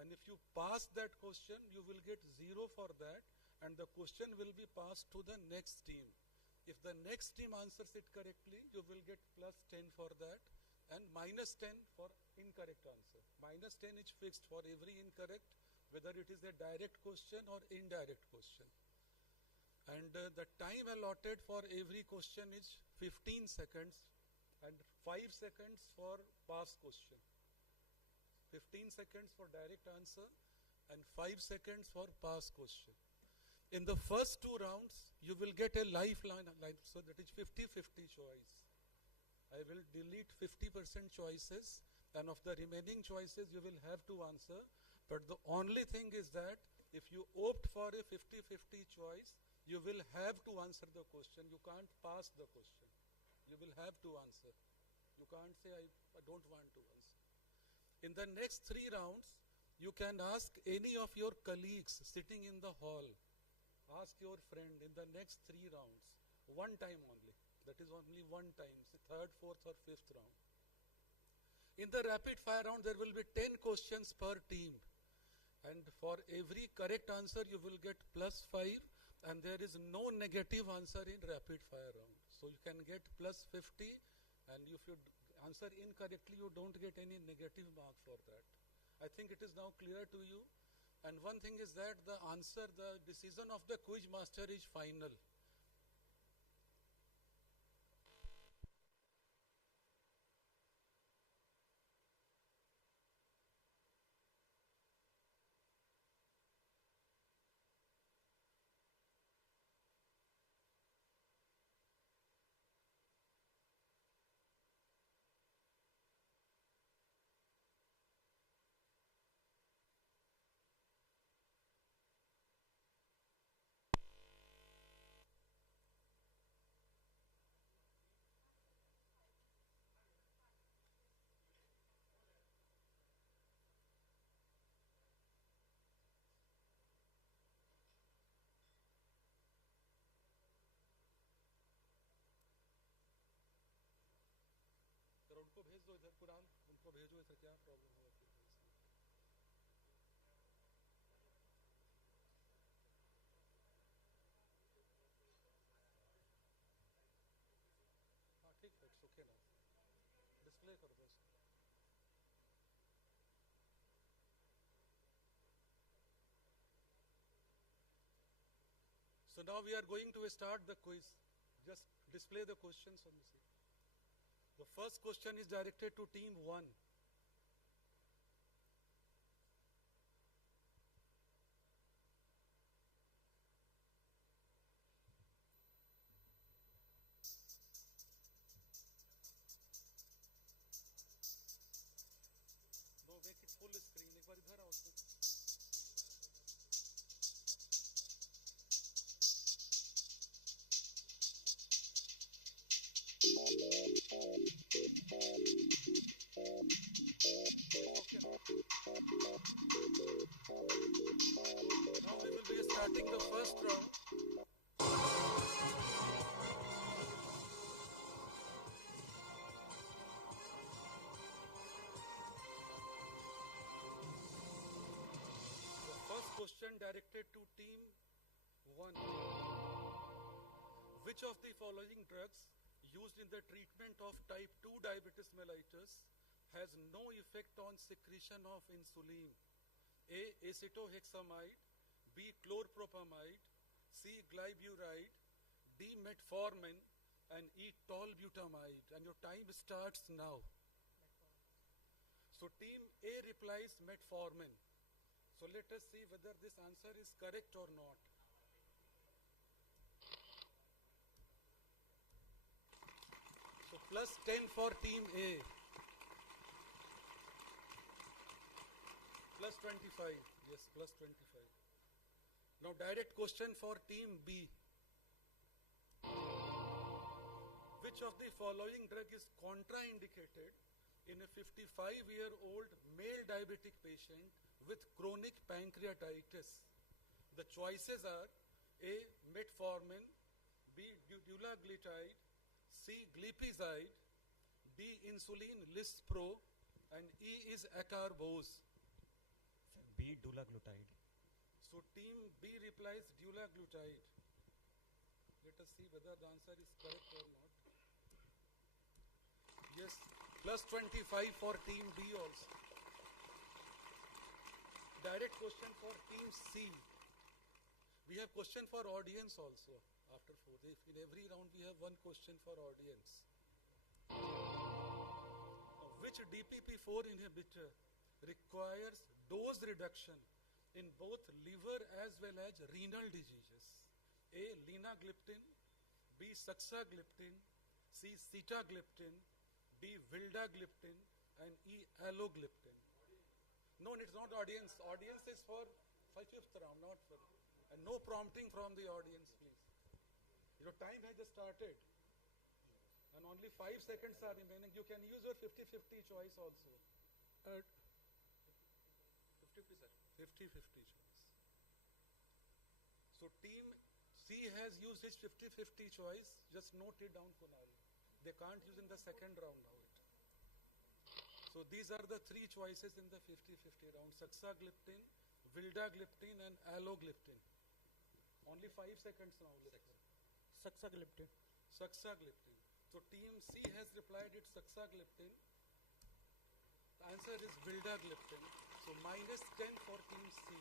And if you pass that question, you will get 0 for that, and the question will be passed to the next team. If the next team answers it correctly, you will get plus 10 for that, and minus 10 for incorrect answer. Minus 10 is fixed for every incorrect, whether it is a direct question or indirect question. And the time allotted for every question is 15 seconds and 5 seconds for pass question. 15 seconds for direct answer and 5 seconds for pass question. In the first 2 rounds, you will get a lifeline, so that is 50-50 choice. I will delete 50% choices, and of the remaining choices you will have to answer. But the only thing is that if you opt for a 50-50 choice, you will have to answer the question. You can't pass the question. You will have to answer. You can't say, I don't want to answer. In the next 3 rounds, you can ask any of your colleagues sitting in the hall. Ask your friend in the next 3 rounds, one time only. That is only one time, the 3rd, 4th or 5th round. In the rapid fire round, there will be 10 questions per team. And for every correct answer, you will get plus 5. And there is no negative answer in rapid fire round. So you can get plus 50. And if you answer incorrectly, you don't get any negative mark for that. I think it is now clear to you. And one thing is that the answer, the decision of the quiz master is final. उनको भेज दो इधर, कुरान उनको भेजो इधर, क्या problem है आपके इसमें? हाँ ठीक है, इट्स ओके ना, डिस्प्ले कर दो इसको. So now we are going to start the quiz. Just display the questions on the screen. The first question is directed to team 1. No, make it full screen. एक बार इधर आओ. Now we will be starting the first round. The first question directed to team 1. Which of the following drugs used in the treatment of type 2 diabetes mellitus has no effect on secretion of insulin? A. Acetohexamide, B. Chlorpropamide, C. Glyburide, D. Metformin, and E. Tolbutamide. And your time starts now. So team A replies Metformin. So let us see whether this answer is correct or not. So plus 10 for team A. Plus 25. Yes, plus 25. Now direct question for team B. Which of the following drug is contraindicated in a 55-year-old male diabetic patient with chronic pancreatitis? The choices are A. Metformin, B. Dulaglutide, C. Glipizide, D. Insulin Lispro, and E is acarbose. B, dulaglutide. So team B replies dulaglutide. Let us see whether the answer is correct or not. Yes, plus 25 for team B also. Direct question for team C. We have question for audience also after 4. In every round we have one question for audience. Which DPP-4 inhibitor requires dose reduction in both liver as well as renal diseases? A. Linagliptin, B. Saxagliptin, C. Sitagliptin, D. Vildagliptin, and E. Allogliptin. No, it's not audience. Audience is for 5th round, not for. And no prompting from the audience, please. Your time has just started. And only 5 seconds are remaining. You can use your 50-50 choice also. 50-50, sir. 50-50 choice. So team C has used his 50-50 choice. Just note it down, Kunal. They can't use in the second round now. So these are the 3 choices in the 50-50 round. Saxagliptin, Vildagliptin, and Allogliptin. Only 5 seconds now. Saxagliptin. Saxagliptin. So team C has replied it's Saxagliptin. The answer is Vildagliptin. So minus 10 for team C.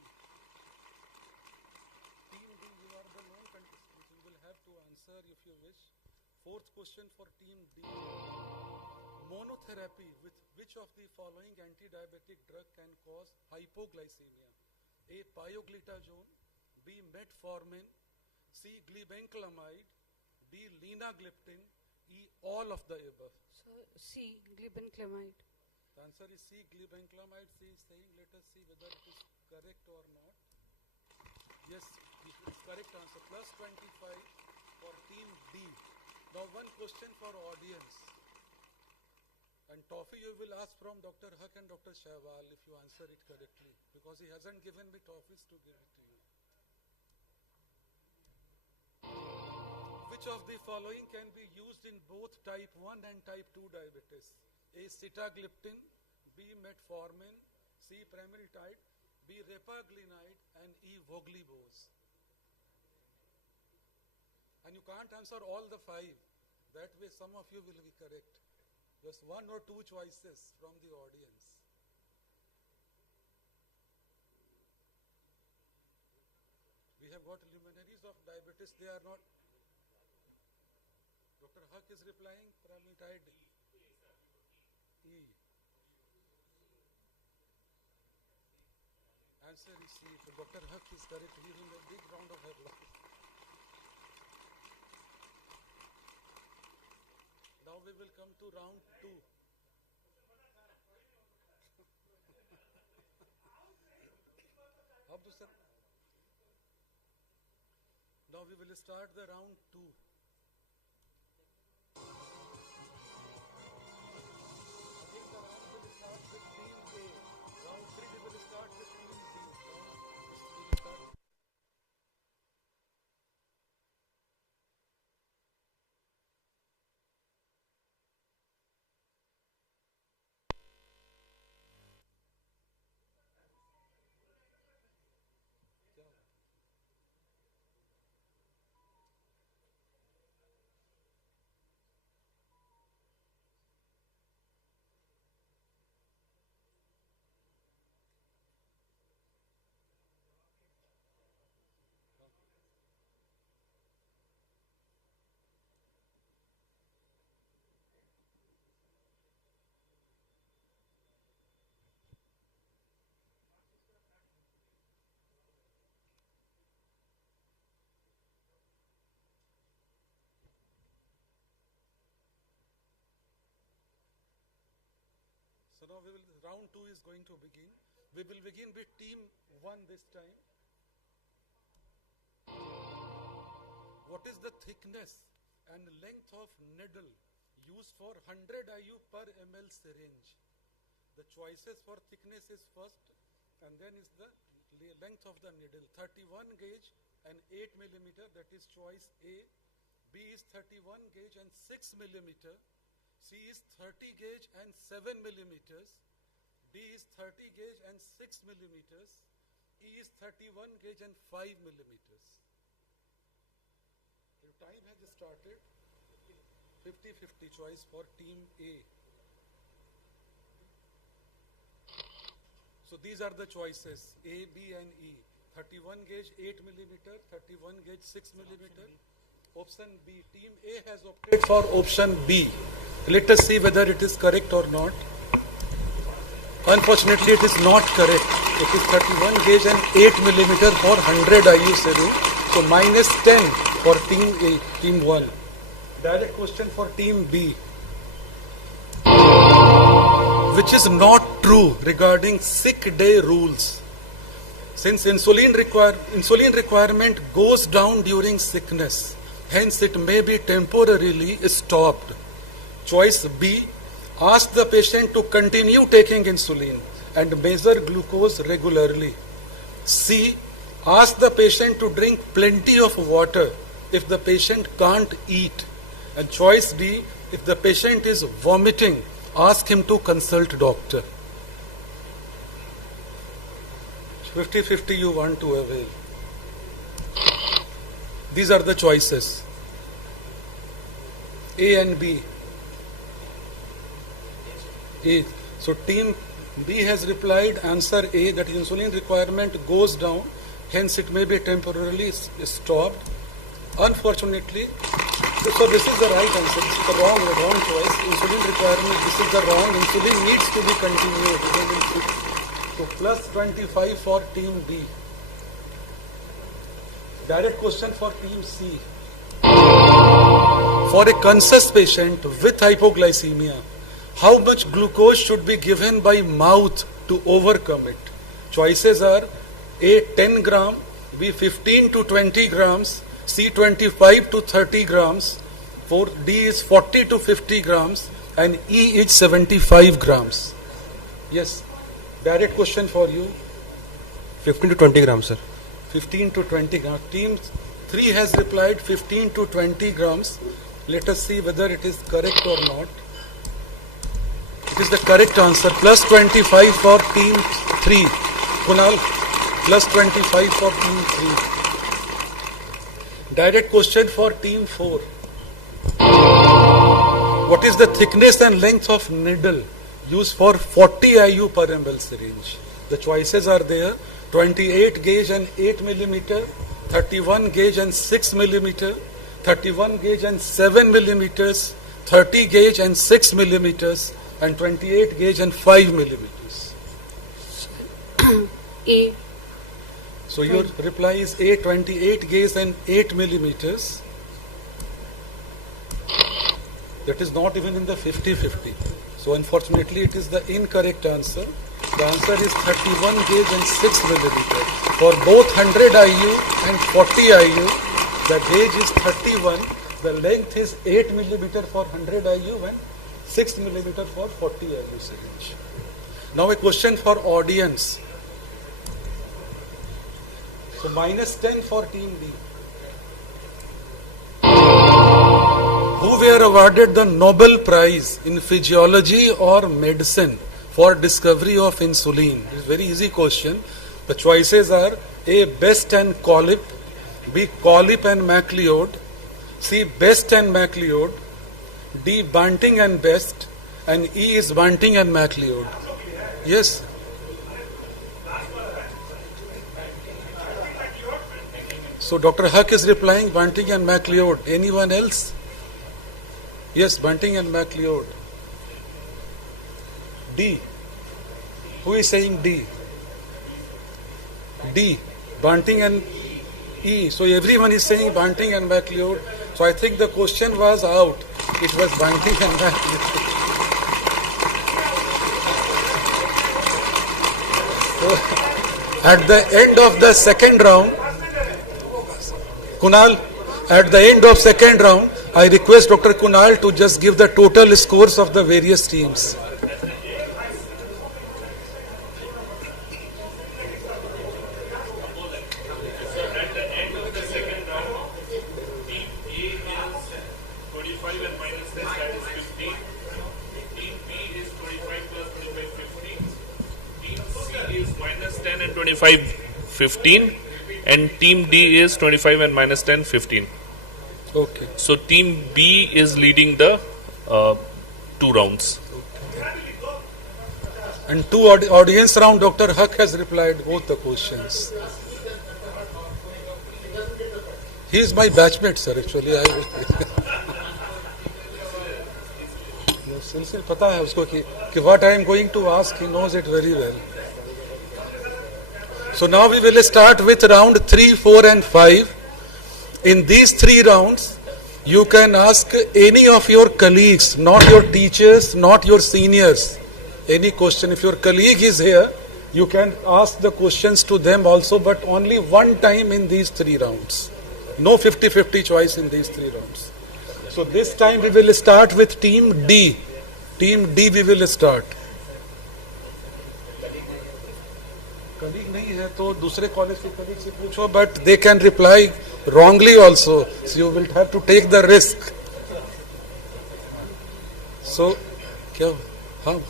Team D, you are the known contestants. You will have to answer if you wish. 4th question for team D. Monotherapy with which of the following anti-diabetic drug can cause hypoglycemia? A. Pioglitazone, B. Metformin, C. Glibenclamide, D. Linagliptin, E. All of the above. So C. Glibenclamide. The answer is C. Glibenclamide. C is saying, let us see whether it is correct or not. Yes, it is correct answer. Plus 25 for team D. Now one question for audience. And toffee you will ask from Dr. Haq and Dr. Shahwal if you answer it correctly, because he hasn't given me toffees to give it to you. Which of the following can be used in both type 1 and type 2 diabetes? A. Sitagliptin, B. Metformin, C. Pramlintide, B. Repaglinide, and E. Voglibose. And you can't answer all the 5. That way some of you will be correct. Just 1 or 2 choices from the audience. We have got luminaries of diabetes. They are not. Dr. Haq is replying, Pramlintide. E. Answer is C. So Dr. Haq is correct. Give him a big round of applause. Now we will come to round 2. Now we will start the round 2. Again the round will start with team A. Round 3 we will start with team B. We will start. So now round 2 is going to begin. We will begin with team 1 this time. What is the thickness and length of needle used for 100 IU per ml syringe? The choices for thickness is first, and then is the length of the needle. 31 gauge and 8 millimeter, that is choice A. B is 31 gauge and 6 millimeter. C is 30 gauge and 7 millimeters. D is 30 gauge and 6 millimeters. E is 31 gauge and 5 millimeters. Your time has started. 50-50 choice for team A. So these are the choices, A, B and E. 31 gauge 8 millimeter, 31 gauge 6 millimeter. Option B. Team A has opted for option B. Let us see whether it is correct or not. Unfortunately, it is not correct. It is 31 gauge and 8 millimeter for 100 IU series. So minus 10 for team A, team 1. Direct question for team B. Which is not true regarding sick day rules. Since insulin requirement goes down during sickness, hence it may be temporarily stopped. Choice B. Ask the patient to continue taking insulin and measure glucose regularly. C. Ask the patient to drink plenty of water if the patient can't eat. And choice D. If the patient is vomiting, ask him to consult doctor. 50-50 you want to avail. These are the choices. A and B. A. So team B has replied answer A, that insulin requirement goes down, hence it may be temporarily stopped. Unfortunately, so this is the right answer. This is the wrong choice. Insulin requirement, this is the wrong. Insulin needs to be continued. So plus 25 for team B. Direct question for team C. For a conscious patient with hypoglycemia, how much glucose should be given by mouth to overcome it? Choices are A 10 gram, B 15 to 20 grams, C 25 to 30 grams, D is 40 to 50 grams, and E is 75 grams. Yes, direct question for you. 15 to 20 grams, sir. 15 to 20 grams. Team 3 has replied 15 to 20 grams. Let us see whether it is correct or not. It is the correct answer. Plus 25 for team 3. Kunal, plus 25 for team 3. Direct question for team 4. What is the thickness and length of needle used for 40 IU per ml syringe? The choices are there. 28 gauge and 8 millimeter, 31 gauge and 6 millimeter, 31 gauge and 7 millimeters, 30 gauge and 6 millimeters, and 28 gauge and 5 millimeters. A. So your reply is A, 28 gauge and 8 millimeters. That is not even in the 50-50. So unfortunately it is the incorrect answer. The answer is 31 gauge and 6 millimeter. For both 100 IU and 40 IU, the gauge is 31. The length is 8 millimeter for 100 IU and 6 millimeter for 40 IU syringe. Now a question for audience. So minus 10 for team B. Who were awarded the Nobel Prize in Physiology or Medicine for discovery of insulin? It is a very easy question. The choices are A. Best and Collip, B. Collip and MacLeod, C. Best and MacLeod, D. Banting and Best, and E is Banting and MacLeod. Yes. So Dr. Huck is replying Banting and MacLeod. Anyone else? Yes, Banting and MacLeod. D. Who is saying D? D. Banting and E. So everyone is saying Banting and MacLeod. So I think the question was out. It was Banting and MacLeod. So at the end of the second round, Kunal, at the end of second round, I request Dr. Kunal to just give the total scores of the various teams. minus 10 and 25, 15. And team D is 25 and minus 10, 15. Okay. So team B is leading the 2 rounds. And 2 audience round, Dr. Haq has replied both the questions. He is my batchmate, sir, actually. सिलसिल पता है उसको कि what I am going to ask, he knows it very well. So now we will start with round 3, 4 and 5. In these 3 rounds, you can ask any of your colleagues, not your teachers, not your seniors, any question. If your colleague is here, you can ask the questions to them also, but only one time in these 3 rounds. No 50-50 choice in these 3 rounds. So this time we will start with team D. Team D we will start. Colleague नहीं है तो दूसरे college के colleague से पूछो, but they can reply wrongly also. So you will have to take the risk. So क्या? हाँ.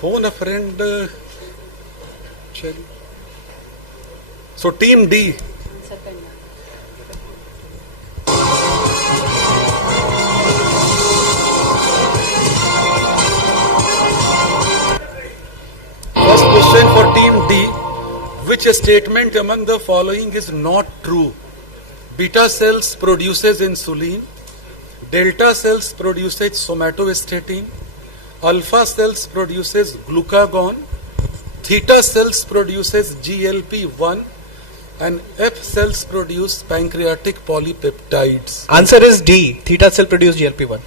Phone a friend. चलिए. So team D. First question for team D. Which statement among the following is not true? Beta cells produces insulin. Delta cells produces somatostatin. Alpha cells produces glucagon. Theta cells produces GLP-1. And F cells produce pancreatic polypeptides. Answer is D. Theta cell produce GLP-1.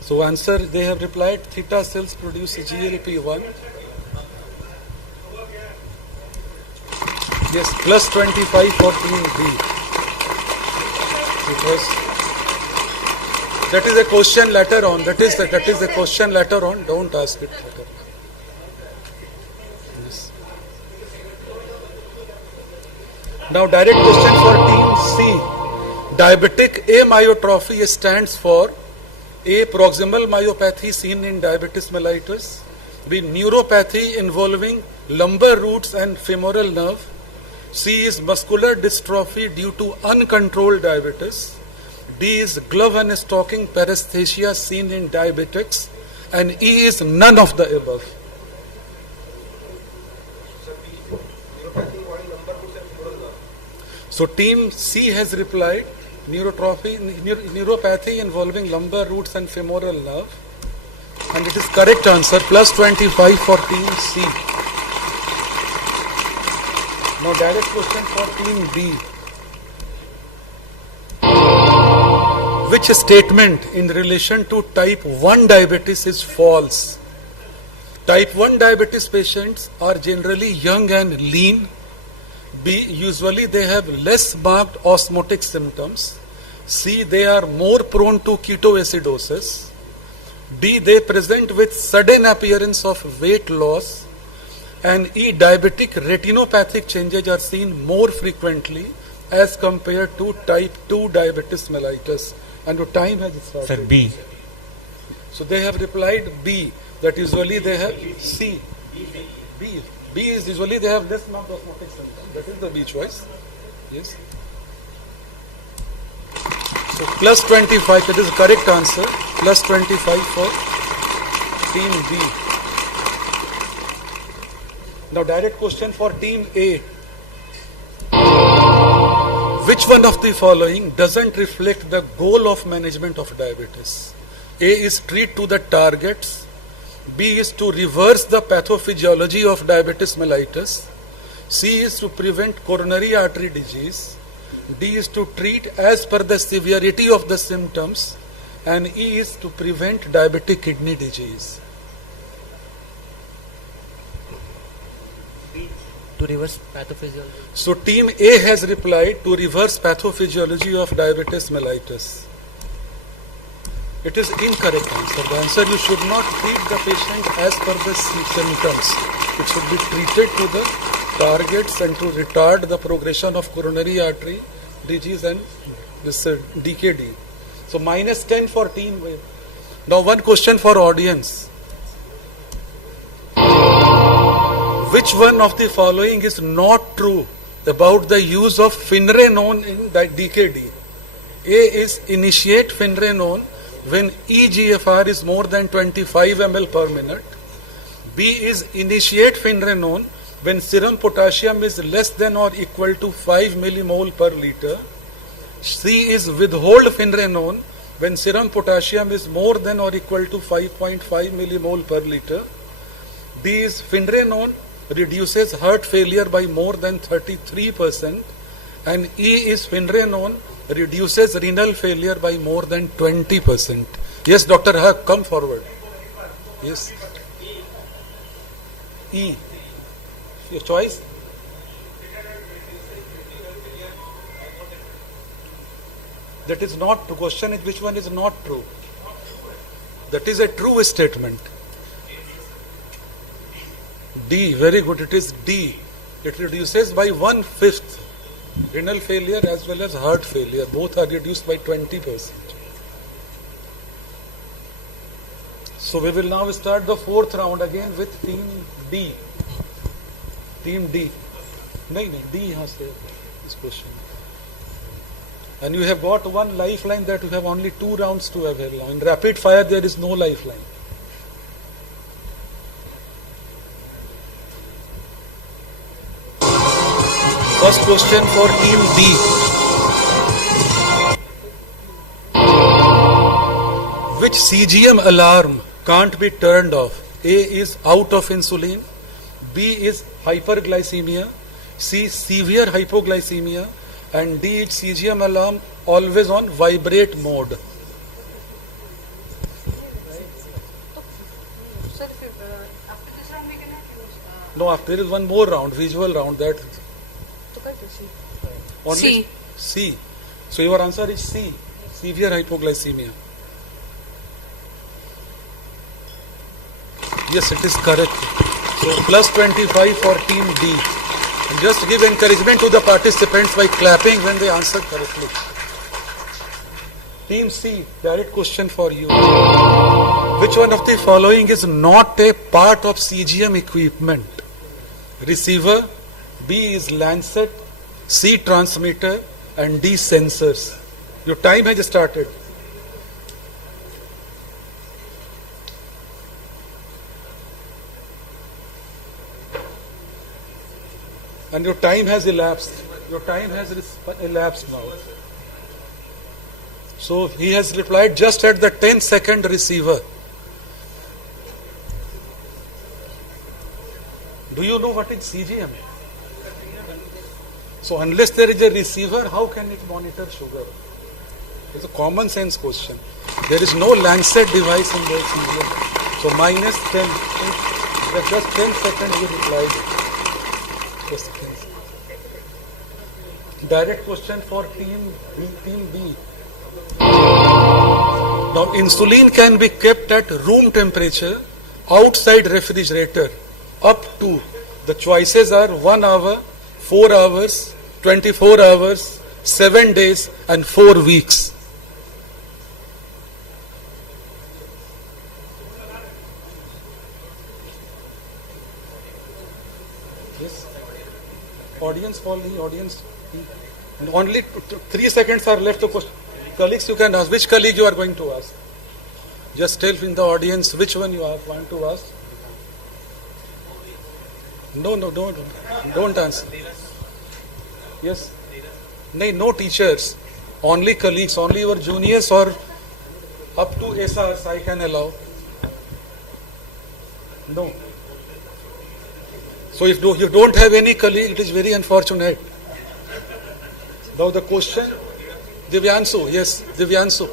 So answer, they have replied theta cells produce GLP-1. Yes, plus 25 for team B. That is a question later on. That is the question later on. Don't ask it later. Yes. Now direct question for team C. Diabetic amyotrophy stands for A. Proximal myopathy seen in diabetes mellitus. B. Neuropathy involving lumbar roots and femoral nerve. C is muscular dystrophy due to uncontrolled diabetes. D is glove and stocking paresthesia seen in diabetics. And E is none of the above. So team C has replied neuropathy involving lumbar roots and femoral nerve. And it is correct answer, plus 25 for team C. Now direct question for team B. Which statement in relation to type 1 diabetes is false? Type 1 diabetes patients are generally young and lean. B. Usually they have less marked osmotic symptoms. C. They are more prone to ketoacidosis. D. They present with sudden appearance of weight loss. And E. Diabetic retinopathic changes are seen more frequently as compared to type 2 diabetes mellitus. And the time has started. Sir, B. So they have replied B. That usually they have C. B. B is usually they have less marked osmotic symptoms. That is the B choice. Yes. So plus 25, that is the correct answer. Plus 25 for team B. Now direct question for team A. Which one of the following doesn't reflect the goal of management of diabetes? A is treat to the targets. B is to reverse the pathophysiology of diabetes mellitus. C is to prevent coronary artery disease. D is to treat as per the severity of the symptoms. And E is to prevent diabetic kidney disease. To reverse pathophysiology. So team A has replied to reverse pathophysiology of diabetes mellitus. It is incorrect answer. The answer, you should not treat the patient as per the symptoms. It should be treated to the targets and to retard the progression of coronary artery disease and this DKD. So minus 10 for team A. Now one question for audience. Which one of the following is not true about the use of finrenone in DKD? A is initiate finrenone when eGFR is more than 25 ml per minute. B is initiate finrenone when serum potassium is less than or equal to 5 millimole per liter. C is withhold finrenone when serum potassium is more than or equal to 5.5 millimole per liter. D is finrenone reduces heart failure by more than 33%, and E is finrenone reduces renal failure by more than 20%. Yes, Dr. Haq, come forward. Yes. E. Your choice? That is not true. Question is which one is not true? That is a true statement. D, very good. It is D. It reduces by 1/5 renal failure as well as heart failure. Both are reduced by 20%. So we will now start the fourth round again with team D. Team D. No, D यहाँ से this question. And you have got one lifeline that you have only 2 rounds to avail now. In rapid fire there is no lifeline. First question for team D. Which CGM alarm can't be turned off? A is out of insulin, B is hyperglycemia, C severe hypoglycemia, and D is CGM alarm always on vibrate mode. Sir, after this round we cannot use. No, after there is one more round, visual round, that तो कैसे C? only C. So your answer is C, severe hypoglycemia. Yes, it is correct. So plus 25 for team D. And just give encouragement to the participants by clapping when they answer correctly. Team C, direct question for you. Which one of the following is not a part of CGM equipment? Receiver, B is lancet, C transmitter, and D sensors. Your time has started. And your time has elapsed. Your time has elapsed now. So he has replied just at the 10-second receiver. Do you know what is CGM? So unless there is a receiver, how can it monitor sugar? It's a common sense question. There is no lancet device in the CGM. So minus 10. That's just 10 seconds he replied. Just 10 seconds. Direct question for team B. Now insulin can be kept at room temperature outside refrigerator up to, the choices are 1 hour, 4 hours, 24 hours, 7 days and 4 weeks. Yes. Audience, and only 3 seconds are left to question. Colleagues, you can ask. Which colleague you are going to ask? Just tell in the audience which one you are going to ask. No, don't answer. Yes. No teachers. Only colleagues, only your juniors or up to SRs I can allow. No. So if you don't have any colleague, it is very unfortunate. Now the question, Divyansu, yes, Divyansu.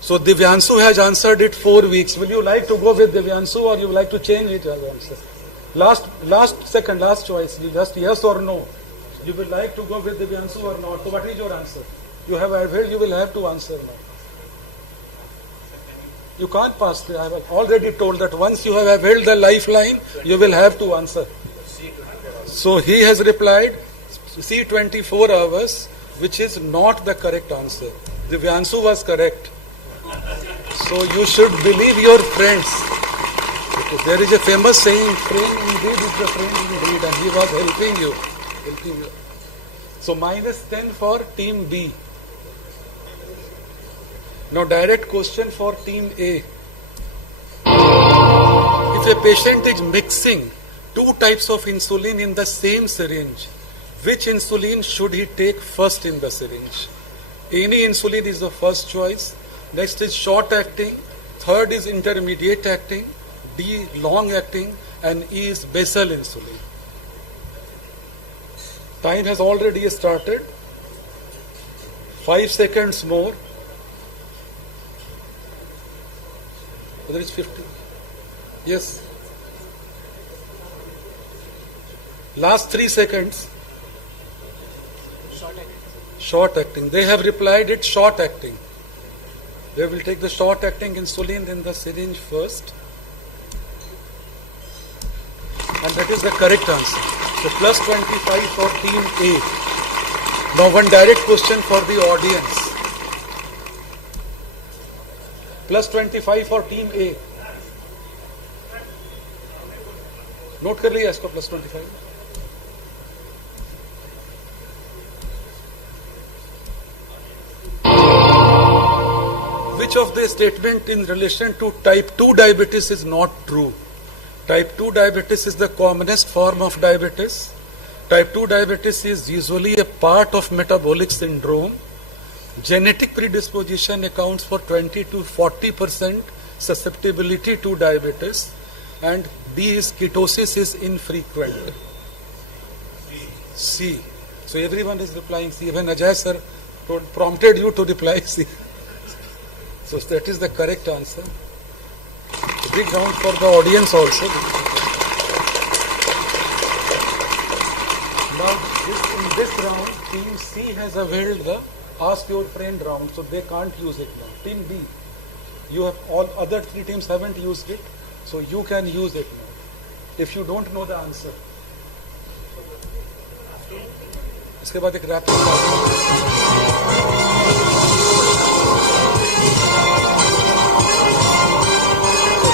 So Divyansu has answered it 4 weeks. Will you like to go with Divyansu or you would like to change it as answer? Last choice, just yes or no. You will like to go with Divyansu or not? So what is your answer? You have availed, you will have to answer now. You can't pass. I have already told that once you have availed the lifeline, you will have to answer. So he has replied C 24 hours, which is not the correct answer. Divyansu was correct. So you should believe your friends. Okay, there is a famous saying, friend indeed is the friend indeed, and he was helping you. So minus 10 for team B. Now direct question for team A. If a patient is mixing two types of insulin in the same syringe, which insulin should he take first in the syringe? Any insulin is the first choice. Next is short acting. Third is intermediate acting. D long acting, and E is basal insulin. Time has already started. 5 seconds more. Whether it's 50. Yes. Last 3 seconds. Short acting. They have replied it's short acting. They will take the short acting insulin in the syringe first. And that is the correct answer. So plus 25 for team A. Now one direct question for the audience. Plus 25 for team A. Note कर लिया इसको plus 25. Which of the statement in relation to type 2 diabetes is not true? Type 2 diabetes is the commonest form of diabetes. Type 2 diabetes is usually a part of metabolic syndrome. Genetic predisposition accounts for 20 to 40% susceptibility to diabetes. And D is ketosis is infrequent. C. So everyone is replying C. Even Ajay sir prompted you to reply C. So that is the correct answer. Big round for the audience also. Now in this round, team C has availed the ask your friend round, so they can't use it now. Team B, you have all other 3 teams haven't used it, so you can use it now. If you don't know the answer. इसके बाद एक rapid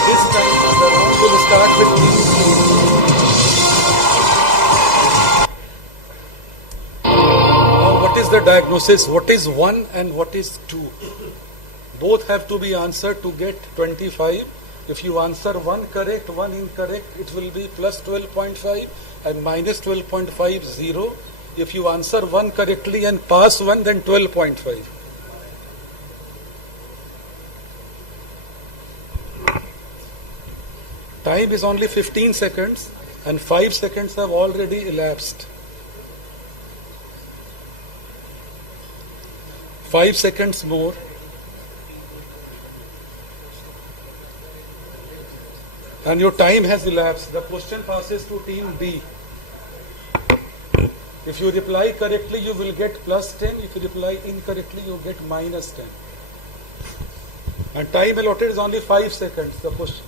This time the round will start with team C. Now what is the diagnosis? What is 1 and what is 2? Both have to be answered to get 25. If you answer 1 correct, 1 incorrect, it will be plus 12.5 and minus 12.50. If you answer 1 correctly and pass 1, then 12.5. Time is only 15 seconds and 5 seconds have already elapsed. 5 seconds more. And your time has elapsed. The question passes to team B. If you reply correctly, you will get plus 10. If you reply incorrectly, you get minus 10. And time allotted is only 5 seconds. The question.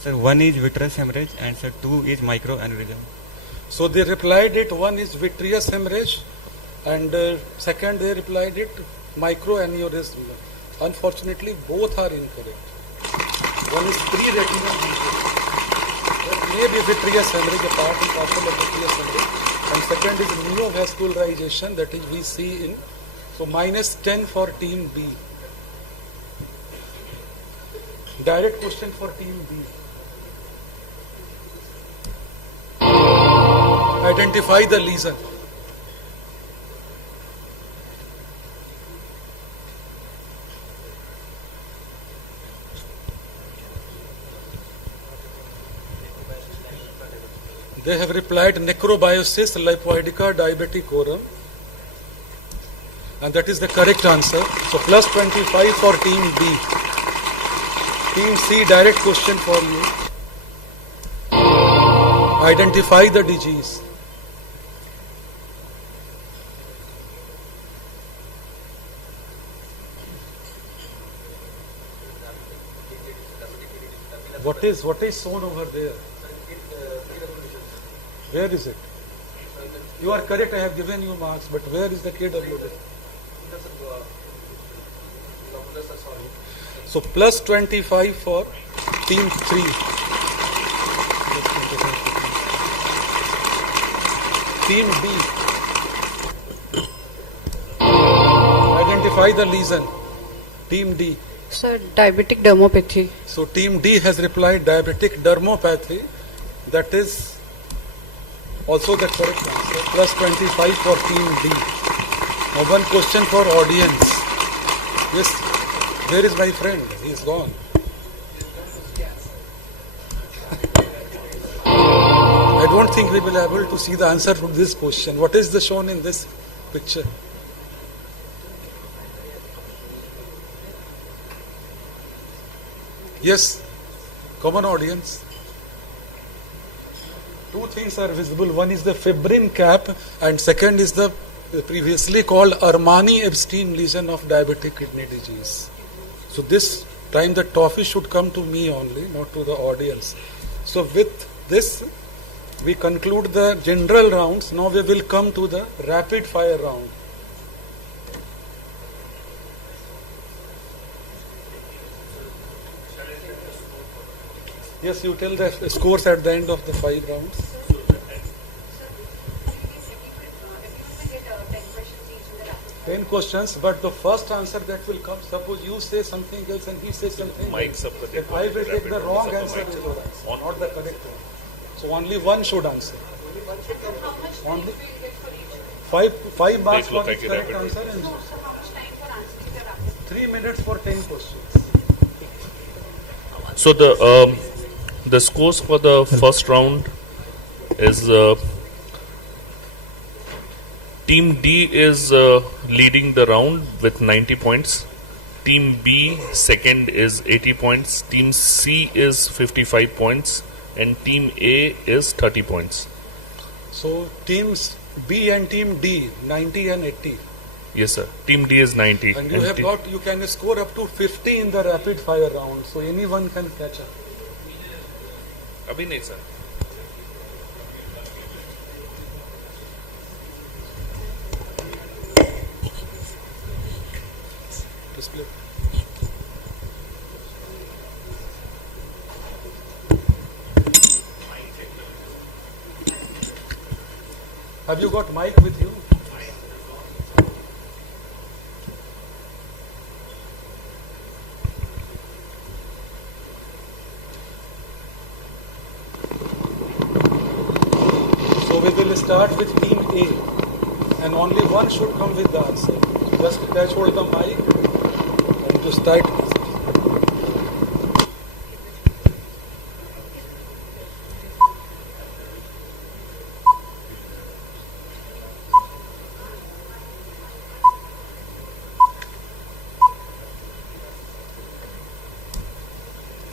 Sir, 1 is vitreous hemorrhage and sir 2 is microaneurysm. So they replied it, 1 is vitreous hemorrhage and second they replied it microaneurysm. Unfortunately, both are incorrect. 1 is pre-retinal lesion. There may be vitreous hemorrhage, a part and parcel of vitreous hemorrhage. And second is neovascularization, that is we see in. So minus 10 for team B. Direct question for team B. Identify the lesion. They have replied necrobiosis lipoidica diabeticorum, and that is the correct answer. So plus 25 for team B. Team C, direct question for you. Identify the disease. What is shown over there? Where is it? You are correct, I have given you marks, but where is the KWD? So plus 25 for team 3. Team D. Identify the lesion. Team D. Sir, diabetic dermopathy. So Team D has replied diabetic dermopathy. That is also the correct answer. Plus 25 for Team D. Now one question for audience. Yes, where is my friend? He is gone. I don't think we will be able to see the answer to this question. What is the shown in this picture? Yes, common audience. Two things are visible. One is the fibrin cap and second is the previously called Armani-Epstein lesion of diabetic kidney disease. So this time the topic should come to me only, not to the audience. So with this, we conclude the general rounds. Now we will come to the rapid fire round. Yes, you tell the scores at the end of the 5 rounds. 10 questions, but the first answer that will come, suppose you say something else and he says something else, then I will take the wrong answer as your answer, not the correct one. So only one should answer. Only 5 marks for each correct answer and 3 minutes for 10 questions. So the scores for the first round is Team D is leading the round with 90 points. Team B second is 80 points. Team C is 55 points. And Team A is 30 points. So teams B and Team D, 90 and 80. Yes, sir. Team D is 90. And you have got, you can score up to 50 in the rapid fire round. So anyone can catch up. Abhi nahi, sir. Display. Have you got mic with you? So we will start with Team A and only one should come with the answer. Just catch hold of the mic and to start.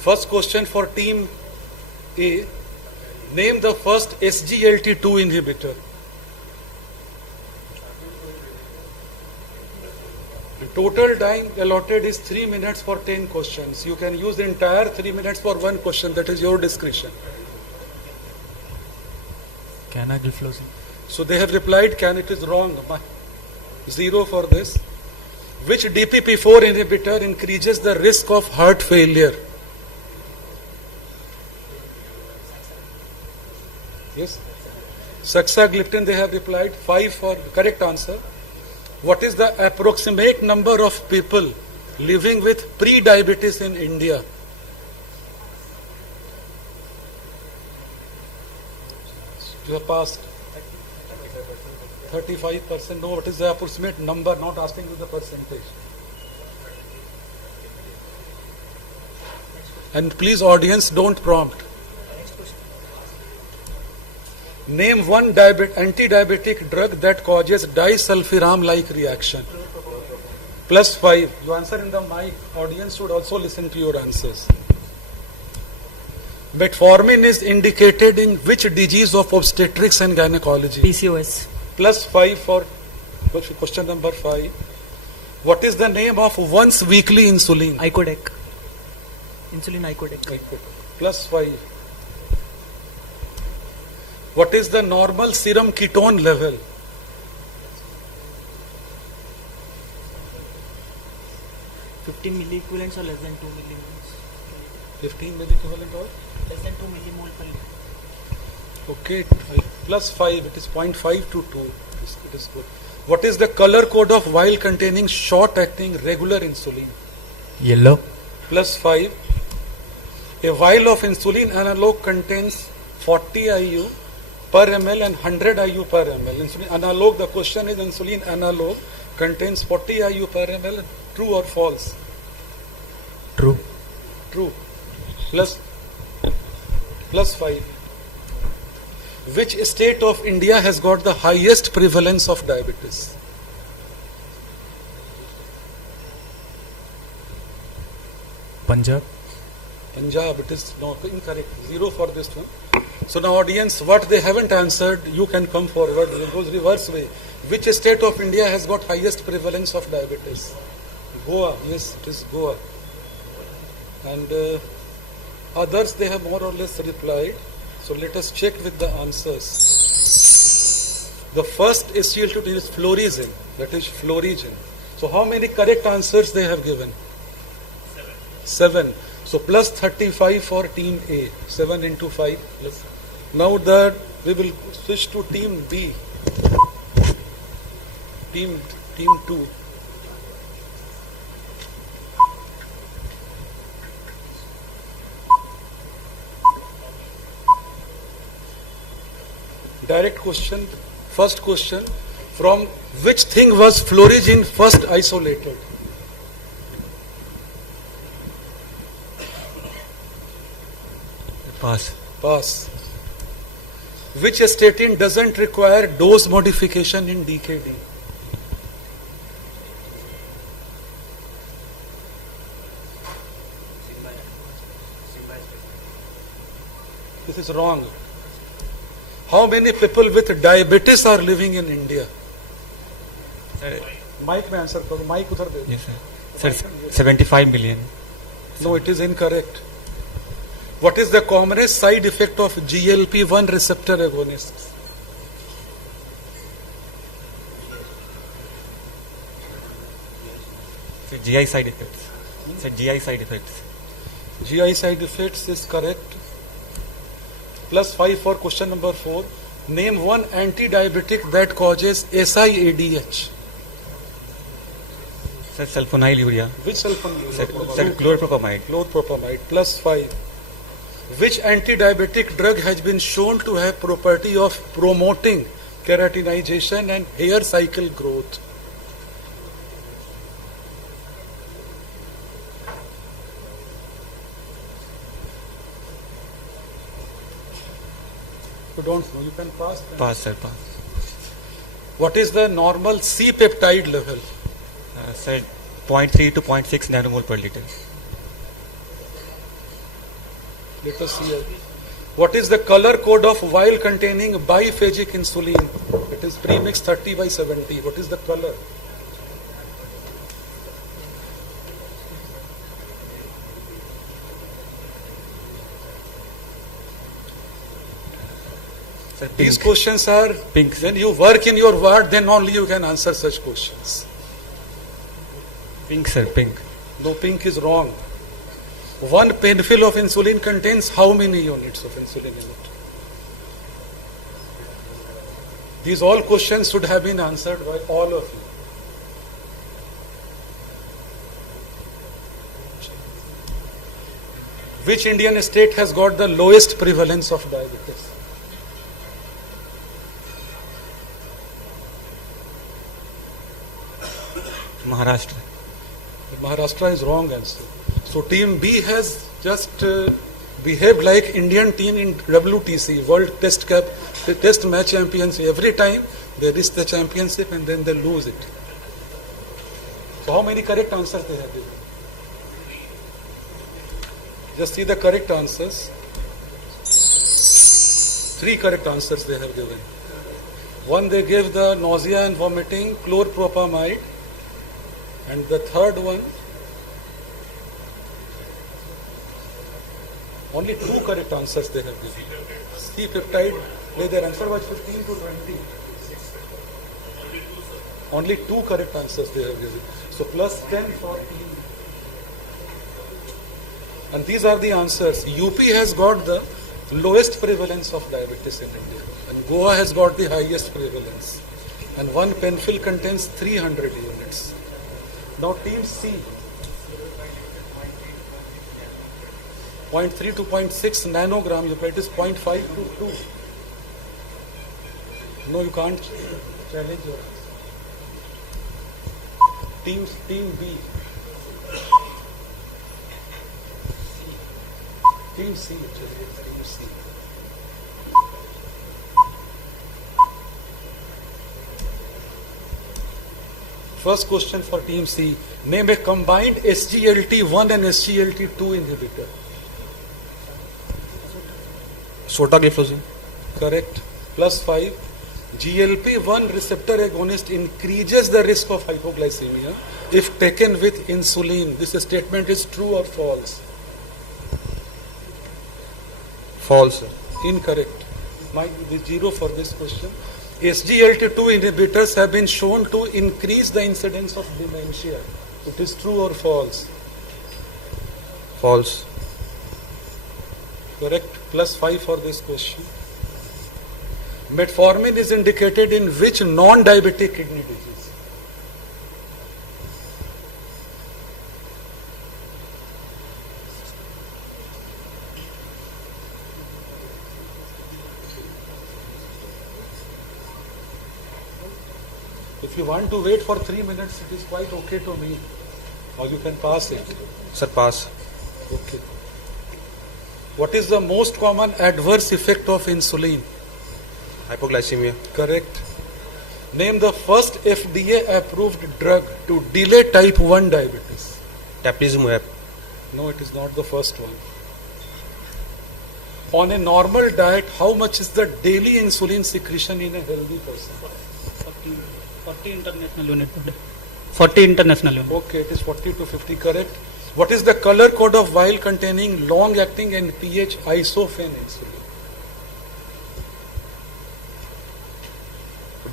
First question for Team A. Name the first SGLT2 inhibitor. The total time allotted is 3 minutes for 10 questions. You can use the entire 3 minutes for one question. That is your discretion. Canagliflozin. So they have replied, can it is wrong. 0 for this. Which DPP4 inhibitor increases the risk of heart failure? Yes. Saxagliptin, they have replied. 5 for correct answer. What is the approximate number of people living with pre-diabetes in India? You have passed. 35%. No, what is the approximate number? Not asking you the percentage. And please, audience, don't prompt. Name one anti-diabetic drug that causes disulfiram-like reaction. Plus 5. You answer in the mic. Audience should also listen to your answers. Metformin is indicated in which disease of obstetrics and gynecology? PCOS. Plus 5 for question number 5. What is the name of once weekly insulin? Icodec. Insulin Icodec. Plus 5. What is the normal serum ketone level? 15 milliequivalents or less than 2 millimoles. 15 milliequivalent or? Less than 2 millimole per liter. Okay, plus 5, it is 0.5 to 2. It is good. What is the color code of vial containing short-acting regular insulin? Yellow. Plus 5. A vial of insulin analog contains 40 IU per ml and 100 IU per ml. Insulin analog, the question is insulin analog contains 40 IU per ml. True or false? True. True. Plus 5. Which state of India has got the highest prevalence of diabetes? Punjab. Punjab, it is no, incorrect. 0 for this one. So now audience, what they haven't answered, you can come forward. It goes reverse way. Which state of India has got highest prevalence of diabetes? Goa. Yes, it is Goa. And others, they have more or less replied. So let us check with the answers. The first SGLT2 is fluorizin. That is fluorizin. So how many correct answers they have given? 7. So plus 35 for team A. 7 into 5. Plus. Now we will switch to team B. Team 2. Direct question. First question. From which thing was fluorizin first isolated? Pass. Which statin doesn't require dose modification in DKD? This is wrong. How many people with diabetes are living in India? Mike may answer. Mike udhar de. Yes, sir. Sir, 75 million. No, it is incorrect. What is the commonest side effect of GLP-1 receptor agonists? Sir, GI side effects. Sir, GI side effects. GI side effects is correct. Plus 5 for question number 4. Name one anti-diabetic that causes SIADH. Sir, sulfonylurea. Which sulfonyl? Sir, chloropropamide. Chloropropamide. Plus 5. Which anti-diabetic drug has been shown to have property of promoting keratinization and hair cycle growth? You don't know, you can pass. Pass, sir, pass. What is the normal C-peptide level? Sir, 0.3 to 0.6 nanomole per liter. Let us see. What is the color code of vial containing biphagic insulin? It is premix 30/70. What is the color? Sir, pink. These questions are Pink. when you work in your ward, then only you can answer such questions. Pink, sir, pink. No, pink is wrong. One penfill of insulin contains how many units of insulin in it? These all questions should have been answered by all of you. Which Indian state has got the lowest prevalence of diabetes? Maharashtra. Maharashtra is wrong answer. So team B has just behaved like Indian team in WTC, World Test Match Championship. Every time they reach the championship and then they lose it. So how many correct answers they have given? Just see the correct answers. 3 correct answers they have given. One, they gave the nausea and vomiting, chloropropamide. And the third one, only 2 correct answers they have given. C-peptide, their answer was 15 to 20. Only 2 correct answers they have given. So plus 10 for team. And these are the answers. UP has got the lowest prevalence of diabetes in India. And Goa has got the highest prevalence. And one penfill contains 300 units. Now team C, 0.3 to 0.6 nanogram, you it is 0.5 to 2. No, you can't challenge your answer. Team B. Team C, actually, Team C. First question for Team C. Name a combined SGLT1 and SGLT2 inhibitor. Sotagliflozin. Correct. +5. GLP-1 receptor agonist increases the risk of hypoglycemia if taken with insulin. This statement is true or false? False. Incorrect. Might be 0 for this question. SGLT2 inhibitors have been shown to increase the incidence of dementia. It is true or false? False. Correct. +5 for this question. Metformin is indicated in which non-diabetic kidney disease? If you want to wait for 3 minutes, it is quite okay to me. Or you can pass it. Sir, pass. Okay. What is the most common adverse effect of insulin? Hypoglycemia. Correct. Name the first FDA approved drug to delay type 1 diabetes. Teplizumab. No, it is not the first one. On a normal diet, how much is the daily insulin secretion in a healthy person? 40 international unit per day. 40 international unit. Okay, it is 40 to 50, correct. What is the color code of vial containing long-acting and pH isophane insulin?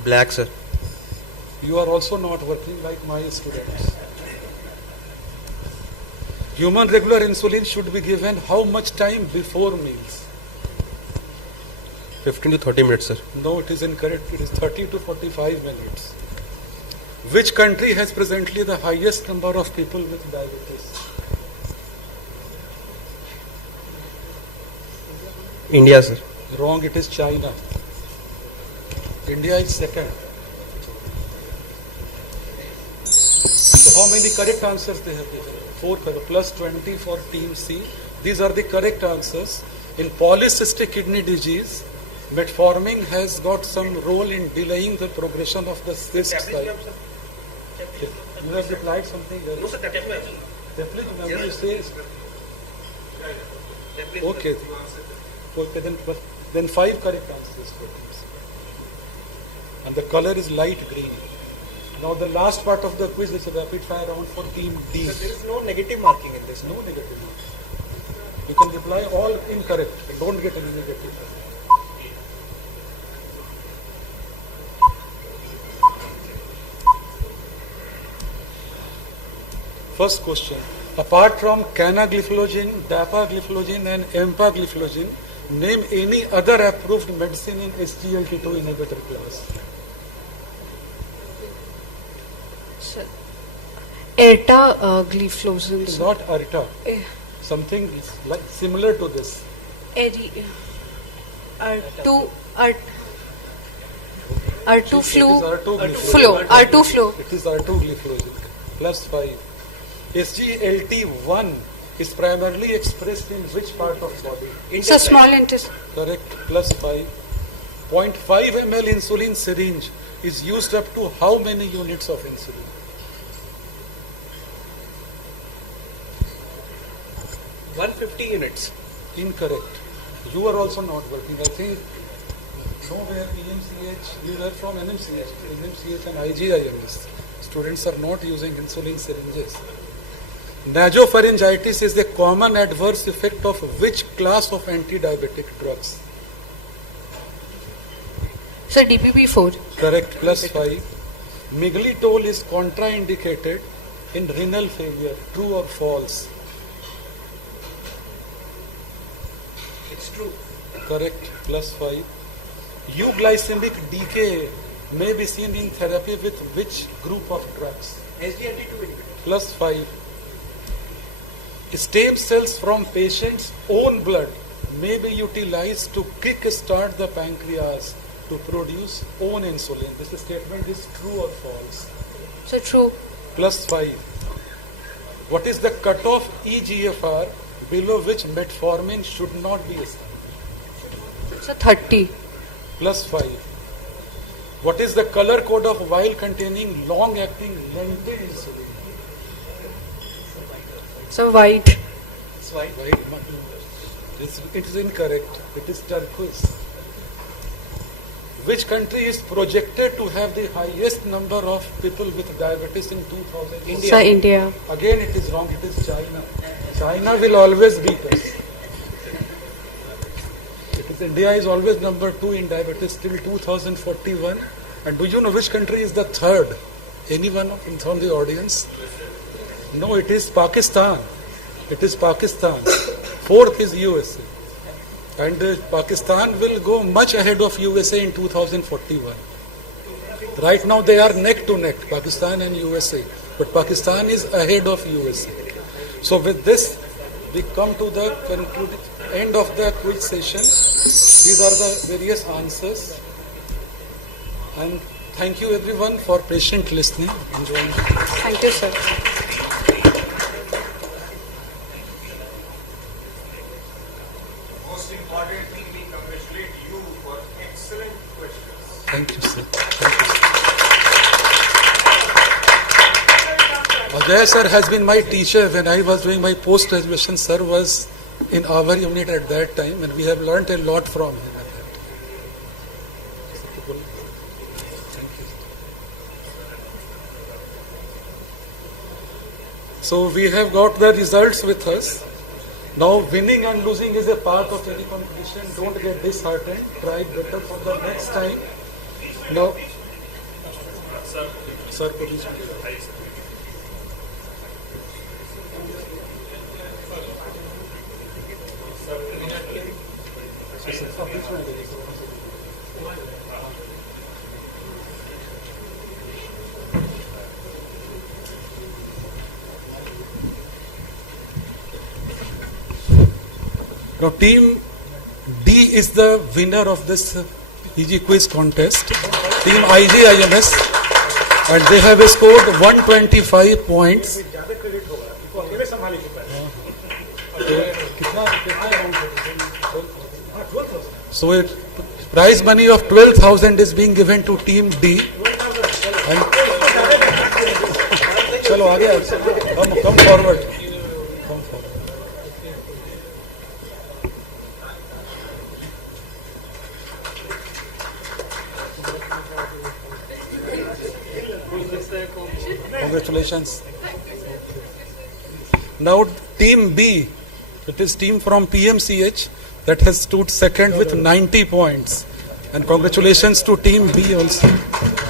Black, sir. You are also not working like my students. Human regular insulin should be given how much time before meals? 15 to 30 minutes, sir. No, it is incorrect. It is 30 to 45 minutes. Which country has presently the highest number of people with diabetes? India, sir. Wrong, it is China. India is second. So how many correct answers they have given? 4 plus 20 for team C. These are the correct answers. In polycystic kidney disease, metformin has got some role in delaying the progression of the cyst size. You have replied something else. No, sir, Teplizumab, you say. Okay. Okay, then 5 correct answers for team C. And the color is light green. Now the last part of the quiz is a rapid fire round for team D. Sir, there is no negative marking in this. No negative marking. You can reply all incorrect. Don't get any negative. First question. Apart from canagliflozin, dapagliflozin and empagliflozin, name any other approved medicine in SGLT2 inhibitor class. Ertagliflozin. It's not Arta. Something like similar to this. R2 flow. It is R2 gliflozin. +5. SGLT1 is primarily expressed in which part of body? It's a small intestine. Correct. +5. 0.5 ml insulin syringe is used up to how many units of insulin? units. Incorrect. You are also not working. I think nowhere EMCH, you were from NMCH and IGIMS. Students are not using insulin syringes. Nasopharyngitis is a common adverse effect of which class of anti-diabetic drugs? So DPP-4. Correct. +5. Miglytol is contraindicated in renal failure. True or false? It's true. Correct, +5. Euglycemic decay may be seen in therapy with which group of drugs? SGLT2 inhibitor. +5. Stem cells from patient's own blood may be utilized to kick-start the pancreas to produce own insulin. This statement is true or false? So true. +5. What is the cutoff EGFR below which metformin should not be assigned? So 30. +5. What is the color code of vial containing long-acting lentil insulin? So white. Right? It is incorrect. It is turquoise. Which country is projected to have the highest number of people with diabetes in 2000? So India. Again, it is wrong. It is China. China will always beat us. India is always number 2 in diabetes till 2041. And do you know which country is the third? Anyone from the audience? No, it is Pakistan. It is Pakistan. Fourth is USA. And Pakistan will go much ahead of USA in 2041. Right now they are neck to neck, Pakistan and USA. But Pakistan is ahead of USA. So with this, we come to the end of the quiz session. These are the various answers. And thank you everyone for patient listening. Enjoying. Thank you, sir. Most importantly, we congratulate you for excellent questions. Thank you, sir. Thank you, sir. Ajay sir has been my teacher when I was doing my post-graduation. Sir was in our unit at that time, and we have learnt a lot from him. So we have got the results with us. Now winning and losing is a part of any competition. Don't get disheartened. Try better for the next time. Now, sir, please. Now team D is the winner of this EG quiz contest. Team IGIMS, and they have scored 125 points. So a prize money of 12,000 is being given to team D. And chalo aage, come forward. Congratulations. Now team B, it is team from PMCH that has stood second with 90 points. And congratulations to team B also.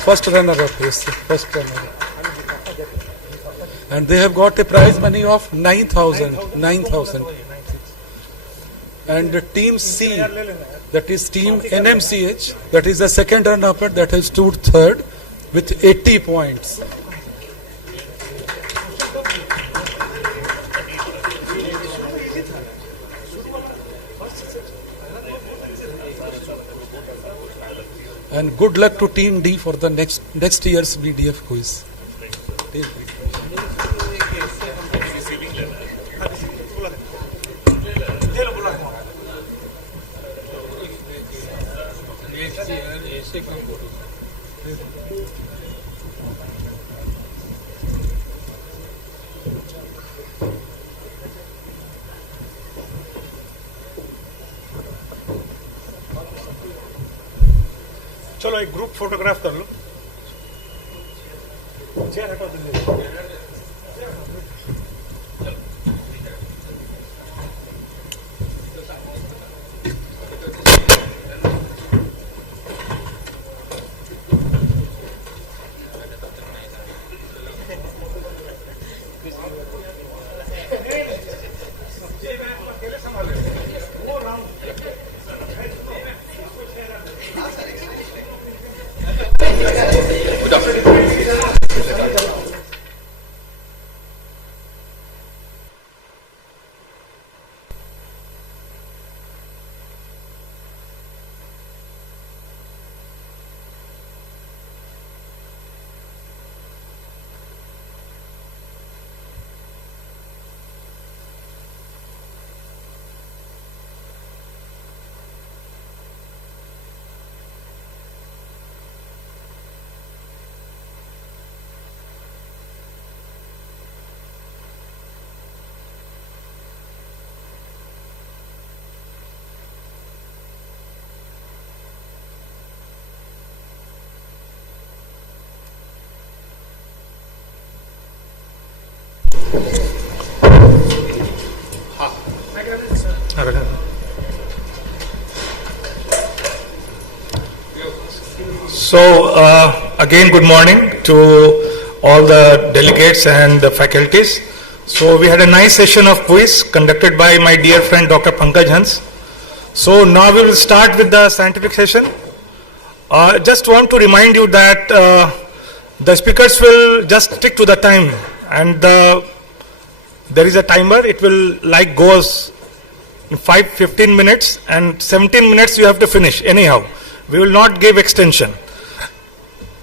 First runner up, yes, first runner up. And they have got a prize money of 9,000. And the team C, that is team NMCH, that is the second runner up that has stood third with 80 points. And good luck to Team D for the next year's BDF quiz. चलो एक group photograph कर लो chair हटा दीजिए So, again, good morning to all the delegates and the faculties. So, we had a nice session of quiz conducted by my dear friend Dr. Pankaj Hans. So, now we will start with the scientific session. Just want to remind you that the speakers will just stick to the time, and there is a timer. It will like goes in 15 minutes, and 17 minutes you have to finish anyhow. We will not give extension.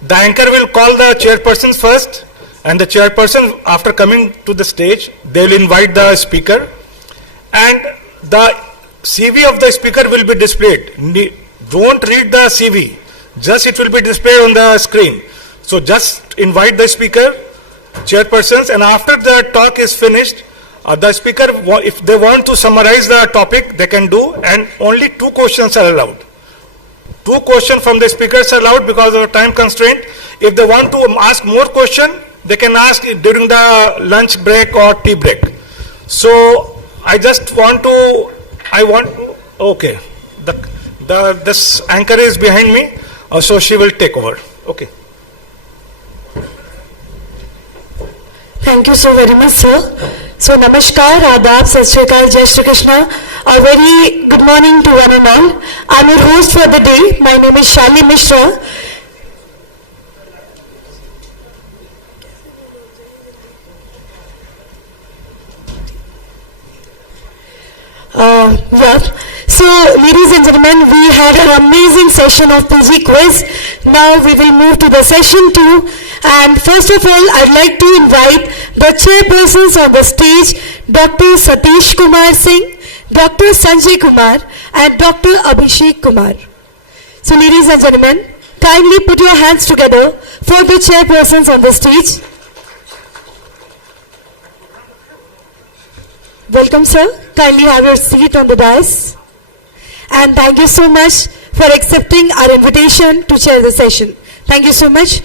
The anchor will call the chairpersons first, and the chairperson, after coming to the stage, they will invite the speaker, and the CV of the speaker will be displayed. Don't read the CV, just it will be displayed on the screen. So just invite the speaker, chairpersons, and after the talk is finished, the speaker, if they want to summarize the topic, they can do, and only 2 questions are allowed. 2 questions from the speakers are allowed because of time constraint. If they want to ask more questions, they can ask during the lunch break or tea break. So I just want to, okay, this anchor is behind me, so she will take over. Okay. Thank you so very much, sir. So, Namaskar, Adab, Sat Shri Akal, Jai Shri Krishna. A very good morning to one and all. I am your host for the day. My name is Shali Mishra. So, ladies and gentlemen, we had an amazing session of PG quiz. Now we will move to the session 2. And first of all, I'd like to invite the chairpersons on the stage, Dr. Satish Kumar Singh, Dr. Sanjay Kumar, and Dr. Abhishek Kumar. So, ladies and gentlemen, kindly put your hands together for the chairpersons on the stage. Welcome, sir. Kindly have your seat on the dais. And thank you so much for accepting our invitation to chair the session. Thank you so much.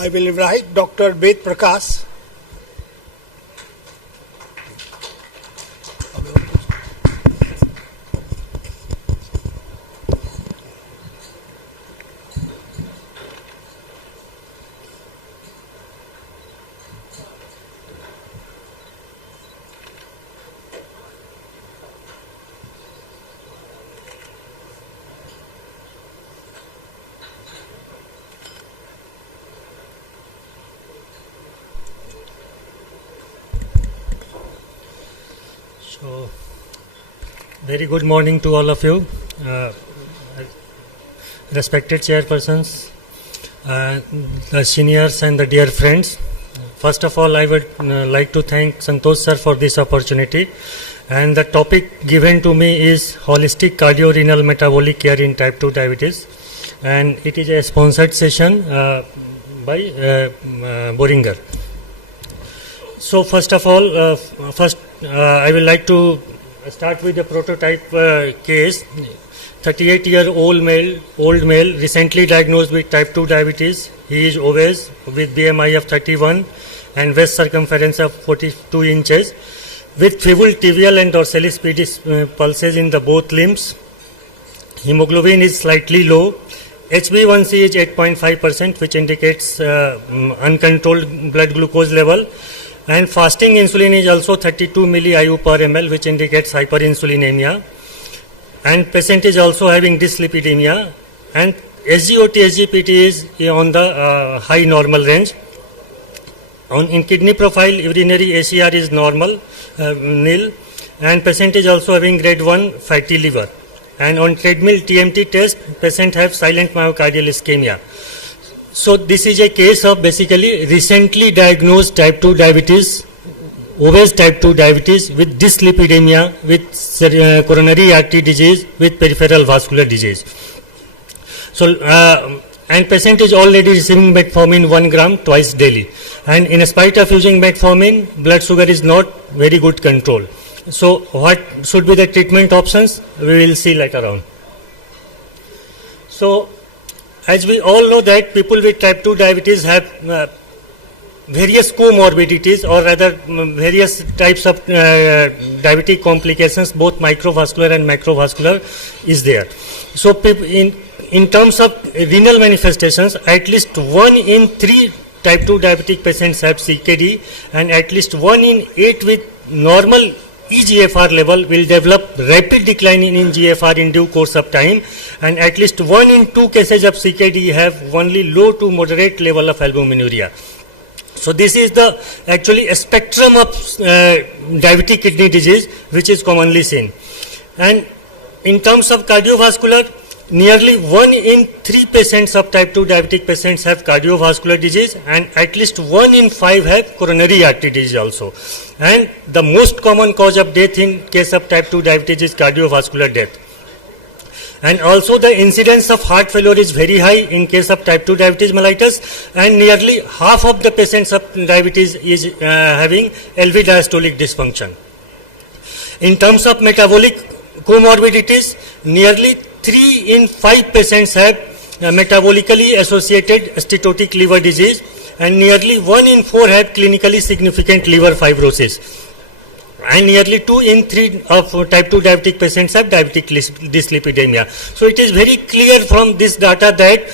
I will invite Dr. Ved Prakash. So, very good morning to all of you, respected chairpersons, the seniors and the dear friends. First of all, I would like to thank Santosh sir for this opportunity, and the topic given to me is holistic cardiorenal metabolic care in type 2 diabetes, and it is a sponsored session by Boringer. So first of all, I will like to start with the prototype case. 38-year-old male, recently diagnosed with type 2 diabetes. He is obese with BMI of 31 and waist circumference of 42 inches, with feeble tibial and dorsalis pedis pulses in the both limbs. Hemoglobin is slightly low. HbA1c is 8.5%, which indicates uncontrolled blood glucose level. And fasting insulin is also 32 milli-IU per ml, which indicates hyperinsulinemia. And patient is also having dyslipidemia. And SGOT, SGPT is on the high normal range. In kidney profile, urinary ACR is normal, nil. And patient is also having grade 1 fatty liver. And on treadmill TMT test, patient have silent myocardial ischemia. So this is a case of basically recently diagnosed type 2 diabetes, obese type 2 diabetes with dyslipidemia, with coronary artery disease, with peripheral vascular disease. So, and patient is already receiving metformin 1 gram twice daily. And in spite of using metformin, blood sugar is not very good control. So what should be the treatment options? We will see later on. So, as we all know that people with type 2 diabetes have various comorbidities, or rather various types of diabetic complications, both microvascular and macrovascular is there. So in terms of renal manifestations, at least 1 in 3 type 2 diabetic patients have CKD, and at least 1 in 8 with normal eGFR level will develop rapid decline in GFR in due course of time, and at least 1 in 2 cases of CKD have only low to moderate level of albuminuria. So this is the actually a spectrum of diabetic kidney disease which is commonly seen. And in terms of cardiovascular, nearly 1 in 3 patients of type 2 diabetic patients have cardiovascular disease, and at least 1 in 5 have coronary artery disease also. And the most common cause of death in case of type 2 diabetes is cardiovascular death. And also the incidence of heart failure is very high in case of type 2 diabetes mellitus, and nearly half of the patients of diabetes is having LV diastolic dysfunction. In terms of metabolic comorbidities, nearly 3 in 5 patients have metabolically associated steatotic liver disease, and nearly 1 in 4 have clinically significant liver fibrosis. And nearly 2 in 3 of type 2 diabetic patients have diabetic dyslipidemia. So it is very clear from this data that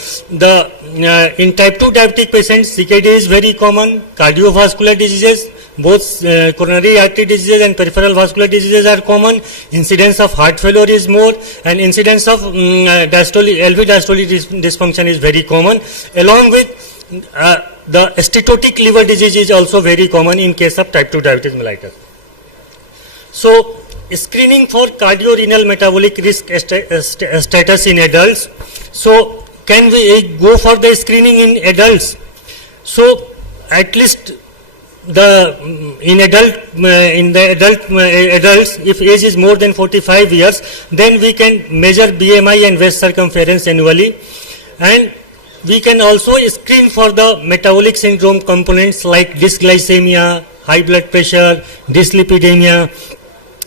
in type 2 diabetic patients, CKD is very common, cardiovascular diseases, both coronary artery diseases and peripheral vascular diseases are common, incidence of heart failure is more, and incidence of LV diastolic dysfunction is very common, along with the steatotic liver disease is also very common in case of type 2 diabetes mellitus. So, screening for cardiorenal metabolic risk status in adults. So, can we go for the screening in adults? So, at least in the adults, if age is more than 45 years, then we can measure BMI and waist circumference annually, and we can also screen for the metabolic syndrome components like dysglycemia, high blood pressure, dyslipidemia.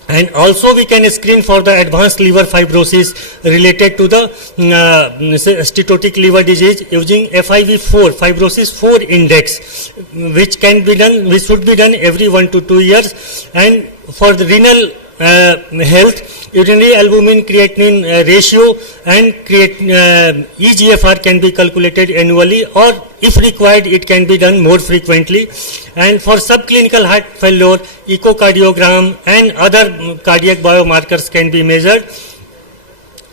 And also we can screen for the advanced liver fibrosis related to the steatotic liver disease using FIV4, fibrosis 4 index, which should be done every 1 to 2 years. And for the renal health, urinary albumin creatinine ratio and eGFR can be calculated annually, or if required it can be done more frequently. And for subclinical heart failure, echocardiogram and other cardiac biomarkers can be measured.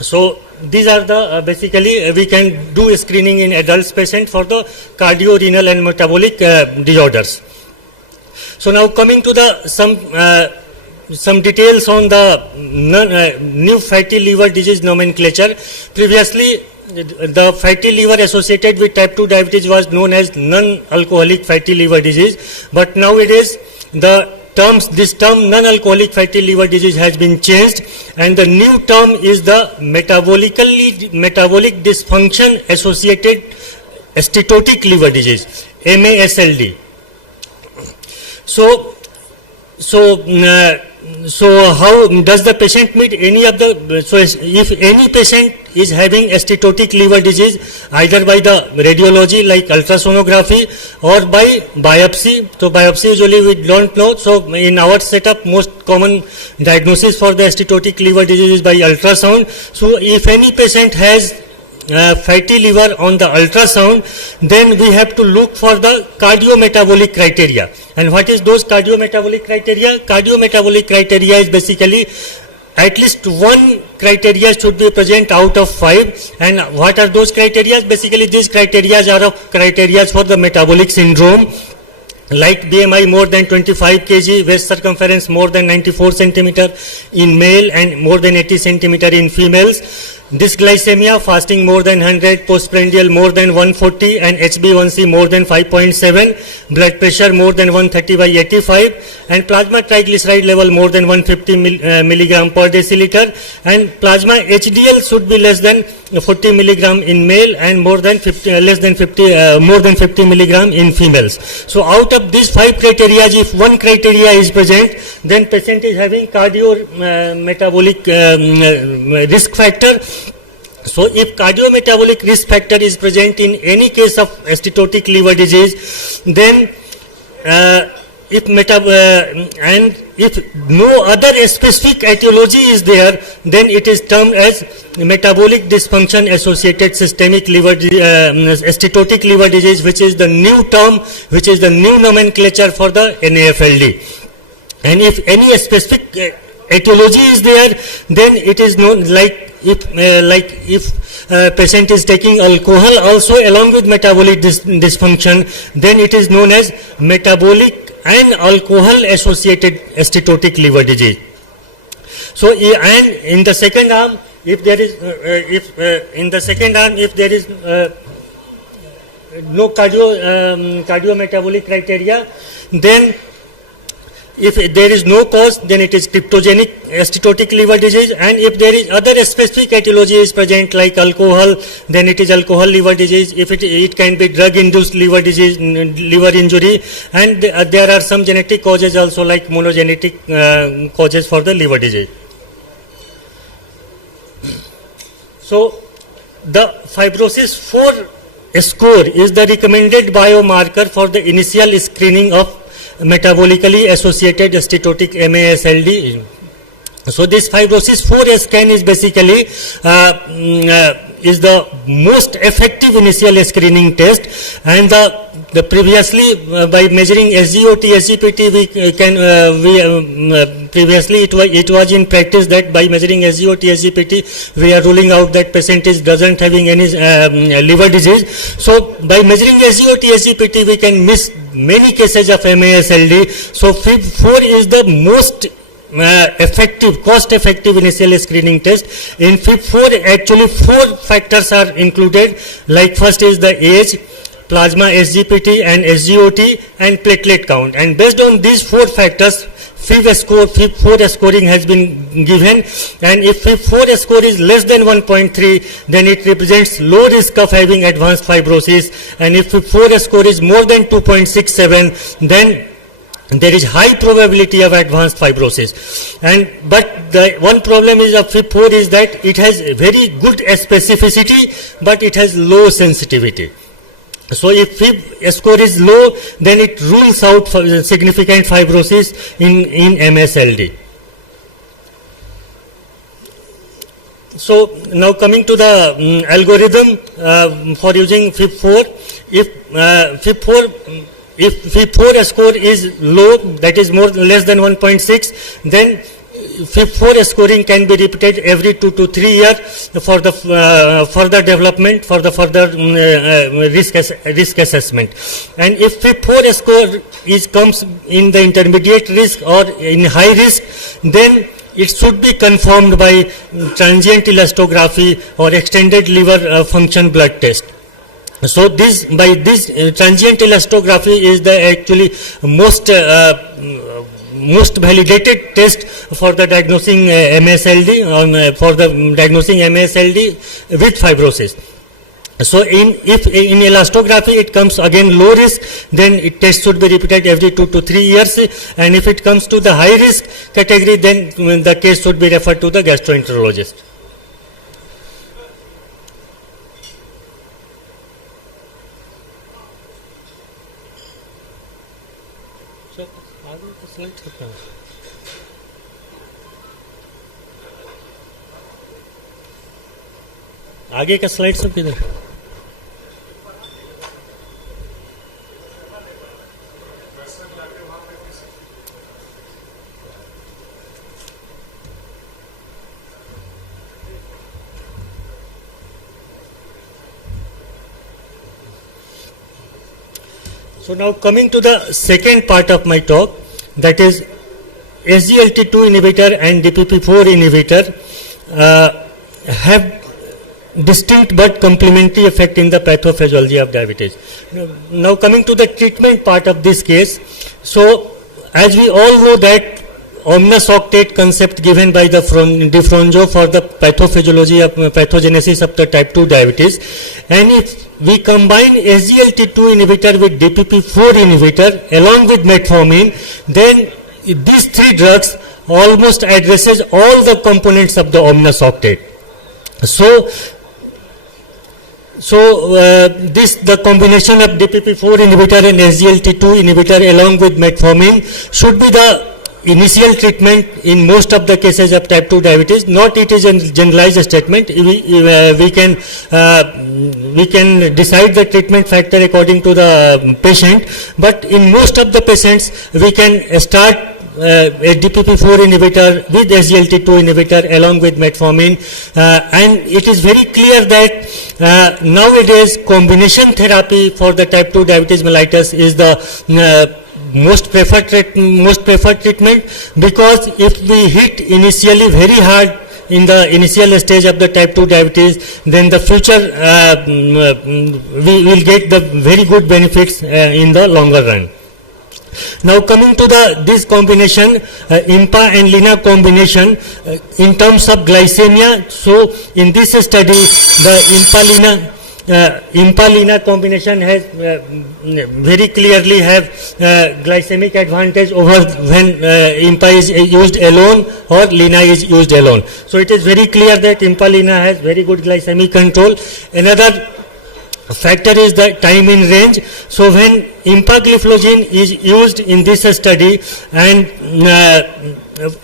So these are the basically we can do screening in adults patient for the cardiorenal and metabolic disorders. So now coming to the some details on the new fatty liver disease nomenclature. Previously, the fatty liver associated with type 2 diabetes was known as non-alcoholic fatty liver disease, but nowadays this term non-alcoholic fatty liver disease has been changed, and the new term is the metabolic dysfunction associated steatotic liver disease, MASLD. So how does the patient meet any of the, so if any patient is having steatotic liver disease, either by the radiology like ultrasonography or by biopsy, so biopsy usually we don't know, so in our setup most common diagnosis for the steatotic liver disease is by ultrasound. So if any patient has fatty liver on the ultrasound, then we have to look for the cardiometabolic criteria. And what is those cardiometabolic criteria? Cardiometabolic criteria is basically at least one criteria should be present out of 5. And what are those criteria? Basically these criteria are of criteria for the metabolic syndrome, like BMI more than 25 kg, waist circumference more than 94 centimeter in male and more than 80 centimeter in females. Dysglycemia, fasting more than 100, postprandial more than 140, and HbA1c more than 5.7, blood pressure more than 130 by 85, and plasma triglyceride level more than 150 milligram per deciliter, and plasma HDL should be less than 40 milligram in male and more than 50 milligram in females. So out of these 5 criteria, if one criteria is present, then patient is having cardiometabolic risk factor. So if cardiometabolic risk factor is present in any case of steatotic liver disease, then and if no other specific etiology is there, then it is termed as metabolic dysfunction associated systemic liver steatotic liver disease, which is the new term, which is the new nomenclature for the NAFLD. And if any specific etiology is there, then it is known if patient is taking alcohol also along with metabolic dysfunction, then it is known as metabolic and alcohol associated steatotic liver disease. So, and in the second arm, if there is no cardiometabolic criteria, then if there is no cause, then it is cryptogenic steatotic liver disease, and if there is other specific etiology is present like alcohol, then it is alcohol liver disease. If it can be drug-induced liver disease, liver injury, and there are some genetic causes also like monogenetic causes for the liver disease. So, the fibrosis 4 score is the recommended biomarker for the initial screening of metabolically associated steatotic MASLD. So this fibrosis 4 scan is basically is the most effective initial screening test, and the previously by measuring SGOT, SGPT previously it was in practice that by measuring SGOT, SGPT we are ruling out that patient doesn't having any liver disease. So by measuring SGOT, SGPT we can miss many cases of MASLD. So FIB4 is the most cost-effective initial screening test. In FIB4, actually 4 factors are included. Like first is the age, plasma SGPT and SGOT, and platelet count. And based on these 4 factors, FIB4 scoring has been given. And if FIB4 score is less than 1.3, then it represents low risk of having advanced fibrosis. And if FIB4 score is more than 2.67, then there is high probability of advanced fibrosis. But the one problem is of FIB4 is that it has very good specificity, but it has low sensitivity. So if FIB score is low, then it rules out significant fibrosis in MASLD. So now coming to the algorithm for using FIB4, if FIB4 score is low, that is less than 1.6, then FIB4 scoring can be repeated every 2 to 3 years for the further development, for the further risk assessment. And if FIB4 score comes in the intermediate risk or in high risk, then it should be confirmed by transient elastography or extended liver function blood test. So by this transient elastography is the actually most validated test for the diagnosing MASLD, with fibrosis. So if in elastography it comes again low risk, then test should be repeated every 2 to 3 years, and if it comes to the high risk category, then the case should be referred to the gastroenterologist. आगे का slide सब किधर? So now coming to the second part of my talk, that is SGLT2 inhibitor and DPP4 inhibitor have distinct but complementary effect in the pathophysiology of diabetes. Now coming to the treatment part of this case, so as we all know that omnus octet concept given by the DeFronzo for the pathophysiology of pathogenesis of the type 2 diabetes, and if we combine SGLT2 inhibitor with DPP4 inhibitor along with metformin, then these 3 drugs almost addresses all the components of the omnus octet. So The combination of DPP-4 inhibitor and SGLT2 inhibitor along with metformin should be the initial treatment in most of the cases of type 2 diabetes. Not it is a generalized statement. We can decide the treatment factor according to the patient, but in most of the patients we can start a DPP-4 inhibitor with SGLT2 inhibitor along with metformin, and it is very clear that nowadays combination therapy for the type 2 diabetes mellitus is the most preferred treatment, because if we hit initially very hard in the initial stage of the type 2 diabetes, then the future we will get the very good benefits in the longer run. Now coming to this combination, IMPA and LINA combination, in terms of glycemia, so in this study the IMPA-LINA combination has very clearly have glycemic advantage over when IMPA is used alone or LINA is used alone. So it is very clear that IMPA-LINA has very good glycemic control. Another factor is the time in range. So when empagliflozin is used in this study, and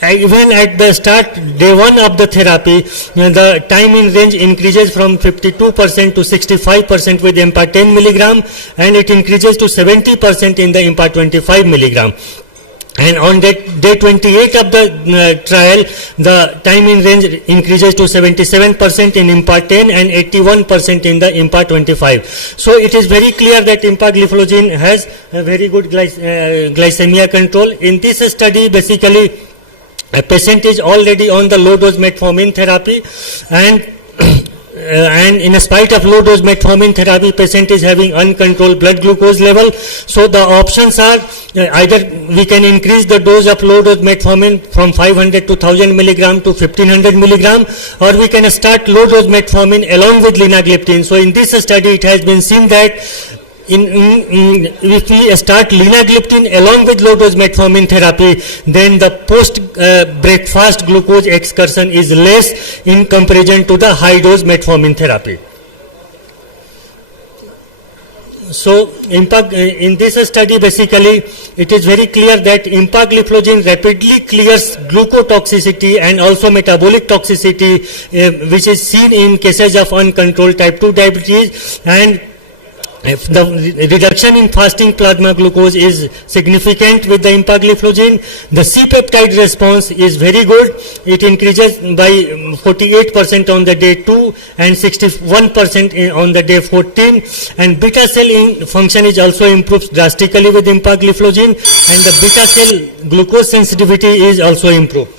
even at the start day 1 of the therapy, the time in range increases from 52% to 65% with EMPA 10 milligram, and it increases to 70% in the EMPA 25 milligram. And on day 28 of the trial, the time in range increases to 77% in IMPA 10 and 81% in the IMPA 25. So it is very clear that empagliflozin has a very good glycemia control. In this study, basically, a patient is already on the low dose metformin therapy, and in spite of low dose metformin therapy, patient is having uncontrolled blood glucose level. So the options are either we can increase the dose of low dose metformin from 500 to 1000 milligram to 1500 milligram, or we can start low dose metformin along with linagliptin. So in this study it has been seen that if we start linagliptin along with low dose metformin therapy, then the post breakfast glucose excursion is less in comparison to the high dose metformin therapy. So in this study, basically it is very clear that empagliflozin rapidly clears glucotoxicity and also metabolic toxicity, which is seen in cases of uncontrolled type 2 diabetes, and if the reduction in fasting plasma glucose is significant with the empagliflozin, the C-peptide response is very good. It increases by 48% on the day 2 and 61% on the day 14. And beta cell function is also improved drastically with empagliflozin, and the beta cell glucose sensitivity is also improved.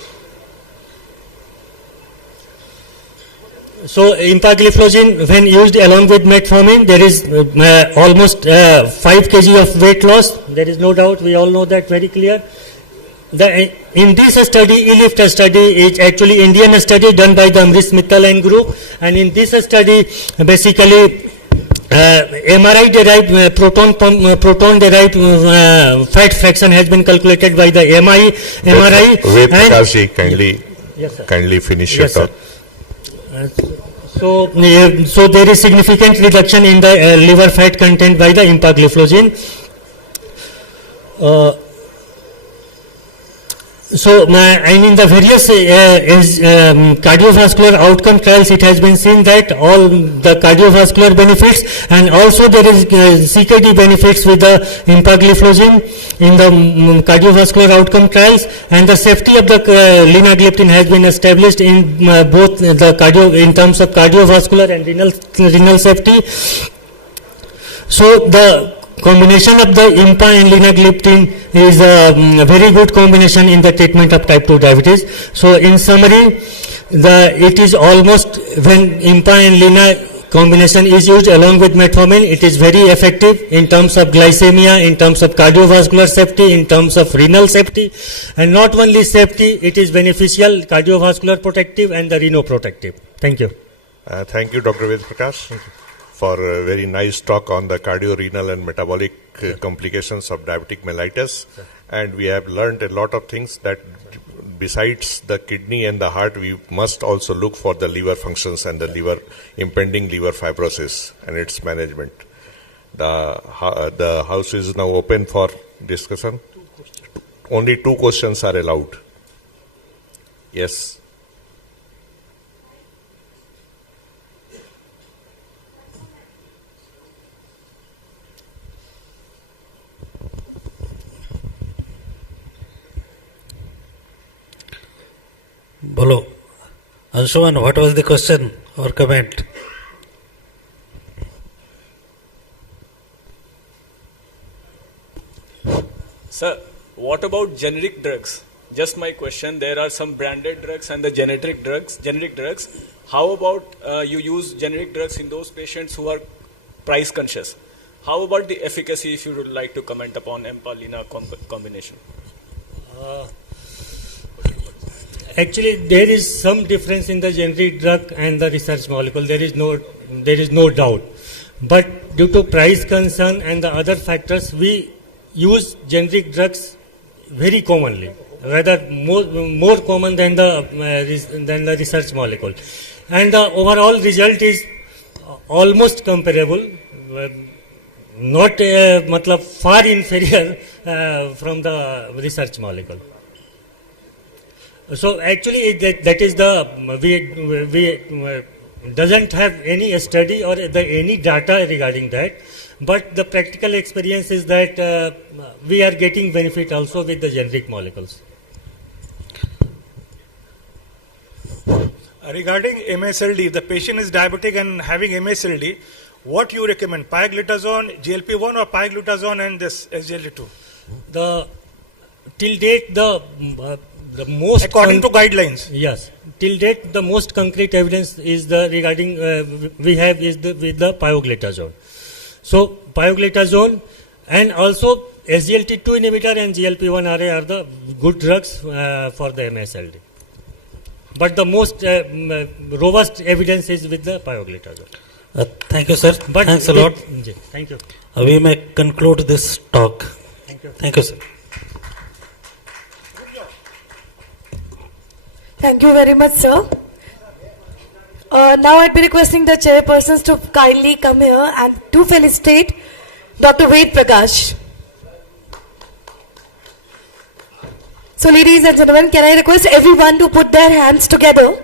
So empagliflozin, when used along with metformin, there is almost 5 kg of weight loss. There is no doubt. We all know that very clear. In this study, E-LIFT study is actually Indian study done by the Amrit Mittal and group. And in this study, basically, MRI derived proton derived fat fraction has been calculated by the MRI. Wait, Prakash ji, kindly finish your talk. So there is significant reduction in the liver fat content by the empagliflozin. And in the various cardiovascular outcome trials, it has been seen that all the cardiovascular benefits, and also there is CKD benefits with the empagliflozin in the cardiovascular outcome trials, and the safety of the linagliptin has been established in both the in terms of cardiovascular and renal safety. So the combination of the IMPA and linagliptin is a very good combination in the treatment of type 2 diabetes. So in summary, it is almost, when IMPA and lina combination is used along with metformin, it is very effective in terms of glycemia, in terms of cardiovascular safety, in terms of renal safety, and not only safety, it is beneficial cardiovascular protective and the renoprotective. Thank you. Thank you, Dr. Ved Prakash, for a very nice talk on the cardiorenal and metabolic complications of diabetic mellitus. And we have learned a lot of things that besides the kidney and the heart, we must also look for the liver functions and the impending liver fibrosis and its management. The house is now open for discussion. Only 2 questions are allowed. Yes. Bolo. Anshuman, what was the question or comment? Sir, what about generic drugs? Just my question. There are some branded drugs and the generic drugs. How about you use generic drugs in those patients who are price conscious? How about the efficacy, if you would like to comment upon Empalina combination? Actually, there is some difference in the generic drug and the research molecule. There is no doubt. But due to price concern and the other factors, we use generic drugs very commonly, rather more common than the research molecule. And the overall result is almost comparable, not far inferior from the research molecule. So actually that is we doesn't have any study or any data regarding that, but the practical experience is that we are getting benefit also with the generic molecules. Regarding MSLD, if the patient is diabetic and having MSLD, what you recommend? Pioglitazone, GLP-1 or pioglitazone and this SGLT2? Till date the most according to guidelines. Yes, till date the most concrete evidence is regarding we have is with the pioglitazone. So pioglitazone and also SGLT2 inhibitor and GLP-1RA are the good drugs for the MSLD. But the most robust evidence is with the pioglitazone. Thank you, sir. Thanks a lot. Thank you. We may conclude this talk. Thank you. Thank you, sir. Thank you very much, sir. Now I'd be requesting the chairpersons to kindly come here and to felicitate Dr. Ved Prakash. So ladies and gentlemen, can I request everyone to put their hands together?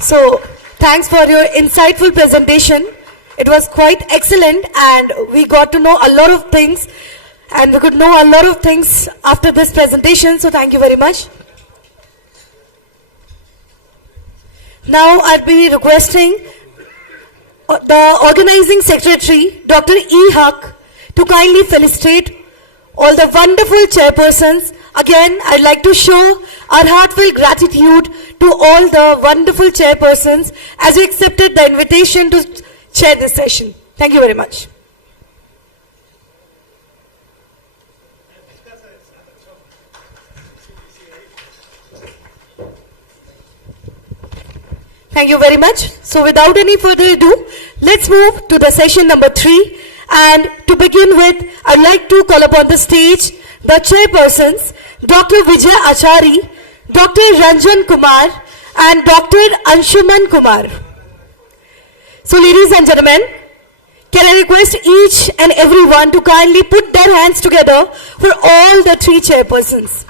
So thanks for your insightful presentation. It was quite excellent and we got to know a lot of things and we could know a lot of things after this presentation. So thank you very much. Now I'll be requesting the organizing secretary, Dr. E. Haq, to kindly felicitate all the wonderful chairpersons. Again, I'd like to show our heartfelt gratitude to all the wonderful chairpersons as you accepted the invitation to chair this session. Thank you very much. Thank you very much. So without any further ado, let's move to the session number 3. And to begin with, I'd like to call upon the stage the chairpersons, Dr. Vijay Achari, Dr. Ranjan Kumar, and Dr. Anshuman Kumar. So ladies and gentlemen, can I request each and everyone to kindly put their hands together for all the 3 chairpersons.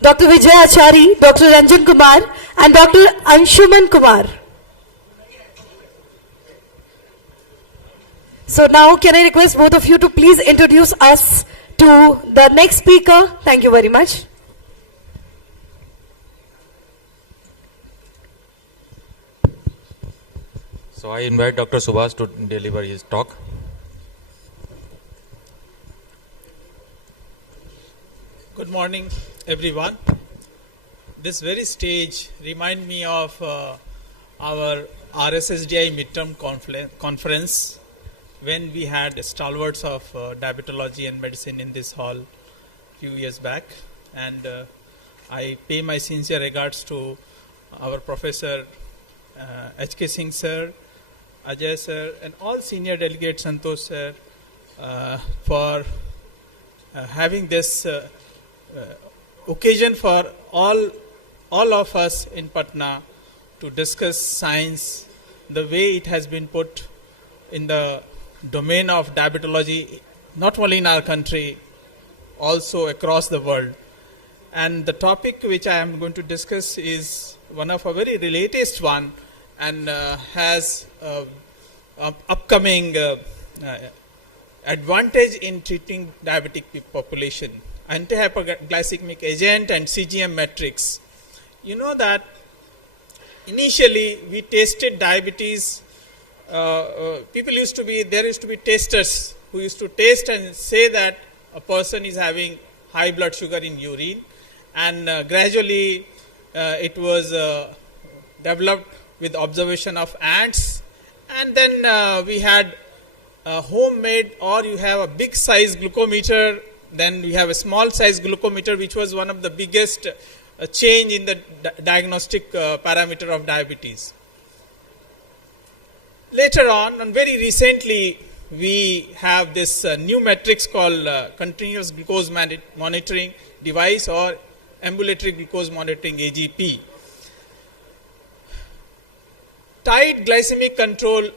Dr. Vijay Achari, Dr. Ranjan Kumar, and Dr. Anshuman Kumar. So now can I request both of you to please introduce us to the next speaker. Thank you very much. So I invite Dr. Subhas to deliver his talk. Good morning, everyone. This very stage reminds me of our RSSDI midterm conference when we had stalwarts of diabetology and medicine in this hall few years back. And I pay my sincere regards to our Professor H.K. Singh sir, Ajay sir, and all senior delegates, Santosh sir, for having this occasion for all of us in Patna to discuss science the way it has been put in the domain of diabetology, not only in our country, also across the world. And the topic which I am going to discuss is one of a very latest one, and has upcoming advantage in treating diabetic population: anti-hyperglycemic agent and CGM matrix. You know that initially we tested diabetes. There used to be testers who used to test and say that a person is having high blood sugar in urine, and gradually it was developed with observation of ants, and then we had homemade, or you have a big size glucometer, then we have a small size glucometer, which was one of the biggest change in the diagnostic parameter of diabetes. Later on, and very recently, we have this new matrix called continuous glucose monitoring device, or ambulatory glucose monitoring AGP. Tight glycemic control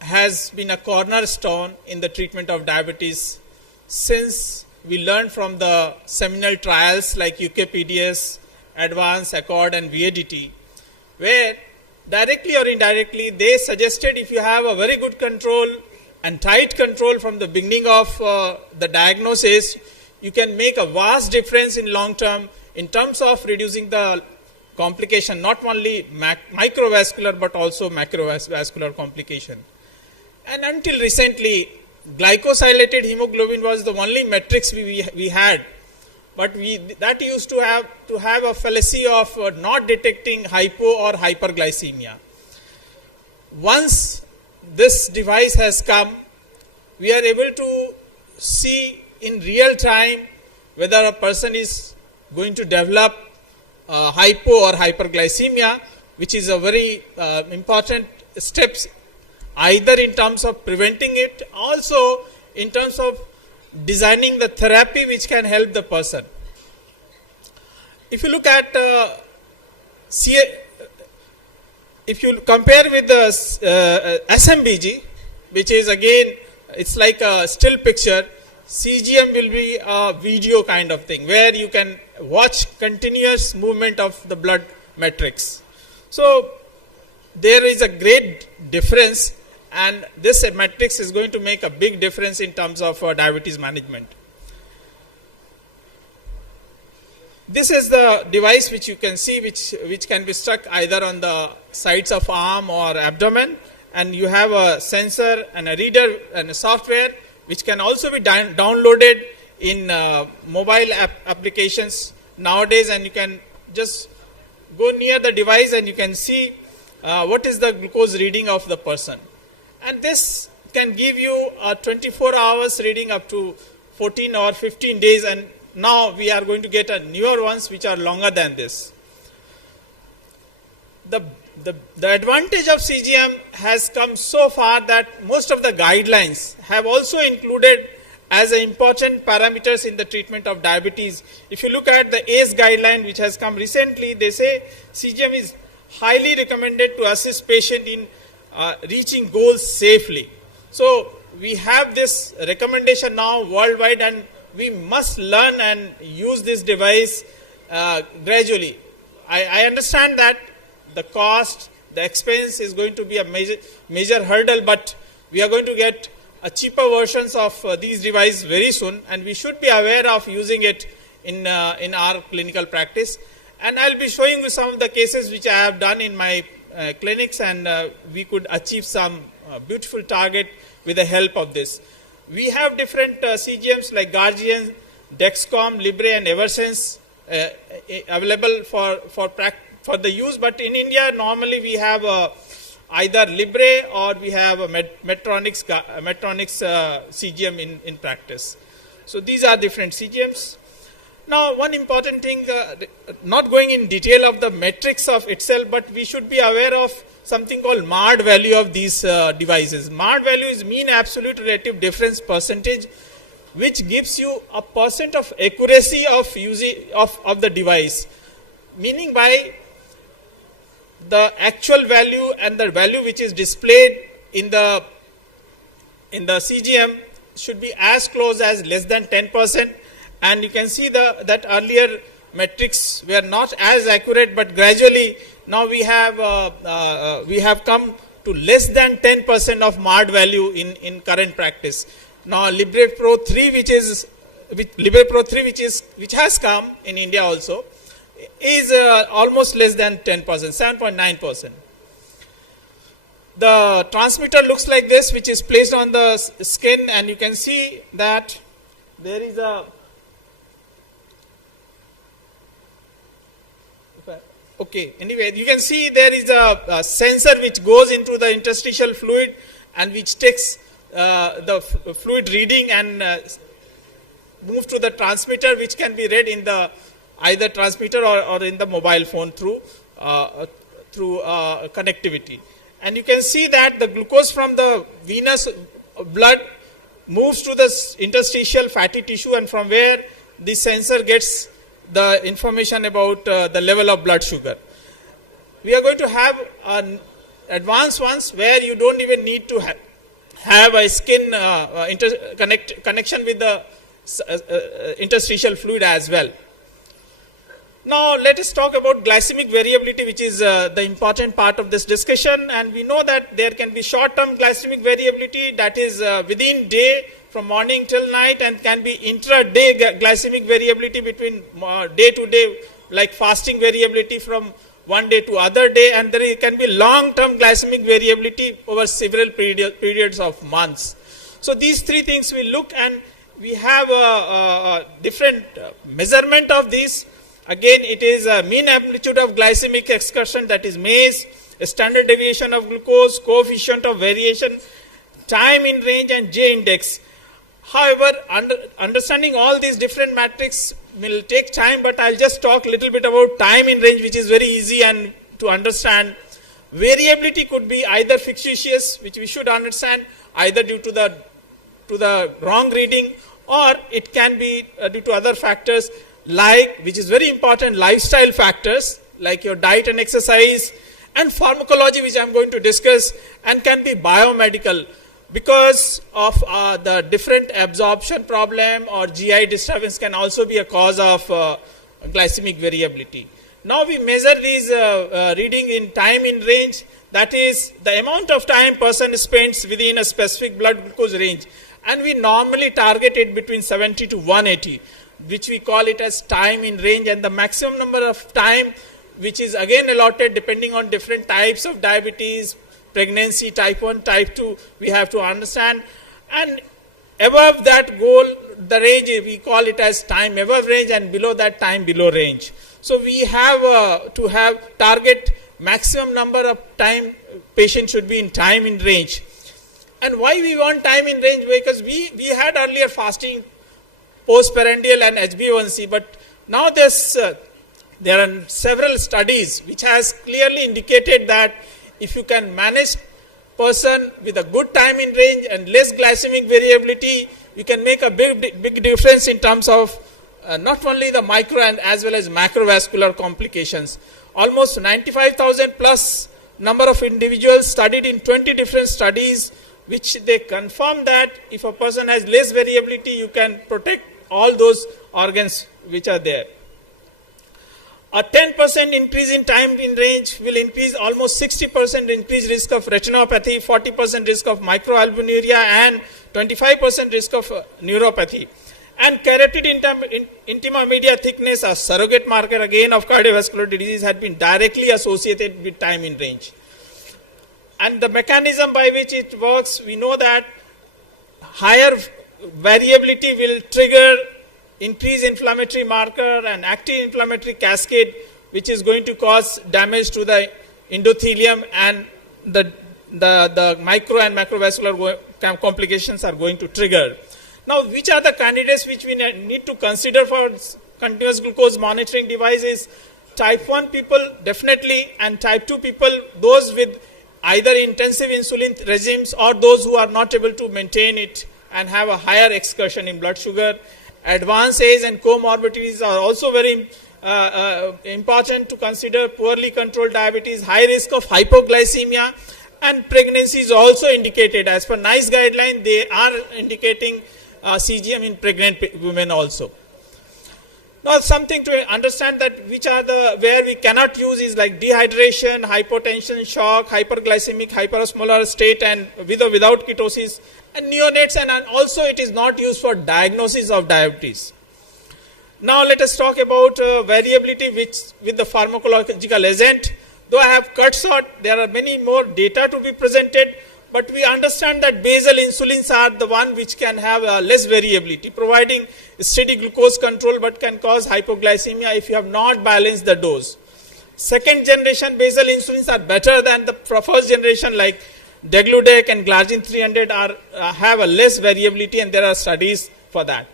has been a cornerstone in the treatment of diabetes since we learned from the seminal trials like UKPDS, Advance, Accord and VADT, where directly or indirectly they suggested if you have a very good control and tight control from the beginning of the diagnosis, you can make a vast difference in long term in terms of reducing the complication, not only microvascular but also macrovascular complication. And until recently, glycosylated hemoglobin was the only metrics we had, but that used to have a fallacy of not detecting hypo or hyperglycemia. Once this device has come, we are able to see in real time whether a person is going to develop hypo or hyperglycemia, which is a very important steps, either in terms of preventing it, also in terms of designing the therapy which can help the person. If you look at if you compare with the SMBG, which is again, it's like a still picture, CGM will be a video kind of thing where you can watch continuous movement of the blood matrix. So there is a great difference, and this matrix is going to make a big difference in terms of diabetes management. This is the device which you can see, which can be stuck either on the sides of arm or abdomen, and you have a sensor and a reader and a software which can also be downloaded in mobile applications nowadays, and you can just go near the device and you can see what is the glucose reading of the person. And this can give you a 24 hours reading up to 14 or 15 days, and now we are going to get a newer ones which are longer than this. The advantage of CGM has come so far that most of the guidelines have also included as important parameters in the treatment of diabetes. If you look at the ACE guideline which has come recently, they say CGM is highly recommended to assist patient in reaching goals safely. So we have this recommendation now worldwide, and we must learn and use this device gradually. I understand that the cost, the expense is going to be a major hurdle, but we are going to get cheaper versions of these devices very soon, and we should be aware of using it in our clinical practice. And I'll be showing you some of the cases which I have done in my clinics, and we could achieve some beautiful target with the help of this. We have different CGMs like Guardian, Dexcom, Libre and Eversense available for the use, but in India normally we have either Libre or we have a Medtronic's CGM in practice. So these are different CGMs. Now one important thing, not going in detail of the metrics of itself, but we should be aware of something called MARD value of these devices. MARD value is mean absolute relative difference percentage. which gives you a % of accuracy of using of the device, meaning by the actual value and the value which is displayed in the CGM should be as close as less than 10%, and you can see that earlier metrics were not as accurate, but gradually now we have come to less than 10% of MARD value in current practice. Now Libre Pro 3 which has come in India also is almost less than 10%, 7.9%. The transmitter looks like this, which is placed on the skin, and you can see that there is a anyway, you can see there is a sensor which goes into the interstitial fluid and which takes the fluid reading and moves to the transmitter, which can be read in the either transmitter or in the mobile phone through connectivity. And you can see that the glucose from the venous blood moves to the interstitial fatty tissue, and from where the sensor gets the information about the level of blood sugar. We are going to have an advanced ones where you don't even need to have a skin connection with the interstitial fluid as well. Now let us talk about glycemic variability, which is the important part of this discussion, and we know that there can be short-term glycemic variability, that is within day from morning till night, and can be intra-day glycemic variability between day to day, like fasting variability from one day to other day, and there can be long-term glycemic variability over several periods of months. So these three things we look, and we have a different measurement of these. Again, it is a mean amplitude of glycemic excursion, that is MACE, a standard deviation of glucose, coefficient of variation, time in range, and J index. However, understanding all these different metrics will take time, but I'll just talk a little bit about time in range, which is very easy and to understand. Variability could be either fictitious, which we should understand, either due to the wrong reading, or it can be due to other factors, like, which is very important, lifestyle factors like your diet and exercise, and pharmacology, which I'm going to discuss, and can be biomedical because of the different absorption problem or GI disturbance can also be a cause of glycemic variability. Now we measure these reading in time in range, that is the amount of time person spends within a specific blood glucose range, and we normally target it between 70 to 180. Which we call it as time in range, and the maximum number of time, which is again allotted depending on different types of diabetes, pregnancy, type 1, type 2, we have to understand. And above that goal, the range, we call it as time above range, and below that, time below range. So we have to have target maximum number of time patient should be in time in range. And why we want time in range? Because we had earlier fasting postprandial and HbA1c, but now there are several studies which has clearly indicated that if you can manage person with a good time in range and less glycemic variability, you can make a big difference in terms of not only the micro and as well as macrovascular complications. Almost 95,000 plus number of individuals studied in 20 different studies, which they confirm that if a person has less variability, you can protect all those organs which are there. A 10% increase in time in range will increase almost 60% increased risk of retinopathy, 40% risk of microalbuminuria, and 25% risk of neuropathy. And carotid intima media thickness, a surrogate marker again of cardiovascular disease, had been directly associated with time in range. And the mechanism by which it works, we know that higher variability will trigger increased inflammatory marker and active inflammatory cascade, which is going to cause damage to the endothelium, and the micro and macrovascular complications are going to trigger. Now, which are the candidates which we need to consider for continuous glucose monitoring devices? Type 1 people definitely, and type 2 people, those with either intensive insulin regimes or those who are not able to maintain it and have a higher excursion in blood sugar. Advanced age and comorbidities are also very important to consider. Poorly controlled diabetes, high risk of hypoglycemia, and pregnancy is also indicated. As per NICE guideline, they are indicating CGM in pregnant women also. Now, something to understand that which are the where we cannot use is like dehydration, hypotension, shock, hyperglycemic, hyperosmolar state, and with or without ketosis, and neonates, and also it is not used for diagnosis of diabetes. Now, let us talk about variability with the pharmacological agent. Though I have cut short, there are many more data to be presented, but we understand that basal insulins are the one which can have less variability, providing steady glucose control, but can cause hypoglycemia if you have not balanced the dose. Second generation basal insulins are better than the first generation, like degludec and glargine 300 have a less variability, and there are studies for that.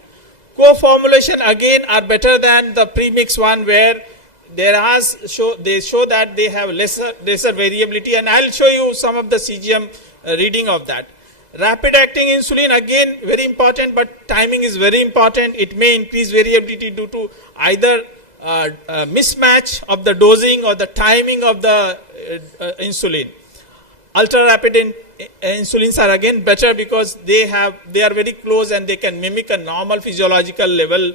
Co-formulation again are better than the premix one, where they show that they have lesser variability, and I'll show you some of the CGM reading of that. Rapid acting insulin again very important, but timing is very important. It may increase variability due to either mismatch of the dosing or the timing of the insulin. Ultra rapid insulins are again better because they are very close and they can mimic a normal physiological level.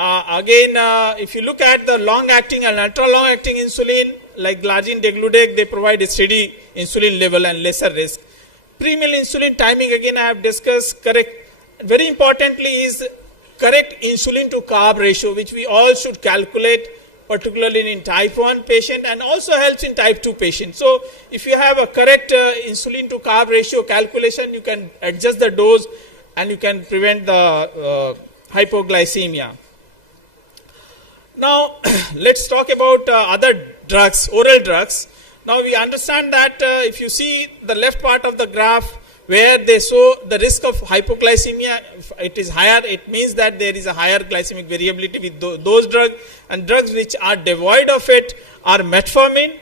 If you look at the long acting and ultra long acting insulin like glargine, degludec, they provide a steady insulin level and lesser risk. Pre-meal insulin timing, again I have discussed, correct. Very importantly is correct insulin to carb ratio, which we all should calculate, particularly in type 1 patient, and also helps in type 2 patient. So if you have a correct insulin to carb ratio calculation, you can adjust the dose and you can prevent the hypoglycemia. Now, let's talk about other drugs, oral drugs. Now, we understand that if you see the left part of the graph where they show the risk of hypoglycemia, if it is higher, it means that there is a higher glycemic variability with those drugs, and drugs which are devoid of it are metformin.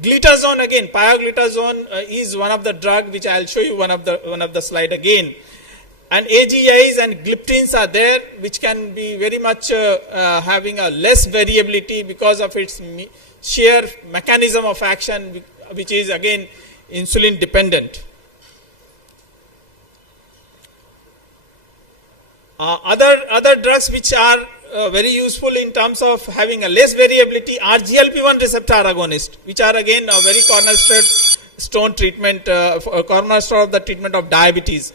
Glitazone, again, pioglitazone is one of the drugs which I will show you one of the slide again. And AGIs and gliptins are there, which can be very much having a less variability because of its sheer mechanism of action, which is again insulin dependent. Other drugs which are very useful in terms of having a less variability are GLP-1 receptor agonists, which are again a very cornerstone treatment, cornerstone of the treatment of diabetes.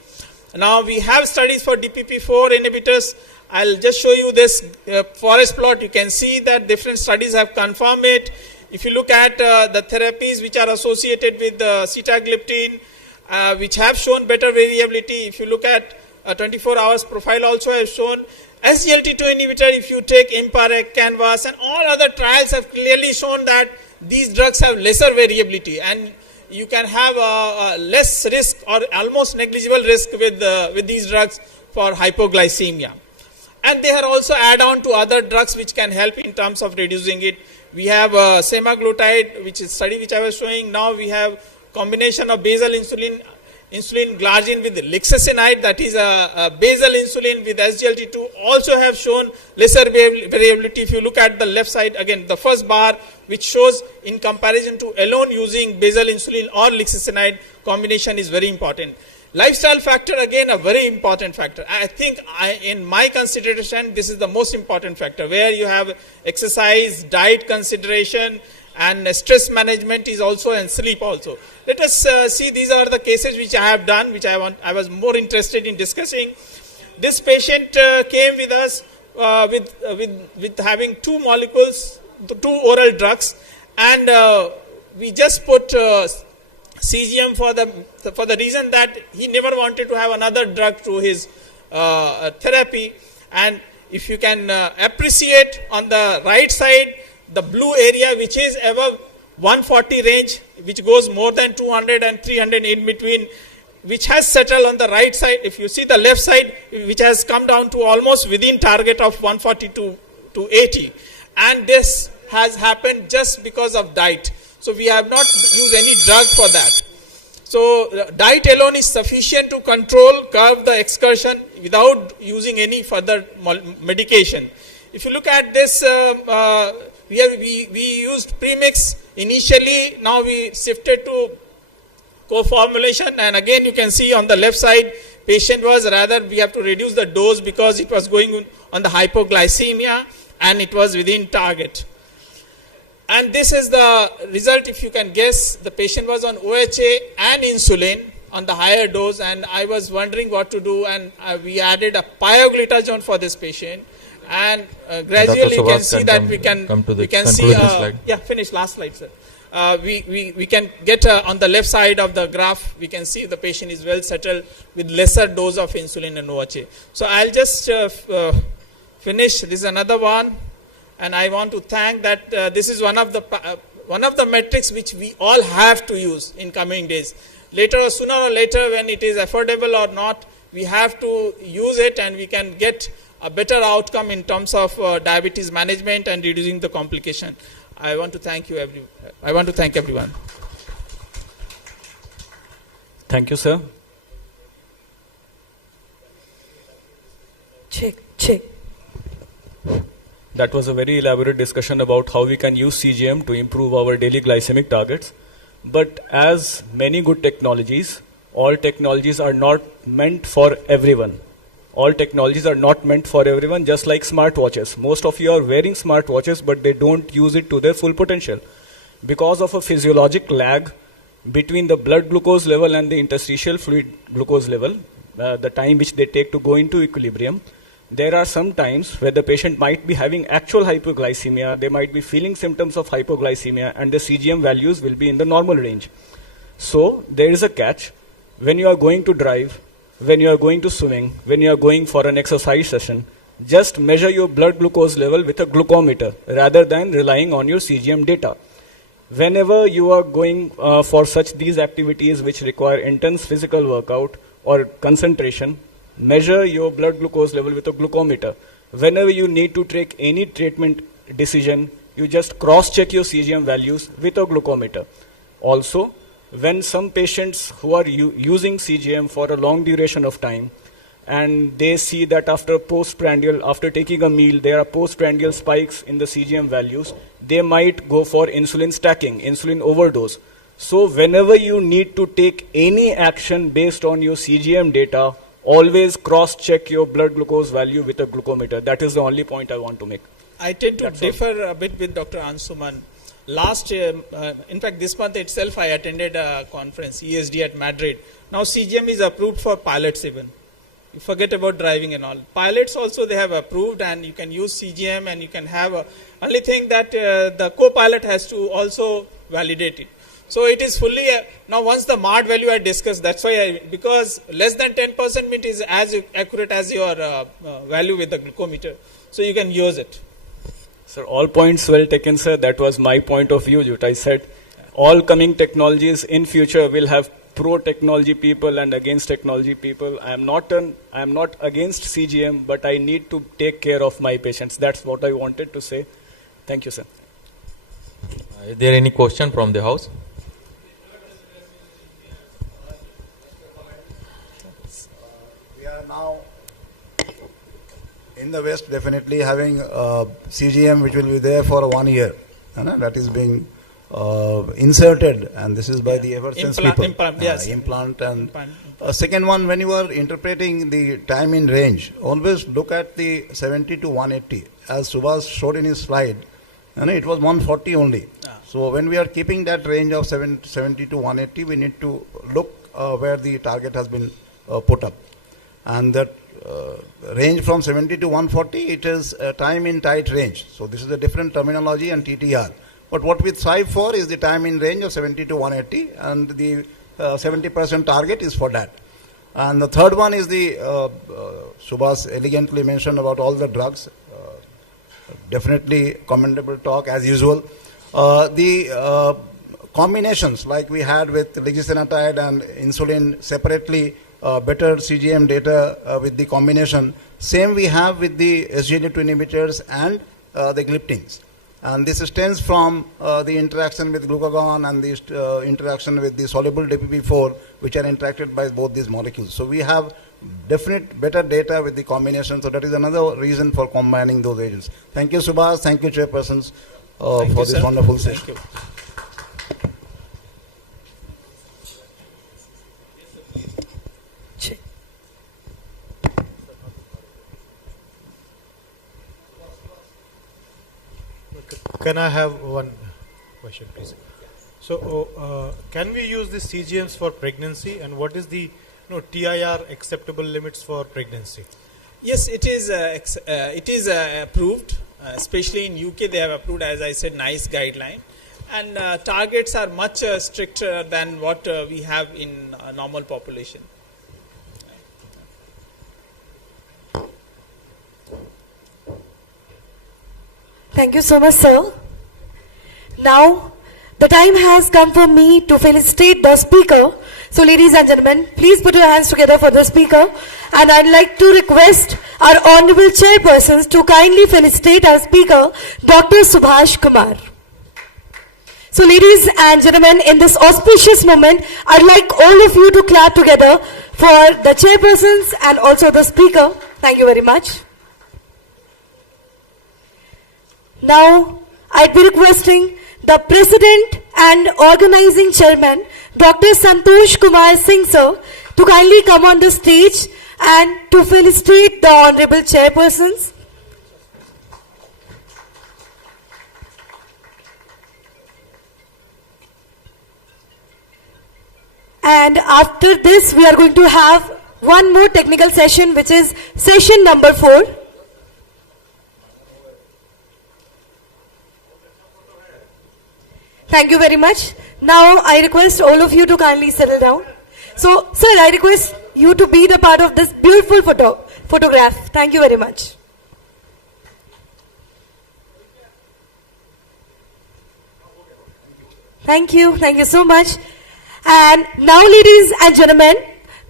Now we have studies for DPP-4 inhibitors. I'll just show you this forest plot. You can see that different studies have confirmed it. If you look at the therapies which are associated with sitagliptin, which have shown better variability. If you look at 24 hours profile also have shown. SGLT2 inhibitor, if you take Imparec, Canvas, and all other trials have clearly shown that these drugs have lesser variability, and you can have a less risk or almost negligible risk with these drugs for hypoglycemia. And they are also add-on to other drugs which can help in terms of reducing it. We have semaglutide, which is study which I was showing. Now we have combination of basal insulin glargine with lixisenide, that is a basal insulin with SGLT2, also have shown lesser variability. If you look at the left side, again the first bar, which shows in comparison to alone using basal insulin or lixisenide, combination is very important. Lifestyle factor, again a very important factor. I think in my consideration, this is the most important factor, where you have exercise, diet consideration, and stress management is also, and sleep also. Let us see, these are the cases which I have done, which I was more interested in discussing. This patient came with us with having two molecules, two oral drugs, and we just put CGM for the reason that he never wanted to have another drug to his therapy. And if you can appreciate on the right side, the blue area which is above 140 range, which goes more than 200 and 300 in between, which has settled on the right side. If you see the left side, which has come down to almost within target of 140 to 80. And this has happened just because of diet. So we have not used any drug for that. So diet alone is sufficient to curb the excursion without using any further medication. If you look at this, we used premix initially, now we shifted to co-formulation, and again you can see on the left side, patient was rather, we have to reduce the dose because it was going on the hypoglycemia and it was within target. And this is the result. If you can guess, the patient was on OHA and insulin on the higher dose, and I was wondering what to do, and we added a pioglitazone for this patient, and gradually you can see that we can see, finish last slide, sir. We can get on the left side of the graph, we can see the patient is well settled with lesser dose of insulin and OHA. So I'll just finish. This is another one, and I want to thank that this is one of the metrics which we all have to use in coming days. Later or sooner or later, when it is affordable or not, we have to use it, and we can get a better outcome in terms of diabetes management and reducing the complication. I want to thank you everyone. Thank you, sir. Check. That was a very elaborate discussion about how we can use CGM to improve our daily glycemic targets. But as many good technologies, all technologies are not meant for everyone. All technologies are not meant for everyone, just like smartwatches. Most of you are wearing smartwatches, but they don't use it to their full potential. Because of a physiologic lag between the blood glucose level and the interstitial fluid glucose level, the time which they take to go into equilibrium, there are some times where the patient might be having actual hypoglycemia, they might be feeling symptoms of hypoglycemia, and the CGM values will be in the normal range. So there is a catch. When you are going to drive, when you are going to swimming, when you are going for an exercise session, just measure your blood glucose level with a glucometer rather than relying on your CGM data. Whenever you are going for these activities which require intense physical workout or concentration, measure your blood glucose level with a glucometer. Whenever you need to take any treatment decision, you just cross-check your CGM values with a glucometer. Also, when some patients who are using CGM for a long duration of time, and they see that after taking a meal, there are postprandial spikes in the CGM values, they might go for insulin stacking, insulin overdose. So whenever you need to take any action based on your CGM data, always cross-check your blood glucose value with a glucometer. That is the only point I want to make. I tend to differ a bit with Dr. Ansuman. Last year, in fact this month itself, I attended a conference, ESD at Madrid. Now CGM is approved for pilots even. You forget about driving and all. Pilots also they have approved, and you can use CGM, and you can have only thing that the co-pilot has to also validate it. So it is fully, now once the MARD value I discussed, that's why because less than 10% mean is as accurate as your value with the glucometer. So you can use it. Sir, all points well taken, sir. That was my point of view, what I said. All coming technologies in future will have pro-technology people and against technology people. I am not against CGM, but I need to take care of my patients. That's what I wanted to say. Thank you, sir. Is there any question from the house? We are now in the West definitely having CGM which will be there for 1 year. That is being inserted, and this is by the Eversense people. Implant and second one, when you are interpreting the time in range, always look at the 70 to 180. As Subhas showed in his slide, it was 140 only. So when we are keeping that range of 70 to 180, we need to look where the target has been put up. And that range from 70 to 140, it is time in tight range. So this is a different terminology and TTR. But what we strive for is the time in range of 70 to 180, and the 70% target is for that. And the third one is the, Subhas elegantly mentioned about all the drugs. Definitely commendable talk as usual. The combinations like we had with lixisenatide and insulin separately, better CGM data with the combination. Same we have with the SGLT2 inhibitors and the gliptins. And this stems from the interaction with glucagon and the interaction with the soluble DPP4, which are interacted by both these molecules. So we have definite better data with the combination. So that is another reason for combining those agents. Thank you, Subhas. Thank you, chairpersons, for this wonderful session. Thank you. Can I have one question, please? So, can we use the CGMs for pregnancy, and what is the TIR acceptable limits for pregnancy? Yes, it is approved, especially in UK. They have approved, as I said, NICE guideline, and targets are much stricter than what we have in normal population. Thank you so much, sir. Now, the time has come for me to felicitate the speaker. So, ladies and gentlemen, please put your hands together for the speaker. And I'd like to request our honorable chairpersons to kindly felicitate our speaker, Dr. Subhash Kumar. So, ladies and gentlemen, in this auspicious moment, I'd like all of you to clap together for the chairpersons and also the speaker. Thank you very much. Now, I'd be requesting the President and Organizing Chairman, Dr. Santosh Kumar Singh, sir, to kindly come on the stage and to felicitate the Honorable Chairpersons. And after this, we are going to have one more technical session, which is session number 4. Thank you very much. Now I request all of you to kindly settle down. So, sir, I request you to be the part of this beautiful photograph. Thank you very much. Thank you. Thank you so much. And now, ladies and gentlemen,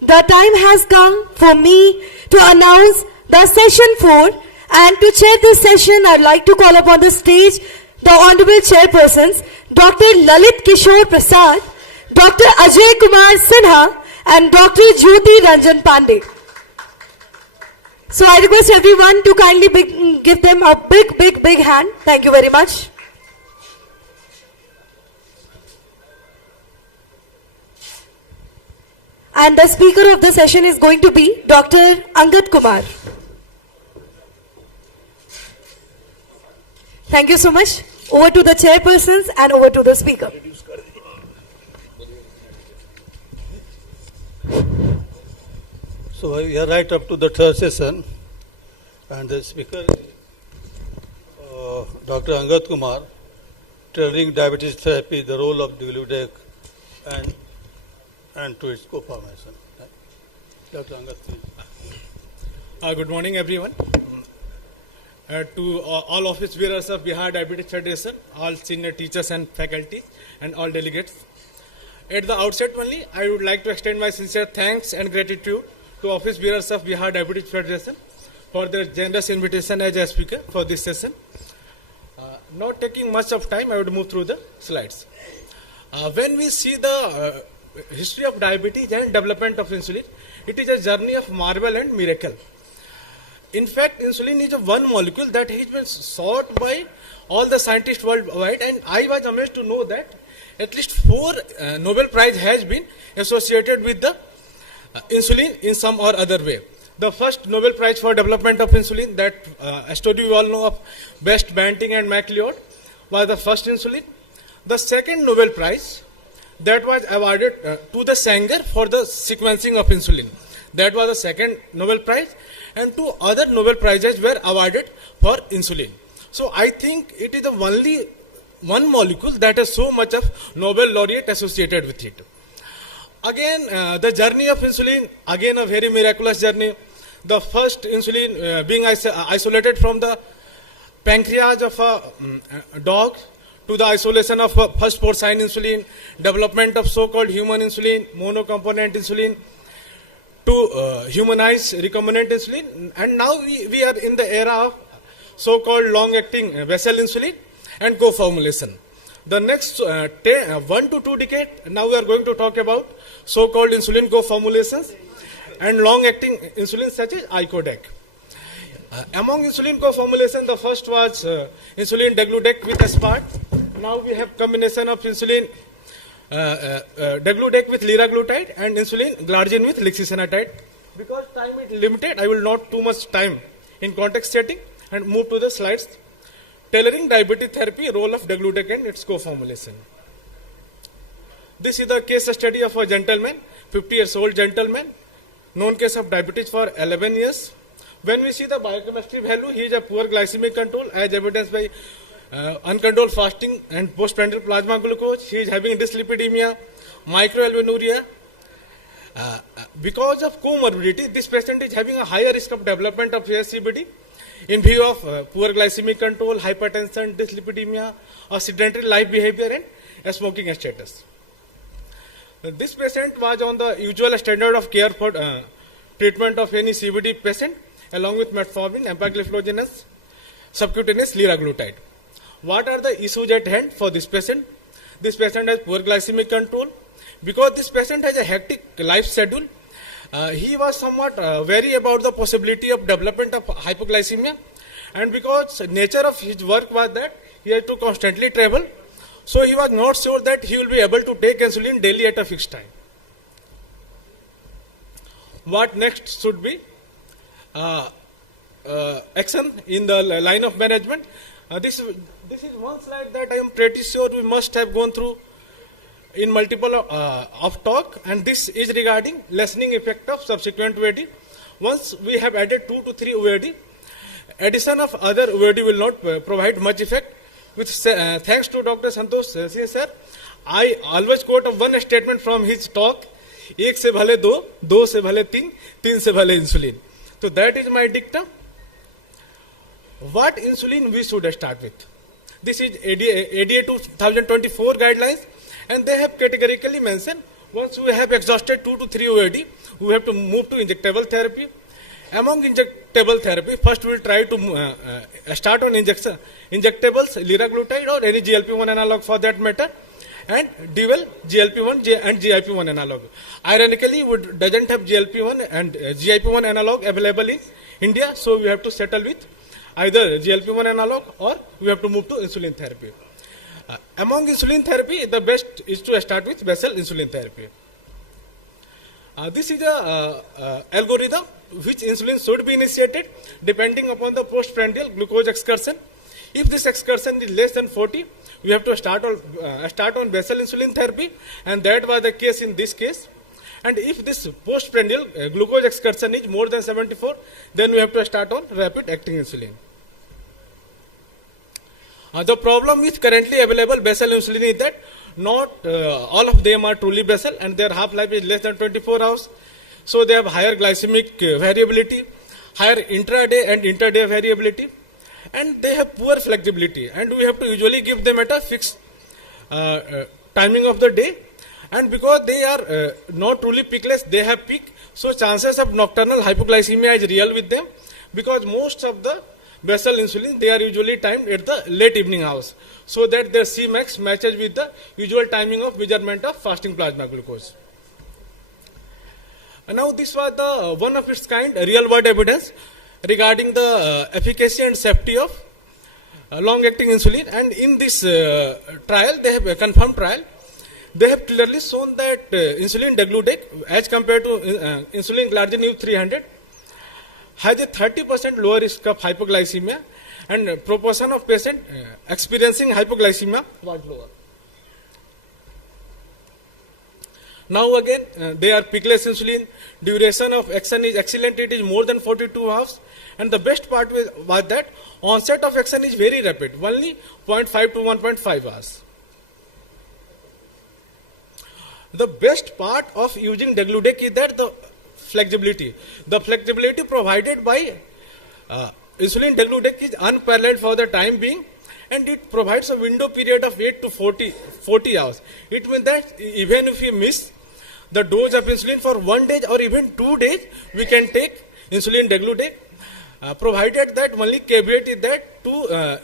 the time has come for me to announce the session 4. And to chair this session, I'd like to call upon the stage the Honorable Chairpersons, Dr. Lalit Kishore Prasad, Dr. Ajay Kumar Sinha, and Dr. Jyoti Ranjan Pandey. So I request everyone to kindly give them a big hand. Thank you very much. And the speaker of the session is going to be Dr. Angad Kumar. Thank you so much. Over to the chairpersons and over to the speaker. So we are right up to the third session, and the speaker is Dr. Angad Kumar, tailoring diabetes therapy, the role of Diabetic and to its co-formation. Dr. Angad, please. Good morning, everyone. To all office bearers of Bihar Diabetic Federation, all senior teachers and faculty, and all delegates. At the outset only, I would like to extend my sincere thanks and gratitude to office bearers of Bihar Diabetic Federation for their generous invitation as a speaker for this session. Not taking much of time, I would move through the slides. When we see the history of diabetes and development of insulin, it is a journey of marvel and miracle. In fact, insulin is one molecule that has been sought by all the scientists worldwide, and I was amazed to know that at least 4 Nobel Prize has been associated with the insulin in some or other way. The first Nobel Prize for development of insulin, that a study we all know of, Best, Banting and MacLeod, was the first insulin. The second Nobel Prize, that was awarded to the Sanger for the sequencing of insulin. That was the second Nobel Prize, and 2 other Nobel Prizes were awarded for insulin. So I think it is the only one molecule that has so much of Nobel laureate associated with it. Again, the journey of insulin, again a very miraculous journey. The first insulin being isolated from the pancreas of a dog, to the isolation of first porcine insulin, development of so-called human insulin, monocomponent insulin, to humanize recombinant insulin, and now we are in the era of so-called long-acting vessel insulin, and co-formulation. The next 1 to 2 decade, now we are going to talk about so-called insulin co-formulations and long-acting insulin such as Icodec. Among insulin co-formulation, the first was insulin degludec with aspart. Now we have combination of insulin degludec with liraglutide and insulin glargine with lixisenatide. Because time is limited, I will not too much time in context setting and move to the slides. Tailoring diabetes therapy, role of degludec and its co-formulation. This is the case study of a gentleman, 50 years old gentleman, known case of diabetes for 11 years. When we see the biochemistry value, he is a poor glycemic control as evidenced by uncontrolled fasting and postprandial plasma glucose. He is having dyslipidemia, microalbuminuria. Because of comorbidity, this patient is having a higher risk of development of CBD in view of poor glycemic control, hypertension, dyslipidemia, or sedentary life behavior and smoking status. This patient was on the usual standard of care for treatment of any CBD patient along with metformin, empagliflozin, subcutaneous liraglutide. What are the issues at hand for this patient? This patient has poor glycemic control. Because this patient has a hectic life schedule, he was somewhat wary about the possibility of development of hypoglycemia, and because nature of his work was that he had to constantly travel, so he was not sure that he will be able to take insulin daily at a fixed time. What next should be action in the line of management? This is one slide that I am pretty sure we must have gone through in multiple of talk, and this is regarding lessening effect of subsequent OAD. Once we have added 2 to 3 OAD, addition of other OAD will not provide much effect. With thanks to Dr. Santosh Singh sir, I always quote one statement from his talk: "एक से भले दो, दो से भले तीन, तीन से भले insulin." So that is my dictum. What insulin we should start with? This is ADA 2024 guidelines, and they have categorically mentioned once we have exhausted 2 to 3 OAD, we have to move to injectable therapy. Among injectable therapy, first we will try to start on injectables, liraglutide or any GLP-1 analog for that matter, and dual GLP-1 and GIP-1 analog. Ironically, we doesn't have GLP-1 and GIP-1 analog available in India, so we have to settle with either GLP-1 analog or we have to move to insulin therapy. Among insulin therapy, the best is to start with basal insulin therapy. This is a algorithm which insulin should be initiated depending upon the postprandial glucose excursion. If this excursion is less than 40, we have to start on basal insulin therapy, and that was the case in this case. And if this postprandial glucose excursion is more than 74, then we have to start on rapid acting insulin. The problem with currently available basal insulin is that not all of them are truly basal, and their half-life is less than 24 hours. So they have higher glycemic variability, higher intraday and interday variability, and they have poor flexibility. And we have to usually give them at a fixed timing of the day. And because they are not truly peakless, they have peak. So chances of nocturnal hypoglycemia is real with them, because most of the basal insulin, they are usually timed at the late evening hours, so that their Cmax matches with the usual timing of measurement of fasting plasma glucose. And now this was the one of its kind real world evidence regarding the efficacy and safety of long-acting insulin. And in this trial, they have a confirmed trial. They have clearly shown that insulin degludec, as compared to insulin glargine 300, has a 30% lower risk of hypoglycemia, and proportion of patient experiencing hypoglycemia was lower. Now again, they are peakless insulin. Duration of action is excellent. It is more than 42 hours. And the best part was that onset of action is very rapid, only 0.5 to 1.5 hours. The best part of using degludec is that the flexibility. The flexibility provided by insulin degludec is unparalleled for the time being, and it provides a window period of 8 to 40 hours. It means that even if we miss the dose of insulin for 1 day or even 2 days, we can take insulin degludec. provided that only caveat is that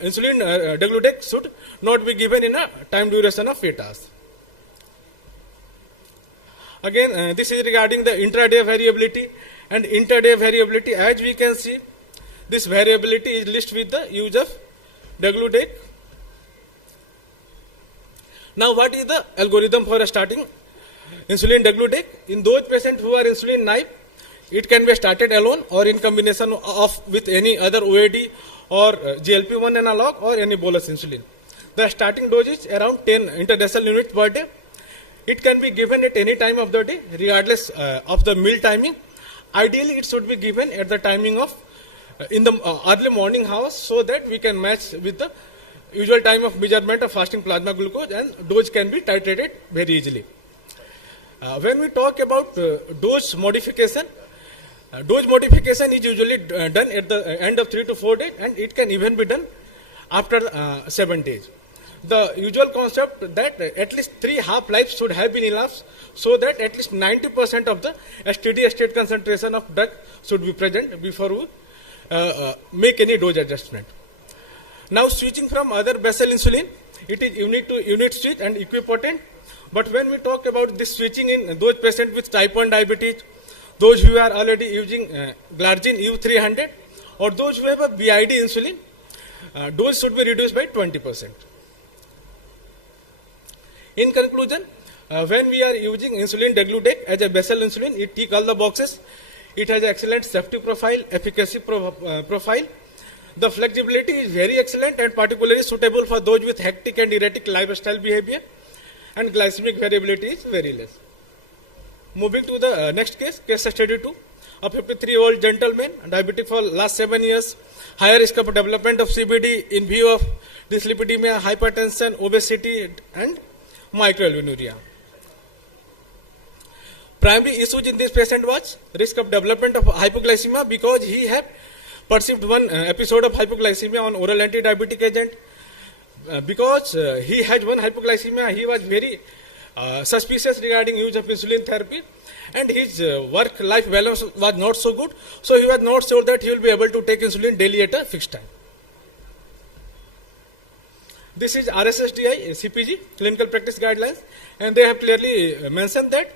insulin degludec should not be given in a time duration of 8 hours. Again, this is regarding the intraday variability and interday variability. As we can see, this variability is listed with the use of degludec. Now, what is the algorithm for starting insulin degludec? In those patients who are insulin naive, it can be started alone or in combination with any other OAD or GLP-1 analog or any bolus insulin. The starting dose is around 10 intranasal units per day. It can be given at any time of the day, regardless of the meal timing. Ideally, it should be given at the timing of in the early morning hours, so that we can match with the usual time of measurement of fasting plasma glucose, and dose can be titrated very easily. When we talk about dose modification is usually done at the end of 3 to 4 days, and it can even be done after 7 days. The usual concept that at least 3 half-lives should have been elapsed, so that at least 90% of the steady state concentration of drug should be present before we make any dose adjustment. Now, switching from other basal insulin, it is unit to unit switch and equipotent. But when we talk about this switching in those patients with type 1 diabetes, those who are already using glargine U300, or those who have a BID insulin, dose should be reduced by 20%. In conclusion, when we are using insulin degludec as a basal insulin, it ticks all the boxes. It has excellent safety profile, efficacy profile. The flexibility is very excellent and particularly suitable for those with hectic and erratic lifestyle behavior, and glycemic variability is very less. Moving to the next case study 2. A 53-year-old gentleman, diabetic for last 7 years, higher risk of development of CBD in view of dyslipidemia, hypertension, obesity, and microalbuminuria. Primary issues in this patient was risk of development of hypoglycemia, because he had perceived one episode of hypoglycemia on oral anti-diabetic agent. Because he had one hypoglycemia, he was very suspicious regarding use of insulin therapy, and his work-life balance was not so good, so he was not sure that he will be able to take insulin daily at a fixed time. This is RSSDI CPG, Clinical Practice Guidelines, and they have clearly mentioned that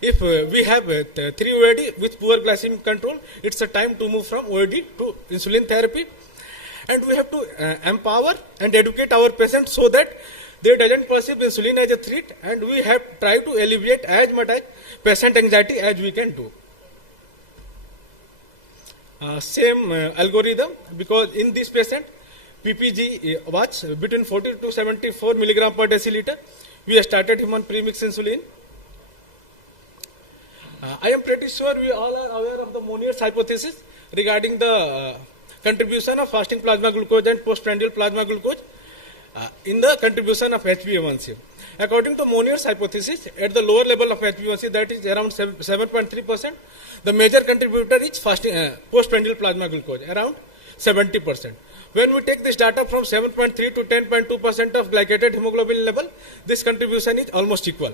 if we have 3 OAD with poor glycemic control, it's a time to move from OAD to insulin therapy, and we have to empower and educate our patients so that they doesn't perceive insulin as a threat, and we have tried to alleviate as much as patient anxiety as we can do. Same algorithm, because in this patient, PPG was between 40 to 74 milligram per deciliter. We started him on premix insulin. I am pretty sure we all are aware of the Monier's hypothesis regarding the contribution of fasting plasma glucose and postprandial plasma glucose in the contribution of HbA1c. According to Monier's hypothesis, at the lower level of HbA1c, that is around 7.3%, the major contributor is postprandial plasma glucose, around 70%. When we take this data from 7.3 to 10.2% of glycated hemoglobin level, this contribution is almost equal.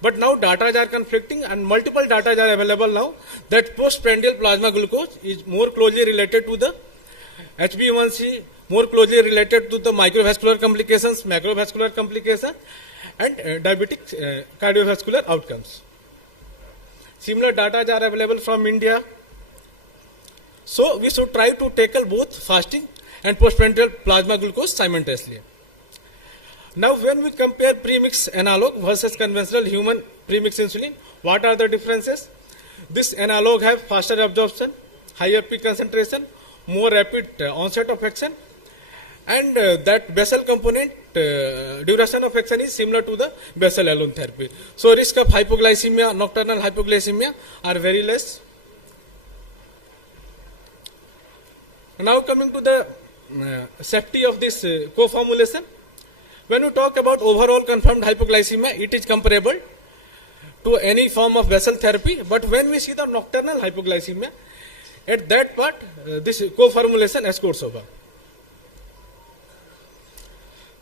But now data are conflicting, and multiple data are available now that postprandial plasma glucose is more closely related to the HbA1c, more closely related to the microvascular complications, macrovascular complications, and diabetic cardiovascular outcomes. Similar data are available from India. So we should try to tackle both fasting and postprandial plasma glucose simultaneously. Now, when we compare premix analog versus conventional human premix insulin, what are the differences? This analog have faster absorption, higher peak concentration, more rapid onset of action, and that basal component duration of action is similar to the basal alone therapy. So risk of hypoglycemia, nocturnal hypoglycemia are very less. Now coming to the safety of this co-formulation. When we talk about overall confirmed hypoglycemia, it is comparable to any form of basal therapy. But when we see the nocturnal hypoglycemia, at that part, this co-formulation escorts over.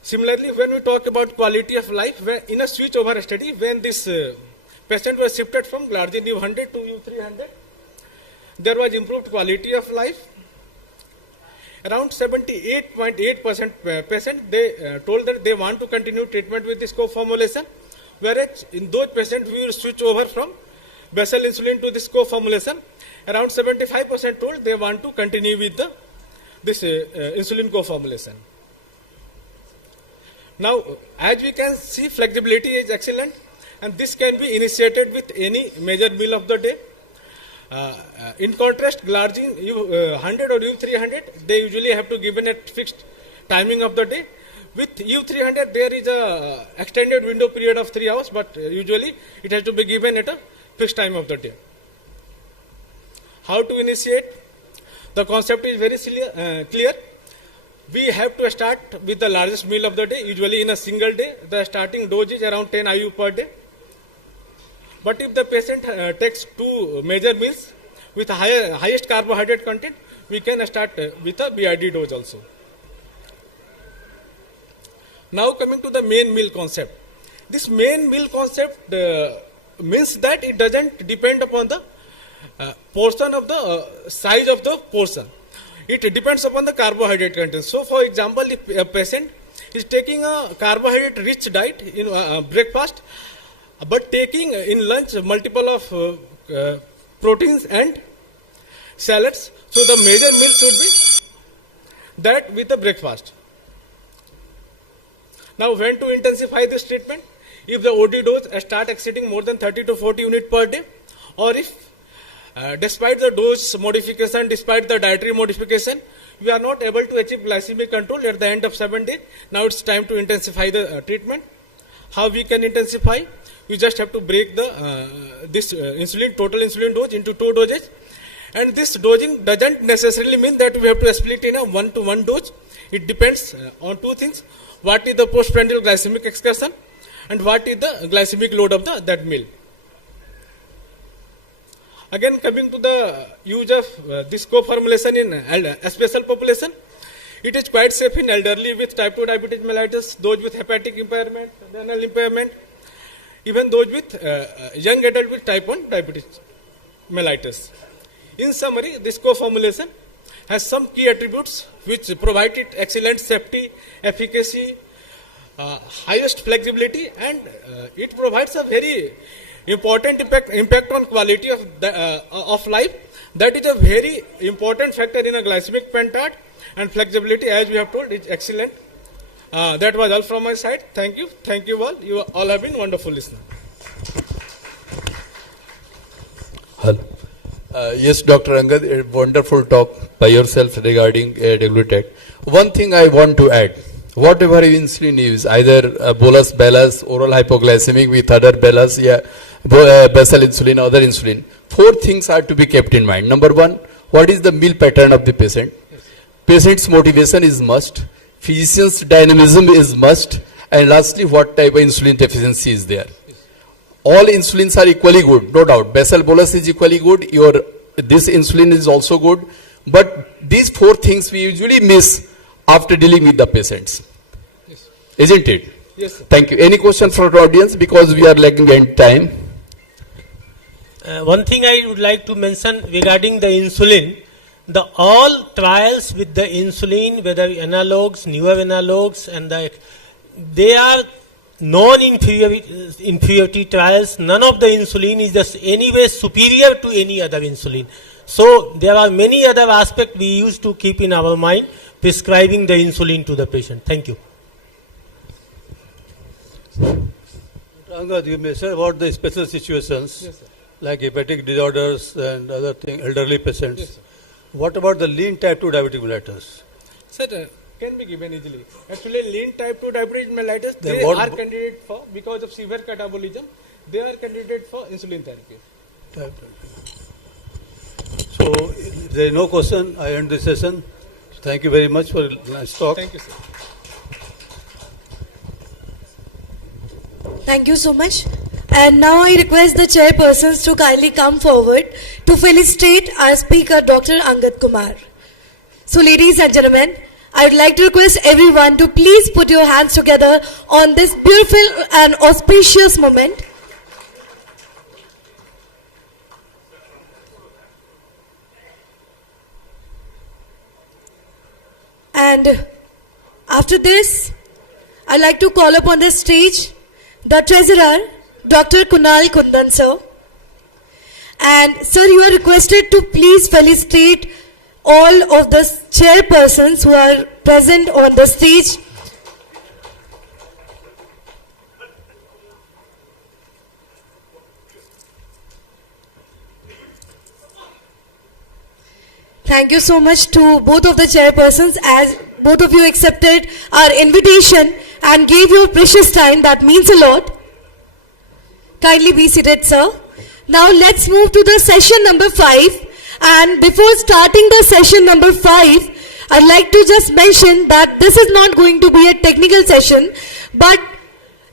Similarly, when we talk about quality of life, in a switch over study, when this patient was shifted from glargine U100 to U300, there was improved quality of life. around 78.8% patient, they told that they want to continue treatment with this co-formulation, whereas in those patients we will switch over from basal insulin to this co-formulation. Around 75% told they want to continue with this insulin co-formulation. Now, as we can see, flexibility is excellent, and this can be initiated with any major meal of the day. In contrast, glargine U100 or U300, they usually have to given at fixed timing of the day. With U300, there is a extended window period of 3 hours, but usually it has to be given at a fixed time of the day. How to initiate? The concept is very clear. We have to start with the largest meal of the day, usually in a single day. The starting dose is around 10 IU per day. But if the patient takes 2 major meals with highest carbohydrate content, we can start with a BID dose also. Now coming to the main meal concept. This main meal concept means that it doesn't depend upon the portion of the size of the portion. It depends upon the carbohydrate content. So, for example, if a patient is taking a carbohydrate-rich diet in breakfast, but taking in lunch multiple of proteins and salads, so the major meal should be that with the breakfast. Now, when to intensify this treatment? If the OD dose start exceeding more than 30 to 40 units per day, or if despite the dose modification, despite the dietary modification, we are not able to achieve glycemic control at the end of 7 days. Now it's time to intensify the treatment. How we can intensify? You just have to break the total insulin dose into 2 doses. And this dosing doesn't necessarily mean that we have to split in a 1-to-1 dose. It depends on 2 things. What is the postprandial glycemic excursion and what is the glycemic load of that meal. Again, coming to the use of this co-formulation in a special population, it is quite safe in elderly with type 2 diabetes mellitus, those with hepatic impairment, renal impairment, even those with young adult with type 1 diabetes mellitus. In summary, this co-formulation has some key attributes which provide it excellent safety, efficacy, highest flexibility, and it provides a very important impact on quality of life. That is a very important factor in a glycemic pentad, and flexibility, as we have told, is excellent. That was all from my side. Thank you. Thank you all. You all have been wonderful listeners. Hello. Yes, Dr. Angad, a wonderful talk by yourself regarding WTAC. One thing I want to add. Whatever insulin is, either bolus, bolus, oral hypoglycemic with other bolus, basal insulin, other insulin. 4 things are to be kept in mind. Number 1, what is the meal pattern of the patient? Yes. Patient's motivation is must. Physician's dynamism is must. And lastly, what type of insulin deficiency is there? Yes. All insulins are equally good, no doubt. Basal bolus is equally good. This insulin is also good. But these 4 things we usually miss after dealing with the patients. Yes. Isn't it? Yes, sir. Thank you. Any question from the audience? Because we are lagging in time. One thing I would like to mention regarding the insulin, all trials with the insulin, whether analogs, newer analogs, and they are non-inferiority trials. None of the insulin is just anyway superior to any other insulin. So there are many other aspects we used to keep in our mind prescribing the insulin to the patient. Thank you. Angad, you may say about the special situations, yes, like hepatic disorders and other things, elderly patients. Yes, what about the lean type 2 diabetic mellitus? Sir, can be given easily. Actually, lean type 2 diabetic mellitus, they are candidate for, because of severe catabolism, they are candidate for insulin therapy. So, if there is no question, I end this session. Thank you very much for a nice talk. Thank you, sir. Thank you so much. And now I request the chairpersons to kindly come forward to felicitate our speaker, Dr. Angad Kumar. So, ladies and gentlemen, I would like to request everyone to please put your hands together on this beautiful and auspicious moment. And after this, I'd like to call upon the stage the treasurer, Dr. Kunal Kundan, sir. And sir, you are requested to please felicitate all of the chairpersons who are present on the stage. Thank you so much to both of the chairpersons, as both of you accepted our invitation and gave your precious time. That means a lot. Kindly be seated, sir. Now let's move to the session number 5. And before starting the session number 5, I'd like to just mention that this is not going to be a technical session, but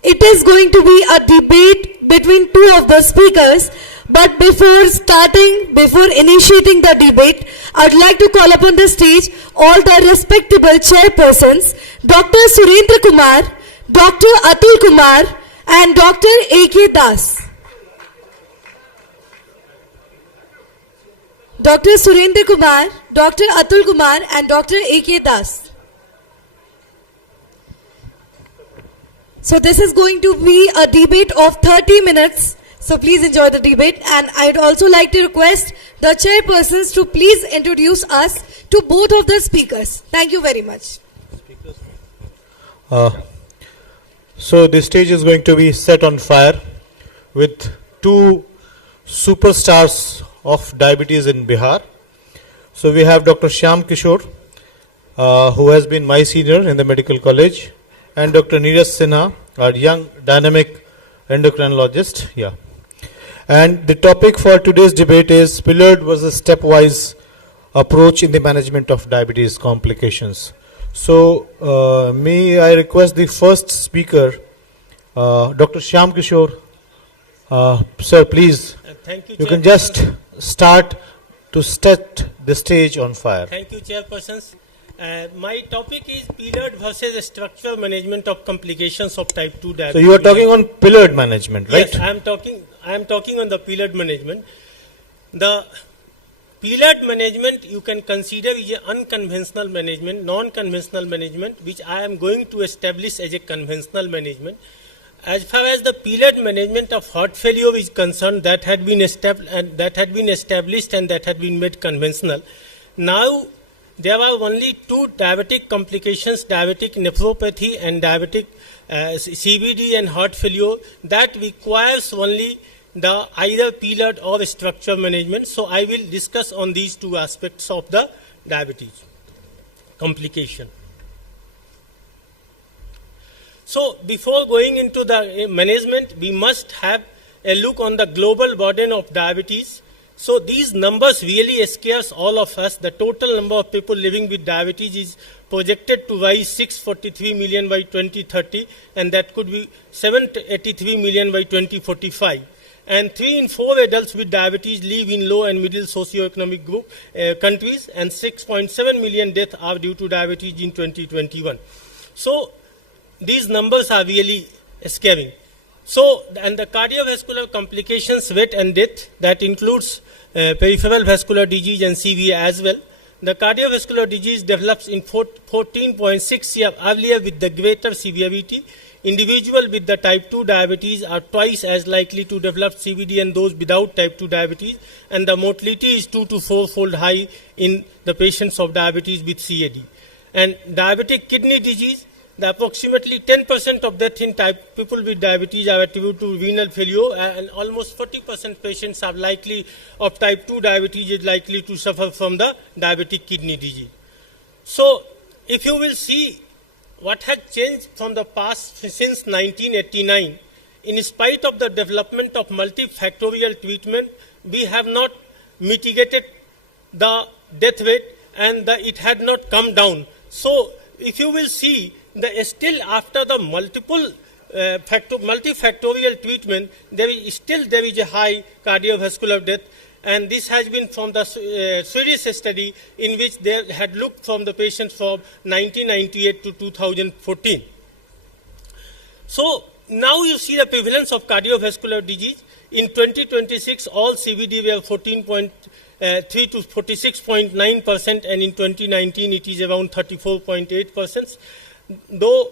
it is going to be a debate between two of the speakers. But before initiating the debate, I'd like to call upon the stage all the respectable chairpersons, Dr. Surendra Kumar, Dr. Atul Kumar, and Dr. A.K. Das. Dr. Surendra Kumar, Dr. Atul Kumar, and Dr. A.K. Das. So this is going to be a debate of 30 minutes. So please enjoy the debate, and I'd also like to request the chairpersons to please introduce us to both of the speakers. Thank you very much. So the stage is going to be set on fire with two superstars of diabetes in Bihar. So we have Dr. Shyam Kishore, who has been my senior in the medical college, and Dr. Neeraj Sinha, our young dynamic endocrinologist. Yeah. And the topic for today's debate is pillared versus stepwise approach in the management of diabetes complications. So may I request the first speaker, Dr. Shyam Kishore. Sir, please, thank you, you can just start to set the stage on fire. Thank you, chairpersons. My topic is pillared versus structural management of complications of type 2 diabetes. So you are talking on pillared management, right? Yes, I am talking on the pillared management. The pillared management you can consider is an unconventional management, non-conventional management, which I am going to establish as a conventional management. As far as the pillared management of heart failure is concerned, that had been established and that had been made conventional. Now there are only two diabetic complications, diabetic nephropathy and diabetic CVD and heart failure, that requires only the either pillared or structural management. So I will discuss on these two aspects of the diabetes complication. So before going into the management, we must have a look on the global burden of diabetes. So these numbers really scares all of us. The total number of people living with diabetes is projected to rise 643 million by 2030, and that could be 783 million by 2045. And 3 in 4 adults with diabetes live in low and middle socioeconomic group countries, and 6.7 million deaths are due to diabetes in 2021. So these numbers are really scary. So, and the cardiovascular complications, rate and death, that includes peripheral vascular disease and CV as well. The cardiovascular disease develops in 14.6 years earlier with the greater severity. Individuals with the type 2 diabetes are twice as likely to develop CVD and those without type 2 diabetes, and the mortality is 2 to 4-fold high in the patients of diabetes with CAD. And diabetic kidney disease, the approximately 10% of death in people with diabetes are attributed to renal failure, and almost 40% patients are likely of type 2 diabetes is likely to suffer from the diabetic kidney disease. So if you will see what has changed from the past since 1989, in spite of the development of multifactorial treatment, we have not mitigated the death rate, and it had not come down. So if you will see, still after the multifactorial treatment, there is a high cardiovascular death, and this has been from the Swedish study in which they had looked from the patients from 1998 to 2014. So now you see the prevalence of cardiovascular disease. In 2026, all CVD were 3 to 46.9%, and in 2019 it is around 34.8%. Though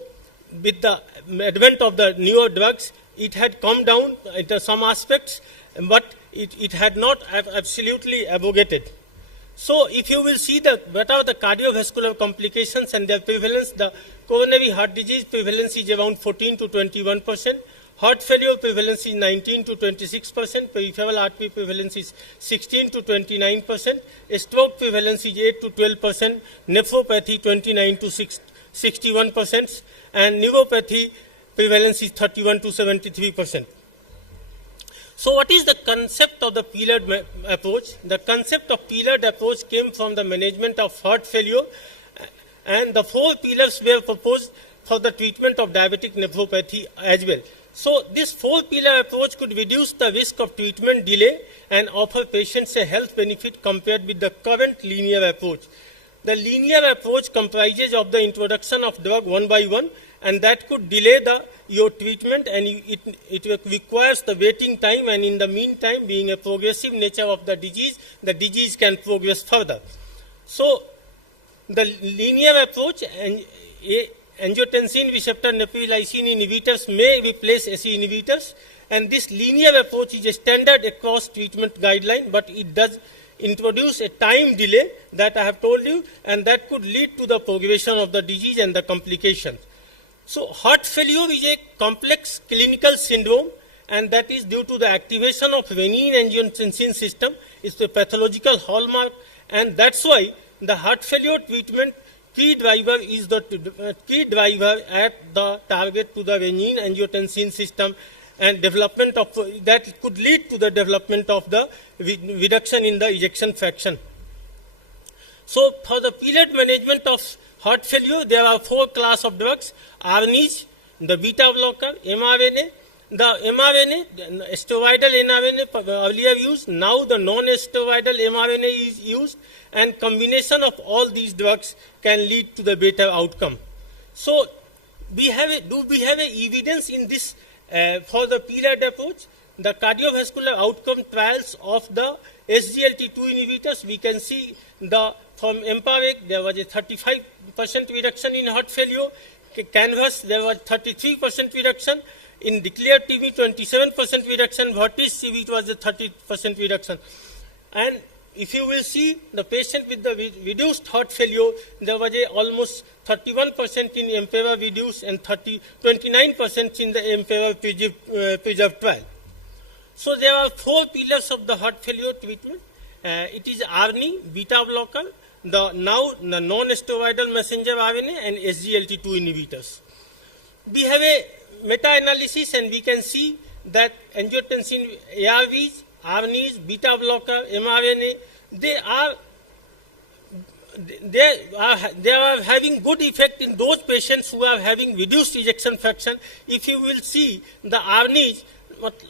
with the advent of the newer drugs, it had come down in some aspects, but it had not absolutely abrogated. So if you will see what are the cardiovascular complications and their prevalence, the coronary heart disease prevalence is around 14 to 21%, heart failure prevalence is 19 to 26%, peripheral artery prevalence is 16 to 29%, stroke prevalence is 8 to 12%, nephropathy 29 to 61%, and neuropathy prevalence is 31 to 73%. So what is the concept of the pillared approach? The concept of pillared approach came from the management of heart failure, and the 4 pillars were proposed for the treatment of diabetic nephropathy as well. So this 4-pillar approach could reduce the risk of treatment delay and offer patients a health benefit compared with the current linear approach. The linear approach comprises of the introduction of drug one by one, and that could delay your treatment, and it requires the waiting time, and in the meantime, being a progressive nature of the disease can progress further. So the linear approach, and angiotensin receptor neprilysin inhibitors may replace SE inhibitors, and this linear approach is a standard across treatment guideline, but it does introduce a time delay that I have told you, and that could lead to the progression of the disease and the complications. So heart failure is a complex clinical syndrome, and that is due to the activation of renin-angiotensin system. It's a pathological hallmark, and that's why the heart failure treatment key driver is the key driver at the target to the renin-angiotensin system, and development of that could lead to the development of the reduction in the ejection fraction. So for the period management of heart failure, there are 4 classes of drugs: ARNIs, the beta blocker, mRNA, the mRNA, steroidal mRNA earlier used, now the non-steroidal mRNA is used, and combination of all these drugs can lead to the better outcome. So do we have evidence in this for the period approach? The cardiovascular outcome trials of the SGLT2 inhibitors, we can see from EMPAVEG there was a 35% reduction in heart failure. CANVAS there was 33% reduction. In DECLARE TB 27% reduction. VERTIS CV it was a 30% reduction. And if you will see the patient with the reduced heart failure, there was a almost 31% in EMPAVA reduced and 29% in the EMPAVA preserved trial. So there are 4 pillars of the heart failure treatment. It is ARNI, beta blocker, the non-steroidal messenger RNA, and SGLT2 inhibitors. We have a meta-analysis, and we can see that angiotensin ARVs, ARNIs, beta blocker, mRNA, they are having good effect in those patients who are having reduced ejection fraction. If you will see the ARNIs,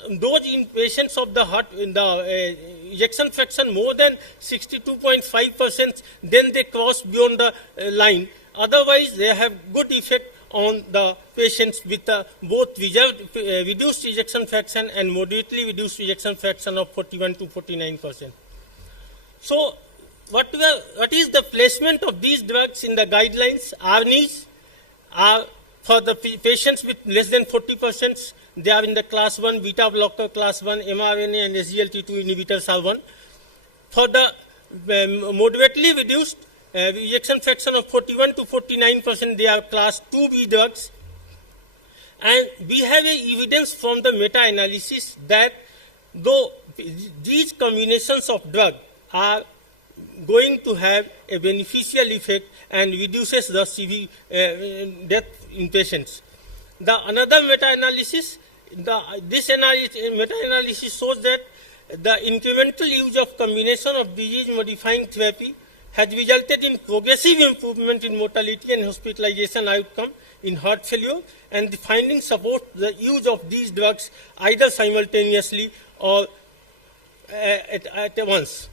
those in patients of the heart, the ejection fraction more than 62.5%, then they cross beyond the line. Otherwise, they have good effect on the patients with both reduced ejection fraction and moderately reduced ejection fraction of 41 to 49%. So, what is the placement of these drugs in the guidelines? ARNIs are for the patients with less than 40%. They are in the class 1, beta blocker class 1, mRNA and SGLT2 inhibitors are 1. For the moderately reduced ejection fraction of 41 to 49%, they are class 2B drugs. And we have evidence from the meta-analysis that though these combinations of drugs are going to have a beneficial effect and reduces the CV death in patients. Another meta-analysis, this meta-analysis shows that the incremental use of combination of disease-modifying therapy has resulted in progressive improvement in mortality and hospitalization outcome in heart failure, and the findings support the use of these drugs either simultaneously or at once.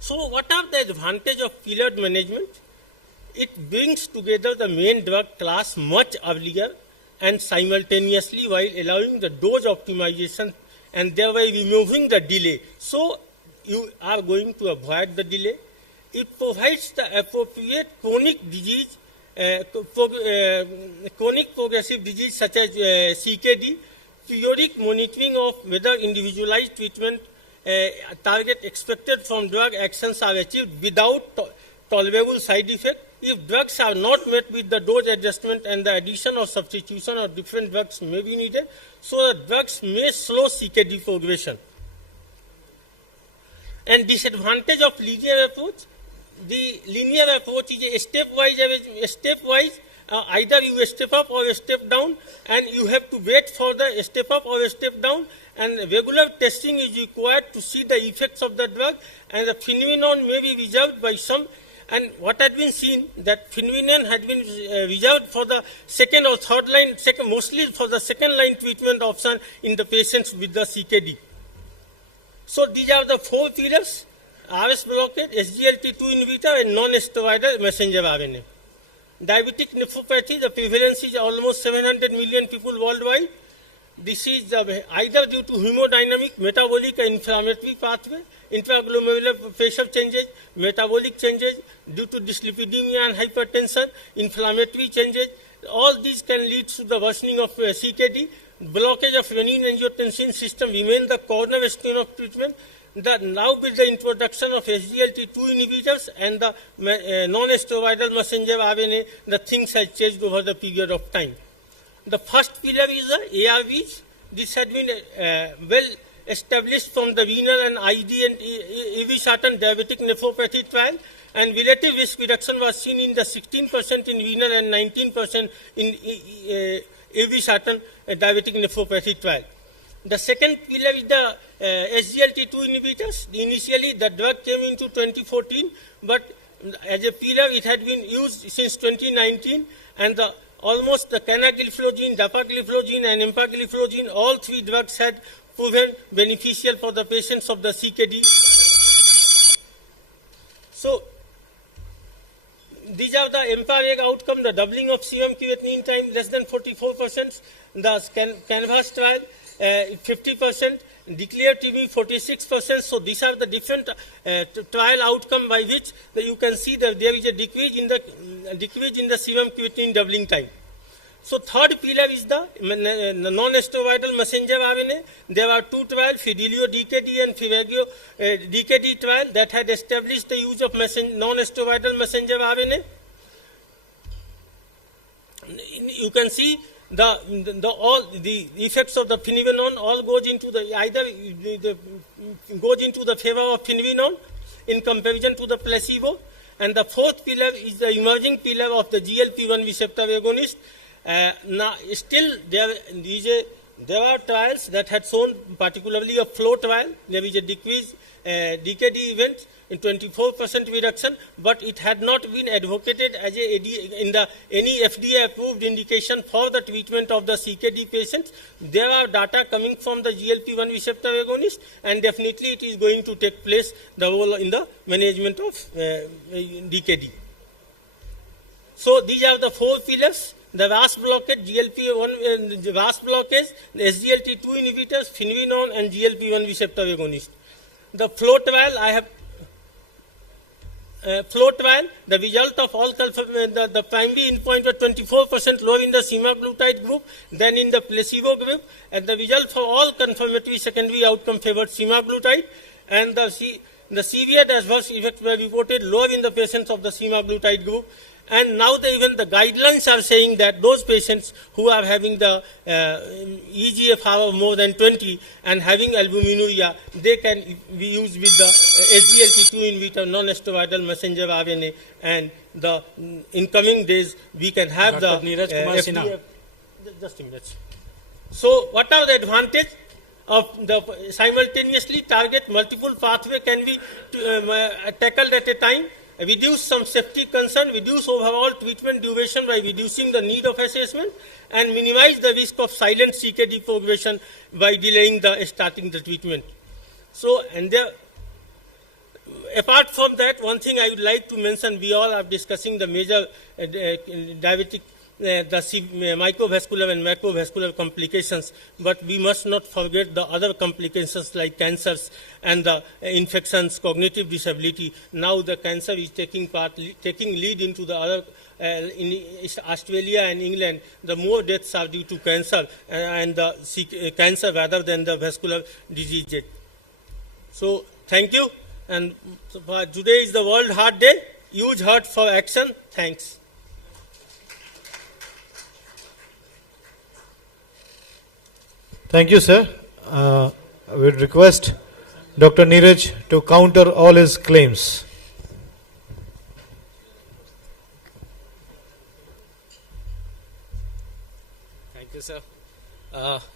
So what are the advantages of pillared management? It brings together the main drug class much earlier and simultaneously while allowing the dose optimization and thereby removing the delay. So you are going to avoid the delay. It provides the appropriate chronic disease, chronic progressive disease such as CKD, periodic monitoring of whether individualized treatment target expected from drug actions are achieved without tolerable side effect. If drugs are not met with the dose adjustment and the addition or substitution of different drugs may be needed, so the drugs may slow CKD progression. And disadvantage of linear approach, the linear approach is a stepwise, either you step up or step down, and you have to wait for the step up or step down, and regular testing is required to see the effects of the drug, and the phenomenon may be reserved by some. And what had been seen, that phenomenon had been reserved for the second or third line, mostly for the second line treatment option in the patients with the CKD. So these are the 4 pillars: RS blockade, SGLT2 inhibitor, and non-steroidal messenger RNA. Diabetic nephropathy, the prevalence is almost 700 million people worldwide. This is either due to hemodynamic, metabolic, or inflammatory pathway, intraglomerular pressure changes, metabolic changes, due to dyslipidemia and hypertension, inflammatory changes. All these can lead to the worsening of CKD. Blockage of renin-angiotensin system remains the cornerstone of treatment. Now with the introduction of SGLT2 inhibitors and the non-steroidal messenger RNA, the things have changed over the period of time. The first pillar is the ARVs. This had been well established from the renal and ID and eviscertain diabetic nephropathy trial, and relative risk reduction was seen in the 16% in renal and 19% in eviscertain diabetic nephropathy trial. The second pillar is the SGLT2 inhibitors. Initially, the drug came into 2014, but as a pillar, it had been used since 2019, and almost the canagliflozin, dapagliflozin, and empagliflozin, all 3 drugs had proven beneficial for the patients of the CKD. So, these are the EMPA-REG outcome, the doubling of serum creatinine time less than 44%, the CANVAS trial 50%, declare TB 46%. So these are the different trial outcome by which you can see that there is a decrease in the serum creatinine doubling time. So third pillar is the non-steroidal messenger RNA. There are 2 trials, Fidelio DKD and Fivagio DKD trial, that had established the use of non-steroidal messenger RNA. You can see all the effects of the phenomenon all goes into goes into the favor of phenomenon in comparison to the placebo. And the fourth pillar is the emerging pillar of the GLP-1 receptor agonist. Now, still there are trials that had shown, particularly a flow trial, there is a decrease, DKD events in 24% reduction, but it had not been advocated as any FDA approved indication for the treatment of the CKD patients. There are data coming from the GLP-1 receptor agonist, and definitely it is going to take place the role in the management of DKD. So these are the 4 pillars: the RAS blockade, GLP-1, RAS blockage, the SGLT2 inhibitors, phenomenon, and GLP-1 receptor agonist. The flow trial, I have the result of all the primary endpoint was 24% lower in the semaglutide group than in the placebo group, and the result for all confirmatory secondary outcome favored semaglutide, and the severe adverse effects were reported lower in the patients of the semaglutide group. And now even the guidelines are saying that those patients who are having the EGFR of more than 20 and having albuminuria, they can be used with the SGLT2 inhibitor, non-steroidal messenger RNA, and in coming days we can have Dr. Neeraj Kumar Sinha. Just a minute. So what are the advantages of the simultaneously target multiple pathway can be tackled at a time? Reduce some safety concern, reduce overall treatment duration by reducing the need of assessment, and minimize the risk of silent CKD progression by delaying starting the treatment. So, and apart from that, one thing I would like to mention, we all are discussing the major diabetic microvascular and macrovascular complications, but we must not forget the other complications like cancers and the infections, cognitive disability. Now the cancer is taking lead into the other. In Australia and England, the more deaths are due to cancer and the cancer rather than the vascular disease. So thank you. And today is the World Heart Day. Use heart for action. Thanks. Thank you, sir. I would request Dr. Neeraj to counter all his claims. Thank you, sir.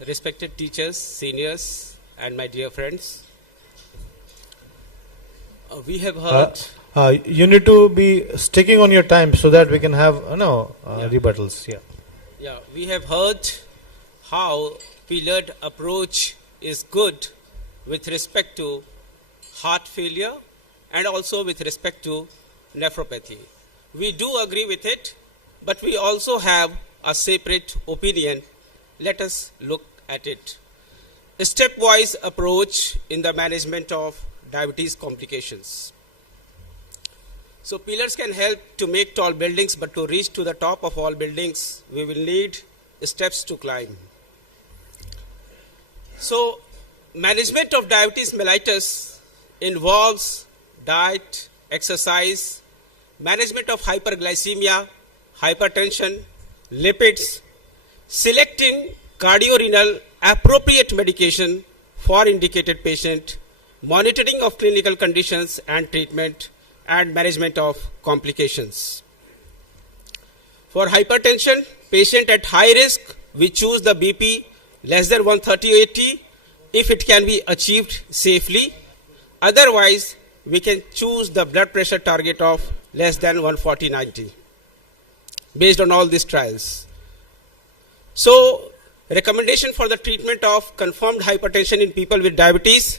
Respected teachers, seniors, and my dear friends, we have heard. You need to be sticking on your time so that we can have rebuttals. Yeah. Yeah, we have heard how pillared approach is good with respect to heart failure and also with respect to nephropathy. We do agree with it, but we also have a separate opinion. Let us look at it. A stepwise approach in the management of diabetes complications. So pillars can help to make tall buildings, but to reach to the top of all buildings, we will need steps to climb. So management of diabetes mellitus involves diet, exercise, management of hyperglycemia, hypertension, lipids, selecting cardiorenal appropriate medication for indicated patient, monitoring of clinical conditions and treatment, and management of complications. For hypertension, patient at high risk, we choose the BP less than 130/80 if it can be achieved safely. Otherwise, we can choose the blood pressure target of less than 140/90 based on all these trials. So, recommendation for the treatment of confirmed hypertension in people with diabetes.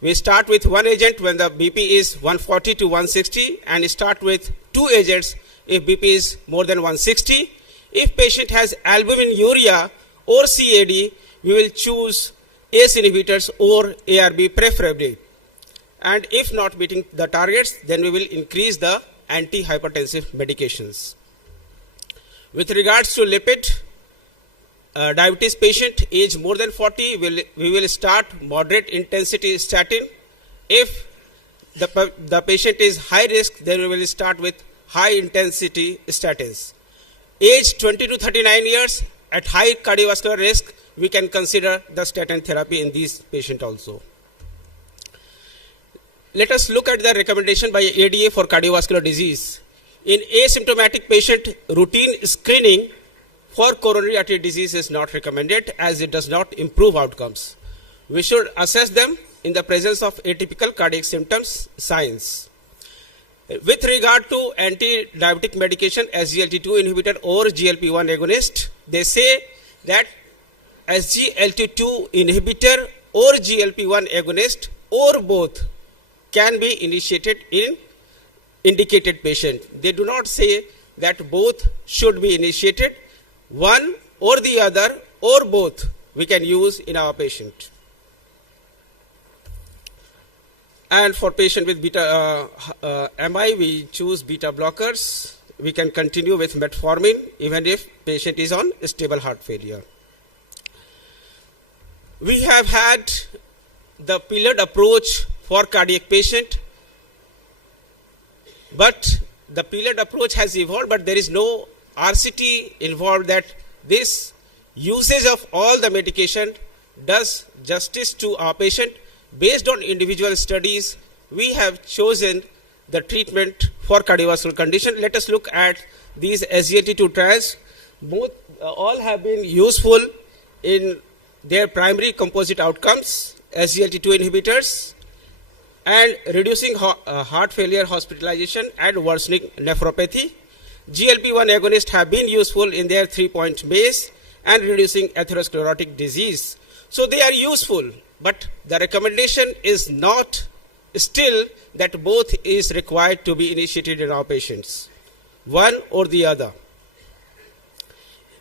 We start with one agent when the BP is 140 to 160 and start with two agents if BP is more than 160. If patient has albuminuria or CAD, we will choose ACE inhibitors or ARB preferably. And if not meeting the targets, then we will increase the antihypertensive medications. With regards to lipid, diabetes patient age more than 40, we will start moderate intensity statin. If the patient is high risk, then we will start with high intensity statins. Age 20 to 39 years, at high cardiovascular risk, we can consider the statin therapy in these patients also. Let us look at the recommendation by ADA for cardiovascular disease. In asymptomatic patient, routine screening for coronary artery disease is not recommended as it does not improve outcomes. We should assess them in the presence of atypical cardiac symptoms, signs. With regard to anti-diabetic medication, SGLT2 inhibitor or GLP-1 agonist, they say that SGLT2 inhibitor or GLP-1 agonist or both can be initiated in indicated patient. They do not say that both should be initiated. One or the other or both we can use in our patient. And for patient with beta MI, we choose beta blockers. We can continue with metformin even if patient is on stable heart failure. We have had the pillared approach for cardiac patient, but the pillared approach has evolved, but there is no RCT involved that this usage of all the medication does justice to our patient. Based on individual studies, we have chosen the treatment for cardiovascular condition. Let us look at these SGLT2 trials. Both all have been useful in their primary composite outcomes, SGLT2 inhibitors, and reducing heart failure, hospitalization, and worsening nephropathy. GLP-1 agonists have been useful in their 3-point MACE and reducing atherosclerotic disease. So they are useful, but the recommendation is not still that both is required to be initiated in our patients, one or the other.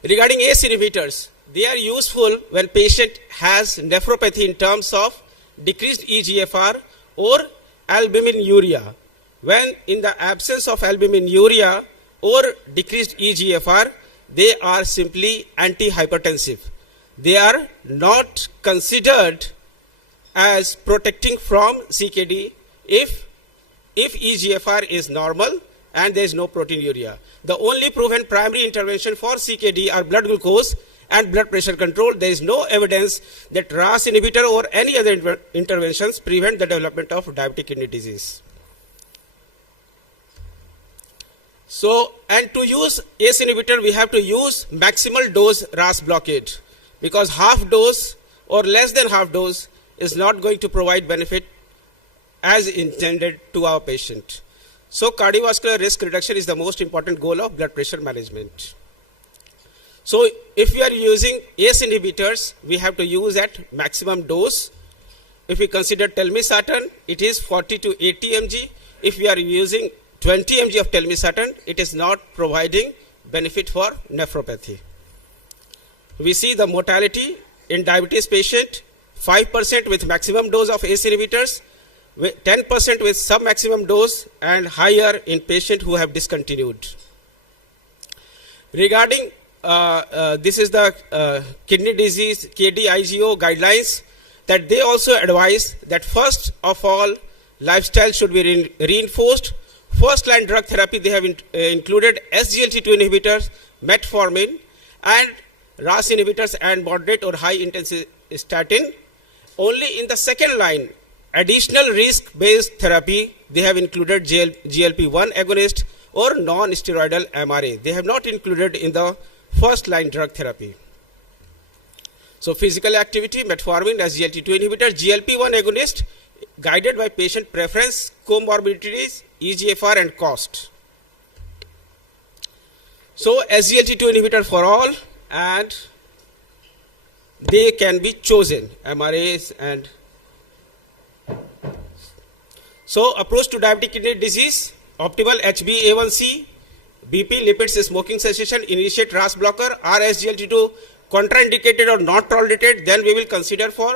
Regarding ACE inhibitors, they are useful when patient has nephropathy in terms of decreased EGFR or albuminuria. When in the absence of albuminuria or decreased EGFR, they are simply antihypertensive. They are not considered as protecting from CKD if EGFR is normal and there is no proteinuria. The only proven primary intervention for CKD are blood glucose and blood pressure control. There is no evidence that RAS inhibitor or any other interventions prevent the development of diabetic kidney disease. So, and to use ACE inhibitor, we have to use maximal dose RAS blockade, because half dose or less than half dose is not going to provide benefit as intended to our patient. So, cardiovascular risk reduction is the most important goal of blood pressure management. So, if we are using ACE inhibitors, we have to use at maximum dose. If we consider telmisartan, it is 40 to 80 mg. If we are using 20 mg of telmisartan, it is not providing benefit for nephropathy. We see the mortality in diabetes patient, 5% with maximum dose of ACE inhibitors, 10% with sub-maximum dose, and higher in patient who have discontinued. Regarding this is the kidney disease KDIGO guidelines, that they also advise that first of all lifestyle should be reinforced. First line drug therapy, they have included SGLT2 inhibitors, metformin, and RAS inhibitors and moderate or high intensity statin. Only in the second line, additional risk based therapy, they have included GLP-1 agonist or non-steroidal MRA. They have not included in the first line drug therapy. So physical activity, metformin, SGLT2 inhibitor, GLP-1 agonist, guided by patient preference, comorbidities, EGFR and cost. So SGLT2 inhibitor for all, and they can be chosen, MRAs and. So approach to diabetic kidney disease, optimal HbA1c, BP, lipids, smoking cessation, initiate RAS blocker, RSGLT2 contraindicated or not tolerated, then we will consider for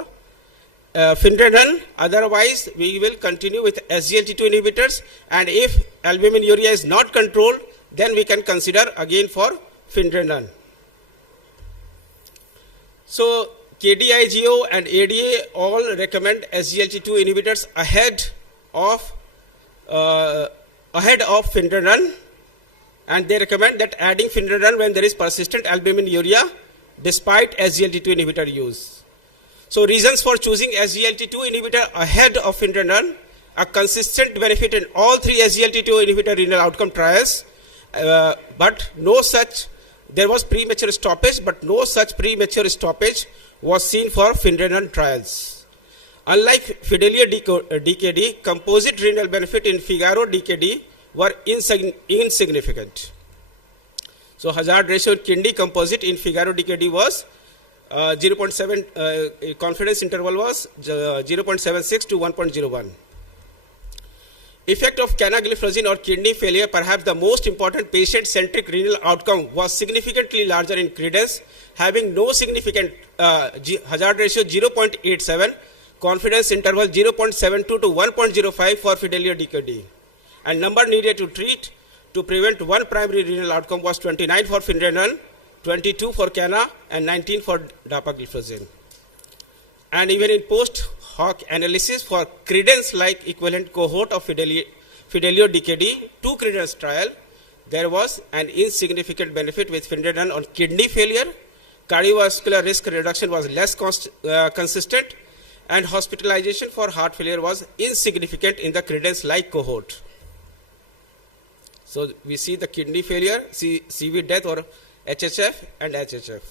Finrenon. Otherwise, we will continue with SGLT2 inhibitors, and if albuminuria is not controlled, then we can consider again for Finrenon. So KDIGO and ADA all recommend SGLT2 inhibitors ahead of Finrenon, and they recommend that adding Finrenon when there is persistent albuminuria despite SGLT2 inhibitor use. So reasons for choosing SGLT2 inhibitor ahead of Finrenon: a consistent benefit in all three SGLT2 inhibitor renal outcome trials, but no such, there was premature stoppage, but no such premature stoppage was seen for Finrenon trials. Unlike Fidelio DKD, composite renal benefit in Figaro DKD were insignificant. So hazard ratio in kidney composite in Figaro DKD was 0.7, confidence interval was 0.76 to 1.01. Effect of canagliflozin or kidney failure, perhaps the most important patient-centric renal outcome, was significantly larger in Credence, having no significant hazard ratio 0.87, confidence interval 0.72 to 1.05 for Fidelio DKD. And number needed to treat to prevent one primary renal outcome was 29 for Finrenon, 22 for Cana, and 19 for dapagliflozin. And even in post-hoc analysis for Credence-like equivalent cohort of Fidelio DKD, 2 Credence trial, there was an insignificant benefit with Finrenon on kidney failure. Cardiovascular risk reduction was less consistent, and hospitalization for heart failure was insignificant in the Credence-like cohort. So we see the kidney failure, CV death or HHF and HHF.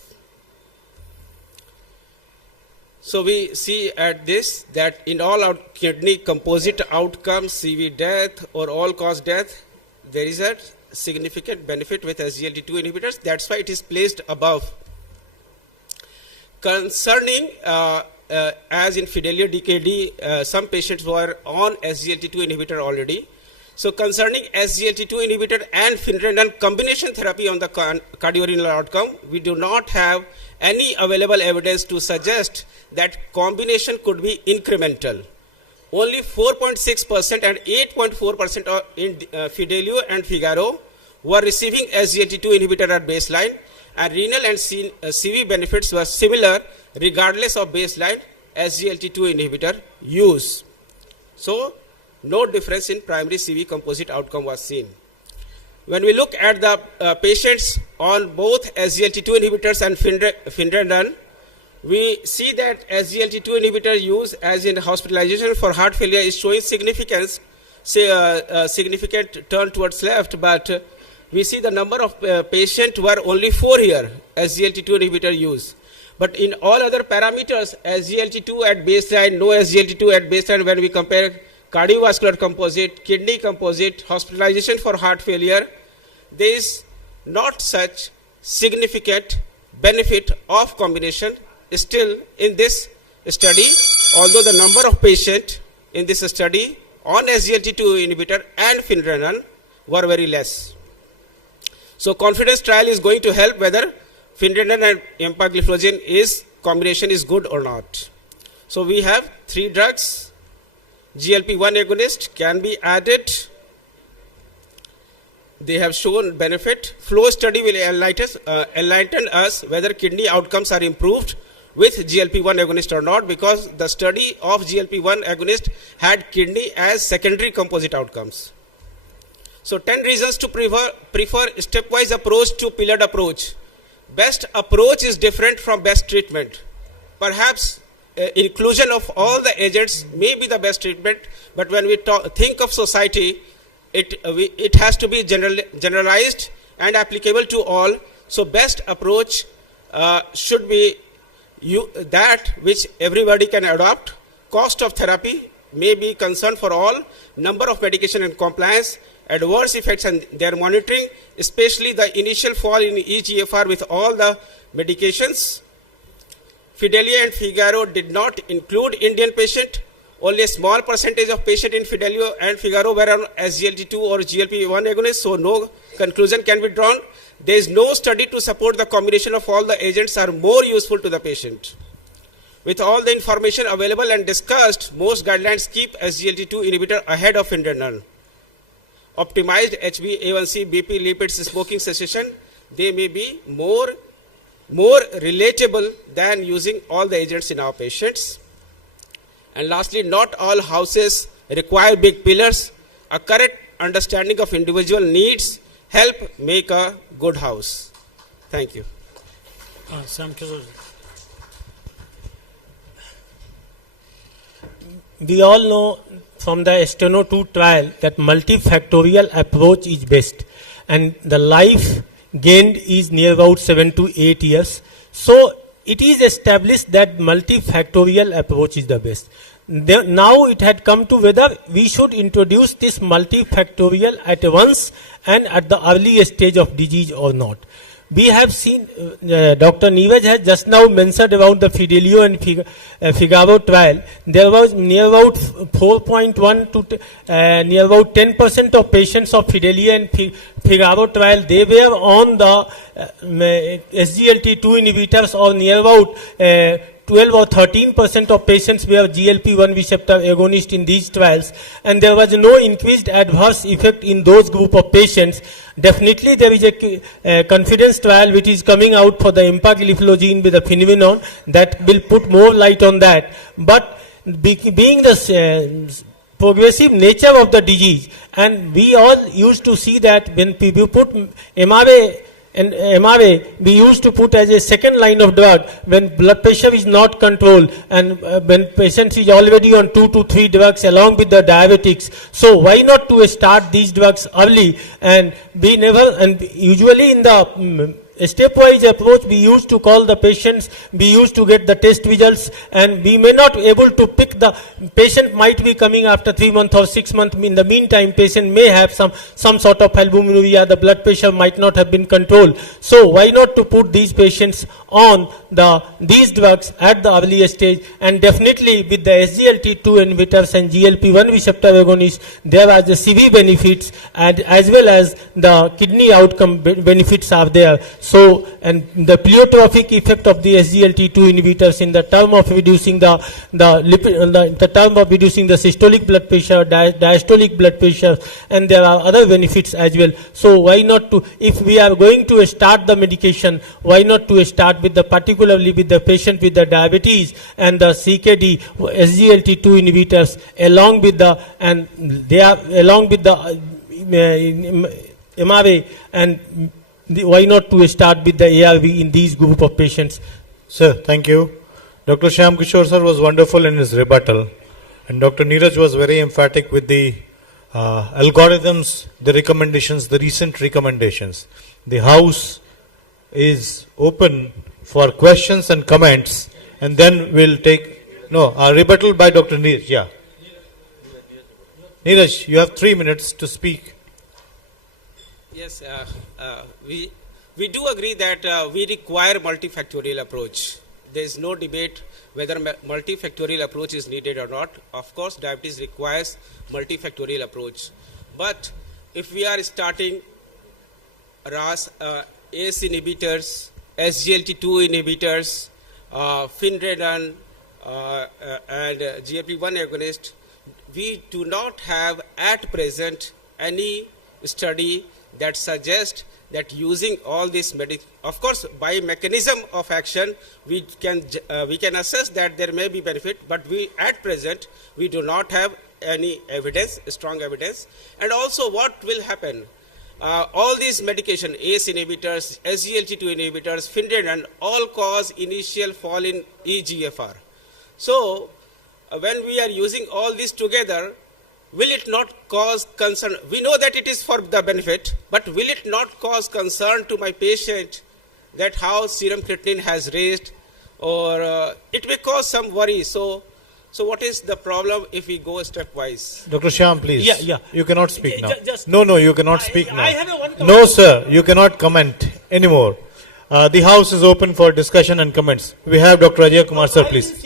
So we see at this that in all our kidney composite outcomes, CV death or all cause death, there is a significant benefit with SGLT2 inhibitors. That's why it is placed above. Concerning as in Fidelio DKD, some patients were on SGLT2 inhibitor already. So concerning SGLT2 inhibitor and finerenone combination therapy on the cardiorenal outcome, we do not have any available evidence to suggest that combination could be incremental. Only 4.6% and 8.4% in Fidelio and Figaro were receiving SGLT2 inhibitor at baseline, and renal and CV benefits were similar regardless of baseline SGLT2 inhibitor use. So, no difference in primary CV composite outcome was seen. When we look at the patients on both SGLT2 inhibitors and finerenone, we see that SGLT2 inhibitor use as in hospitalization for heart failure is showing significant turn towards left, but we see the number of patients were only 4 here, SGLT2 inhibitor use. But in all other parameters, SGLT2 at baseline, no SGLT2 at baseline, when we compare cardiovascular composite, kidney composite, hospitalization for heart failure, there is not such significant benefit of combination still in this study, although the number of patients in this study on SGLT2 inhibitor and finerenone were very less. So confidence trial is going to help whether finerenone and empagliflozin combination is good or not. So we have 3 drugs. GLP-1 agonist can be added. They have shown benefit. Flow study will enlighten us whether kidney outcomes are improved with GLP-1 agonist or not, because the study of GLP-1 agonist had kidney as secondary composite outcomes. So 10 reasons to prefer stepwise approach to pillared approach. Best approach is different from best treatment. Perhaps inclusion of all the agents may be the best treatment, but when we think of society, it has to be generalized and applicable to all. So best approach should be that which everybody can adopt. Cost of therapy may be concern for all, number of medication and compliance, adverse effects and their monitoring, especially the initial fall in eGFR with all the medications. Fidelio and Figaro did not include Indian patient. Only a small percentage of patients in Fidelio and Figaro were on SGLT2 or GLP-1 agonist, so no conclusion can be drawn. There is no study to support the combination of all the agents are more useful to the patient. With all the information available and discussed, most guidelines keep SGLT2 inhibitor ahead of finerenone. Optimized HbA1c, BP, lipids, smoking cessation, they may be more relatable than using all the agents in our patients. And lastly, not all houses require big pillars. A correct understanding of individual needs help make a good house. Thank you. We all know from the Steno 2 trial that multifactorial approach is best, and the life gained is near about 7 to 8 years. So it is established that multifactorial approach is the best. Now it had come to whether we should introduce this multifactorial at once and at the early stage of disease or not. We have seen, Dr. Neeraj has just now mentioned about the Fidelio and Figaro trial. There was near about 4.1 to near about 10% of patients of Fidelio and Figaro trial, they were on the SGLT2 inhibitors, or near about 12 or 13% of patients were GLP-1 receptor agonist in these trials, and there was no increased adverse effect in those group of patients. Definitely there is a confidence trial which is coming out for the empagliflozin with the finerenone that will put more light on that. But being the progressive nature of the disease, and we all used to see that when people put MRA, and MRA we used to put as a second line of drug when blood pressure is not controlled, and when patient is already on 2 to 3 drugs along with the diabetics. So why not to start these drugs early? And we never, and usually in the stepwise approach, we used to call the patients, we used to get the test results, and we may not be able to pick the patient might be coming after 3 months or 6 months. In the meantime, patient may have some sort of albuminuria, the blood pressure might not have been controlled. So why not to put these patients on these drugs at the earlier stage, and definitely with the SGLT2 inhibitors and GLP-1 receptor agonists, there are the CV benefits and as well as the kidney outcome benefits are there. So, and the pleiotropic effect of the SGLT2 inhibitors in the term of reducing the term of reducing the systolic blood pressure, diastolic blood pressure, and there are other benefits as well. So why not to, if we are going to start the medication, why not to start with the particularly with the patient with the diabetes and the CKD SGLT2 inhibitors along with the, and they are along with the MRA, and why not to start with the ARV in these group of patients? Sir, thank you. Dr. Shyam Kishore sir was wonderful in his rebuttal, and Dr. Neeraj was very emphatic with the algorithms, the recommendations, the recent recommendations. The House is open for questions and comments, and then we'll take, a rebuttal by Dr. Neeraj. Yeah. Neeraj, you have 3 minutes to speak. Yes, we do agree that we require multifactorial approach. There is no debate whether multifactorial approach is needed or not. Of course, diabetes requires multifactorial approach. But if we are starting RAS, ACE inhibitors, SGLT2 inhibitors, Finredan, and GLP-1 agonist, we do not have at present any study that suggests that using all this of course by mechanism of action we can assess that there may be benefit, but we at present we do not have any evidence, strong evidence. And also what will happen, all these medication, ACE inhibitors, SGLT2 inhibitors, Finredan, all cause initial fall in eGFR. So when we are using all this together, will it not cause concern? We know that it is for the benefit, but will it not cause concern to my patient that how serum creatinine has raised, or it may cause some worry. So what is the problem if we go stepwise? Dr. Shyam, please. Yeah. You cannot speak now. Just No, you cannot speak now. I have a one comment. No, sir, you cannot comment anymore. The House is open for discussion and comments. We have Dr. Ajay Kumar, sir, please.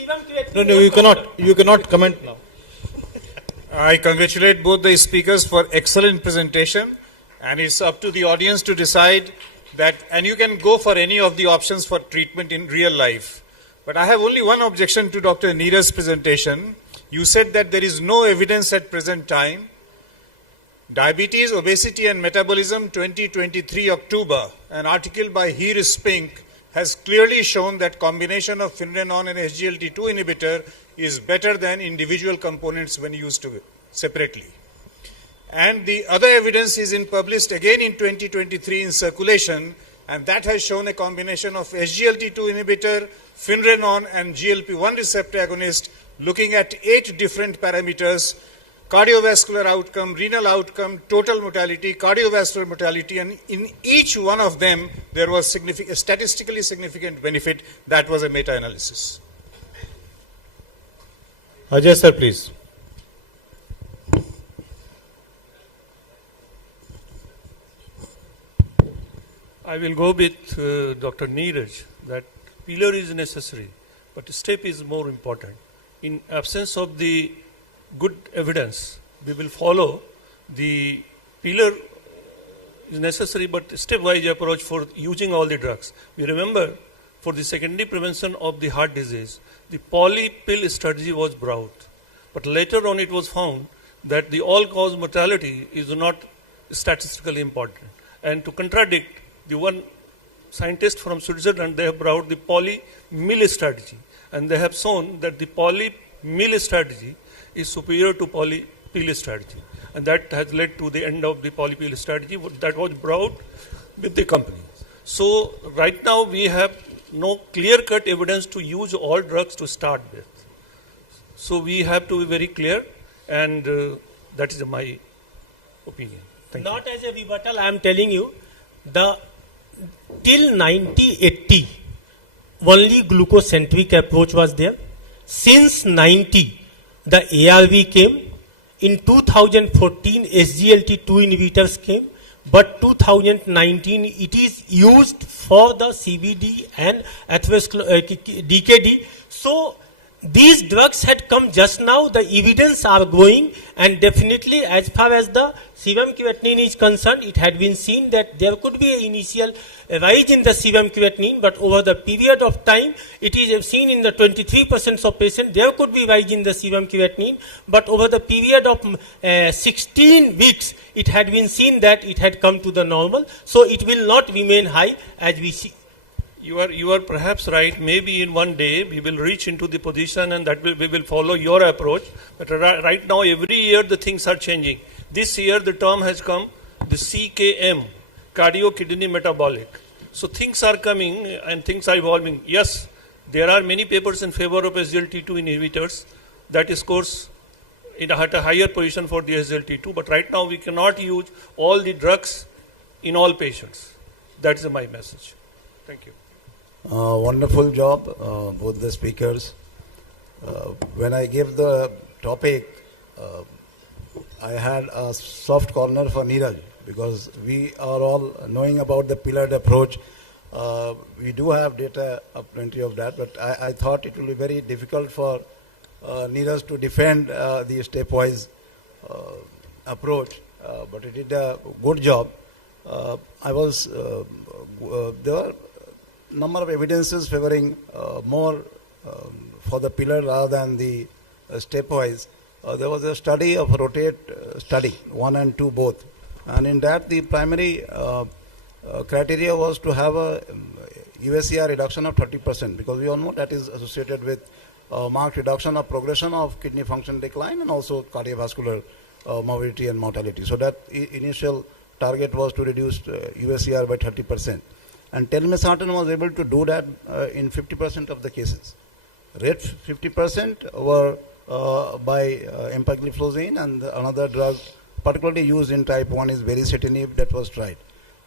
No, you cannot comment now. I congratulate both the speakers for excellent presentation, and it's up to the audience to decide that, and you can go for any of the options for treatment in real life. But I have only one objection to Dr. Neeraj's presentation. You said that there is no evidence at present time. Diabetes, Obesity and Metabolism 2023 October, an article by Heer Spink has clearly shown that combination of Finredan and SGLT2 inhibitor is better than individual components when used separately. And the other evidence is published again in 2023 in Circulation, and that has shown a combination of SGLT2 inhibitor, Finredan and GLP-1 receptor agonist looking at 8 different parameters: cardiovascular outcome, renal outcome, total mortality, cardiovascular mortality, and in each one of them there was a statistically significant benefit. That was a meta-analysis. Ajay sir, please. I will go with Dr. Neeraj that pillar is necessary, but step is more important. In absence of the good evidence, we will follow the pillar is necessary, but stepwise approach for using all the drugs. We remember for the secondary prevention of the heart disease, the poly pill strategy was brought, but later on it was found that the all-cause mortality is not statistically important. And to contradict, the one scientist from Switzerland, they have brought the poly-mill strategy, and they have shown that the poly-mill strategy is superior to poly-pill strategy, and that has led to the end of the poly-pill strategy that was brought with the company. So right now we have no clear-cut evidence to use all drugs to start with. So we have to be very clear, and that is my opinion. Thank you. Not as a rebuttal, I am telling you, till 1980, only glucocentric approach was there. Since 90, the ARV came. In 2014, SGLT2 inhibitors came. but 2019 it is used for the CBD and DKD. So these drugs had come just now, the evidence are growing, and definitely as far as the serum creatinine is concerned, it had been seen that there could be an initial rise in the serum creatinine, but over the period of time, it is seen in the 23% of patients, there could be rise in the serum creatinine, but over the period of 16 weeks, it had been seen that it had come to the normal, so it will not remain high as we see. You are perhaps right. Maybe in one day we will reach into the position and that we will follow your approach. But right now, every year the things are changing. This year the term has come, the CKM, cardio kidney metabolic. So things are coming and things are evolving. Yes, there are many papers in favor of SGLT2 inhibitors. That is, of course, at a higher position for the SGLT2. But right now we cannot use all the drugs in all patients. That is my message. Thank you. Wonderful job, both the speakers. When I gave the topic, I had a soft corner for Neeraj because we are all knowing about the pillared approach. We do have data, plenty of that, but I thought it will be very difficult for Neeraj to defend the stepwise approach, but he did a good job. There were number of evidences favoring more for the pillar rather than the stepwise. There was a study of rotate study, 1 and 2 both, and in that the primary criteria was to have a USCR reduction of 30%, because we all know that is associated with marked reduction of progression of kidney function decline and also cardiovascular morbidity and mortality. So that initial target was to reduce USCR by 30%. And telmisartan was able to do that in 50% of the cases. Rate 50% were by empagliflozin, and another drug particularly used in type 1 is vericetinib that was tried.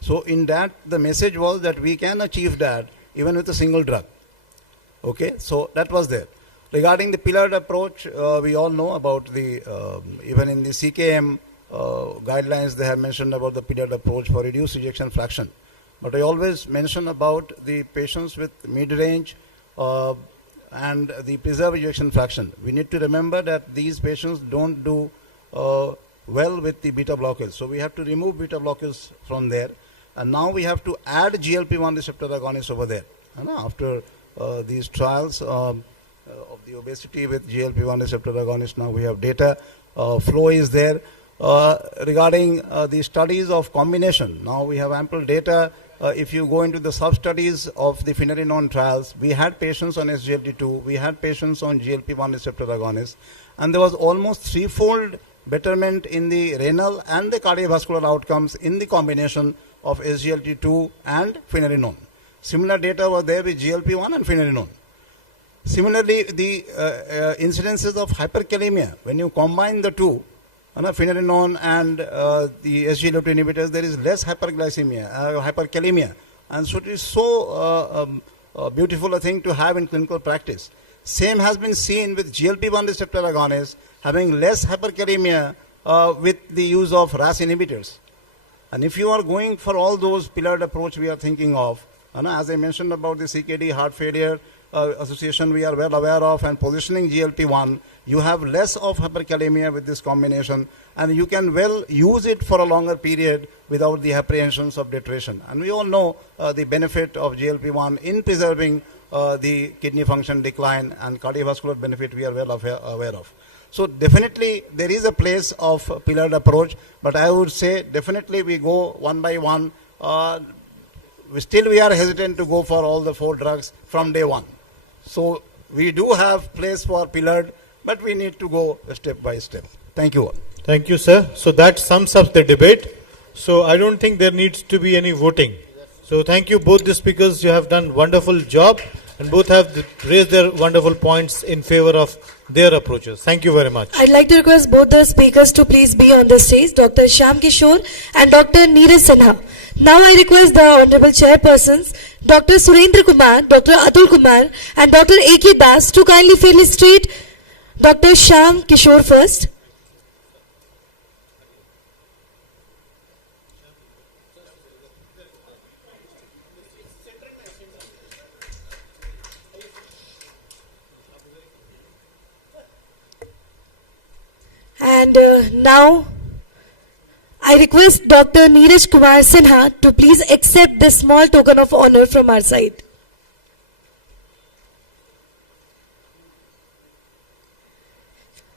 So in that, the message was that we can achieve that even with a single drug. Okay, so that was there. Regarding the pillared approach, we all know about the, even in the CKM guidelines, they have mentioned about the pillared approach for reduced ejection fraction. But I always mention about the patients with mid-range and the preserved ejection fraction. We need to remember that these patients don't do well with the beta blockers. So we have to remove beta blockers from there. And now we have to add GLP-1 receptor agonists over there. And after these trials of the obesity with GLP-1 receptor agonists, now we have data. Flow is there. Regarding the studies of combination, now we have ample data. If you go into the sub-studies of the finerenone trials, we had patients on SGLT2, we had patients on GLP-1 receptor agonists, and there was almost threefold betterment in the renal and the cardiovascular outcomes in the combination of SGLT2 and finerenone. Similar data were there with GLP-1 and finerenone. Similarly, the incidences of hyperkalemia, when you combine the two, finerenone and the SGLT2 inhibitors, there is less hyperglycemia, hyperkalemia. And so it is so beautiful a thing to have in clinical practice. Same has been seen with GLP-1 receptor agonists having less hyperkalemia with the use of RAS inhibitors. And if you are going for all those pillared approach we are thinking of, as I mentioned about the CKD heart failure association we are well aware of, and positioning GLP-1, you have less of hyperkalemia with this combination, and you can well use it for a longer period without the apprehensions of deterioration. And we all know the benefit of GLP-1 in preserving the kidney function decline, and cardiovascular benefit we are well aware of. So definitely there is a place of pillared approach, but I would say definitely we go one by one. We are hesitant to go for all the 4 drugs from day one. So we do have place for pillared, but we need to go step by step. Thank you all. Thank you, sir. So that sums up the debate. So I don't think there needs to be any voting. So thank you both the speakers. You have done wonderful job, and both have raised their wonderful points in favor of their approaches. Thank you very much. I'd like to request both the speakers to please be on the stage, Dr. Shyam Kishore and Dr. Neeraj Sinha. Now I request the Honorable Chairpersons, Dr. Surendra Kumar, Dr. Atul Kumar and Dr. A.K. Das to kindly fill his seat. Dr. Shyam Kishore first. And now I request Dr. Neeraj Kumar Sinha to please accept this small token of honor from our side.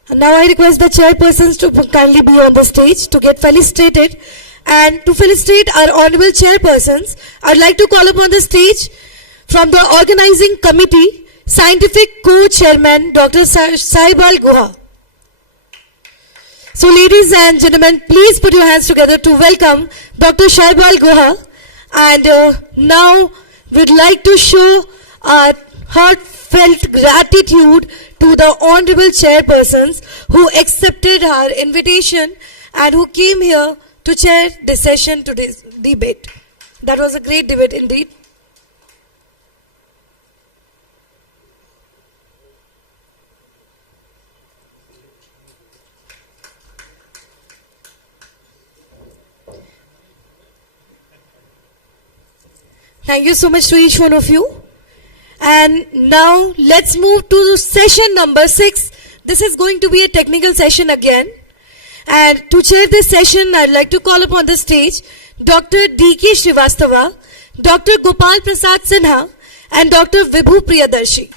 And now I request the chairpersons to kindly be on the stage to get felicitated. And to felicitate our honorable chairpersons, I'd like to call upon the stage from the organizing committee, scientific co-chairman Dr. Saibal Guha. So ladies and gentlemen, please put your hands together to welcome Dr. Saibal Guha. And now we'd like to show our heartfelt gratitude to the honorable chairpersons who accepted our invitation and who came here to chair this session, today's debate. That was a great debate indeed. Thank you so much to each one of you. And now let's move to session number 6. This is going to be a technical session again. And to chair this session, I'd like to call upon the stage Dr. D.K. Srivastava, Dr. Gopal Prasad Sinha, and Dr. Vibhu Priyadarshi.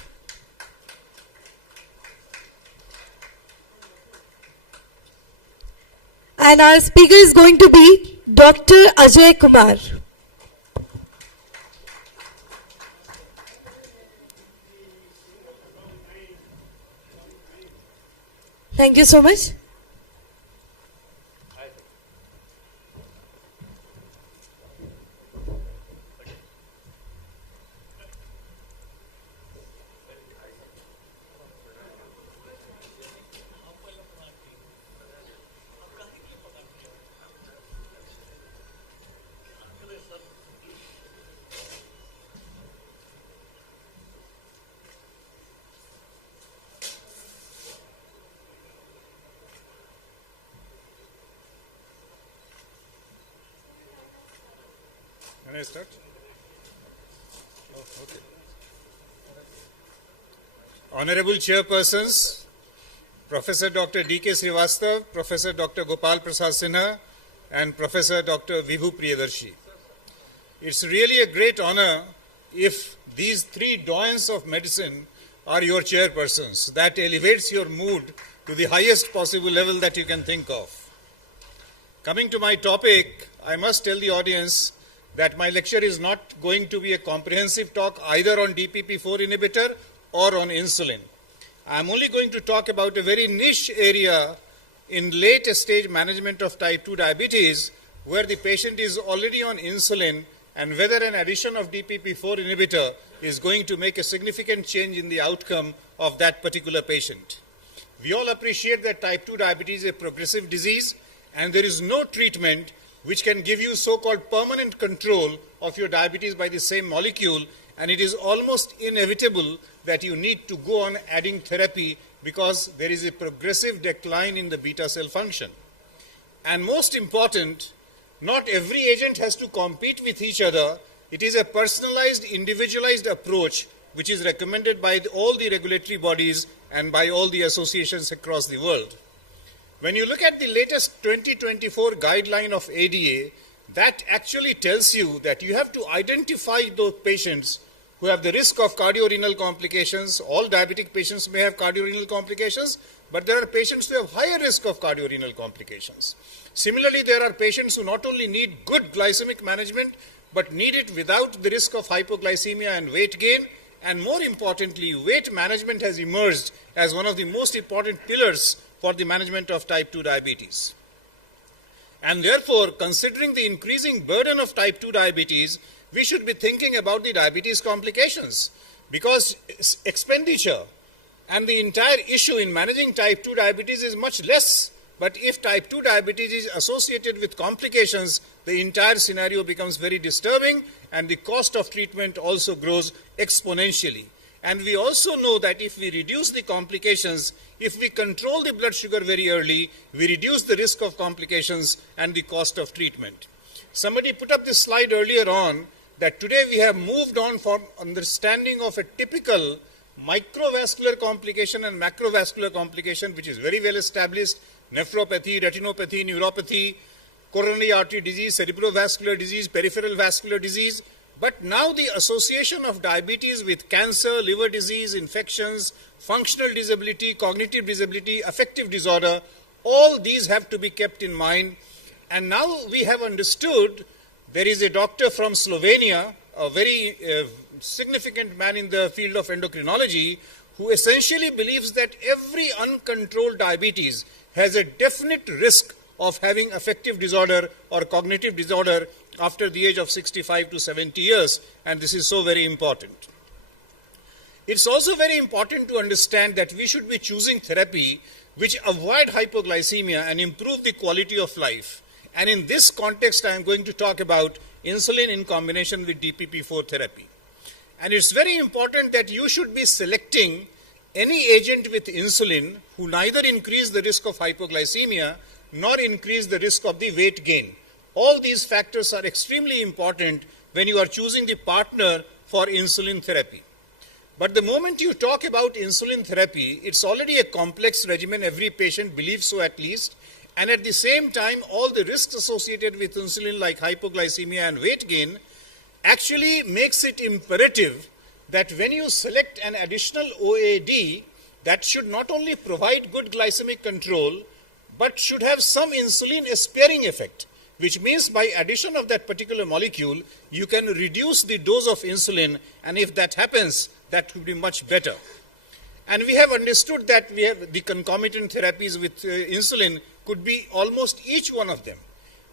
And our speaker is going to be Dr. Ajay Kumar. Thank you so much. Can I start? Oh, okay. Honorable Chairpersons, Professor Dr. D.K. Srivastava, Professor Dr. Gopal Prasad Sinha, and Professor Dr. Vibhu Priyadarshi. It's really a great honor if these three doyens of medicine are your chairpersons. That elevates your mood to the highest possible level that you can think of. Coming to my topic, I must tell the audience that my lecture is not going to be a comprehensive talk either on DPP-4 inhibitor or on insulin. I am only going to talk about a very niche area in late stage management of type 2 diabetes where the patient is already on insulin and whether an addition of DPP-4 inhibitor is going to make a significant change in the outcome of that particular patient. We all appreciate that type 2 diabetes is a progressive disease and there is no treatment which can give you so-called permanent control of your diabetes by the same molecule, and it is almost inevitable that you need to go on adding therapy because there is a progressive decline in the beta cell function. And most important, not every agent has to compete with each other. It is a personalized, individualized approach which is recommended by all the regulatory bodies and by all the associations across the world. When you look at the latest 2024 guideline of ADA, that actually tells you that you have to identify those patients who have the risk of cardiorenal complications. All diabetic patients may have cardiorenal complications, but there are patients who have higher risk of cardiorenal complications. Similarly, there are patients who not only need good glycemic management, but need it without the risk of hypoglycemia and weight gain. And more importantly, weight management has emerged as one of the most important pillars for the management of type 2 diabetes. And therefore, considering the increasing burden of type 2 diabetes, we should be thinking about the diabetes complications because expenditure and the entire issue in managing type 2 diabetes is much less. But if type 2 diabetes is associated with complications, the entire scenario becomes very disturbing and the cost of treatment also grows exponentially. And we also know that if we reduce the complications, if we control the blood sugar very early, we reduce the risk of complications and the cost of treatment. Somebody put up this slide earlier on that today we have moved on from understanding of a typical microvascular complication and macrovascular complication, which is very well established. nephropathy, retinopathy, neuropathy, coronary artery disease, cerebrovascular disease, peripheral vascular disease. But now the association of diabetes with cancer, liver disease, infections, functional disability, cognitive disability, affective disorder, all these have to be kept in mind. And now we have understood, there is a doctor from Slovenia, a very significant man in the field of endocrinology, who essentially believes that every uncontrolled diabetes has a definite risk of having affective disorder or cognitive disorder after the age of 65 to 70 years, and this is so very important. It's also very important to understand that we should be choosing therapy which avoid hypoglycemia and improve the quality of life. And in this context, I am going to talk about insulin in combination with DPP-4 therapy. And it's very important that you should be selecting any agent with insulin who neither increase the risk of hypoglycemia nor increase the risk of the weight gain. All these factors are extremely important when you are choosing the partner for insulin therapy. But the moment you talk about insulin therapy, it's already a complex regimen, every patient believes so at least, and at the same time all the risks associated with insulin like hypoglycemia and weight gain actually makes it imperative that when you select an additional OAD, that should not only provide good glycemic control, but should have some insulin sparing effect, which means by addition of that particular molecule, you can reduce the dose of insulin, and if that happens, that would be much better. And we have understood that we have the concomitant therapies with insulin could be almost each one of them.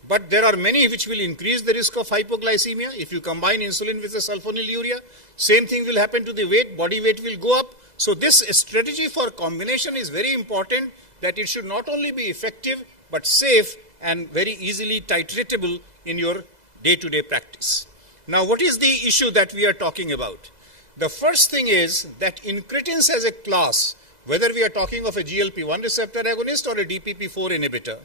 But there are many which will increase the risk of hypoglycemia. If you combine insulin with a sulfonylurea, same thing will happen to the weight, body weight will go up. So this strategy for combination is very important, that it should not only be effective, but safe and very easily titratable in your day-to-day practice. Now, what is the issue that we are talking about? The first thing is that incretins as a class, whether we are talking of a GLP-1 receptor agonist or a DPP-4 inhibitor,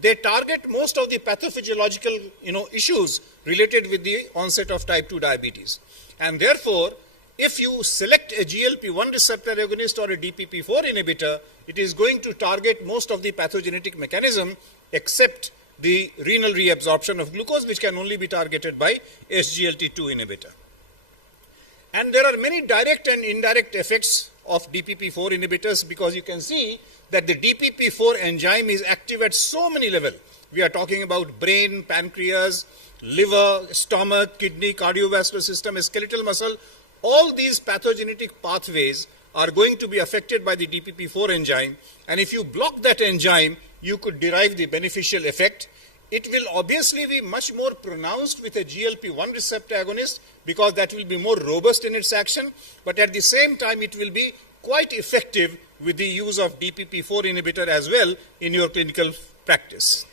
they target most of the pathophysiological issues related with the onset of type 2 diabetes. And therefore, if you select a GLP-1 receptor agonist or a DPP-4 inhibitor, it is going to target most of the pathogenetic mechanism except the renal reabsorption of glucose, which can only be targeted by SGLT2 inhibitor. And there are many direct and indirect effects of DPP-4 inhibitors, because you can see that the DPP-4 enzyme is active at so many levels. We are talking about brain, pancreas, liver, stomach, kidney, cardiovascular system, skeletal muscle. All these pathogenetic pathways are going to be affected by the DPP-4 enzyme, and if you block that enzyme, you could derive the beneficial effect. It will obviously be much more pronounced with a GLP-1 receptor agonist, because that will be more robust in its action, but at the same time it will be quite effective with the use of DPP-4 inhibitor as well in your clinical practice.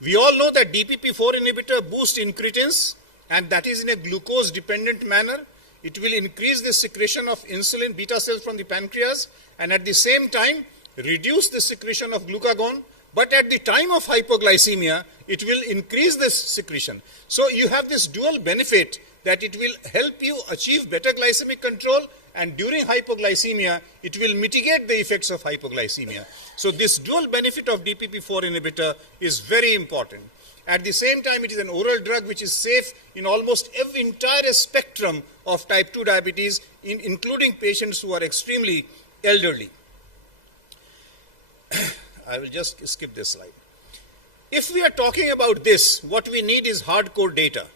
We all know that DPP-4 inhibitor boosts incretins, and that is in a glucose-dependent manner. It will increase the secretion of insulin beta cells from the pancreas, and at the same time reduce the secretion of glucagon. But at the time of hypoglycemia, it will increase this secretion. So you have this dual benefit, that it will help you achieve better glycemic control, and during hypoglycemia, it will mitigate the effects of hypoglycemia. So this dual benefit of DPP-4 inhibitor is very important. At the same time, it is an oral drug which is safe in almost every entire spectrum of type 2 diabetes, including patients who are extremely elderly. I will just skip this slide. If we are talking about this, what we need is hardcore data.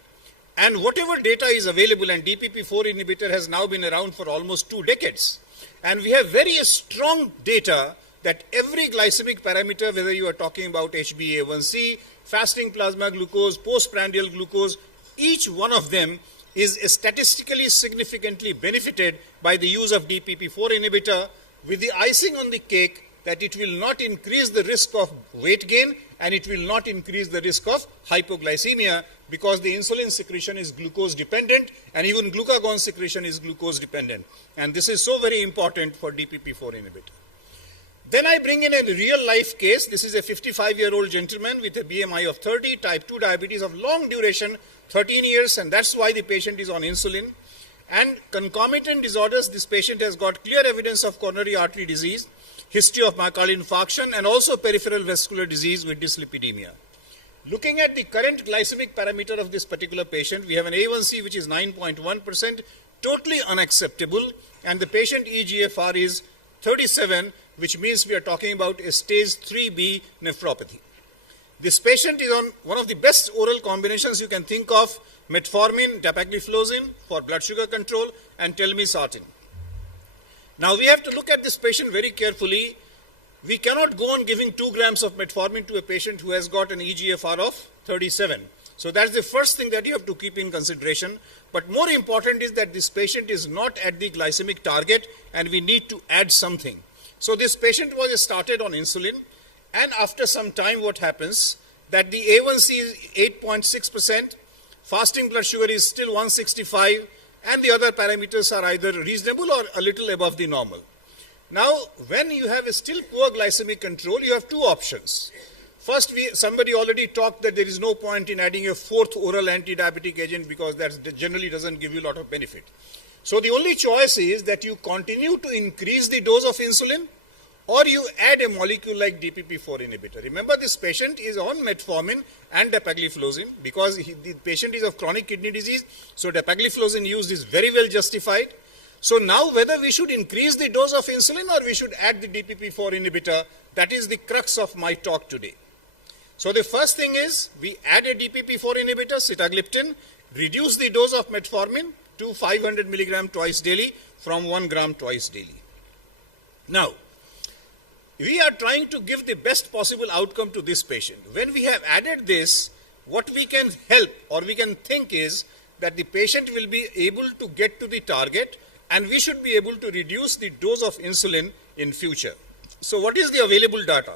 And whatever data is available, and DPP-4 inhibitor has now been around for almost 2 decades. And we have very strong data that every glycemic parameter, whether you are talking about HbA1c, fasting plasma glucose, postprandial glucose, each one of them is statistically significantly benefited by the use of DPP-4 inhibitor, with the icing on the cake that it will not increase the risk of weight gain, and it will not increase the risk of hypoglycemia, because the insulin secretion is glucose dependent, and even glucagon secretion is glucose dependent. And this is so very important for DPP-4 inhibitor. Then I bring in a real life case. This is a 55-year-old gentleman with a BMI of 30, type 2 diabetes of long duration, 13 years, and that's why the patient is on insulin. And concomitant disorders, this patient has got clear evidence of coronary artery disease. history of myocardial infarction, and also peripheral vascular disease with dyslipidemia. Looking at the current glycemic parameter of this particular patient, we have an A1C which is 9.1%, totally unacceptable, and the patient eGFR is 37, which means we are talking about a stage 3B nephropathy. This patient is on one of the best oral combinations you can think of, metformin, dapagliflozin for blood sugar control, and telmisartan. Now we have to look at this patient very carefully. We cannot go on giving 2 grams of metformin to a patient who has got an eGFR of 37. So that's the first thing that you have to keep in consideration. But more important is that this patient is not at the glycemic target and we need to add something. So this patient was started on insulin, and after some time what happens, that the A1C is 8.6%, fasting blood sugar is still 165, and the other parameters are either reasonable or a little above the normal. Now, when you have a still poor glycemic control, you have two options. First, somebody already talked that there is no point in adding a fourth oral anti-diabetic agent because that generally doesn't give you a lot of benefit. So the only choice is that you continue to increase the dose of insulin, or you add a molecule like DPP-4 inhibitor. Remember, this patient is on metformin and dapagliflozin because the patient is of chronic kidney disease, so dapagliflozin use is very well justified. So now whether we should increase the dose of insulin or we should add the DPP-4 inhibitor, that is the crux of my talk today. So the first thing is we add a DPP-4 inhibitor, sitagliptin, reduce the dose of metformin to 500 milligram twice daily from 1 gram twice daily. Now, we are trying to give the best possible outcome to this patient. When we have added this, what we can help or we can think is that the patient will be able to get to the target and we should be able to reduce the dose of insulin in future. So what is the available data?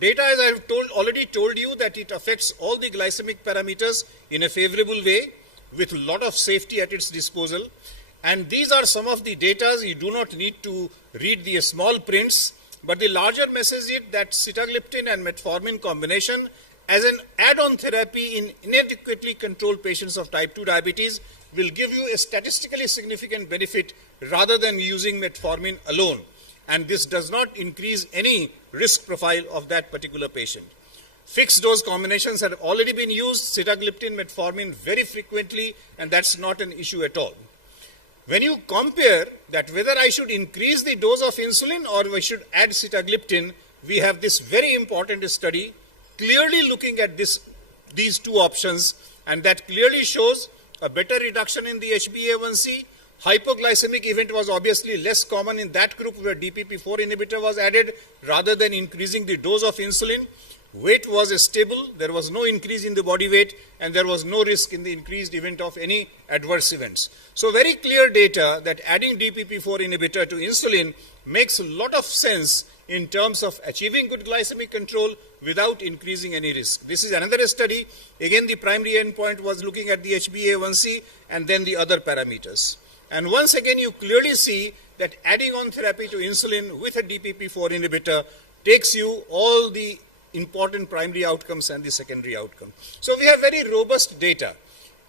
Data, as I have already told you, that it affects all the glycemic parameters in a favorable way with a lot of safety at its disposal. And these are some of the data. You do not need to read the small prints. But the larger message is that sitagliptin and metformin combination as an add-on therapy in inadequately controlled patients of type 2 diabetes will give you a statistically significant benefit rather than using metformin alone. And this does not increase any risk profile of that particular patient. Fixed dose combinations have already been used, sitagliptin, metformin very frequently, and that's not an issue at all. When you compare that whether I should increase the dose of insulin or I should add sitagliptin, we have this very important study clearly looking at these two options, and that clearly shows a better reduction in the HbA1c. Hypoglycemic event was obviously less common in that group where DPP-4 inhibitor was added rather than increasing the dose of insulin. Weight was stable, there was no increase in the body weight, and there was no risk in the increased event of any adverse events. So very clear data that adding DPP-4 inhibitor to insulin makes a lot of sense in terms of achieving good glycemic control without increasing any risk. This is another study. Again, the primary endpoint was looking at the HbA1c and then the other parameters. And once again, you clearly see that adding on therapy to insulin with a DPP-4 inhibitor takes you all the important primary outcomes and the secondary outcome. So we have very robust data.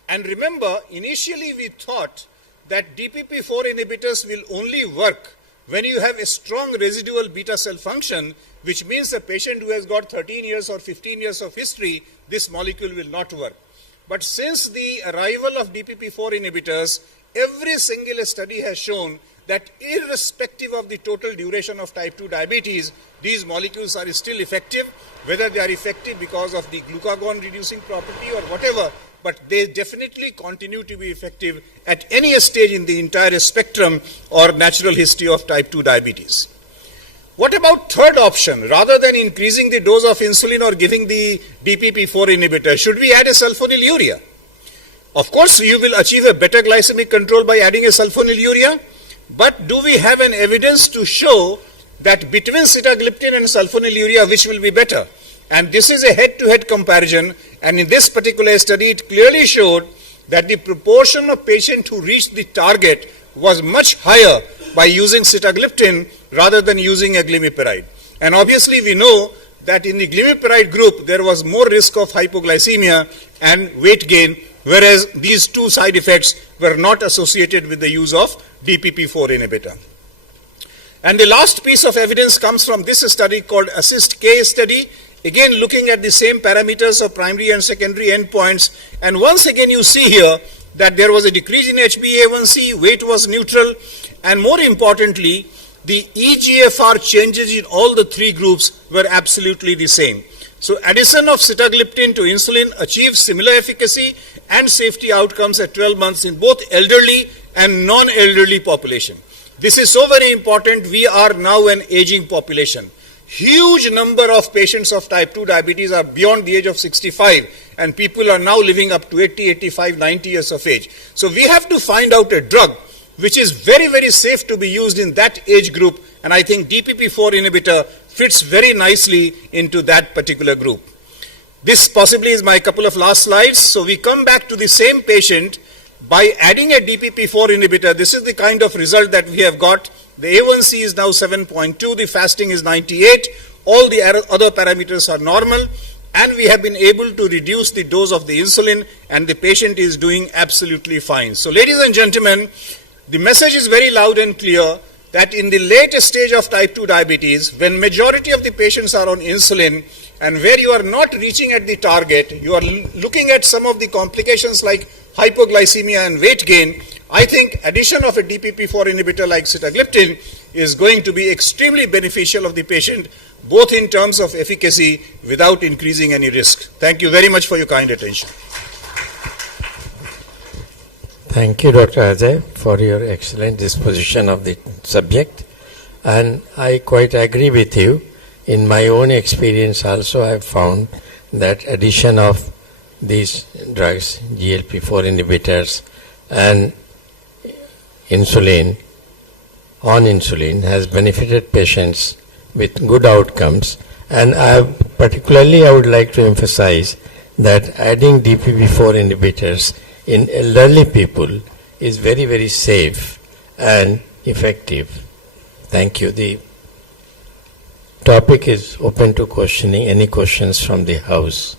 And remember, initially we thought that DPP-4 inhibitors will only work when you have a strong residual beta cell function, which means a patient who has got 13 years or 15 years of history, this molecule will not work. But since the arrival of DPP-4 inhibitors, every single study has shown that irrespective of the total duration of type 2 diabetes, these molecules are still effective, whether they are effective because of the glucagon reducing property or whatever, but they definitely continue to be effective at any stage in the entire spectrum or natural history of type 2 diabetes. What about third option? Rather than increasing the dose of insulin or giving the DPP-4 inhibitor, should we add a sulfonylurea? Of course, you will achieve a better glycemic control by adding a sulfonylurea, but do we have an evidence to show that between sitagliptin and sulfonylurea, which will be better? And this is a head-to-head comparison, and in this particular study, it clearly showed that the proportion of patients who reached the target was much higher by using sitagliptin rather than using a glimepiride. And obviously, we know that in the glimepiride group, there was more risk of hypoglycemia and weight gain, whereas these two side effects were not associated with the use of DPP-4 inhibitor. And the last piece of evidence comes from this study called ASSIST-K study, again looking at the same parameters of primary and secondary endpoints. And once again you see here that there was a decrease in HbA1c, weight was neutral, and more importantly, the eGFR changes in all the three groups were absolutely the same. So addition of sitagliptin to insulin achieves similar efficacy and safety outcomes at 12 months in both elderly and non-elderly population. This is so very important. We are now an aging population. Huge number of patients of type 2 diabetes are beyond the age of 65, and people are now living up to 80, 85, 90 years of age. So we have to find out a drug which is very, very safe to be used in that age group, and I think DPP-4 inhibitor fits very nicely into that particular group. This possibly is my couple of last slides. So we come back to the same patient. By adding a DPP-4 inhibitor, this is the kind of result that we have got. The A1C is now 7.2, the fasting is 98, all the other parameters are normal, and we have been able to reduce the dose of the insulin, and the patient is doing absolutely fine. So ladies and gentlemen, the message is very loud and clear that in the latest stage of type 2 diabetes, when majority of the patients are on insulin, and where you are not reaching at the target, you are looking at some of the complications like hypoglycemia and weight gain, I think addition of a DPP-4 inhibitor like sitagliptin is going to be extremely beneficial of the patient, both in terms of efficacy without increasing any risk. Thank you very much for your kind attention. Thank you, Dr. Ajay, for your excellent disposition of the subject. And I quite agree with you. In my own experience also, I have found that addition of these drugs, GLP-4 inhibitors and insulin, on insulin, has benefited patients with good outcomes. And particularly I would like to emphasize that adding DPP-4 inhibitors in elderly people is very, very safe and effective. Thank you. The topic is open to questioning. Any questions from the House?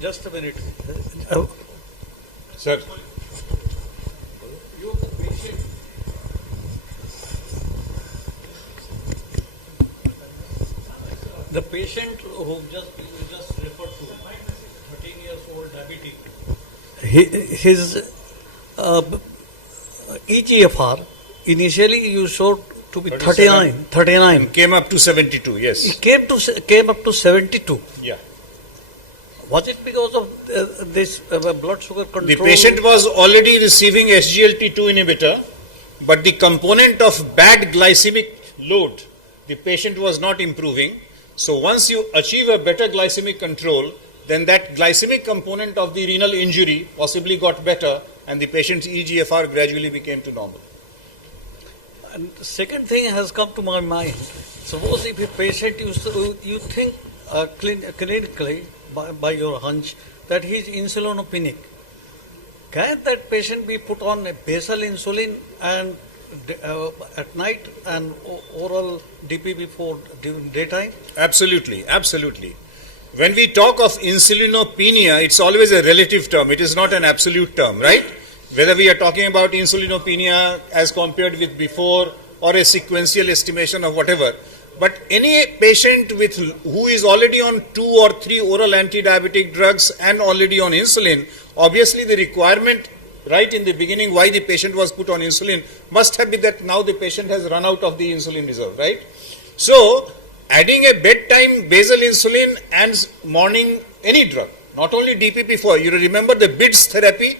Just a minute. Sir. The patient who you just referred to, 13 years old diabetic, his eGFR initially you showed to be 39. And came up to 72, yes. It came up to 72. Yeah. Was it because of this blood sugar control? The patient was already receiving SGLT2 inhibitor, but the component of bad glycemic load, the patient was not improving. So once you achieve a better glycemic control, then that glycemic component of the renal injury possibly got better, and the patient's eGFR gradually became to normal. And the second thing has come to my mind. Suppose if a patient, you think clinically, by your hunch, that he is insulinopenic, can that patient be put on a basal insulin and at night and oral DPP-4 during daytime? Absolutely, absolutely. When we talk of insulinopenia, it's always a relative term. It is not an absolute term, right? Whether we are talking about insulinopenia as compared with before or a sequential estimation of whatever. But any patient who is already on 2 or 3 oral anti-diabetic drugs and already on insulin, obviously the requirement right in the beginning why the patient was put on insulin must have been that now the patient has run out of the insulin reserve, right? So adding a bedtime basal insulin and morning any drug, not only DPP-4, you remember the BIDS therapy,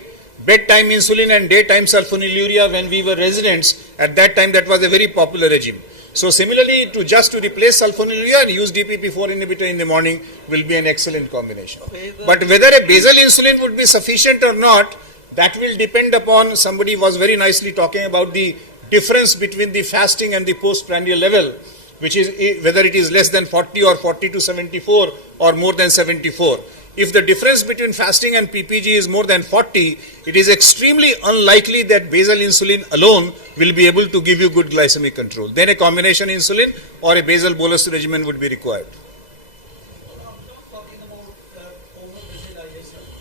bedtime insulin and daytime sulfonylurea when we were residents, at that time that was a very popular regime. So similarly, to replace sulfonylurea and use DPP-4 inhibitor in the morning will be an excellent combination. But whether a basal insulin would be sufficient or not, that will depend upon, somebody was very nicely talking about the difference between the fasting and the postprandial level, which is whether it is less than 40 or 40 to 74 or more than 74. If the difference between fasting and PPG is more than 40, it is extremely unlikely that basal insulin alone will be able to give you good glycemic control. Then a combination insulin or a basal bolus regimen would be required.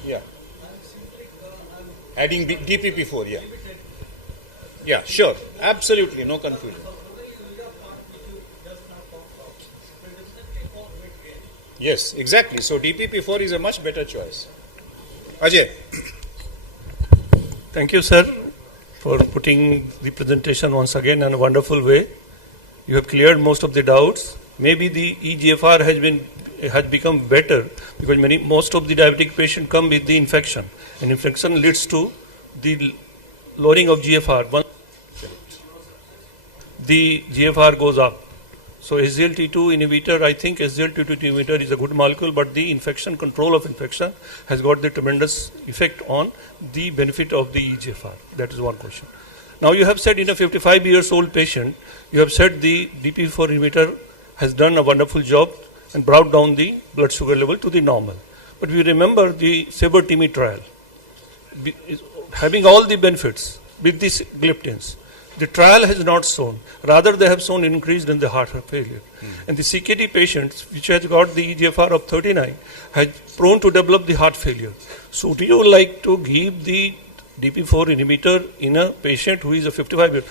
Yeah. Adding DPP-4, yeah. Yeah, sure. Absolutely, no confusion. Yes, exactly. So DPP-4 is a much better choice. Ajay. Thank you, sir, for putting the presentation once again in a wonderful way. You have cleared most of the doubts. Maybe the eGFR has become better because most of the diabetic patients come with the infection, and infection leads to the lowering of GFR. Once the GFR goes up. So SGLT2 inhibitor, I think SGLT2 inhibitor is a good molecule, but the control of infection has got the tremendous effect on the benefit of the eGFR. That is one question. Now you have said in a 55 years old patient, you have said the DPP-4 inhibitor has done a wonderful job and brought down the blood sugar level to the normal. But we remember the SABRE-TIMI trial, having all the benefits with these gliptins. The trial has not shown. Rather, they have shown increase in the heart failure. And the CKD patients, which has got the eGFR of 39, has prone to develop the heart failure. So, do you like to give the DP4 inhibitor in a patient who is a 55-year?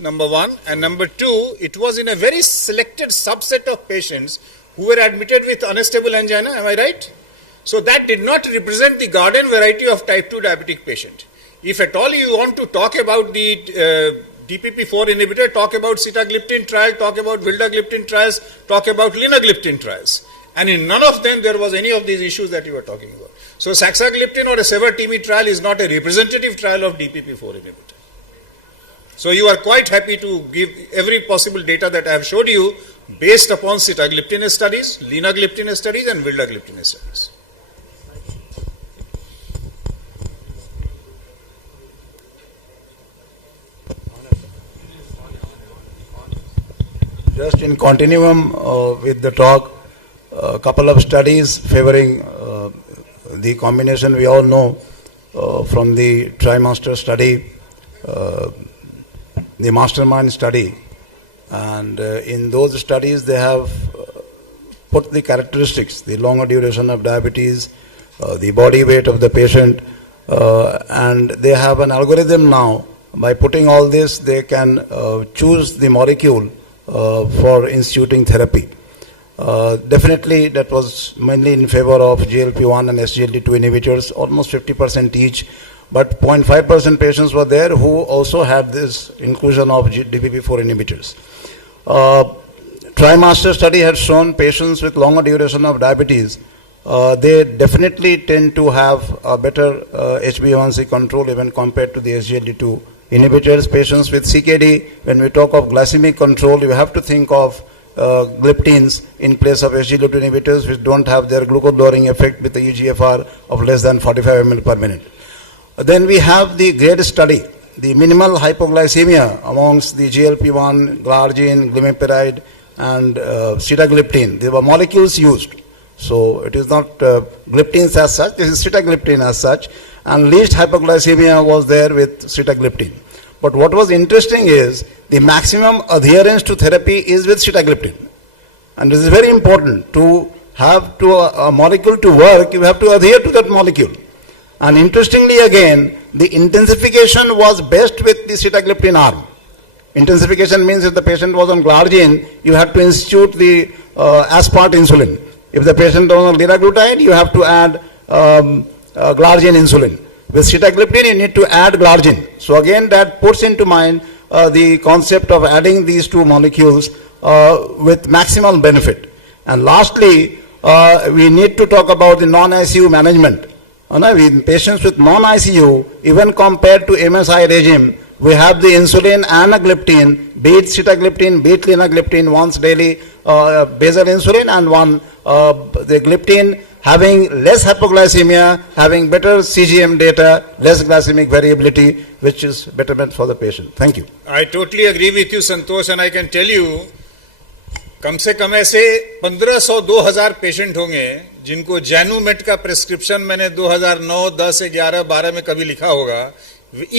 Number one, and number two, it was in a very selected subset of patients who were admitted with unstable angina. Am I right? So that did not represent the garden variety of type 2 diabetic patient. If at all you want to talk about the DPP-4 inhibitor, talk about sitagliptin trial, talk about vildagliptin trials, talk about linagliptin trials. And in none of them there was any of these issues that you were talking about. So saxagliptin or a SABRE-TIMI trial is not a representative trial of DPP-4 inhibitor. So you are quite happy to give every possible data that I have showed you based upon sitagliptin studies, linagliptin studies and vildagliptin studies. Just in continuum with the talk, a couple of studies favoring the combination we all know from the TriMaster study, the mastermind study, and in those studies they have put the characteristics, the longer duration of diabetes, the body weight of the patient, and they have an algorithm now. By putting all this, they can choose the molecule for instituting therapy. Definitely that was mainly in favor of GLP-1 and SGLT2 inhibitors, almost 50% each. But 0.5% patients were there who also had this inclusion of DPP-4 inhibitors. TriMaster study had shown patients with longer duration of diabetes, they definitely tend to have a better HbA1c control even compared to the SGLT2 inhibitors. Patients with CKD, when we talk of glycemic control, you have to think of gliptins in place of SGLT2 inhibitors, which don't have their glucose lowering effect with the eGFR of less than 45 ml per minute. Then we have the GRADE study, the minimal hypoglycemia amongst the GLP-1, glargine, glimepiride, and sitagliptin. There were molecules used. So it is not gliptins as such, this is sitagliptin as such, and least hypoglycemia was there with sitagliptin. But what was interesting is the maximum adherence to therapy is with sitagliptin. And this is very important. To have a molecule to work, you have to adhere to that molecule. And interestingly again, the intensification was best with the sitagliptin arm. Intensification means if the patient was on glargine, you have to institute the aspart insulin. If the patient was on liraglutide, you have to add glargine insulin. With sitagliptin, you need to add glargine. So again, that puts into mind the concept of adding these two molecules with maximum benefit. And lastly, we need to talk about the non-ICU management. In patients with non-ICU, even compared to MSI regime, we have the insulin and a gliptin, be it sitagliptin, be it linagliptin, once daily basal insulin, and one the gliptin having less hypoglycemia, having better CGM data, less glycemic variability, which is betterment for the patient. Thank you. I totally agree with you, Santosh, and I can tell you कम से कम ऐसे 1500-2000 patient होंगे जिनको जैनुमेट का prescription मैंने 2009, 10, 11, 12 में कभी लिखा होगा.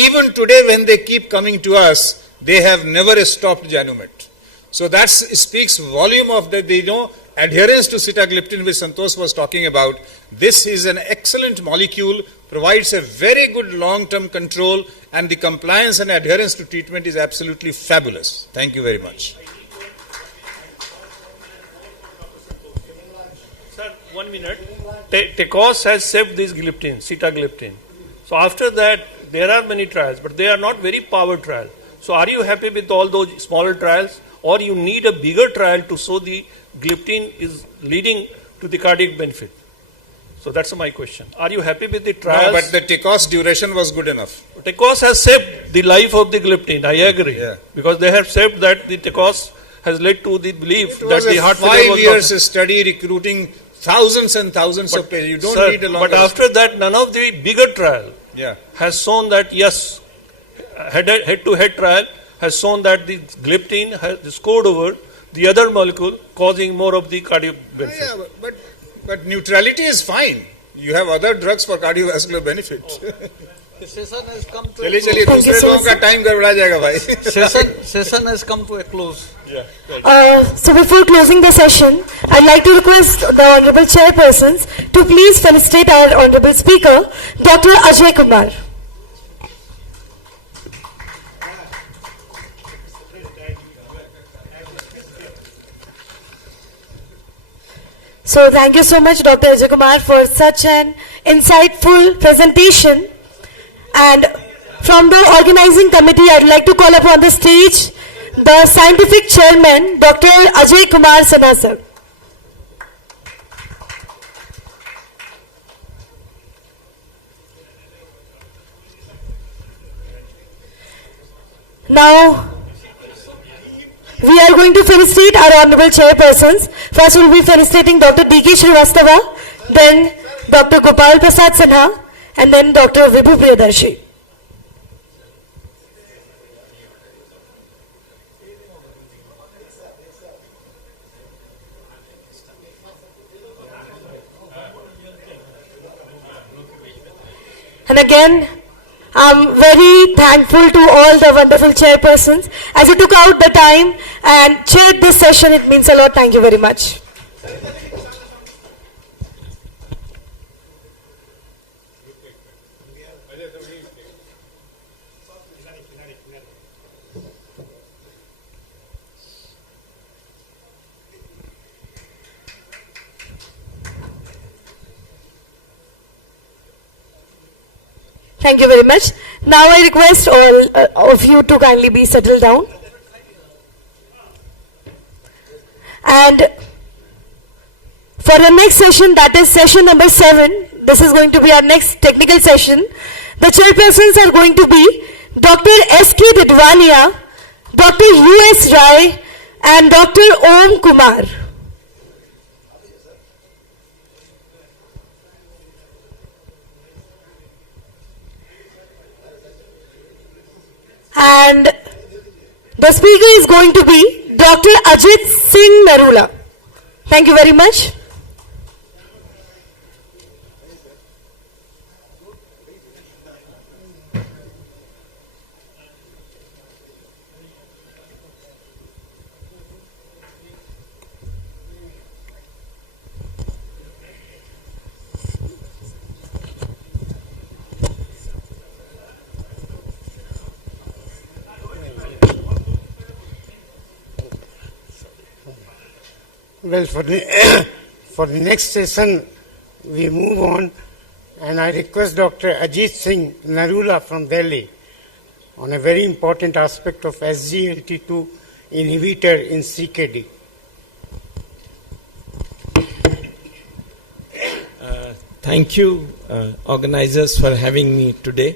Even today when they keep coming to us, they have never stopped Janumet. So that speaks volume of the adherence to sitagliptin which Santosh was talking about. This is an excellent molecule, provides a very good long-term control, and the compliance and adherence to treatment is absolutely fabulous. Thank you very much. 1 minute. TECOS has saved this gliptin, sitagliptin. So after that, there are many trials, but they are not very powered trials. So are you happy with all those smaller trials, or you need a bigger trial to show the gliptin is leading to the cardiac benefit? So that's my question. Are you happy with the trials? No, but the TECOS duration was good enough. TECOS has saved the life of the gliptin, I agree. Yeah. Because they have saved that the TECOS has led to the belief that the heart failure was 5 years study recruiting thousands and thousands of patients. You don't need a longer. But after that, none of the bigger trial has shown that, yes, head-to-head trial has shown that the gliptin has scored over the other molecule, causing more of the cardiac benefit. Yeah, but neutrality is fine. You have other drugs for cardiovascular benefit. The session has come to चलिए दूसरे लोगों का time गड़बड़ा जाएगा भाई. Session has come to a close. So before closing the session, I'd like to request the Honorable Chairpersons to please felicitate our Honorable Speaker, Dr. Ajay Kumar. So thank you so much, Dr. Ajay Kumar, for such an insightful presentation. And from the organizing committee, I'd like to call upon the stage the scientific chairman, Dr. Ajay Kumar Sinha sir. Now, we are going to felicitate our honorable chairpersons. First, we will be felicitating Dr. D.K. Srivastava, then Dr. Gopal Prasad Sinha, and then Dr. Vibhu Priyadarshi. And again, I'm very thankful to all the wonderful chairpersons as you took out the time and chaired this session. It means a lot. Thank you very much. Thank you very much. Now I request all of you to kindly be settled down. And for the next session, that is session number 7, this is going to be our next technical session. The chairpersons are going to be Dr. S.K. Didwania, Dr. U.S. Rai, and Dr. Om Kumar. And the speaker is going to be Dr. Ajit Singh Narula. Thank you very much. Well, for the next session, we move on, and I request Dr. Ajit Singh Narula from Delhi on a very important aspect of SGLT2 inhibitor in CKD. Thank you, organizers, for having me today.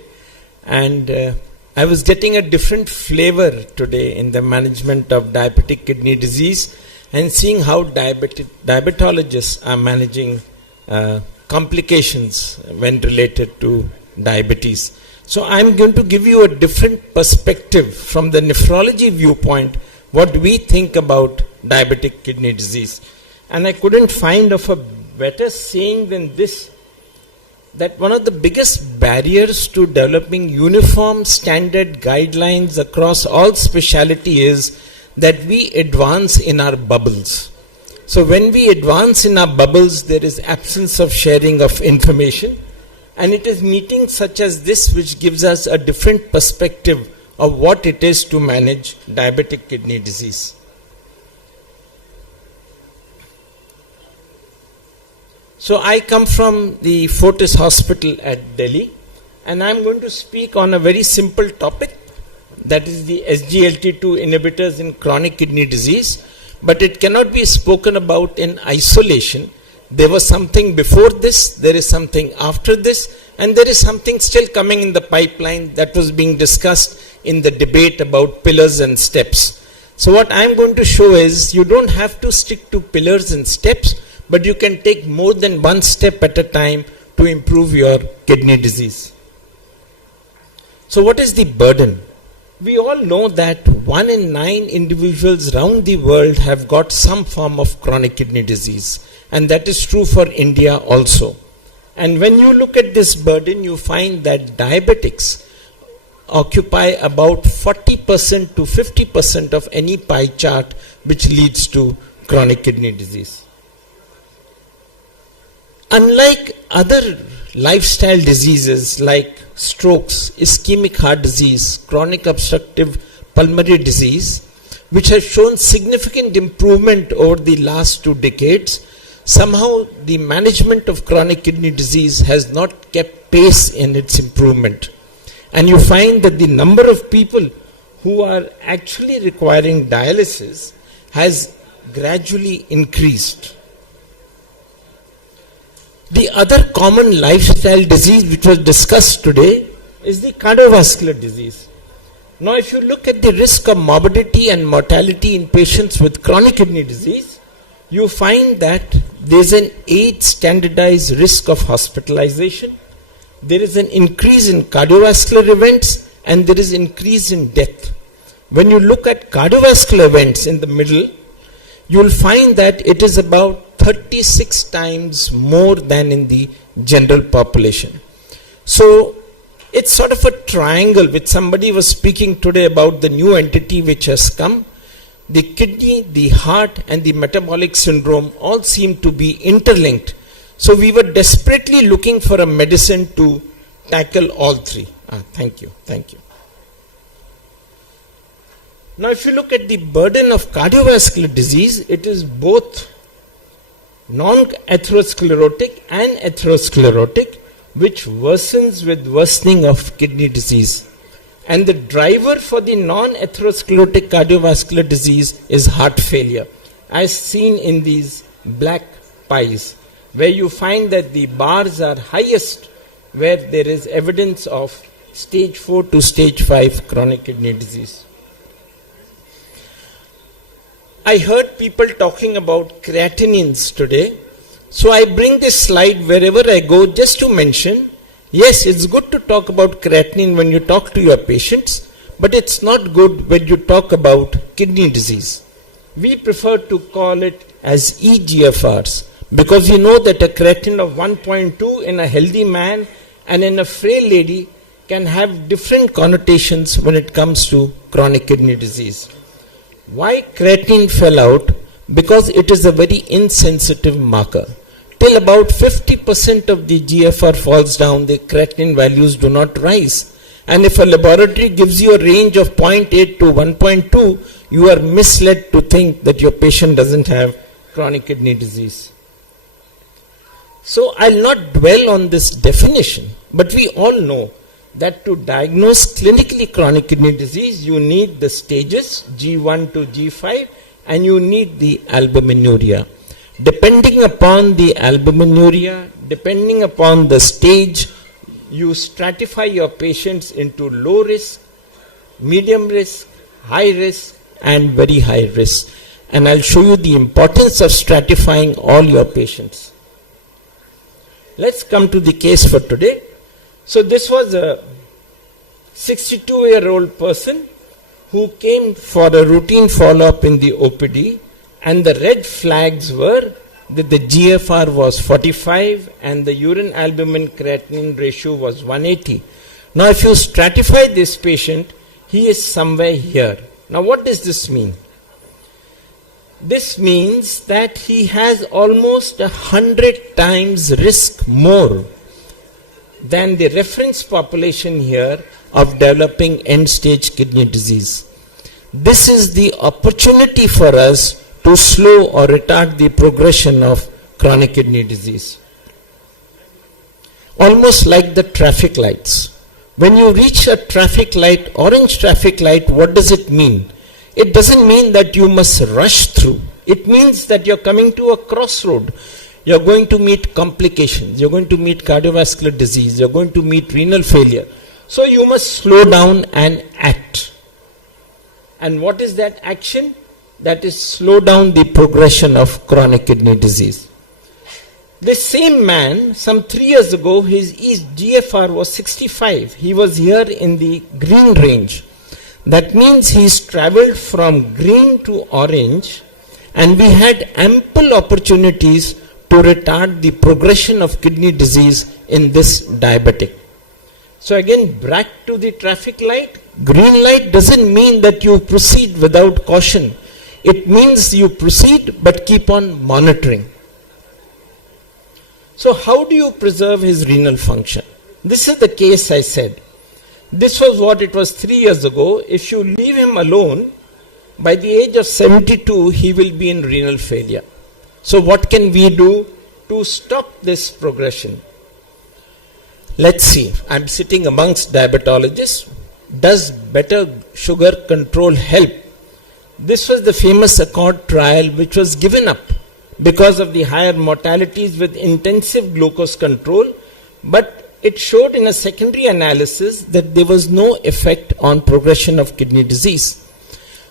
And I was getting a different flavor today in the management of diabetic kidney disease, and seeing how diabetologists are managing complications when related to diabetes. So I'm going to give you a different perspective from the nephrology viewpoint, what we think about diabetic kidney disease. And I couldn't find of a better saying than this, that one of the biggest barriers to developing uniform standard guidelines across all specialty is that we advance in our bubbles. So when we advance in our bubbles, there is absence of sharing of information, and it is meetings such as this which gives us a different perspective of what it is to manage diabetic kidney disease. So I come from the Fortis Hospital at Delhi, and I'm going to speak on a very simple topic, that is the SGLT2 inhibitors in chronic kidney disease, but it cannot be spoken about in isolation. There was something before this, there is something after this, and there is something still coming in the pipeline that was being discussed in the debate about pillars and steps. So what I'm going to show is you don't have to stick to pillars and steps, but you can take more than one step at a time to improve your kidney disease. So what is the burden? We all know that 1 in 9 individuals around the world have got some form of chronic kidney disease, and that is true for India also. And when you look at this burden, you find that diabetics occupy about 40% to 50% of any pie chart which leads to chronic kidney disease. Unlike other lifestyle diseases like strokes, ischemic heart disease, chronic obstructive pulmonary disease, which has shown significant improvement over the last 2 decades, somehow the management of chronic kidney disease has not kept pace in its improvement. And you find that the number of people who are actually requiring dialysis has gradually increased. The other common lifestyle disease which was discussed today is the cardiovascular disease. Now if you look at the risk of morbidity and mortality in patients with chronic kidney disease, you find that there is an age standardized risk of hospitalization, there is an increase in cardiovascular events, and there is increase in death. When you look at cardiovascular events in the middle, you will find that it is about 36 times more than in the general population. So it's sort of a triangle which somebody was speaking today about the new entity which has come. The kidney, the heart, and the metabolic syndrome all seem to be interlinked. So we were desperately looking for a medicine to tackle all three. Thank you. Thank you. Now if you look at the burden of cardiovascular disease, it is both non-atherosclerotic and atherosclerotic, which worsens with worsening of kidney disease. And the driver for the non-atherosclerotic cardiovascular disease is heart failure, as seen in these black pies, where you find that the bars are highest where there is evidence of stage 4 to stage 5 chronic kidney disease. I heard people talking about creatinines today, so I bring this slide wherever I go just to mention, yes, it's good to talk about creatinine when you talk to your patients, but it's not good when you talk about kidney disease. We prefer to call it as eGFRs, because you know that a creatinine of 1.2 in a healthy man and in a frail lady can have different connotations when it comes to chronic kidney disease. Why creatinine fell out? Because it is a very insensitive marker. Till about 50% of the GFR falls down, the creatinine values do not rise. And if a laboratory gives you a range of 0.8 to 1.2, you are misled to think that your patient doesn't have chronic kidney disease. So I'll not dwell on this definition, but we all know that to diagnose clinically chronic kidney disease, you need the stages G1 to G5, and you need the albuminuria. Depending upon the albuminuria, depending upon the stage, you stratify your patients into low risk, medium risk, high risk, and very high risk. And I'll show you the importance of stratifying all your patients. Let's come to the case for today. So this was a 62-year-old person who came for a routine follow-up in the OPD, And the red flags were that the GFR was 45 and the urine albumin creatinine ratio was 180. Now if you stratify this patient, he is somewhere here. Now what does this mean? This means that he has almost 100 times risk more than the reference population here of developing end-stage kidney disease. This is the opportunity for us to slow or retard the progression of chronic kidney disease. Almost like the traffic lights. When you reach a traffic light, orange traffic light, what does it mean? It doesn't mean that you must rush through. It means that you're coming to a crossroad. You're going to meet complications. You're going to meet cardiovascular disease. You're going to meet renal failure. So you must slow down and act. And what is that action? That is slow down the progression of chronic kidney disease. This same man, some 3 years ago, his GFR was 65. He was here in the green range. That means he's traveled from green to orange, and we had ample opportunities to retard the progression of kidney disease in this diabetic. So again, back to the traffic light. Green light doesn't mean that you proceed without caution. It means you proceed but keep on monitoring. So how do you preserve his renal function? This is the case I said. This was what it was 3 years ago. If you leave him alone, by the age of 72, he will be in renal failure. So what can we do to stop this progression? Let's see. I'm sitting amongst diabetologists. Does better sugar control help? This was the famous ACCORD trial which was given up because of the higher mortalities with intensive glucose control, but it showed in a secondary analysis that there was no effect on progression of kidney disease.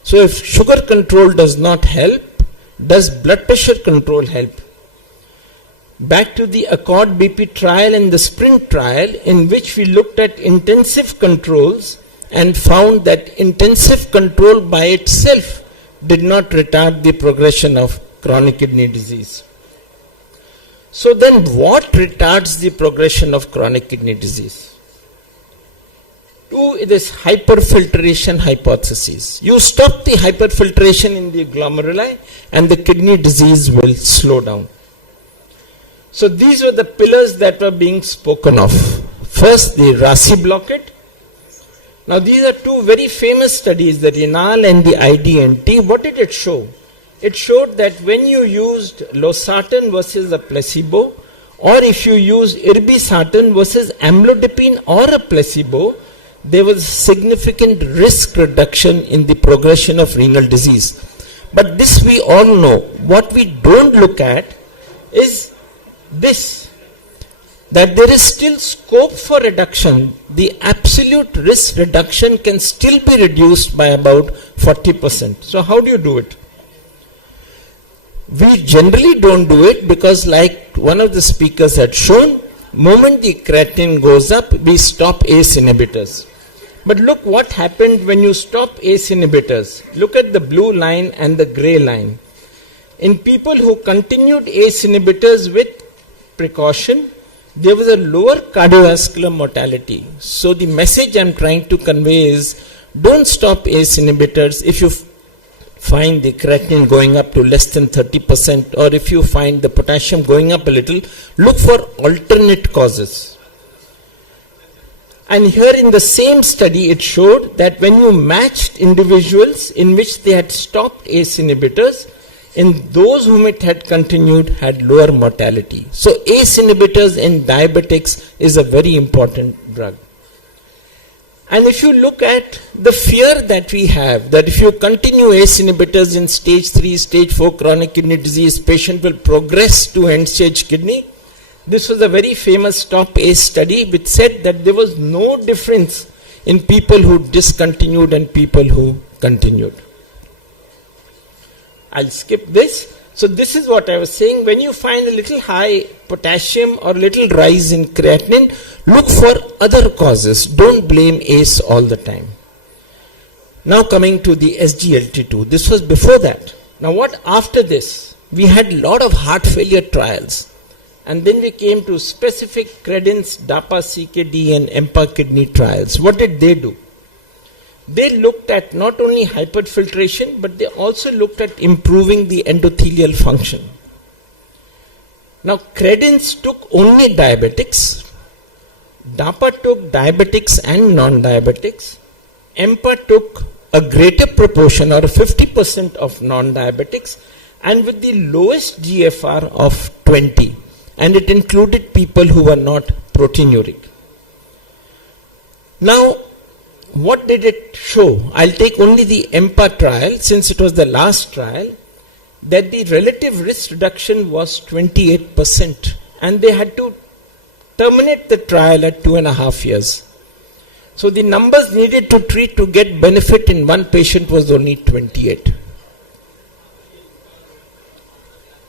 So if sugar control does not help, does blood pressure control help? Back to the ACCORD BP trial and the SPRINT trial, in which we looked at intensive controls and found that intensive control by itself did not retard the progression of chronic kidney disease. So then what retards the progression of chronic kidney disease? 2 is hyperfiltration hypothesis. You stop the hyperfiltration in the glomeruli and the kidney disease will slow down. So these were the pillars that were being spoken of. First, the RASI blockade. Now these are 2 very famous studies, the RENAL and the IDNT. What did it show? It showed that when you used losartan versus a placebo, or if you used irbesartan versus amlodipine or a placebo, there was significant risk reduction in the progression of renal disease. But this we all know. What we don't look at is this, that there is still scope for reduction. The absolute risk reduction can still be reduced by about 40%. So how do you do it? We generally don't do it because, like one of the speakers had shown, moment the creatinine goes up, we stop ACE inhibitors. But look what happened when you stop ACE inhibitors. Look at the blue line and the gray line. In people who continued ACE inhibitors with precaution, there was a lower cardiovascular mortality. So the message I'm trying to convey is, don't stop ACE inhibitors if you find the creatinine going up to less than 30%, or if you find the potassium going up a little, look for alternate causes. And here in the same study, it showed that when you matched individuals in which they had stopped ACE inhibitors, in those whom it had continued had lower mortality. So ACE inhibitors in diabetics is a very important drug. And if you look at the fear that we have, that if you continue ACE inhibitors in stage 3, stage 4 chronic kidney disease, patient will progress to end stage kidney. This was a very famous Stop ACE study which said that there was no difference in people who discontinued and people who continued. I'll skip this. So this is what I was saying. When you find a little high potassium or little rise in creatinine, look for other causes. Don't blame ACE all the time. Now coming to the SGLT2. This was before that. Now what after this? We had a lot of heart failure trials. And then we came to specific credence, DAPA CKD and EMPA kidney trials. What did they do? They looked at not only hyperfiltration, but they also looked at improving the endothelial function. Now credence took only diabetics. DAPA took diabetics and non-diabetics. EMPA took a greater proportion or 50% of non-diabetics and with the lowest GFR of 20. And it included people who were not proteinuric. Now, what did it show? I'll take only the EMPA trial since it was the last trial, that the relative risk reduction was 28% and they had to terminate the trial at 2.5 years. So the numbers needed to treat to get benefit in one patient was only 28.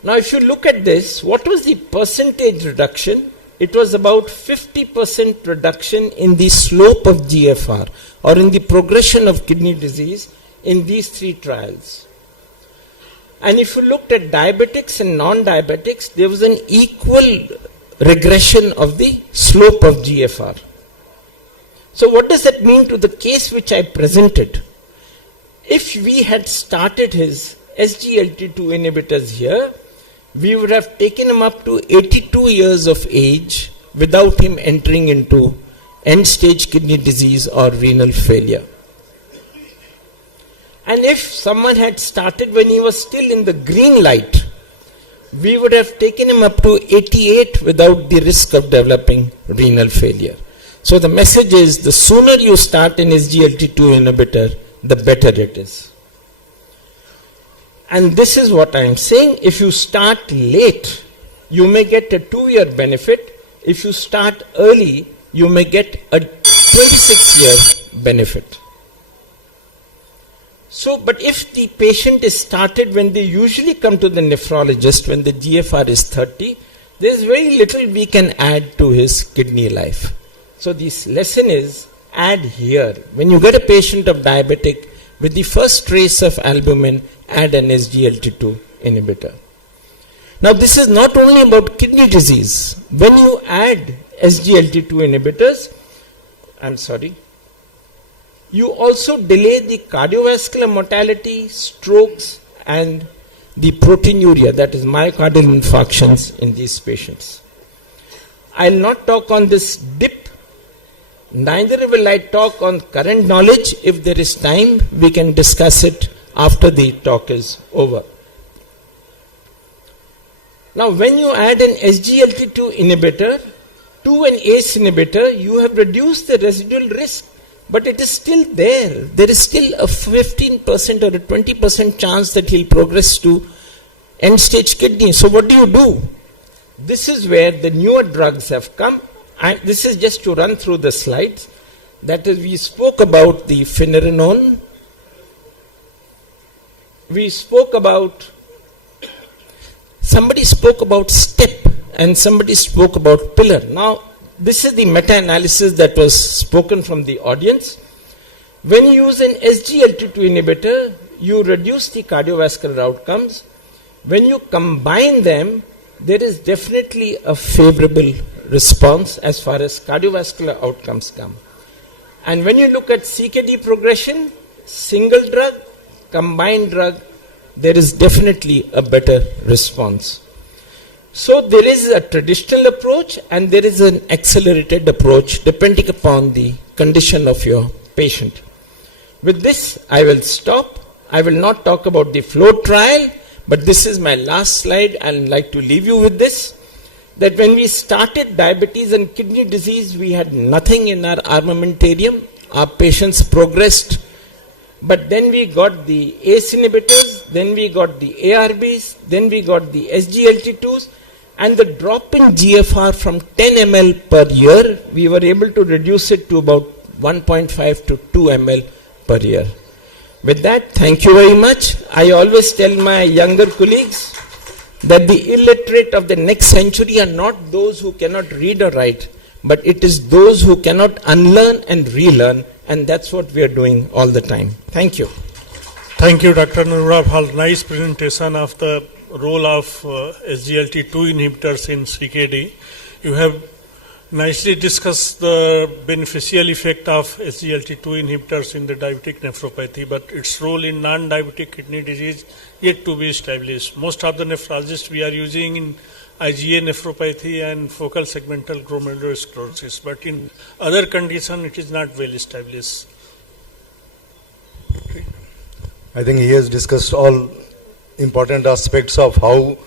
Now if you look at this, what was the percentage reduction? It was about 50% reduction in the slope of GFR or in the progression of kidney disease in these three trials. And if you looked at diabetics and non-diabetics, there was an equal regression of the slope of GFR. So what does that mean to the case which I presented? If we had started his SGLT2 inhibitors here, we would have taken him up to 82 years of age without him entering into end-stage kidney disease or renal failure. And if someone had started when he was still in the green light, we would have taken him up to 88 without the risk of developing renal failure. So the message is, the sooner you start an SGLT2 inhibitor, the better it is. And this is what I am saying, if you start late, you may get a 2-year benefit. If you start early, you may get a 26-year benefit. So, but if the patient is started when they usually come to the nephrologist when the GFR is 30, there is very little we can add to his kidney life. So this lesson is, add here. When you get a patient of diabetic with the first trace of albumin, add an SGLT2 inhibitor. Now this is not only about kidney disease. When you add SGLT2 inhibitors, you also delay the cardiovascular mortality, strokes and the proteinuria, that is myocardial infarctions in these patients. I will not talk on this dip, neither will I talk on current knowledge. If there is time, we can discuss it after the talk is over. Now when you add an SGLT2 inhibitor to an ACE inhibitor, you have reduced the residual risk, but it is still there. There is still a 15% or a 20% chance that he'll progress to end-stage kidney. So what do? This is where the newer drugs have come, and this is just to run through the slides. That is, we spoke about the finerenone. We spoke about, somebody spoke about STEP and somebody spoke about pillar. Now, this is the meta-analysis that was spoken from the audience. When you use an SGLT2 inhibitor, you reduce the cardiovascular outcomes. When you combine them, there is definitely a favorable response as far as cardiovascular outcomes come. And when you look at CKD progression, single drug, combined drug, there is definitely a better response. So there is a traditional approach and there is an accelerated approach depending upon the condition of your patient. With this, I will stop. I will not talk about the flow trial, but this is my last slide and I'd like to leave you with this. That when we started diabetes and kidney disease, we had nothing in our armamentarium. Our patients progressed. But then we got the ACE inhibitors, then we got the ARBs, then we got the SGLT2s, and the drop in GFR from 10 ml per year, we were able to reduce it to about 1.5 to 2 ml per year. With that, thank you very much. I always tell my younger colleagues that the illiterate of the next century are not those who cannot read or write, but it is those who cannot unlearn and relearn, and that's what we are doing all the time. Thank you. Thank you, Dr. Narula, for nice presentation of the role of SGLT2 inhibitors in CKD. You have nicely discussed the beneficial effect of SGLT2 inhibitors in the diabetic nephropathy, but its role in non-diabetic kidney disease yet to be established. Most of the nephrologists we are using in IgA nephropathy and focal segmental glomerulosclerosis, but in other conditions it is not well established. I think he has discussed all important aspects of how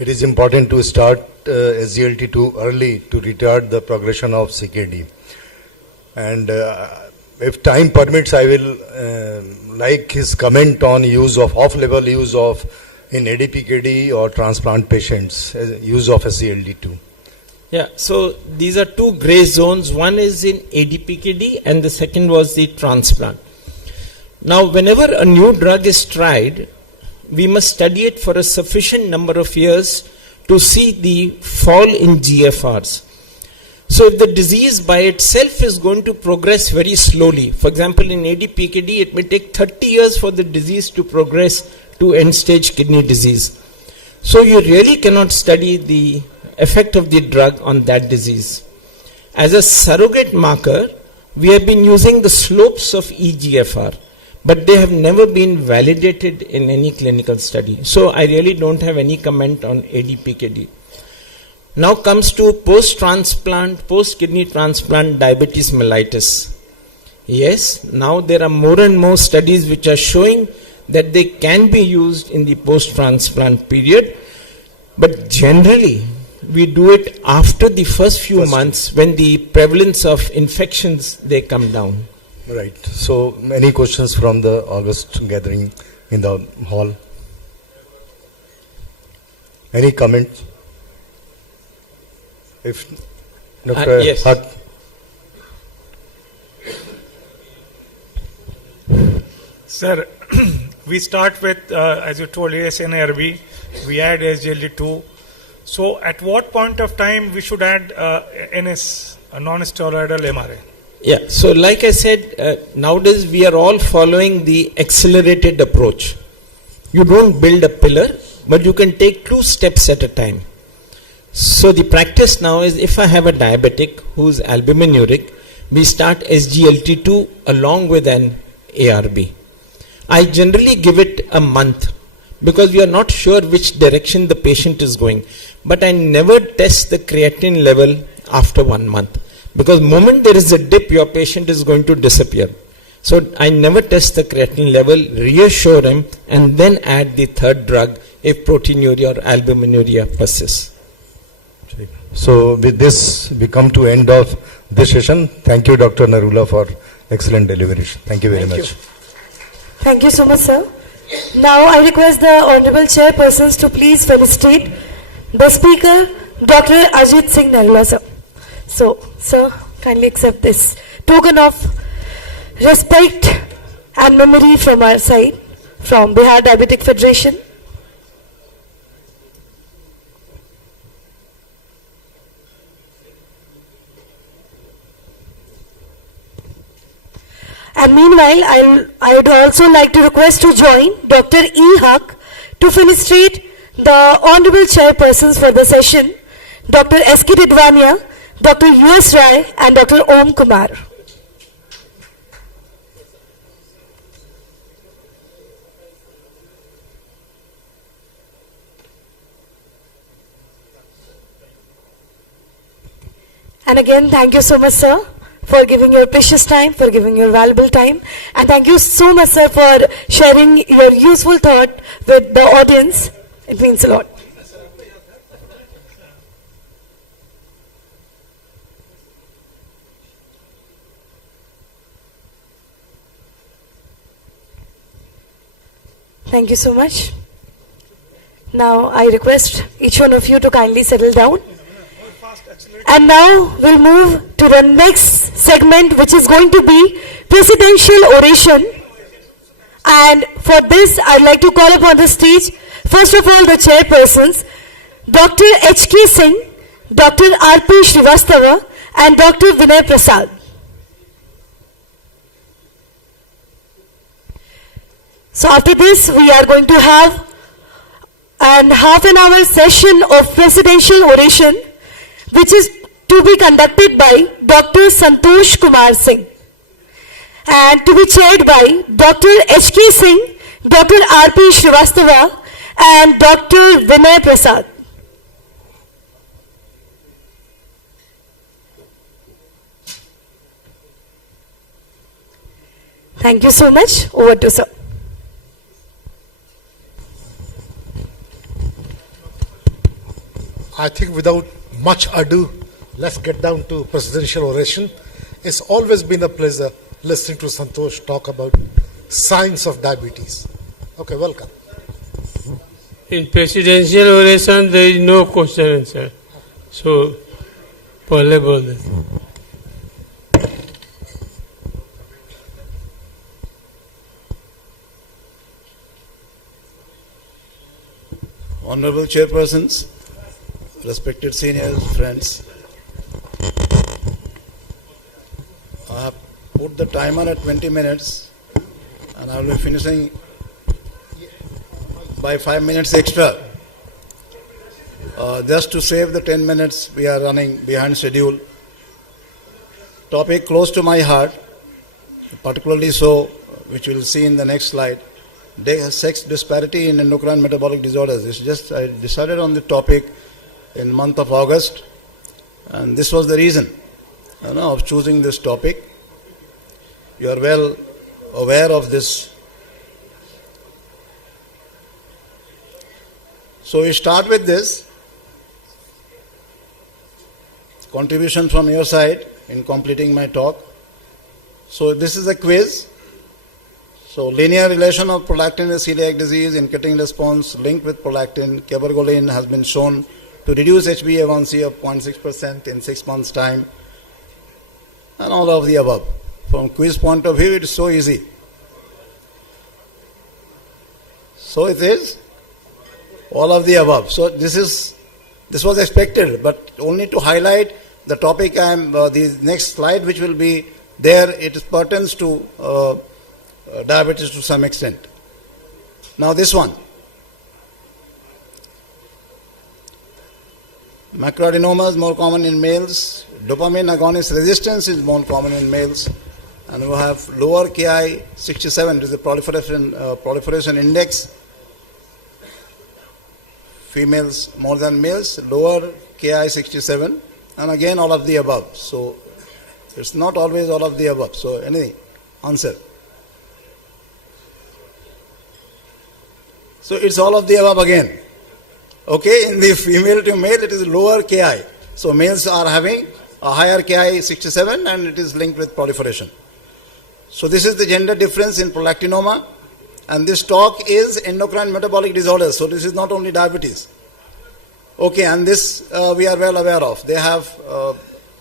it is important to start SGLT2 early to retard the progression of CKD. And if time permits, I will like his comment on use of off-label use of in ADPKD or transplant patients, use of SGLT2. Yeah, so these are two gray zones. One is in ADPKD and the second was the transplant. Now, whenever a new drug is tried, we must study it for a sufficient number of years to see the fall in GFRs. So if the disease by itself is going to progress very slowly, for example in ADPKD it may take 30 years for the disease to progress to end-stage kidney disease. So you really cannot study the effect of the drug on that disease. As a surrogate marker, we have been using the slopes of eGFR, but they have never been validated in any clinical study. So I really don't have any comment on ADPKD. Now comes to post-transplant, post-kidney transplant diabetes mellitus. Yes, now there are more and more studies which are showing that they can be used in the post-transplant period, but generally we do it after the first few months when the prevalence of infections, they come down. Right. So, any questions from the August gathering in the hall? Any comments? If Dr. Yes. Haq. Sir, we start with, as you told, ASNRB, we add SGLT2. So at what point of time we should add NS, a non-steroidal MRA? Yeah, so like I said, nowadays we are all following the accelerated approach. You don't build a pillar, but you can take 2 steps at a time. So the practice now is if I have a diabetic who's albuminuric, we start SGLT2 along with an ARB. I generally give it a month because we are not sure which direction the patient is going. But I never test the creatinine level after 1 month. Because the moment there is a dip, your patient is going to disappear. So I never test the creatinine level, reassure him, and then add the third drug if proteinuria or albuminuria persists. So with this, we come to end of this session. Thank you, Dr. Narula, for excellent deliberation. Thank you very much. Thank you so much, sir. Now I request the Honorable Chairpersons to please felicitate the speaker, Dr. Ajit Singh Narula, sir. So, sir, kindly accept this token of respect and memory from our side, from Bihar Diabetic Federation. And meanwhile, I would also like to request to join Dr. E. Haq to felicitate the Honorable Chairpersons for the session, Dr. S.K. Didwania, Dr. U.S. Rai, and Dr. Om Kumar. And again, thank you so much, sir, for giving your precious time, for giving your valuable time. And thank you so much, sir, for sharing your useful thought with the audience. It means a lot. Thank you so much. Now I request each one of you to kindly settle down. And now we'll move to the next segment, which is going to be presidential oration. And for this, I'd like to call upon the stage, first of all, the chairpersons, Dr. H.K. Singh, Dr. R.P. Srivastava, and Dr. Vinay Prasad. So after this, we are going to have an half an hour session of presidential oration, which is to be conducted by Dr. Santosh Kumar Singh and to be chaired by Dr. H.K. Singh, Dr. R.P. Srivastava and Dr. Vinay Prasad. Thank you so much. Over to sir. I think without much ado, let's get down to presidential oration. It's always been a pleasure listening to Santosh talk about science of diabetes. Okay, welcome. In presidential oration, there is no question answer. So, पहले बोल दे. Honorable chairpersons, respected seniors, friends, I have put the timer at 20 minutes and I will be finishing by 5 minutes extra. Just to save the 10 minutes, we are running behind schedule. Topic close to my heart, particularly so, which we will see in the next slide. Sex disparity in endocrine metabolic disorders. It's just I decided on the topic in month of August, and this was the reason of choosing this topic. You are well aware of this. So we start with this contribution from your side in completing my talk. So this is a quiz. So linear relation of prolactin with celiac disease, incretin response linked with prolactin, cabergoline has been shown to reduce HbA1c of 0.6% in 6 months' time, and all of the above. From quiz point of view, it is so easy. So it is all of the above. So this was expected, but only to highlight the topic. The next slide, which will be there, it pertains to diabetes to some extent. Now this one, macroadenomas more common in males, dopamine agonist resistance is more common in males, and we have lower Ki67, it is the proliferation index, females more than males, lower Ki67, and again all of the above. So it's not always all of the above. So any answer? So it's all of the above again. Okay, in the female to male, it is lower Ki. So males are having a higher Ki67 and it is linked with proliferation. So this is the gender difference in prolactinoma, and this talk is endocrine metabolic disorders. So this is not only diabetes. Okay, and this we are well aware of. They have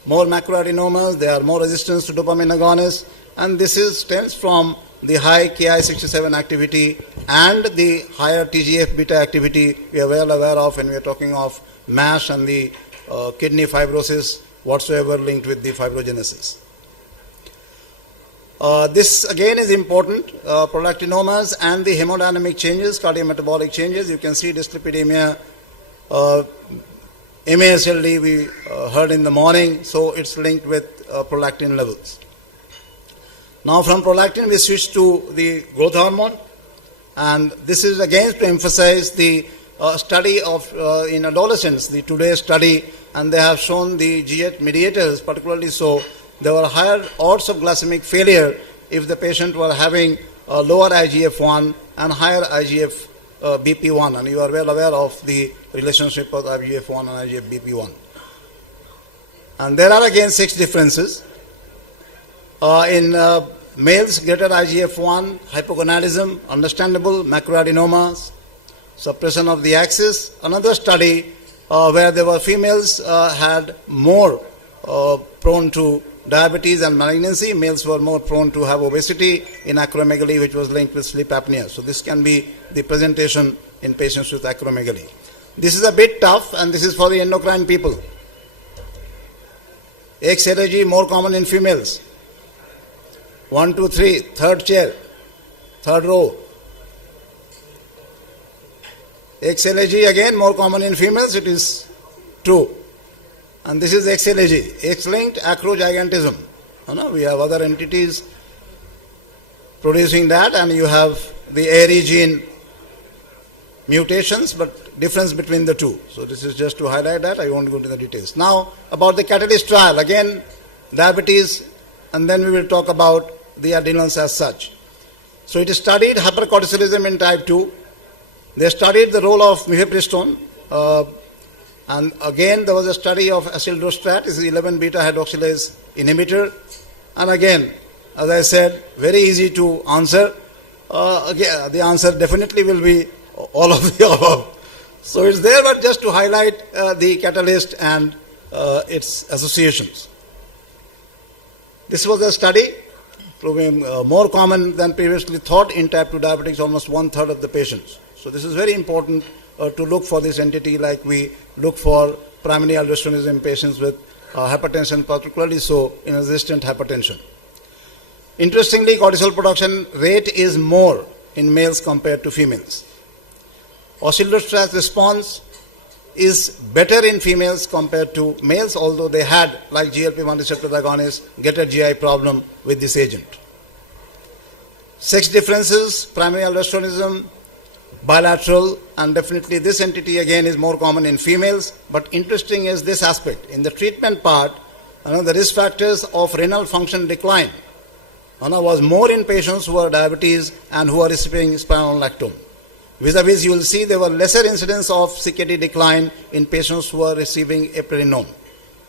more macroadenomas, they are more resistant to dopamine agonists, and this stems from the high Ki67 activity and the higher TGF-beta activity we are well aware of when we are talking of MASH and the kidney fibrosis whatsoever linked with the fibrogenesis. This again is important, prolactinomas and the hemodynamic changes, cardiometabolic changes. You can see dyslipidemia, MASLD we heard in the morning, so it's linked with prolactin levels. Now from prolactin we switch to the growth hormone, and this is again to emphasize the study of in adolescents, the today's study, and they have shown the GH mediators, particularly so there were higher odds of glycemic failure if the patient were having lower IGF-1 and higher IGF BP1, and you are well aware of the relationship of IGF-1 and IGF BP1. And there are again 6 differences. In males, greater IGF-1, hypogonadism, understandable, macroadenomas, suppression of the axis. Another study where there were females had more prone to diabetes and malignancy. Males were more prone to have obesity in acromegaly, which was linked with sleep apnea. So this can be the presentation in patients with acromegaly. This is a bit tough, and this is for the endocrine people. XLG more common in females. 1, 2, 3, third chair, third row. XLAG again more common in females, it is true. And this is XLAG, X-linked acrogigantism. We have other entities producing that, and you have the ARE gene mutations, but difference between the two. So this is just to highlight that. I won't go into the details. Now about the catalyst trial, again diabetes, and then we will talk about the adrenals as such. So it studied hypercortisolism in type 2. They studied the role of mifepristone, and again there was a study of acildrostat, this is 11 beta hydroxylase inhibitor, and again, as I said, very easy to answer. Again, the answer definitely will be all of the above. So it's there, but just to highlight the catalyst and its associations. This was a study proving more common than previously thought in type 2 diabetics, almost 1/3 of the patients. So this is very important to look for this entity like we look for primary aldosteronism in patients with hypertension, particularly so in resistant hypertension. Interestingly, cortisol production rate is more in males compared to females. Acildrostat response is better in females compared to males, although they had, like GLP-1 receptor agonists, get a GI problem with this agent. Sex differences, primary aldosteronism, bilateral, and definitely this entity again is more common in females, but interesting is this aspect. In the treatment part, the risk factors of renal function decline was more in patients who are diabetes and who are receiving spironolactone. Vis-a-vis, you will see there were lesser incidence of CKD decline in patients who are receiving eplerenone.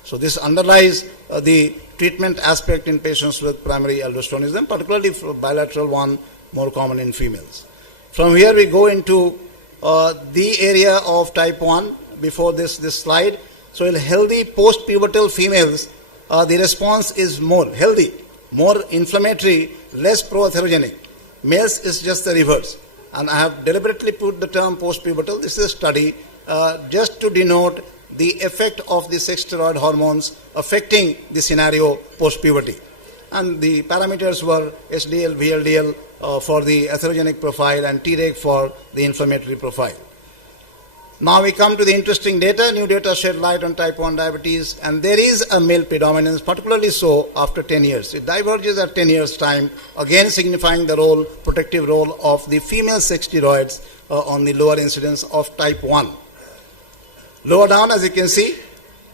So this underlies the treatment aspect in patients with primary aldosteronism, particularly for bilateral one, more common in females. From here we go into the area of type 1 before this slide. So in healthy post-pubertal females, the response is more healthy, more inflammatory, less pro-atherogenic. Males is just the reverse. And I have deliberately put the term post-pubertal. This is a study just to denote the effect of the sex steroid hormones affecting the scenario post-puberty. And the parameters were SDL, VLDL for the atherogenic profile and Treg for the inflammatory profile. Now we come to the interesting data. New data shed light on type 1 diabetes, and there is a male predominance, particularly so after 10 years. It diverges at 10 years' time, again signifying the role, protective role of the female sex steroids on the lower incidence of type 1. Lower down, as you can see,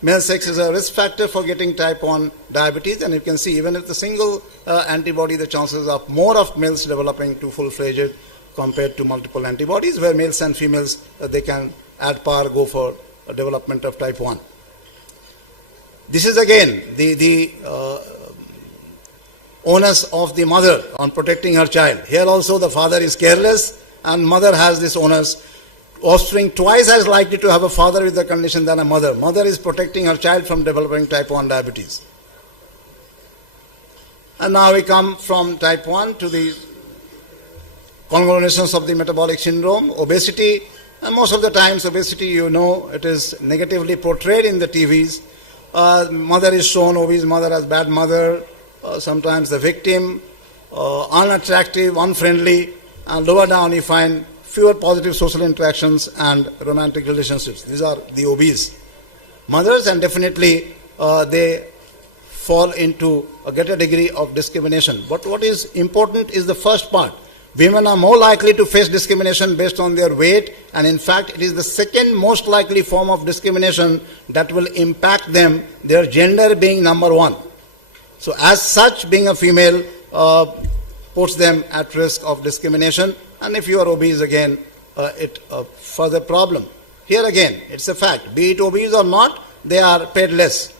male sex is a risk factor for getting type 1 diabetes, and you can see even with a single antibody, the chances are more of males developing to full-fledged compared to multiple antibodies, where males and females, they can at par go for development of type 1. This is again the onus of the mother on protecting her child. Here also the father is careless and mother has this onus. Offspring twice as likely to have a father with the condition than a mother. Mother is protecting her child from developing type 1 diabetes. And now we come from type 1 to the conglomerations of the metabolic syndrome, obesity. And most of the times obesity, it is negatively portrayed in the TVs. Mother is shown obese, mother as bad mother, sometimes the victim, unattractive, unfriendly, and lower down you find fewer positive social interactions and romantic relationships. These are the obese mothers, and definitely they fall into a greater degree of discrimination. But what is important is the first part. Women are more likely to face discrimination based on their weight, and in fact it is the second most likely form of discrimination that will impact them, their gender being number 1. So as such, being a female puts them at risk of discrimination, and if you are obese again, it's a further problem. Here again, it's a fact, be it obese or not, they are paid less.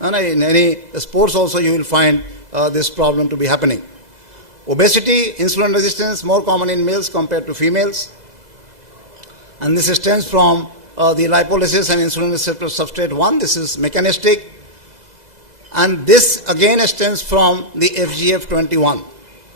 And in any sports also you will find this problem to be happening. Obesity, insulin resistance, more common in males compared to females. And this stems from the lipolysis and insulin receptor substrate 1. This is mechanistic. And this again stems from the FGF21.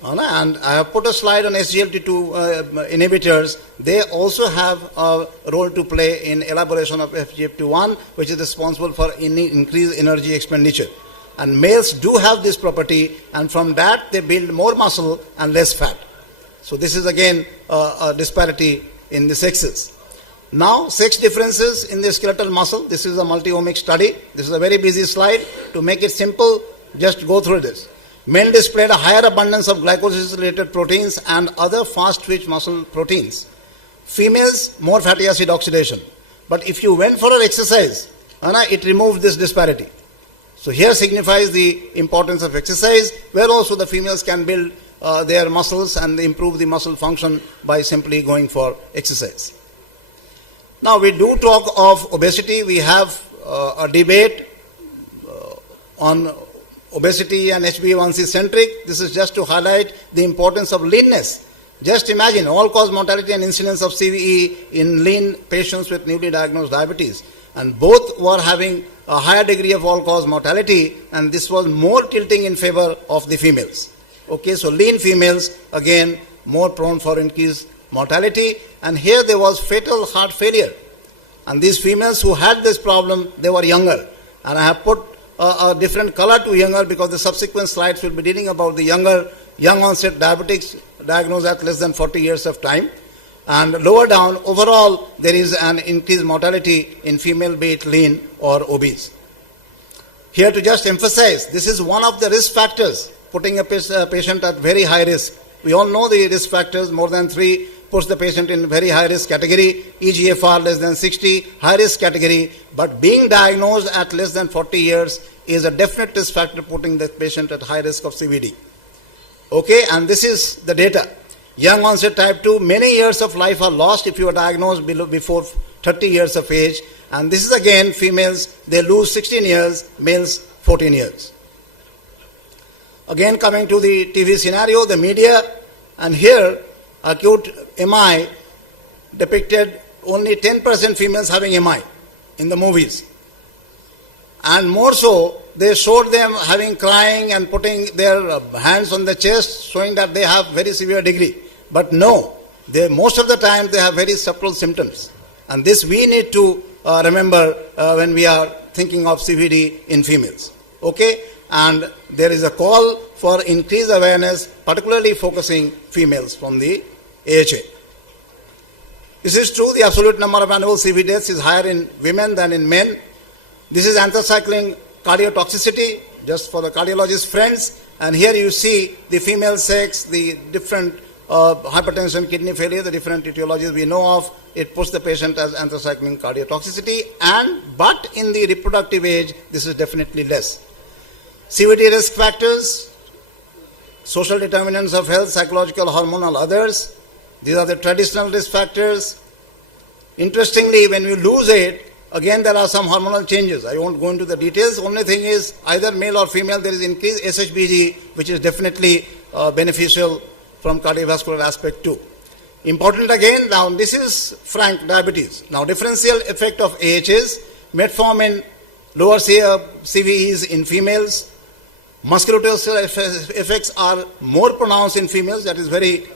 And I have put a slide on SGLT2 inhibitors. They also have a role to play in elaboration of FGF21, which is responsible for increased energy expenditure. And males do have this property, and from that they build more muscle and less fat. So this is again a disparity in the sexes. Now, sex differences in the skeletal muscle. This is a multi-omic study. This is a very busy slide. To make it simple, just go through this. Men displayed a higher abundance of glycolysis-related proteins and other fast-twitch muscle proteins. Females, more fatty acid oxidation. But if you went for an exercise, it removed this disparity. So here signifies the importance of exercise, where also the females can build their muscles and improve the muscle function by simply going for exercise. Now we do talk of obesity. We have a debate on obesity and HbA1c centric. This is just to highlight the importance of leanness. Just imagine all-cause mortality and incidence of CVE in lean patients with newly diagnosed diabetes. And both were having a higher degree of all-cause mortality, and this was more tilting in favor of the females. Okay, so lean females, again, more prone for increased mortality. And here there was fatal heart failure. And these females who had this problem, they were younger. And I have put a different color to younger because the subsequent slides will be dealing about the young onset diabetics diagnosed at less than 40 years of time. And lower down, overall, there is an increased mortality in female, be it lean or obese. Here to just emphasize, this is one of the risk factors putting a patient at very high risk. We all know the risk factors, more than 3 puts the patient in very high risk category, eGFR less than 60, high risk category, but being diagnosed at less than 40 years is a definite risk factor putting the patient at high risk of CVD. Okay, and this is the data. Young onset type 2, many years of life are lost if you are diagnosed before 30 years of age. And this is again females, they lose 16 years, males 14 years. Again coming to the TV scenario, the media, and here acute MI depicted only 10% females having MI in the movies. And more so, they showed them having crying and putting their hands on the chest, showing that they have very severe degree. But no, most of the time they have very subtle symptoms. And this we need to remember when we are thinking of CVD in females. Okay? And there is a call for increased awareness, particularly focusing females from the AHA. This is true, the absolute number of annual CV deaths is higher in women than in men. This is anthracycline cardiotoxicity, just for the cardiologist friends. And here you see the female sex, the different hypertension, kidney failure, the different etiologies we know of. It puts the patient as anthracycline cardiotoxicity. But in the reproductive age, this is definitely less. CVD risk factors, social determinants of health, psychological, hormonal, others. These are the traditional risk factors. Interestingly, when you lose it, again there are some hormonal changes. I won't go into the details. Only thing is, either male or female, there is increased SHBG, which is definitely beneficial from cardiovascular aspect too. Important again, now this is frank diabetes. Now differential effect of AHs, metformin, lower CVEs in females. Musculoskeletal effects are more pronounced in females. That is very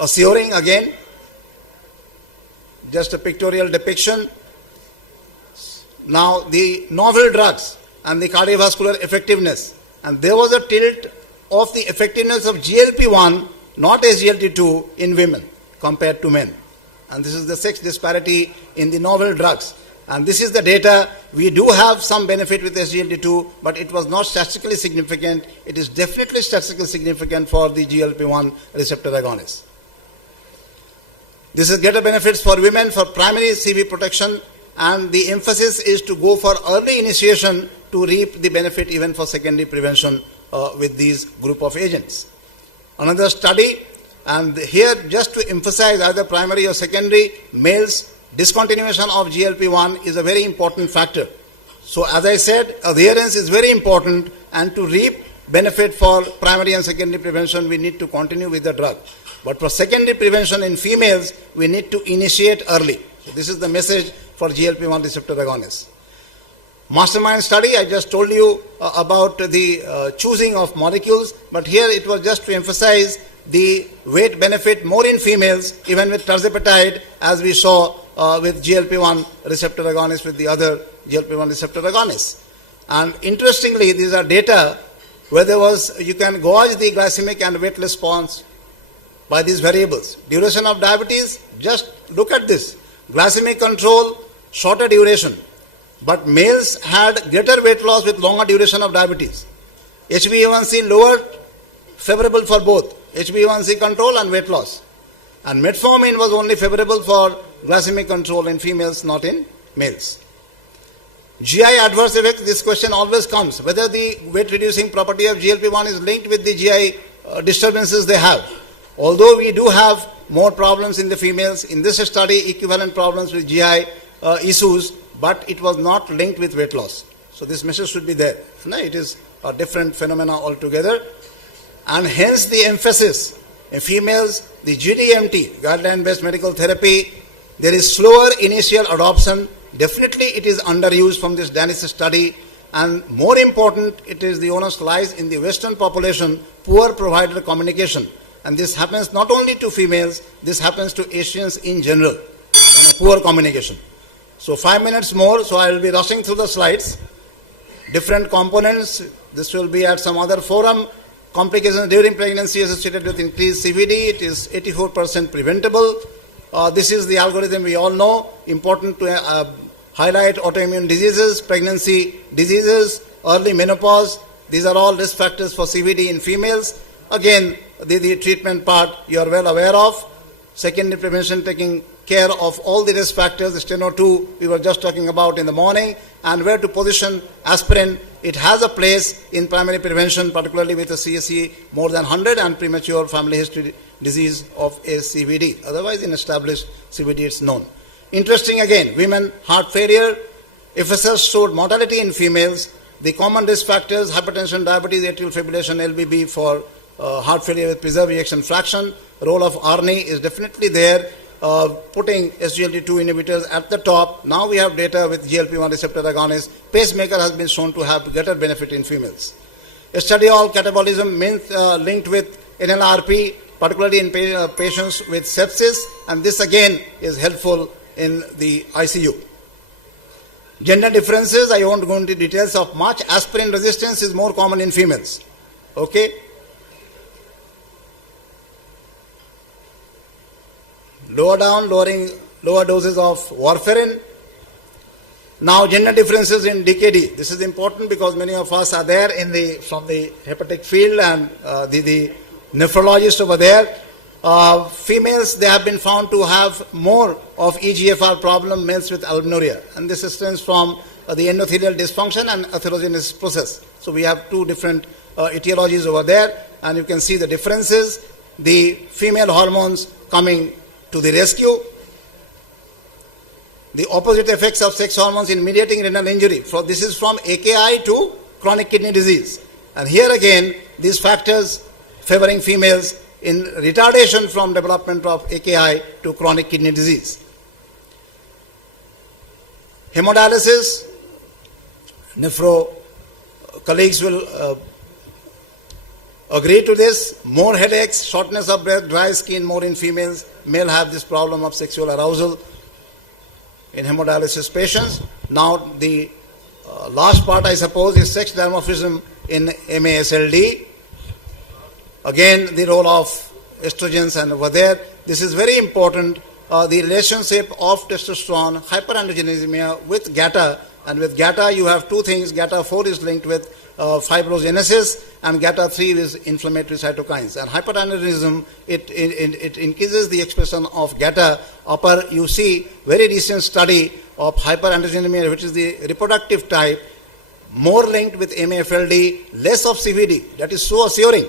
assuring again. Just a pictorial depiction. Now the novel drugs and the cardiovascular effectiveness. And there was a tilt of the effectiveness of GLP-1, not SGLT2 in women compared to men. And this is the sex disparity in the novel drugs. And this is the data. We do have some benefit with SGLT2, but it was not statistically significant. It is definitely statistically significant for the GLP-1 receptor agonists. This is greater benefits for women for primary CV protection, and the emphasis is to go for early initiation to reap the benefit even for secondary prevention with these group of agents. Another study, and here just to emphasize either primary or secondary, males, discontinuation of GLP-1 is a very important factor. So as I said, adherence is very important, and to reap benefit for primary and secondary prevention, we need to continue with the drug. But for secondary prevention in females, we need to initiate early. So this is the message for GLP-1 receptor agonists. Mastermind study, I just told you about the choosing of molecules, but here it was just to emphasize the weight benefit more in females, even with tirzepatide, as we saw with GLP-1 receptor agonists with the other GLP-1 receptor agonists. And interestingly, these are data where there was, you can gauge the glycemic and weight response by these variables. Duration of diabetes, just look at this. glycemic control, shorter duration. But males had greater weight loss with longer duration of diabetes. HbA1c lower, favorable for both HbA1c control and weight loss. And metformin was only favorable for glycemic control in females, not in males. GI adverse effects, this question always comes, whether the weight reducing property of GLP-1 is linked with the GI disturbances they have. Although we do have more problems in the females, in this study equivalent problems with GI issues, but it was not linked with weight loss. So this message should be there. No, it is a different phenomena altogether. And hence the emphasis in females, the GDMT, guideline-based medical therapy, there is slower initial adoption. Definitely it is underused from this Danish study, and more important, it is the onus lies in the Western population, poor provider communication. And this happens not only to females, this happens to Asians in general, poor communication. So 5 minutes more, so I will be rushing through the slides. Different components, this will be at some other forum. Complications during pregnancy associated with increased CVD, it is 84% preventable. This is the algorithm we all know. Important to highlight autoimmune diseases, pregnancy diseases, early menopause. These are all risk factors for CVD in females. Again, the treatment part you are well aware of. Secondary prevention, taking care of all the risk factors. The steno 2 we were just talking about in the morning. And where to position aspirin. It has a place in primary prevention, particularly with a CSE more than 100 and premature family history disease of a CVD. Otherwise, in established CVD, it's known. Interesting again, women heart failure. FSS showed mortality in females. The common risk factors, hypertension, diabetes, atrial fibrillation, LBB for heart failure with preserved ejection fraction. Role of ARNI is definitely there. Putting SGLT2 inhibitors at the top. Now we have data with GLP-1 receptor agonist. Pacemaker has been shown to have greater benefit in females. Estradiol catabolism linked with NLRP, particularly in patients with sepsis, and this again is helpful in the ICU. Gender differences, I won't go into details of much. Aspirin resistance is more common in females. Okay. Lower doses of warfarin. Now gender differences in DKD. This is important because many of us are there from the hepatic field and the nephrologist over there. Females, they have been found to have more of EGFR problem, males with albuminuria. And this stems from the endothelial dysfunction and atherogenesis process. So we have two different etiologies over there, and you can see the differences. The female hormones coming to the rescue. The opposite effects of sex hormones in mediating renal injury. This is from AKI to chronic kidney disease. And here again, these factors favoring females in retardation from development of AKI to chronic kidney disease. Hemodialysis, nephro colleagues will agree to this. More headaches, shortness of breath, dry skin, more in females. Male have this problem of sexual arousal in hemodialysis patients. Now the last part, I suppose, is sex dimorphism in MASLD. Again, the role of estrogens and over there. This is very important. The relationship of testosterone, hyperandrogenemia with GATA. And with GATA, you have two things. GATA4 is linked with fibrogenesis, and GATA3 is inflammatory cytokines. And hyperandrogenism, it increases the expression of GATA. Upper, you see very recent study of hyperandrogenemia, which is the reproductive type, more linked with MAFLD, less of CVD. That is so assuring.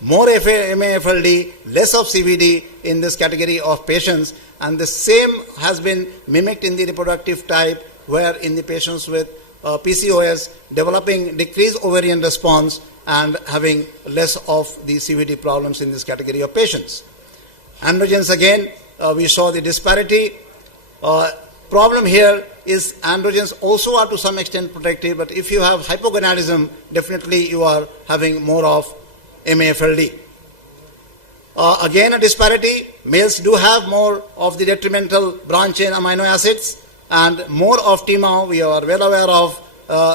More MAFLD, less of CVD in this category of patients, and the same has been mimicked in the reproductive type, where in the patients with PCOS developing decreased ovarian response and having less of the CVD problems in this category of patients. Androgens again, we saw the disparity. Problem here is androgens also are to some extent protective, but if you have hypogonadism, definitely you are having more of MAFLD. Again a disparity, males do have more of the detrimental branch chain amino acids, and more of TMAO we are well aware of,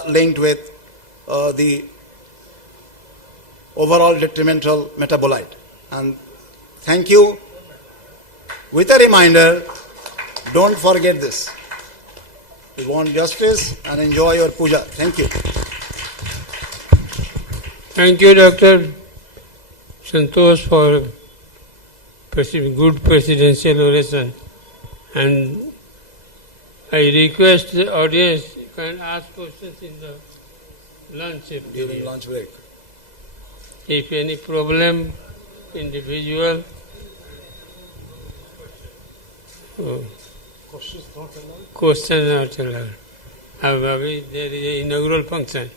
linked with the overall detrimental metabolite. And thank you. With a reminder, Don't forget this. We want justice and enjoy your puja. Thank you. Thank you, Dr. Santosh, for good presidential oration. And I request the audience, you can ask questions in the lunch During lunch break. If any problem, individual. Questions not allowed. There is an inaugural function.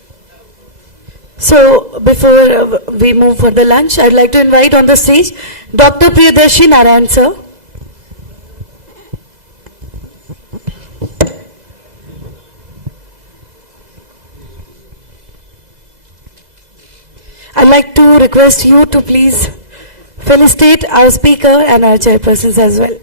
So, before we move for the lunch, I'd like to invite on the stage Dr. Priyadarshi Narayan, sir. I'd like to request you to please felicitate our speaker and our chairpersons as well.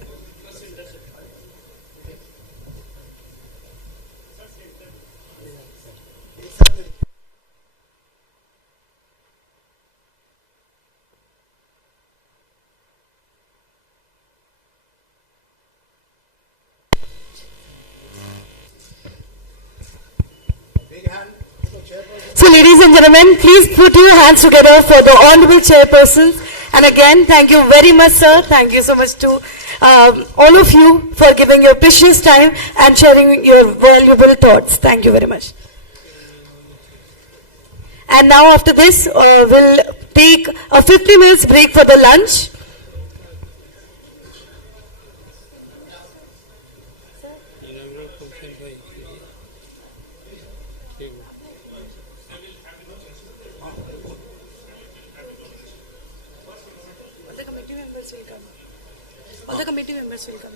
So, ladies and gentlemen, please put your hands together for the honorable chairpersons. And again, thank you very much, sir. Thank you so much to all of you for giving your precious time and sharing your valuable thoughts. Thank you very much. And now, after this, we'll take a 50 minutes break for the lunch. Other committee members will come.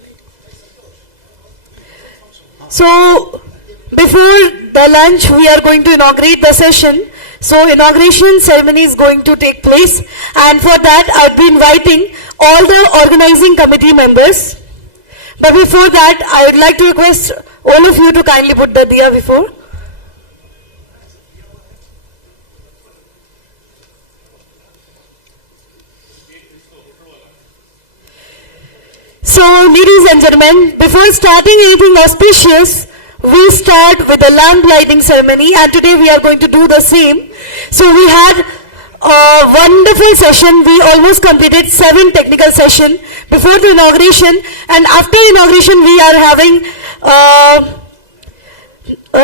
So, before the lunch, we are going to inaugurate the session. So, inauguration ceremony is going to take place. And for that, I would be inviting all the organizing committee members. But before that, I would like to request all of you to kindly put the diya before. So, ladies and gentlemen, before starting anything auspicious, we start with the lamp lighting ceremony, and today we are going to do the same. So, we had a wonderful session. We almost completed 7 technical sessions before the inauguration, and after inauguration we are having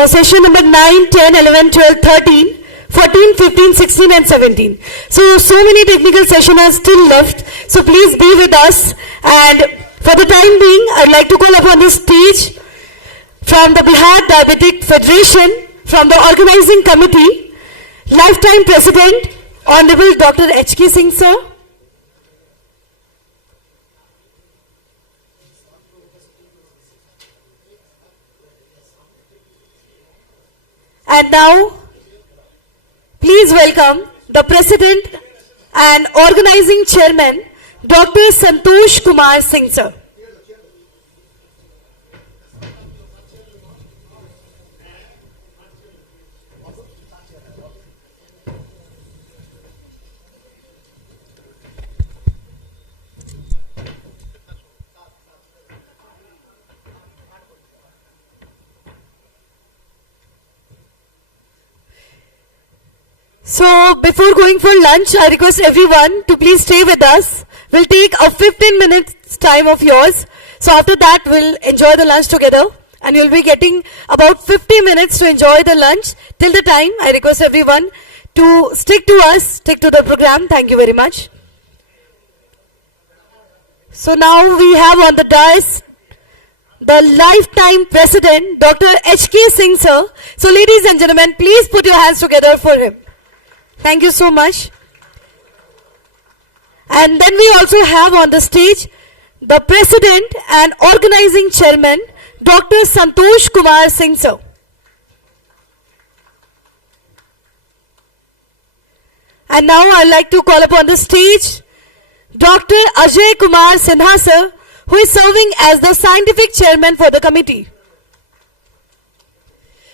session number 9, 10, 11, 12, 13. 14, 15, 16 and 17. So many technical sessions are still left. So please be with us. And for the time being, I'd like to call upon the stage from the Bihar Diabetic Federation, from the organizing committee, lifetime president, Honorable Dr. H.K. Singh, sir. And now, please welcome the President and Organizing Chairman, Dr. Santosh Kumar Singh, sir. So, before going for lunch, I request everyone to please stay with us. We'll take a 15 minutes time of yours. So, after that, we'll enjoy the lunch together. And you'll be getting about 50 minutes to enjoy the lunch. Till the time, I request everyone to stick to us, stick to the program. Thank you very much. So, now we have on the dais the lifetime president, Dr. H.K. Singh, sir. So, ladies and gentlemen, please put your hands together for him. Thank you so much. And then we also have on the stage the President and Organizing Chairman, Dr. Santosh Kumar Singh, sir. And now I'd like to call upon the stage Dr. Ajay Kumar Sinha, sir, who is serving as the Scientific Chairman for the committee.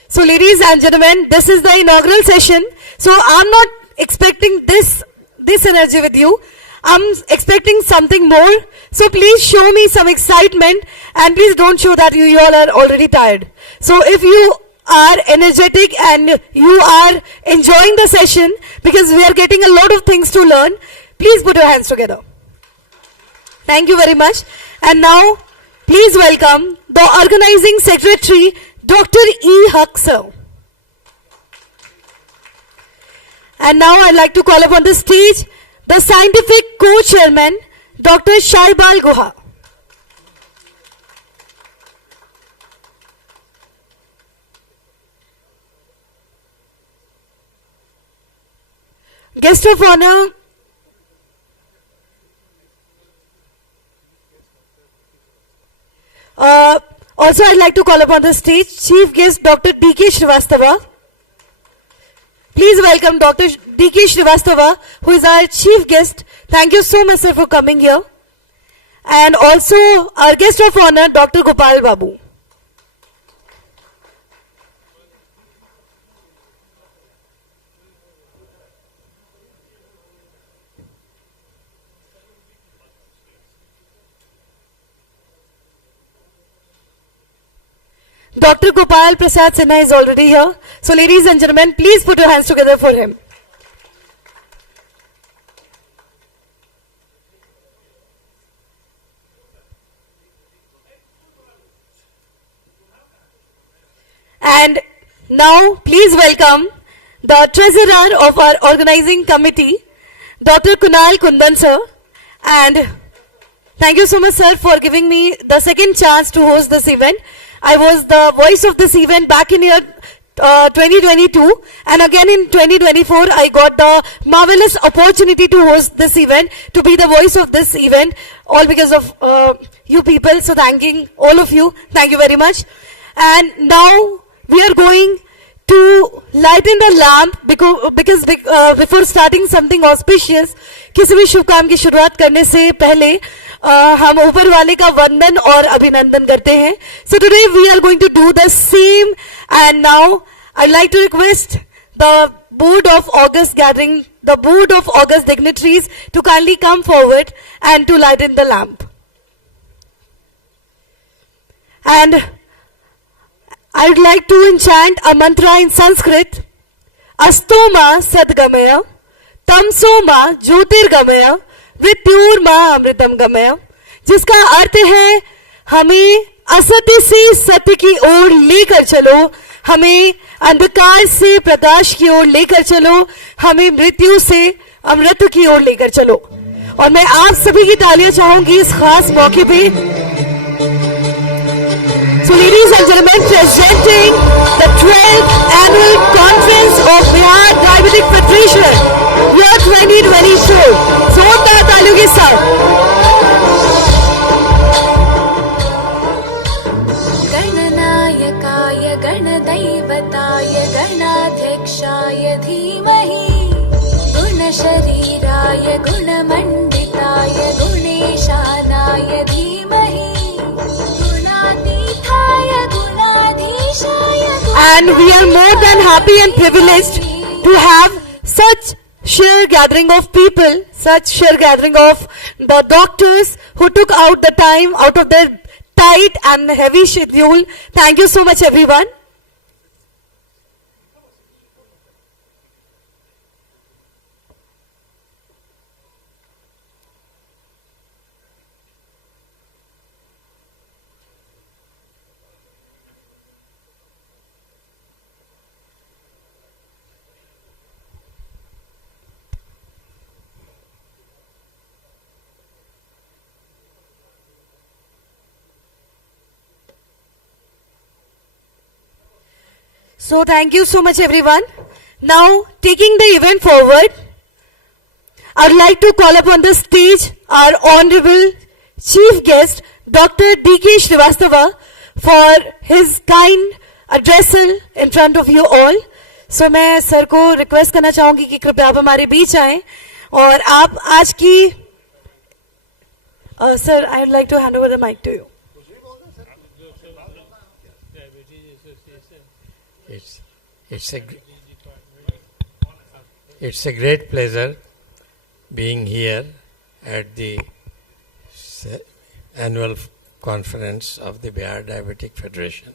So, ladies and gentlemen, this is the inaugural session. So, I'm not expecting this energy with you. I'm expecting something more. So please show me some excitement and please don't show that you all are already tired. So if you are energetic and you are enjoying the session because we are getting a lot of things to learn, please put your hands together. Thank you very much. And now, please welcome the organizing secretary, Dr. E. Haq, sir. And now I'd like to call upon the stage the scientific co-chairman, Dr. Shaibal Guha. Guest of honor, also I'd like to call upon the stage Chief Guest Dr. D.K. Srivastava. Please welcome Dr. D.K. Srivastava, who is our Chief Guest. Thank you so much, sir, for coming here. And also our Guest of honor, Dr. Gopal Babu. Dr. Gopal Prasad Sinha is already here. So ladies and gentlemen, please put your hands together for him. And now please welcome the treasurer of our organizing committee, Dr. Kunal Kundan sir. And thank you so much, sir, for giving me the second chance to host this event. I was the voice of this event back in year 2022, and again in 2024 I got the marvelous opportunity to host this event, to be the voice of this event, all because of you people. So thanking all of you, thank you very much. And now we are going to lighten the lamp because before starting something auspicious, किसी भी शुभ काम की शुरुआत करने से पहले हम ऊपर वाले का वंदन और अभिनंदन करते हैं. So today we are going to do the same, and now I'd like to request the board of August gathering, the board of August dignitaries to kindly come forward and to lighten the lamp. And I would like to enchant a mantra in Sanskrit. Astoma sadgamaya, tamsoma jyotirgamaya, मृत्युर्मा अमृतम गमय, जिसका अर्थ है हमें असत्य से सत्य की ओर लेकर चलो, हमें अंधकार से प्रकाश की ओर लेकर चलो, हमें मृत्यु से अमृत की ओर लेकर चलो. और मैं आप सभी की तालियां चाहूंगी इस खास मौके पे. So ladies and gentlemen, presenting the 12th annual conference of Bihar Diabetic Federation, year 2024. जोरदार तालियों के साथ. गणनायकाय गणदैवताय गणाध्यक्षाय धीमहि, गुणशरीराय गुणमण्डिताय गुणेशानाय धीमहि, and we are more than happy and privileged to have such sheer gathering of people, such sheer gathering of the doctors who took out the time out of their tight and heavy schedule. Thank you so much, everyone. So thank you so much, everyone. Now, taking the event forward, I would like to call upon the stage our Honorable Chief Guest, Dr. D.K. Srivastava, for his kind addressal in front of you all. So मैं sir को request करना चाहूंगी कि कृपया आप हमारे बीच आएं और आप आज की sir I would like to hand over the mic to you. It's a great pleasure being here at the this annual conference of the Bihar Diabetic Federation.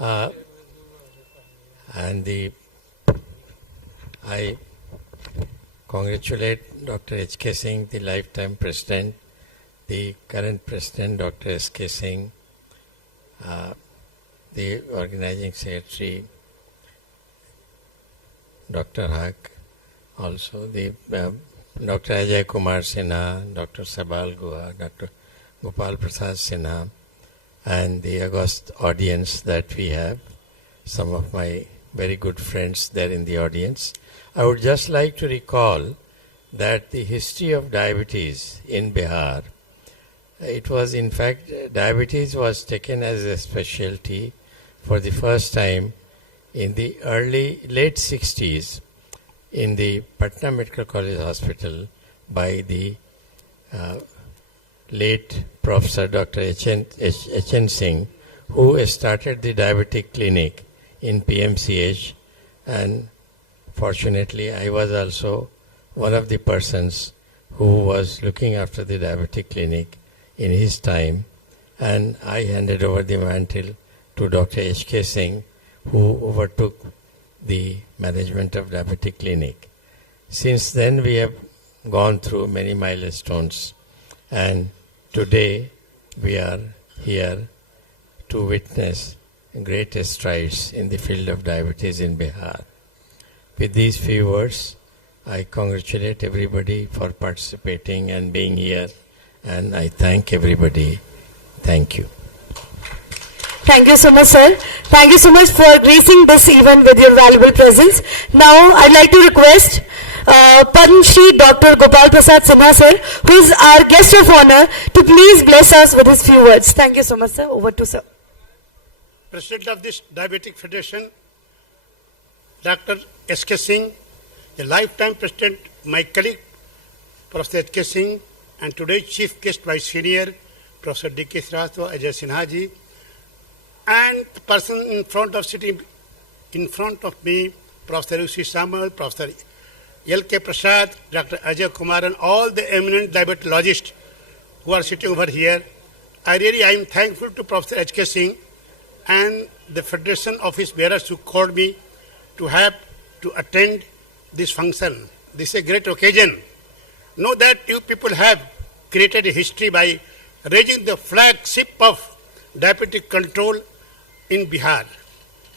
I congratulate Dr. H.K. Singh, the lifetime president, the current president, Dr. S.K. Singh, the organizing secretary, Dr. Haq, also the Dr. Ajay Kumar Sinha, Dr. Sabal Guha, Dr. Gopal Prasad Sinha, and the august audience that we have, some of my very good friends there in the audience. I would just like to recall that the history of diabetes in Bihar, it was in fact, diabetes was taken as a specialty for the first time in the late 60s in the Patna Medical College Hospital by the late Professor Dr. H.N. Singh, who started the diabetic clinic in PMCH, and fortunately I was also one of the persons who was looking after the diabetic clinic in his time, and I handed over the mantle to Dr. H.K. Singh, who overtook the management of diabetic clinic. Since then we have gone through many milestones, and today we are here to witness great strides in the field of diabetes in Bihar. With these few words, I congratulate everybody for participating and being here, and I thank everybody. Thank you. Thank you so much, sir. Thank you so much for gracing this event with your valuable presence. Now, I'd like to request Padma Shri Dr. Gopal Prasad Sinha, sir, who is our guest of honor, to please bless us with his few words. Thank you so much, sir. Over to sir. President of this Diabetic Federation, Dr. S.K. Singh, the lifetime president, my colleague, Professor H.K. Singh, and today's chief guest, my senior, Professor D.K. Srivastava, Ajay Sinha ji, and the person sitting in front of me, Professor U.C. Samal, Professor L.K. Prasad, Dr. Ajay Kumar, and all the eminent diabetologists who are sitting over here. I am thankful to Professor H.K. Singh and the Federation of his bearers who called me to attend this function. This is a great occasion. Know that you people have created a history by raising the flagship of diabetic control in Bihar.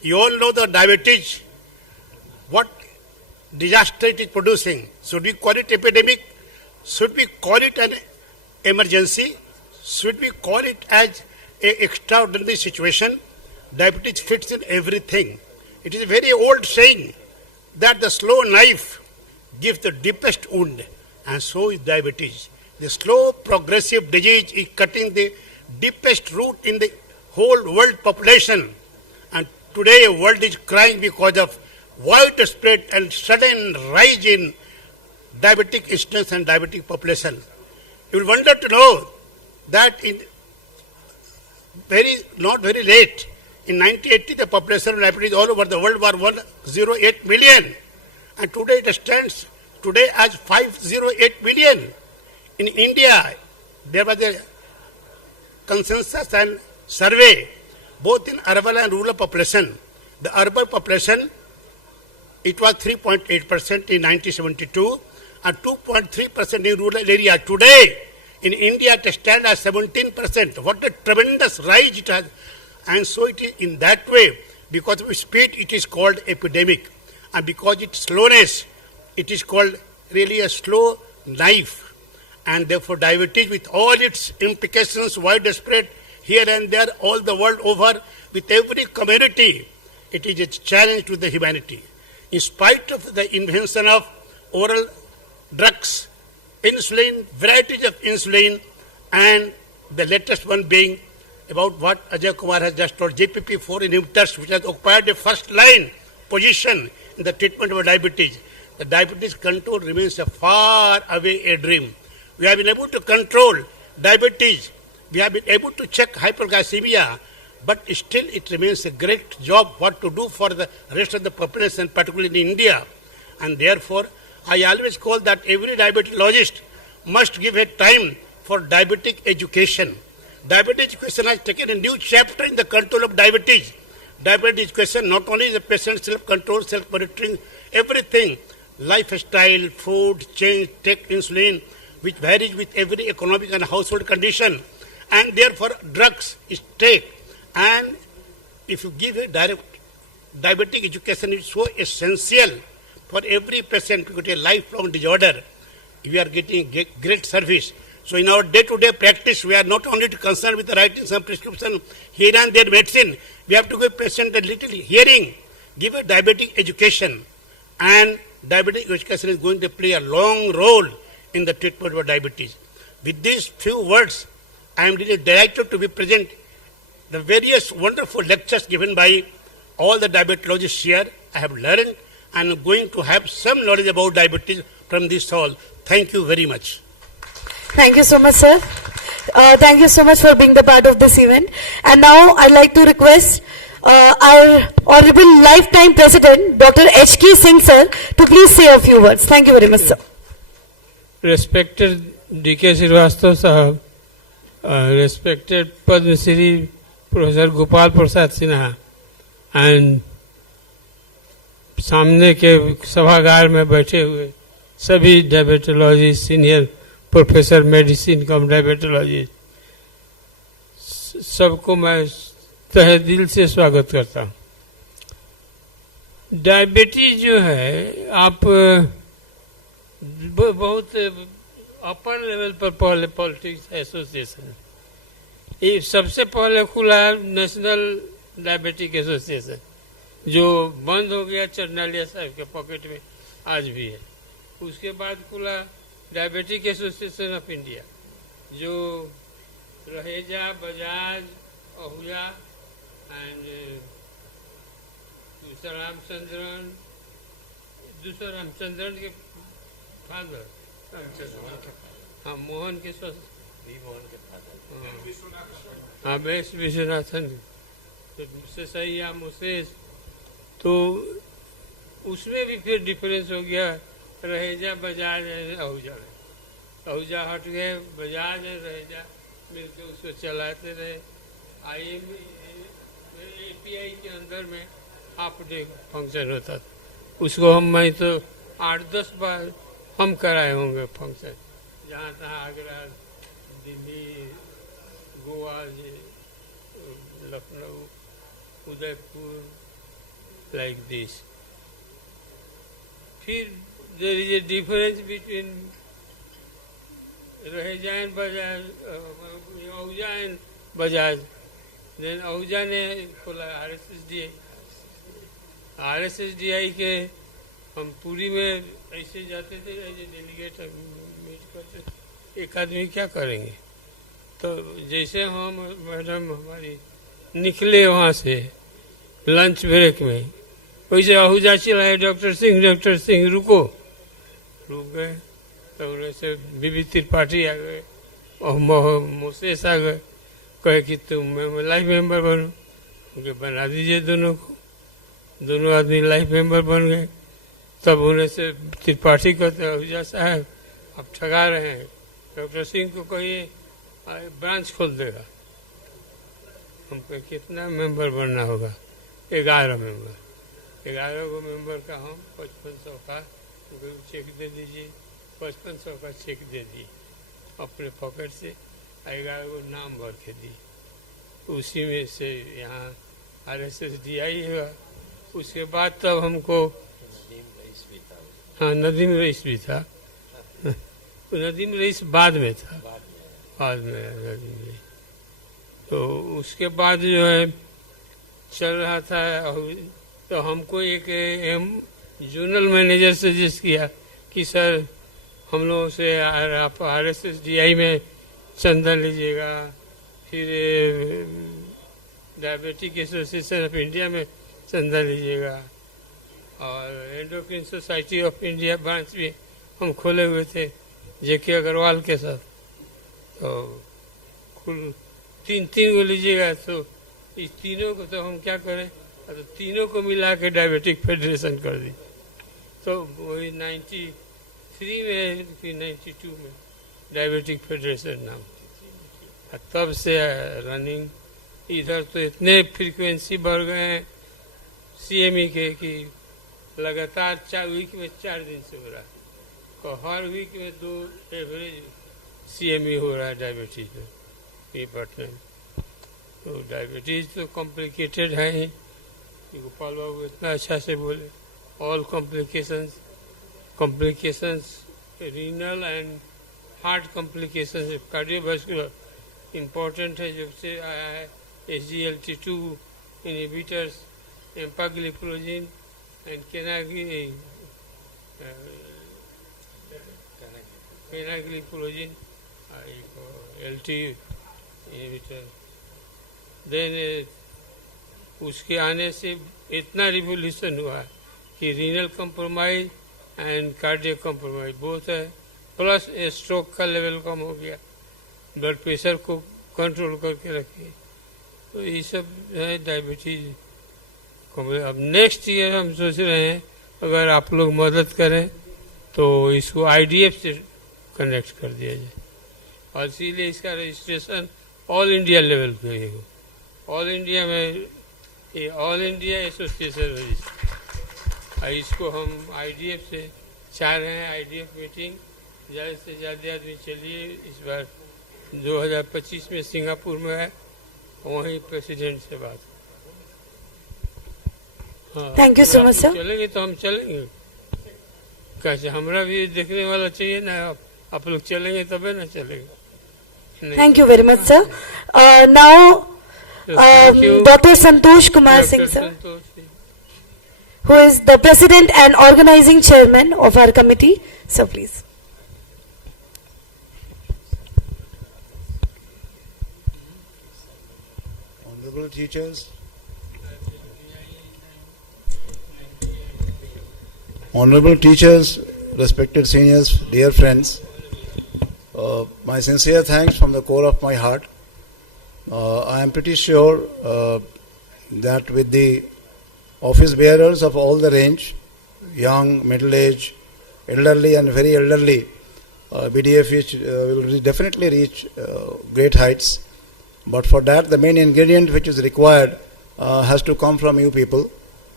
You all know the diabetes, what disaster it is producing. Should we call it epidemic? Should we call it an emergency? Should we call it as an extraordinary situation? Diabetes fits in everything. It is a very old saying that the slow knife gives the deepest wound, and so is diabetes. The slow progressive disease is cutting the deepest root in the whole world population, and today the world is crying because of widespread and sudden rise in diabetic incidence and diabetic population. You will wonder to know that not very late, in 1980, the population of diabetes all over the world was 108 million, and today it stands as 508 million. In India, there was a consensus and survey, both in urban and rural population. The urban population, it was 3.8% in 1972 and 2.3% in rural area. Today, in India, it stands as 17%. What a tremendous rise it has. And so it is in that way, because of speed, it is called epidemic. And because its slowness, it is called really a slow knife. And therefore, diabetes, with all its implications, widespread here and there, all the world over, with every community, it is a challenge to the humanity. In spite of the invention of oral drugs, insulin, varieties of insulin, and the latest one being about what Ajay Kumar has just told, GPP4 inhibitors, which has occupied a first line position in the treatment of diabetes. The diabetes control remains a far away a dream. We have been able to control diabetes. We have been able to check hyperglycemia, but still it remains a great job what to do for the rest of the population, particularly in India. And therefore, I always call that every diabetologist must give a time for diabetic education. Diabetic education has taken a new chapter in the control of diabetes. Diabetic education not only is a patient self-control, self-monitoring, everything, lifestyle, food, change, take insulin, which varies with every economic and household condition, and therefore drugs is take. And if you give a diabetic education, is so essential for every patient to get a lifelong disorder. We are getting great service. So in our day-to-day practice, we are not only concerned with writing some prescription here and there medicine, we have to give patient a little hearing, give a diabetic education, and diabetic education is going to play a long role in the treatment of diabetes. With these few words, I am really delighted to be present the various wonderful lectures given by all the diabetologists here. I have learned and am going to have some knowledge about diabetes from this hall. Thank you very much. Thank you so much, sir. Thank you so much for being the part of this event. And now I'd like to request our Honorable Lifetime President, Dr. H.K. Singh, sir, to please say a few words. Thank you very much, sir. Respected D.K. Srivastava sahab, respected Padma Shri Professor Gopal Prasad Sinha, and सामने के सभागार में बैठे हुए सभी diabetology senior professor medicine कम diabetology, सबको मैं तहे दिल से स्वागत करता हूँ। डायबिटीज जो है, आप बहुत अपर लेवल पर पहले पॉलिटिक्स एसोसिएशन, ये सबसे पहले खुला नेशनल डायबिटिक एसोसिएशन, जो बंद हो गया चरनालिया साहब के पॉकेट में, आज भी है। उसके बाद खुला डायबिटिक एसोसिएशन ऑफ इंडिया, जो रहेजा, बजाज, अहुजा एंड दूसरा रामचंद्रन के फादर, हाँ मोहन के हाँ बेस विश्वनाथन से सही या मुसेस, तो उसमें भी फिर डिफरेंस हो गया। रहेजा, बजाज है, अहुजा है, अहुजा हट गए, बजाज है, रहेजा मिलकर उसको चलाते रहे। API के अंदर में हाफ डे फंक्शन होता था, उसको मैं तो 8-10 बार हम कराए होंगे फंक्शन, जहाँ तहाँ आगरा, दिल्ली, गोवा, लखनऊ, उदयपुर, like this. फिर there is a difference between Raheja and Bajaj, Ahuja and Bajaj. then Ahuja ने खोला RSSDI के, हम पूरी में ऐसे जाते थे, ऐसे डेलीगेट मीट करते, एक आदमी क्या करेंगे। तो जैसे हम मैडम हमारी निकले वहाँ से लंच ब्रेक में, वैसे अहुजा चिल्लाए, डॉक्टर सिंह रुको, रुक गए। तो उनसे बीबी त्रिपाठी आ गए और मोसेस आ गए, कहे कि तुम लाइफ मेंबर बनो, उनके बना दीजिए दोनों को, दोनों आदमी लाइफ मेंबर बन गए। तब उन्हें से त्रिपाठी कहते हैं, अहुजा साहब आप ठगा रहे हैं, डॉक्टर सिंह को कहिए ब्रांच खोल देगा। हमको कितना मेंबर बनना होगा, 11 मेंबर, 11 को मेंबर का हम 5500 का चेक दे दीजिए, 5500 का चेक दे दिए अपने पॉकेट से, 11 को नाम भर के दी। उसी में से यहाँ RSSDI हुआ। उसके बाद तब हमको हाँ नदीम रईस भी था, नदीम रईस बाद में था, बाद में नदीम रईस। तो उसके बाद जो है चल रहा था, तो हमको एक जोनल मैनेजर सजेस्ट किया कि सर हम लोगों से आप RSSDI में चंदा लीजिएगा, फिर डायबिटिक एसोसिएशन ऑफ इंडिया में चंदा लीजिएगा, और endocrine society of India branch भी हम खोले हुए थे JK अग्रवाल के साथ। तो कुल 3 को लीजिएगा, तो इस तीनों को तो हम क्या करें, तो तीनों को मिला के डायबिटिक फेडरेशन कर दी। तो वही 93 में कि 92 में डायबिटिक फेडरेशन नाम, तब से रनिंग। इधर तो इतने फ्रीक्वेंसी बढ़ गए हैं CME के कि लगातार 4 वीक में 4 दिन से हो रहा है, तो हर वीक में 2 एवरेज CME हो रहा है डायबिटीज में ये पटना में। तो डायबिटीज तो कॉम्प्लिकेटेड है ही, गोपाल बाबू इतना अच्छा से बोले। All complications renal and heart complications, cardiovascular important है। जब से आया है SGLT2 inhibitors, empagliflozin and canagliflozin, LT inhibitor. Then उसके आने से इतना रिवोल्यूशन हुआ है कि renal compromise and cardiac compromise both है, प्लस स्ट्रोक का लेवल कम हो गया, ब्लड प्रेशर को कंट्रोल करके रखिए। तो ये सब है डायबिटीज। अब नेक्स्ट ईयर हम सोच रहे हैं अगर आप लोग मदद करें तो इसको IDF से कनेक्ट कर दिया जाए, और इसीलिए इसका रजिस्ट्रेशन ऑल इंडिया लेवल पे ही हो। ऑल इंडिया में ये ऑल इंडिया एसोसिएशन रजिस्टर, इसको हम IDF से चाह रहे हैं। IDF मीटिंग ज़्यादा से ज़्यादा आदमी चलिए। इस बार 2025 में सिंगापुर में है, वहीं प्रेसिडेंट से बात। हाँ, thank you so much sir. चलेंगे तो हम चलेंगे, कैसे हमरा भी देखने वाला चाहिए ना। आप लोग चलेंगे तबे ना चलेंगे। Thank you very much, sir. Now, Dr. Santosh Kumar Singh, sir, who is the President and Organizing Chairman of our committee. Sir, please. Honorable teachers, respected seniors, dear friends, my sincere thanks from the core of my heart. I am pretty sure that with the office bearers of all the range, young, middle-aged, elderly and very elderly, BDF will definitely reach great heights. But for that, the main ingredient which is required has to come from you people,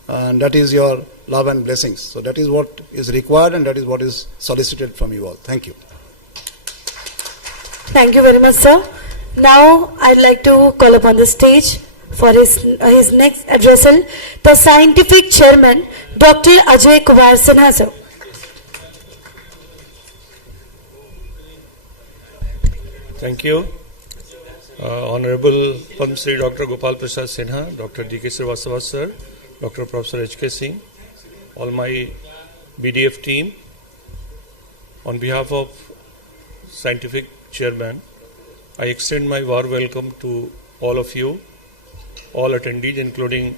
and that is your love and blessings. So that is what is required, and that is what is solicited from you all. Thank you. Thank you very much, sir. Now, I'd like to call upon the stage for his next addressal, the scientific chairman, Dr. Ajay Kumar Sinha, sir. Thank you. Honorable Padma Shri Dr. Gopal Prasad Sinha, Dr. D.K. Srivastava sir, Dr. Professor H.K. Singh, all my BDF team, on behalf of scientific chairman, I extend my warm welcome to all of you, all attendees, including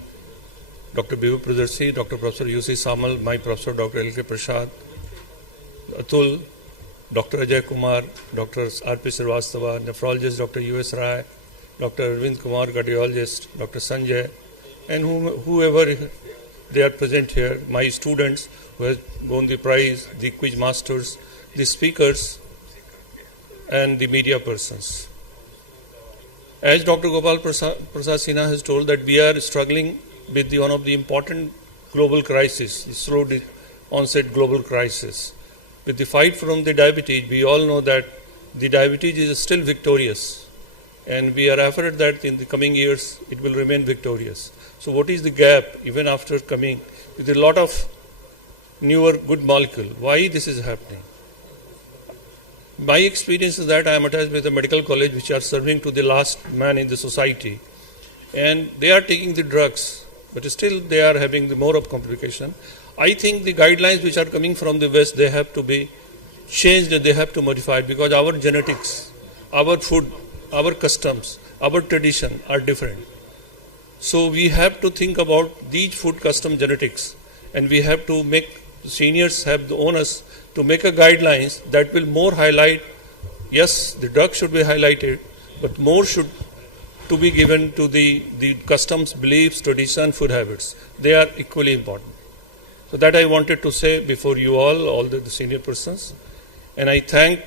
Dr. Bibu Pradarsi, Dr. Professor U.C. Samal, my Professor Dr. L.K. Prasad, Atul, Dr. Ajay Kumar, Dr. R.P. Srivastava, nephrologist Dr. U.S. Rai, Dr. Arvind Kumar, cardiologist, Dr. Sanjay, and whoever they are present here, my students who have won the prize, the quiz masters, the speakers, and the media persons. As Dr. Gopal Prasad Sinha has told, that we are struggling with one of the important global crises, the slow onset global crisis. With the fight from the diabetes, we all know that the diabetes is still victorious, and we are afraid that in the coming years it will remain victorious. So what is the gap even after coming with a lot of newer good molecule? Why this is happening? My experience is that I am attached with a medical college which are serving to the last man in the society, and they are taking the drugs, but still they are having the more of complication. I think the guidelines which are coming from the West, they have to be changed, they have to modify, because our genetics, our food, our customs, our tradition are different. So we have to think about these food custom genetics, and we have to make seniors have the onus to make a guidelines that will more highlight, yes, the drug should be highlighted, but more should to be given to the customs, beliefs, tradition, food habits. They are equally important. So that I wanted to say before you all the senior persons. And I thank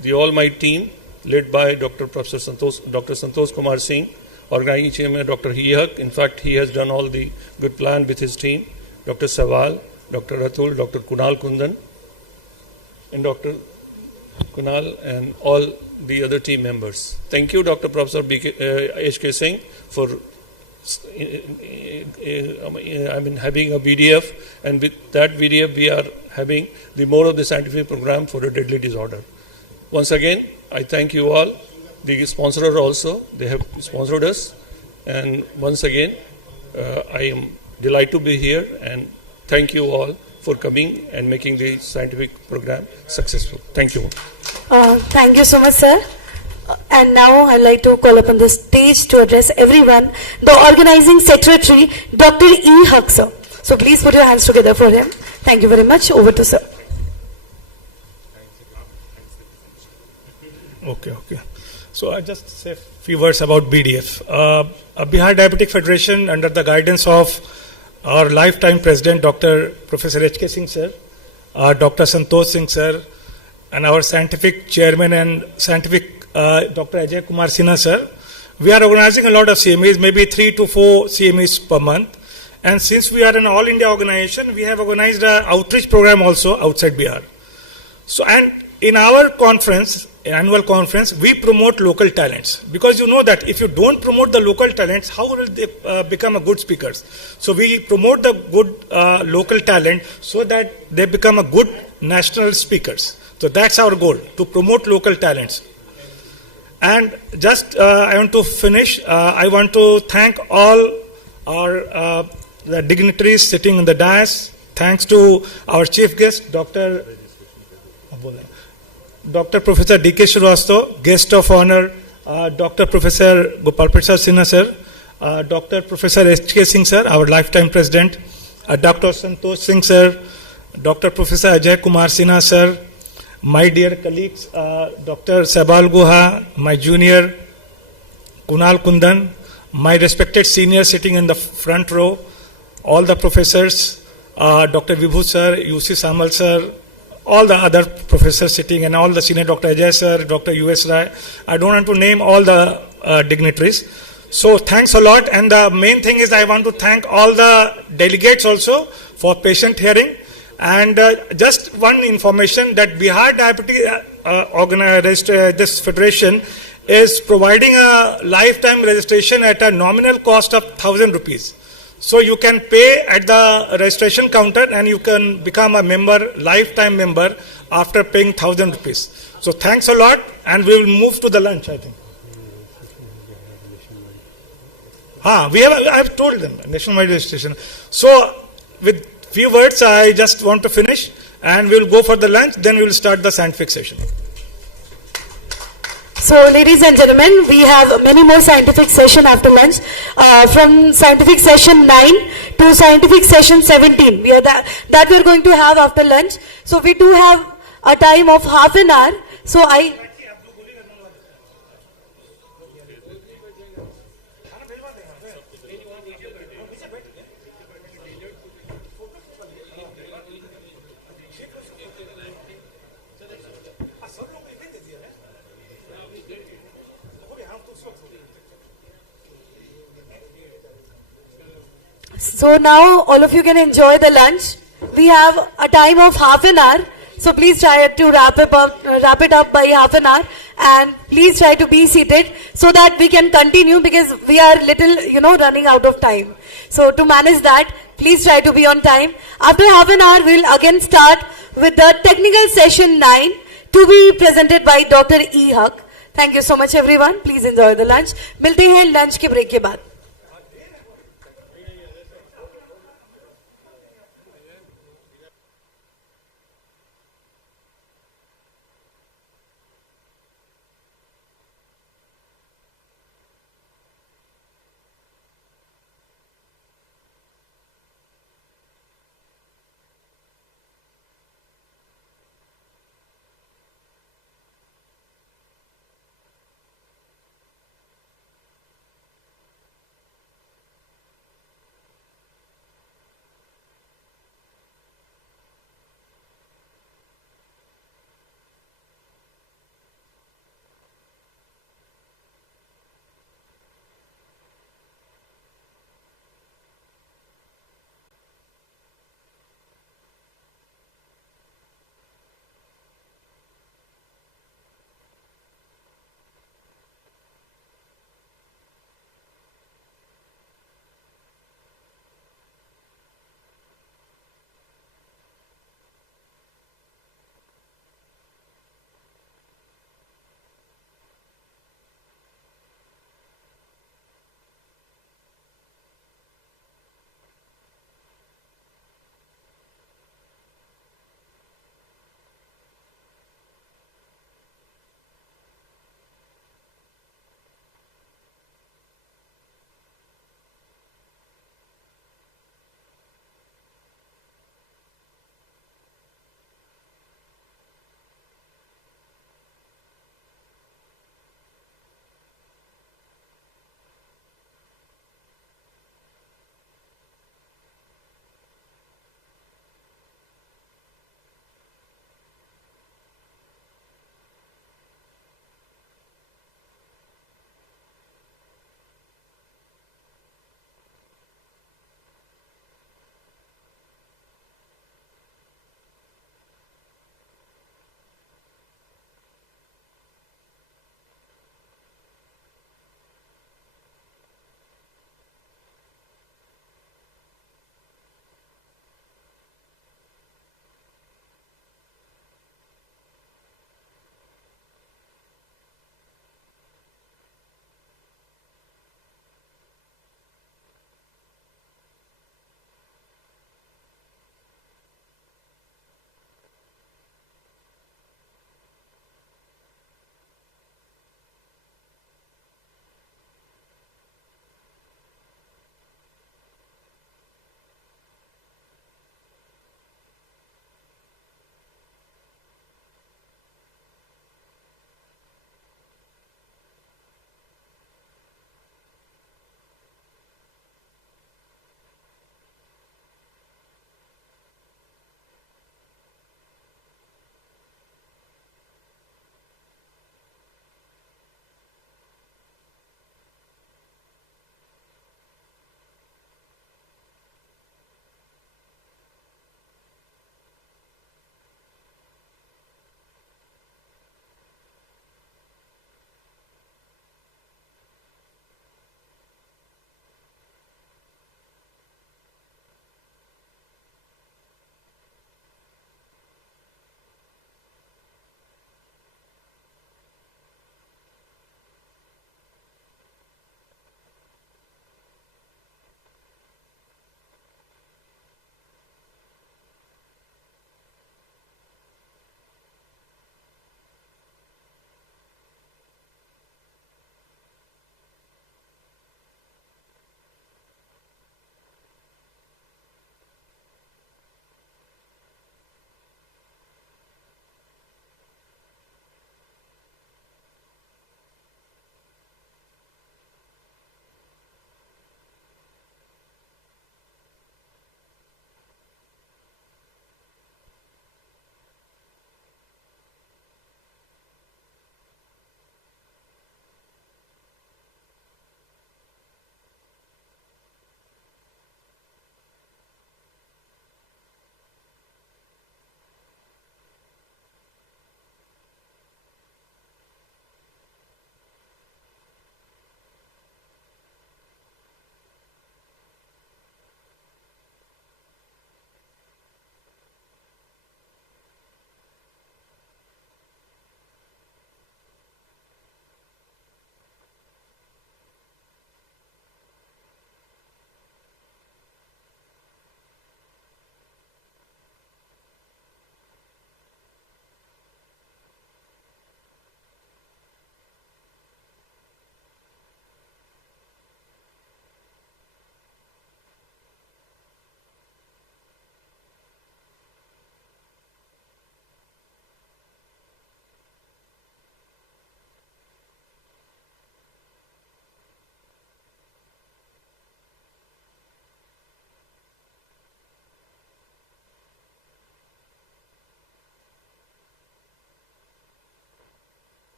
the all my team led by Dr. Santosh Kumar Singh, organizing chairman Dr. Hihak. In fact, he has done all the good plan with his team. Dr. Saval, Dr. Ratul, Dr. Kunal Kundan, and Dr. Kunal and all the other team members. Thank you, Dr. Professor H.K. Singh, for having a VDF, and with that VDF we are having the more of the scientific program for a deadly disorder. Once again, I thank you all, the sponsor also, they have sponsored us, and once again, I am delighted to be here, and thank you all for coming and making the scientific program successful. Thank you. Thank you so much, sir. And now I'd like to call upon the stage to address everyone, the organizing secretary, Dr. E. Haq, sir. So please put your hands together for him. Thank you very much. Over to sir. Okay. So I just say a few words about BDF. Bihar Diabetic Federation, under the guidance of our lifetime president, Dr. Professor H.K. Singh sir, Dr. Santosh Singh sir, and our scientific chairman and scientific Dr. Ajay Kumar Sinha sir, we are organizing a lot of CMEs, maybe 3 to 4 CMEs per month. And since we are an all India organization, we have organized an outreach program also outside Bihar. So, and in our conference, annual conference, we promote local talents, because you know that if you don't promote the local talents, how will they become a good speakers? So we promote the good local talent so that they become a good national speakers. So that's our goal, to promote local talents. And just I want to finish. I want to thank all our the dignitaries sitting in the dais. Thanks to our chief guest, Dr. Professor D.K. Shrivastava, guest of honor, Dr. Professor Gopal Prasad Sinha sir, Dr. Professor H.K. Singh sir, our lifetime president, Dr. Santosh Singh sir, Dr. Professor Ajay Kumar Sinha sir, my dear colleagues, Dr. Sabal Guha, my junior, Kunal Kundan, my respected senior sitting in the front row, all the professors, Dr. Vibhu sir, UC Samal sir, all the other professors sitting, and all the senior, Dr. Ajay sir, Dr. U.S. Rai. I don't want to name all the dignitaries. So thanks a lot. And the main thing is I want to thank all the delegates also for patient hearing. And just one information that Bihar Diabetes this federation is providing a lifetime registration at a nominal cost of 1,000 rupees. So you can pay at the registration counter and you can become a member, lifetime member, after paying 1,000 rupees. So thanks a lot, and we will move to the lunch, I think. I've told them, nationwide registration. So with few words, I just want to finish, and we'll go for the lunch, then we will start the scientific session. So, ladies and gentlemen, we have many more scientific session after lunch. From scientific session 9 to scientific session 17, we are that we are going to have after lunch. So, we do have a time of half an hour. So, So now all of you can enjoy the lunch. We have a time of half an hour. So please try to wrap it up by half an hour, and please try to be seated so that we can continue, because we are little, running out of time. So to manage that, please try to be on time. After half an hour, we'll again start with the technical session 9 to be presented by Dr. E. Haq. Thank you so much everyone. Please enjoy the lunch. मिलते हैं lunch के break के बाद.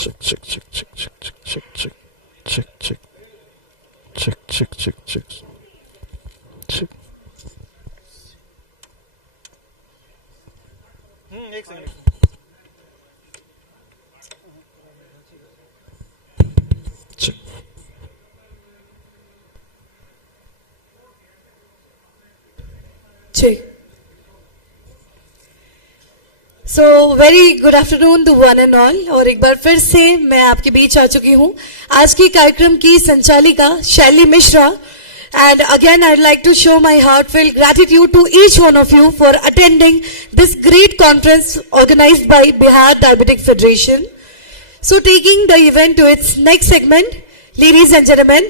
Check, check, check, check, check, check, check, check, check, check, check, check, check, check. एक second Check. जी so very good afternoon to one and all. और एक बार फिर से मैं आपके बीच आ चुकी हूँ आज की कार्यक्रम की संचालिका शैली Mishra. And again, I'd like to show my heartfelt gratitude to each one of you for attending this great conference organized by Bihar Diabetic Federation. So taking the event to its next segment, ladies and gentlemen,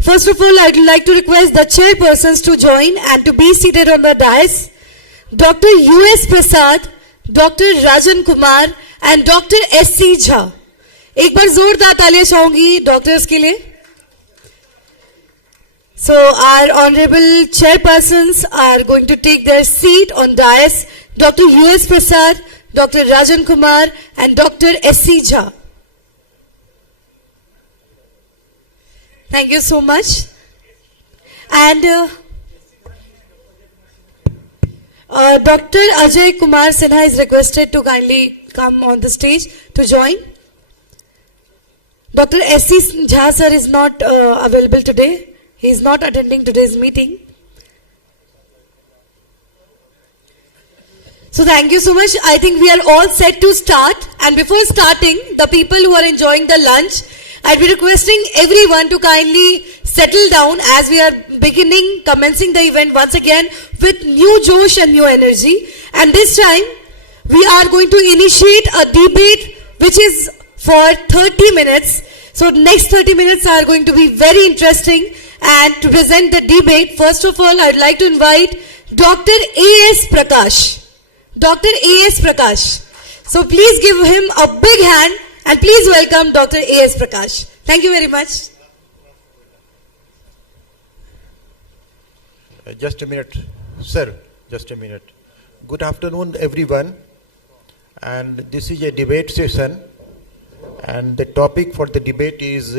first of all, I'd like to request the chairpersons to join and to be seated on the dais. Dr. U.S. Prasad, Dr. Rajan Kumar and Dr. S.C. Jha. एक बार जोरदार तालियां चाहूंगी doctors के लिए। So our honorable chairpersons are going to take their seat on dais. Dr. U.S. Prasad, Dr. Rajan Kumar and Dr. S.C. Jha. Thank you so much. And Dr. Ajay Kumar Sinha is requested to kindly come on the stage to join. Dr. S.C. Jha sir is not available today. He is not attending today's meeting. So thank you so much. I think we are all set to start. And before starting, the people who are enjoying the lunch, I'd be requesting everyone to kindly settle down as we are commencing the event once again with new josh and new energy. And this time, we are going to initiate a debate which is for 30 minutes. So next 30 minutes are going to be very interesting. And to present the debate, first of all, I'd like to invite Dr. A.S. Prakash. Dr. A.S. Prakash. So please give him a big hand and please welcome Dr. A.S. Prakash. Thank you very much. Just a minute, sir, just a minute. Good afternoon, everyone. And this is a debate session. And the topic for the debate is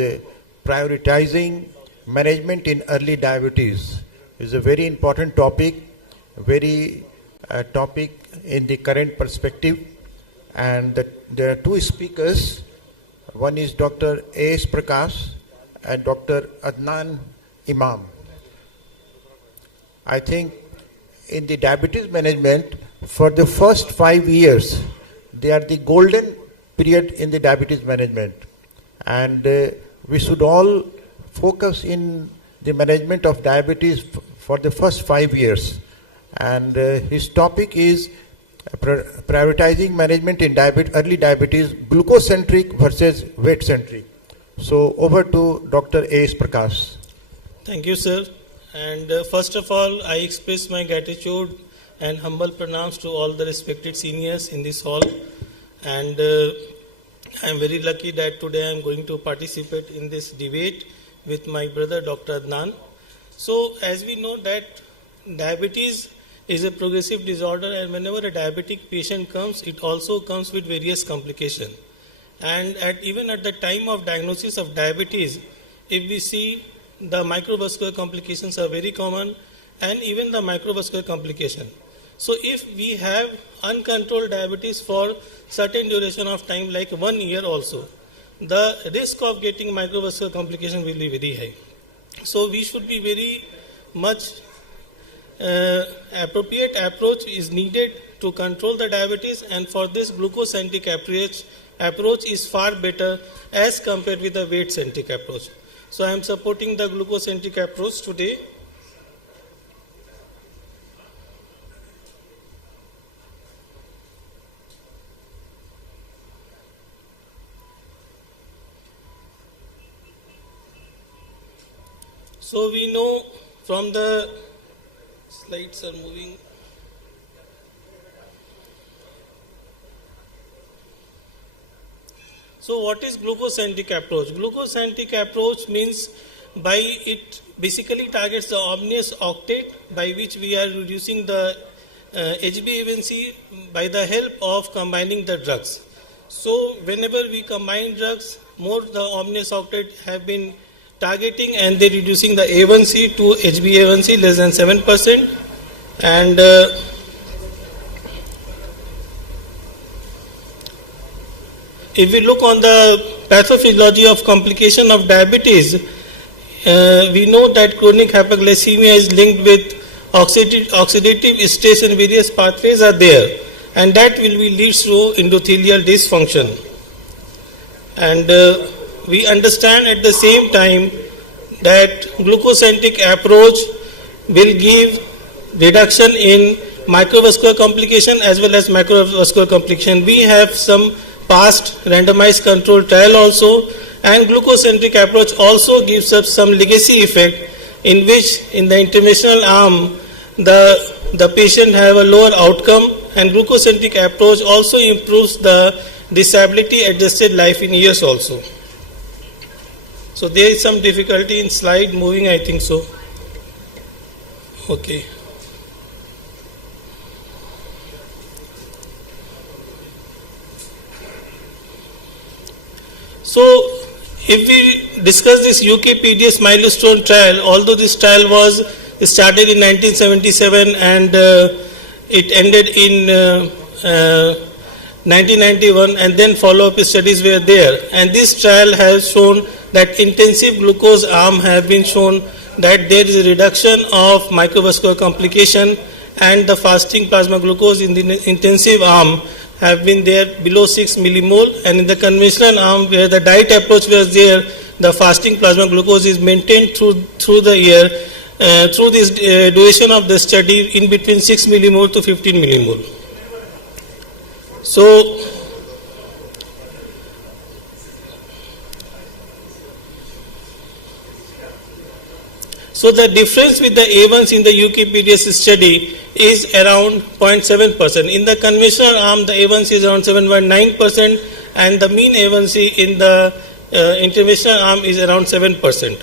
prioritizing management in early diabetes. Is a very important topic, very topic in the current perspective. And there are two speakers. One is Dr. A.S. Prakash and Dr. Adnan Imam. I think in the diabetes management, for the first 5 years, they are the golden period in the diabetes management. And we should all focus in the management of diabetes for the first 5 years. And his topic is prioritizing management in early diabetes, glucose-centric versus weight-centric. So over to Dr. A.S. Prakash. Thank you, sir. And first of all, I express my gratitude and humble pranams to all the respected seniors in this hall. And I am very lucky that today I am going to participate in this debate with my brother Dr. Adnan. So as we know that diabetes is a progressive disorder, and whenever a diabetic patient comes, it also comes with various complications. And even at the time of diagnosis of diabetes, if we see the microvascular complications are very common, and even the microvascular complication. So if we have uncontrolled diabetes for certain duration of time, like 1 year also, the risk of getting microvascular complication will be very high. So we should be very much appropriate approach is needed to control the diabetes, and for this glucose-centric approach is far better as compared with the weight-centric approach. So I am supporting the glucose-centric approach today. So we know from the slides are moving. So what is glucose-centric approach? Glucose-centric approach means by it basically targets the omnious octet by which we are reducing the HbA1c by the help of combining the drugs. So whenever we combine drugs, more the ominous octet have been targeting and they reducing the A1C to HbA1c less than 7%. And if we look on the pathophysiology of complication of diabetes, we know that chronic hyperglycemia is linked with oxidative stress and various pathways are there, and that will be leads to endothelial dysfunction. And we understand at the same time that glucocentric approach will give reduction in microvascular complication as well as macrovascular complication. We have some past randomized control trial also, and glucocentric approach also gives us some legacy effect in which in the interventional arm the patient have a lower outcome, and glucocentric approach also improves the disability adjusted life in years also. So there is some difficulty in slide moving, I think so. Okay. So if we discuss this UKPDS milestone trial, although this trial was started in 1977 and it ended in 1991, and then follow-up studies were there, and this trial has shown that intensive glucose arm have been shown that there is a reduction of microvascular complication, and the fasting plasma glucose in the intensive arm have been there below 6 millimole, and in the conventional arm where the diet approach was there, the fasting plasma glucose is maintained through the year, through this duration of the study in between 6 millimole to 15 millimole. So the difference with the A1C in the UKPDS study is around 0.7%. In the conventional arm, the A1C is around 7.9%, and the mean A1C in the interventional arm is around 7%.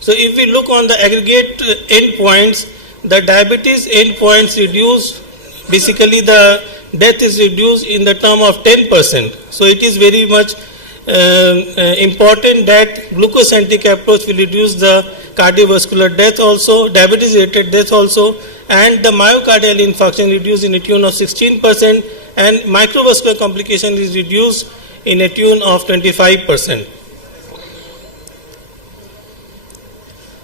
So if we look on the aggregate endpoints, the diabetes endpoints reduced, basically the death is reduced in the term of 10%. So it is very much important that glucocentric approach will reduce the cardiovascular death also, diabetes related death also, and the myocardial infarction reduced in a tune of 16%, and microvascular complication is reduced in a tune of 25%.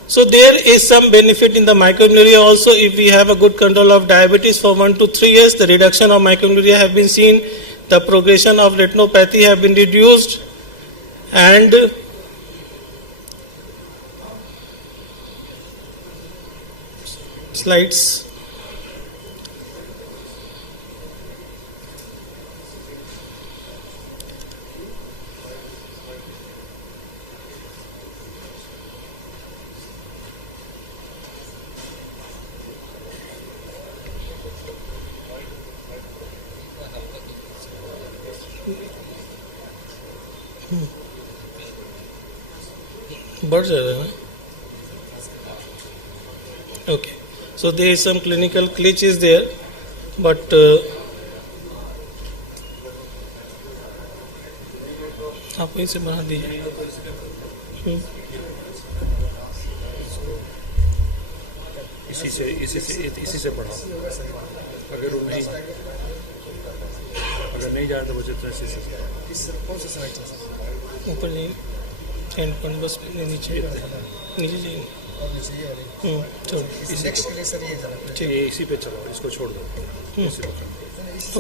So there is some benefit in the micronuria also. If we have a good control of diabetes for 1 to 3 years, the reduction of micronuria have been seen, the progression of retinopathy have been reduced, and slides. Birds are there, okay. So there is some clinical glitch is there, but आप वहीं से बना दीजिए. इसी से पढ़ाओ. अगर नहीं जाए तो बच्चे इसी से. कौन सा स्लाइड ऊपर नहीं एंड पॉइंट बस नीचे जाइए. नेक्स्ट के लिए सर ये ठीक है, इसी पे चलो, इसको छोड़ दो.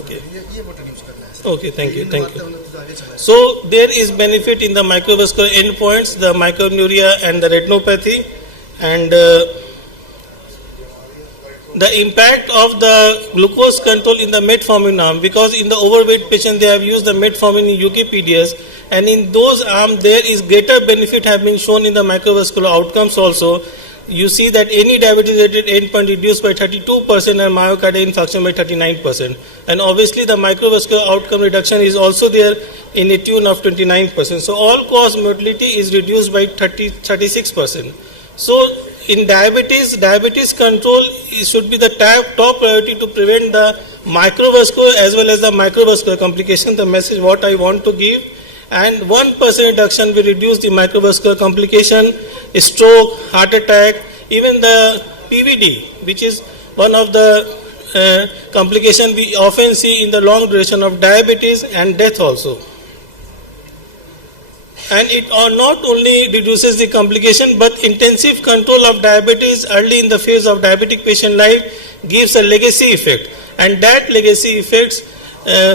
Okay. ये बटन यूज करना है. Okay, thank you. So there is benefit in the microvascular endpoints, the micronuria and the retinopathy, and the impact of the glucose control in the metformin arm, because in the overweight patient they have used the metformin in UKPDS, and in those arms there is greater benefit have been shown in the microvascular outcomes also. You see that any diabetes related endpoint reduced by 32% and myocardial infarction by 39%, and obviously the microvascular outcome reduction is also there in a tune of 29%. So all cause mortality is reduced by 36%. So in diabetes control should be the top priority to prevent the microvascular as well as the microvascular complication. The message what I want to give. And 1% reduction will reduce the microvascular complication, stroke, heart attack, even the PVD, which is one of the complications we often see in the long duration of diabetes and death also. And it not only reduces the complication, but intensive control of diabetes early in the phase of diabetic patient life gives a legacy effect. And that legacy effects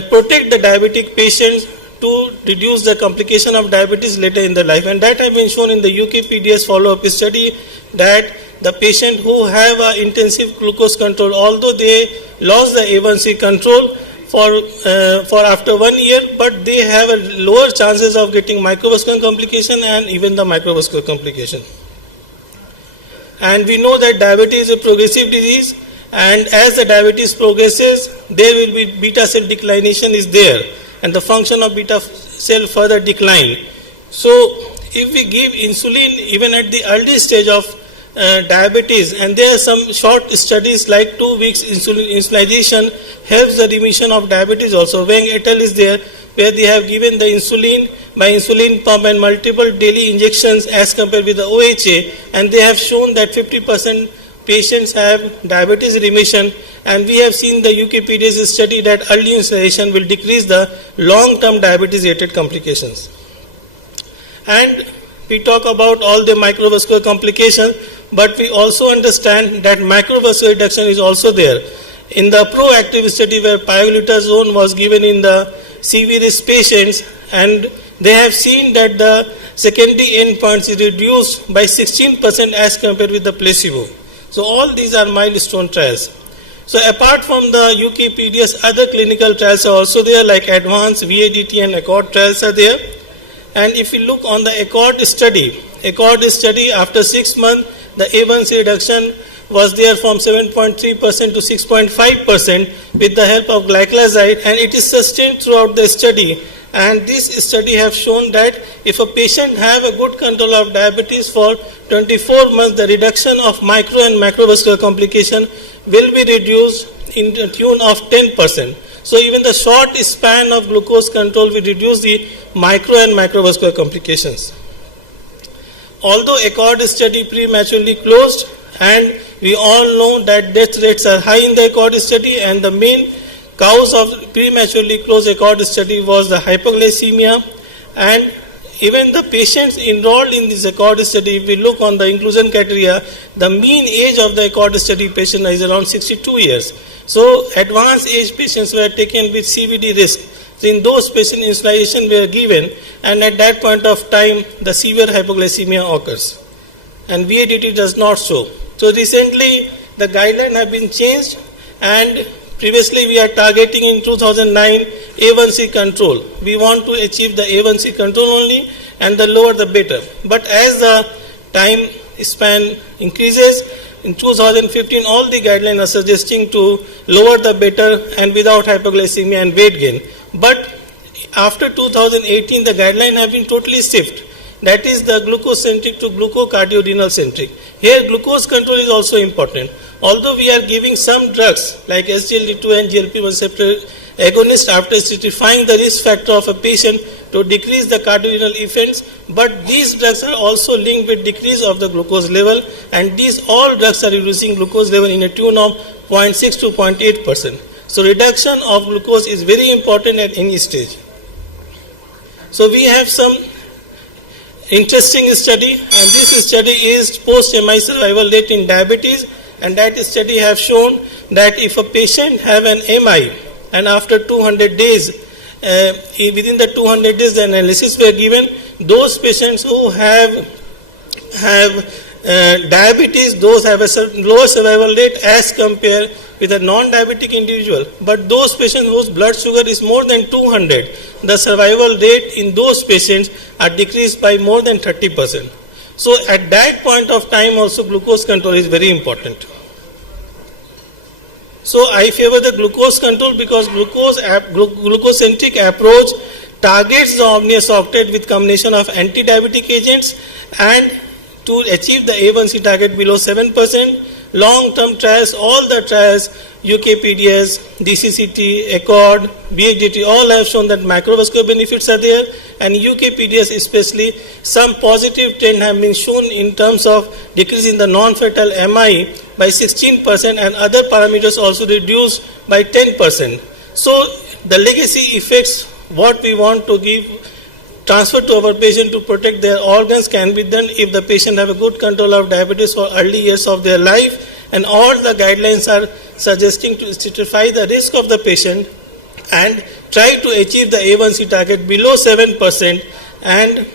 protect the diabetic patients to reduce the complication of diabetes later in the life. And that has been shown in the UK PDS follow-up study that the patient who have intensive glucose control, although they lost the A1C control for after 1 year, but they have a lower chances of getting microvascular complication and even the microvascular complication. And we know that diabetes is a progressive disease, and as the diabetes progresses, there will be beta cell declination is there, and the function of beta cell further decline. So if we give insulin even at the early stage of diabetes, and there are some short studies like 2 weeks insulinization helps the remission of diabetes also. Wang et al. Is there, where they have given the insulin by insulin pump and multiple daily injections as compared with the OHA, and they have shown that 50% patients have diabetes remission, and we have seen the UK PDS study that early insulin will decrease the long-term diabetes related complications. And we talk about all the microvascular complications, but we also understand that microvascular reduction is also there. In the proactive study where pioglitazone was given in the CV risk patients, and they have seen that the secondary endpoints is reduced by 16% as compared with the placebo. So all these are milestone trials. So apart from the UK PDS, other clinical trials are also there, like advanced VADT and ACCORD trials are there. And if you look on the ACCORD study after 6 months, the A1C reduction was there from 7.3% to 6.5% with the help of glycoside, and it is sustained throughout the study. And this study have shown that if a patient have a good control of diabetes for 24 months, the reduction of micro and macrovascular complication will be reduced in the tune of 10%. So even the short span of glucose control will reduce the micro and macrovascular complications. Although ACCORD study prematurely closed, and we all know that death rates are high in the ACCORD study, and the main cause of prematurely closed ACCORD study was the hypoglycemia. And even the patients enrolled in this ACCORD study, if we look on the inclusion criteria, the mean age of the ACCORD study patient is around 62 years. So advanced age patients were taken with CVD risk. So in those patients, insulinization were given, and at that point of time, the severe hypoglycemia occurs. And VADT does not show. So recently, the guidelines have been changed, and previously we are targeting in 2009 A1C control. We want to achieve the A1C control only, and the lower the better. But as the time span increases, in 2015 all the guidelines are suggesting to lower the better and without hypoglycemia and weight gain. But after 2018 the guidelines have been totally shifted. That is the glucose-centric to glucocardiorenal-centric. Here glucose control is also important. Although we are giving some drugs like SGLT2 and GLP-1 receptor agonist after stratifying the risk factor of a patient to decrease the cardiorenal events, but these drugs are also linked with decrease of the glucose level, and these all drugs are reducing glucose level in a tune of 0.6 to 0.8%. So reduction of glucose is very important at any stage. So we have some interesting study, and this study is post-MI survival rate in diabetes, and that study have shown that if a patient have an MI and after 200 days, within the 200 days the analysis were given, those patients who have diabetes, those have a lower survival rate as compared with a non-diabetic individual. But those patients whose blood sugar is more than 200, the survival rate in those patients are decreased by more than 30%. So at that point of time also glucose control is very important. So I favor the glucose control because glucose-centric approach targets the omnious octet with combination of anti-diabetic agents and to achieve the A1C target below 7%. Long-term trials, all the trials, UKPDS, DCCT, ACCORD, BHDT, all have shown that macrovascular benefits are there, and UKPDS especially, some positive trend have been shown in terms of decrease in the non-fatal MI by 16% and other parameters also reduced by 10%. So the legacy effects, what we want to give, transfer to our patient to protect their organs can be done if the patient have a good control of diabetes for early years of their life, and all the guidelines are suggesting to stratify the risk of the patient and try to achieve the A1C target below 7% and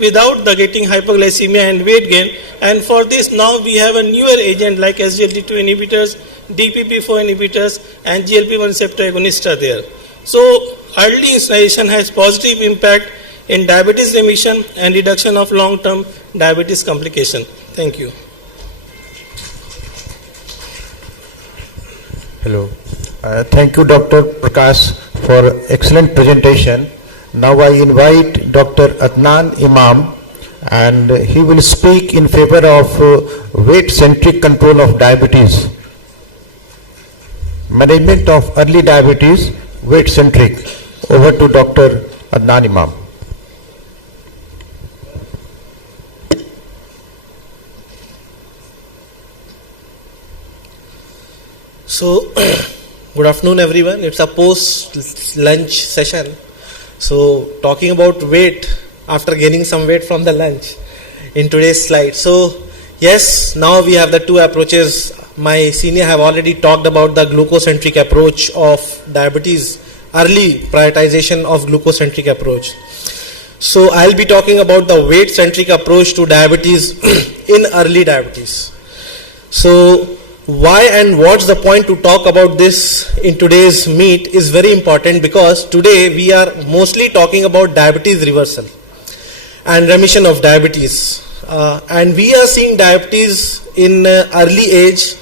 without the getting hypoglycemia and weight gain. And for this now we have a newer agent like SGLT2 inhibitors, DPP4 inhibitors and GLP-1 receptor agonists are there. So early insulin has positive impact in diabetes remission and reduction of long-term diabetes complication. Thank you. Hello. Thank you, Dr. Prakash, for excellent presentation. Now I invite Dr. Adnan Imam, and he will speak in favor of weight-centric control of diabetes. Management of early diabetes, weight-centric. Over to Dr. Adnan Imam. So, good afternoon everyone. It's a post-lunch session. So, talking about weight after gaining some weight from the lunch in today's slide. So, yes, now we have the two approaches. My senior have already talked about the glucocentric approach of diabetes, early prioritization of glucocentric approach. So, I'll be talking about the weight-centric approach to diabetes in early diabetes. So, why and what's the point to talk about this in today's meet is very important, because today we are mostly talking about diabetes reversal and remission of diabetes. And we are seeing diabetes in early age,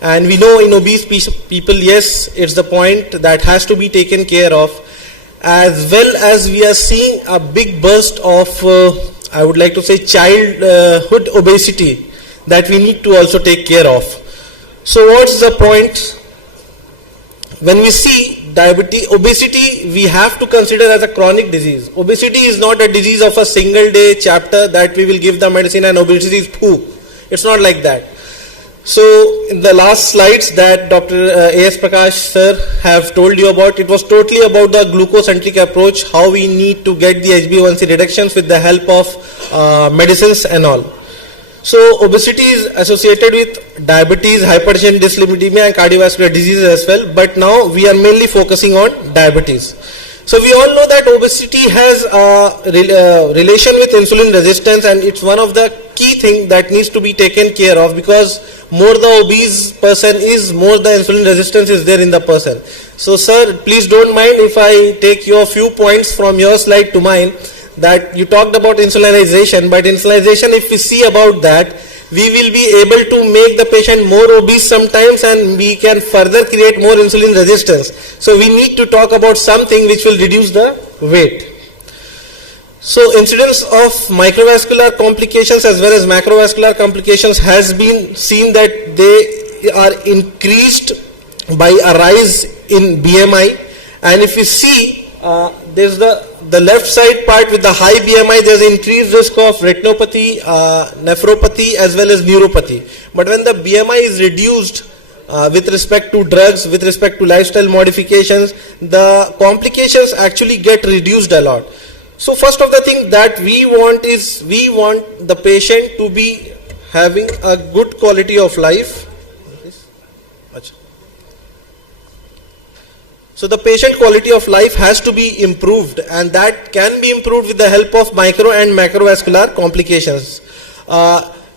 and we know in obese people, yes, it's the point that has to be taken care of, as well as we are seeing a big burst of, I would like to say, childhood obesity that we need to also take care of. So what's the point? When we see obesity, we have to consider as a chronic disease. Obesity is not a disease of a single day chapter that we will give the medicine and obesity is poo. It's not like that. So in the last slides that Dr. A.S. Prakash sir have told you about, it was totally about the glucocentric approach, how we need to get the HbA1c reductions with the help of medicines and all. So obesity is associated with diabetes, hypertension, dyslipidemia and cardiovascular diseases as well, but now we are mainly focusing on diabetes. So we all know that obesity has a relation with insulin resistance, and it's one of the key things that needs to be taken care of, because more the obese person is, more the insulin resistance is there in the person. So sir, please don't mind if I take your few points from your slide to mine. That you talked about insulinization, but insulinization, if we see about that, we will be able to make the patient more obese sometimes, and we can further create more insulin resistance. So we need to talk about something which will reduce the weight. So incidence of microvascular complications as well as macrovascular complications has been seen that they are increased by a rise in BMI, and if we see there's the left side part with the high BMI, there's increased risk of retinopathy, nephropathy as well as neuropathy. But when the BMI is reduced with respect to drugs, with respect to lifestyle modifications, the complications actually get reduced a lot. So first of the thing that we want is, we want the patient to be having a good quality of life. So the patient quality of life has to be improved, and that can be improved with the help of micro and macrovascular complications.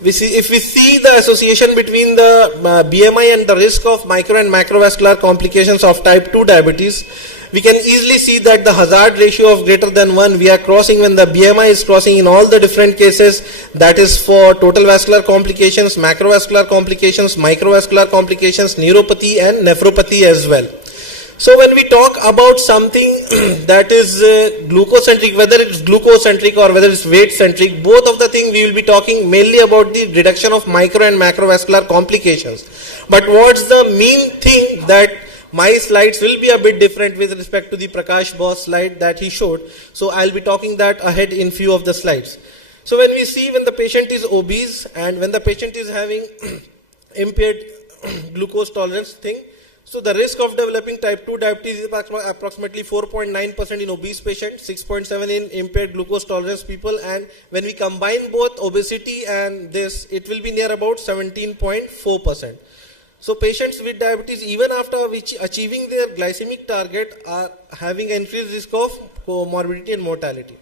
If we see the association between the BMI and the risk of micro and macrovascular complications of type 2 diabetes, we can easily see that the hazard ratio of greater than 1 we are crossing when the BMI is crossing in all the different cases, that is for total vascular complications, macrovascular complications, microvascular complications, neuropathy and nephropathy as well. So when we talk about something that is glucocentric, whether it's glucocentric or whether it's weight centric, both of the things we will be talking mainly about the reduction of micro and macrovascular complications. But what's the main thing that my slides will be a bit different with respect to the Prakash Boss slide that he showed. So I'll be talking that ahead in few of the slides. So when we see when the patient is obese and when the patient is having impaired glucose tolerance thing, so the risk of developing type 2 diabetes is approximately 4.9% in obese patients, 6.7% in impaired glucose tolerance people, and when we combine both obesity and this, it will be near about 17.4%. So patients with diabetes, even after achieving their glycemic target, are having an increased risk of comorbidity and mortality.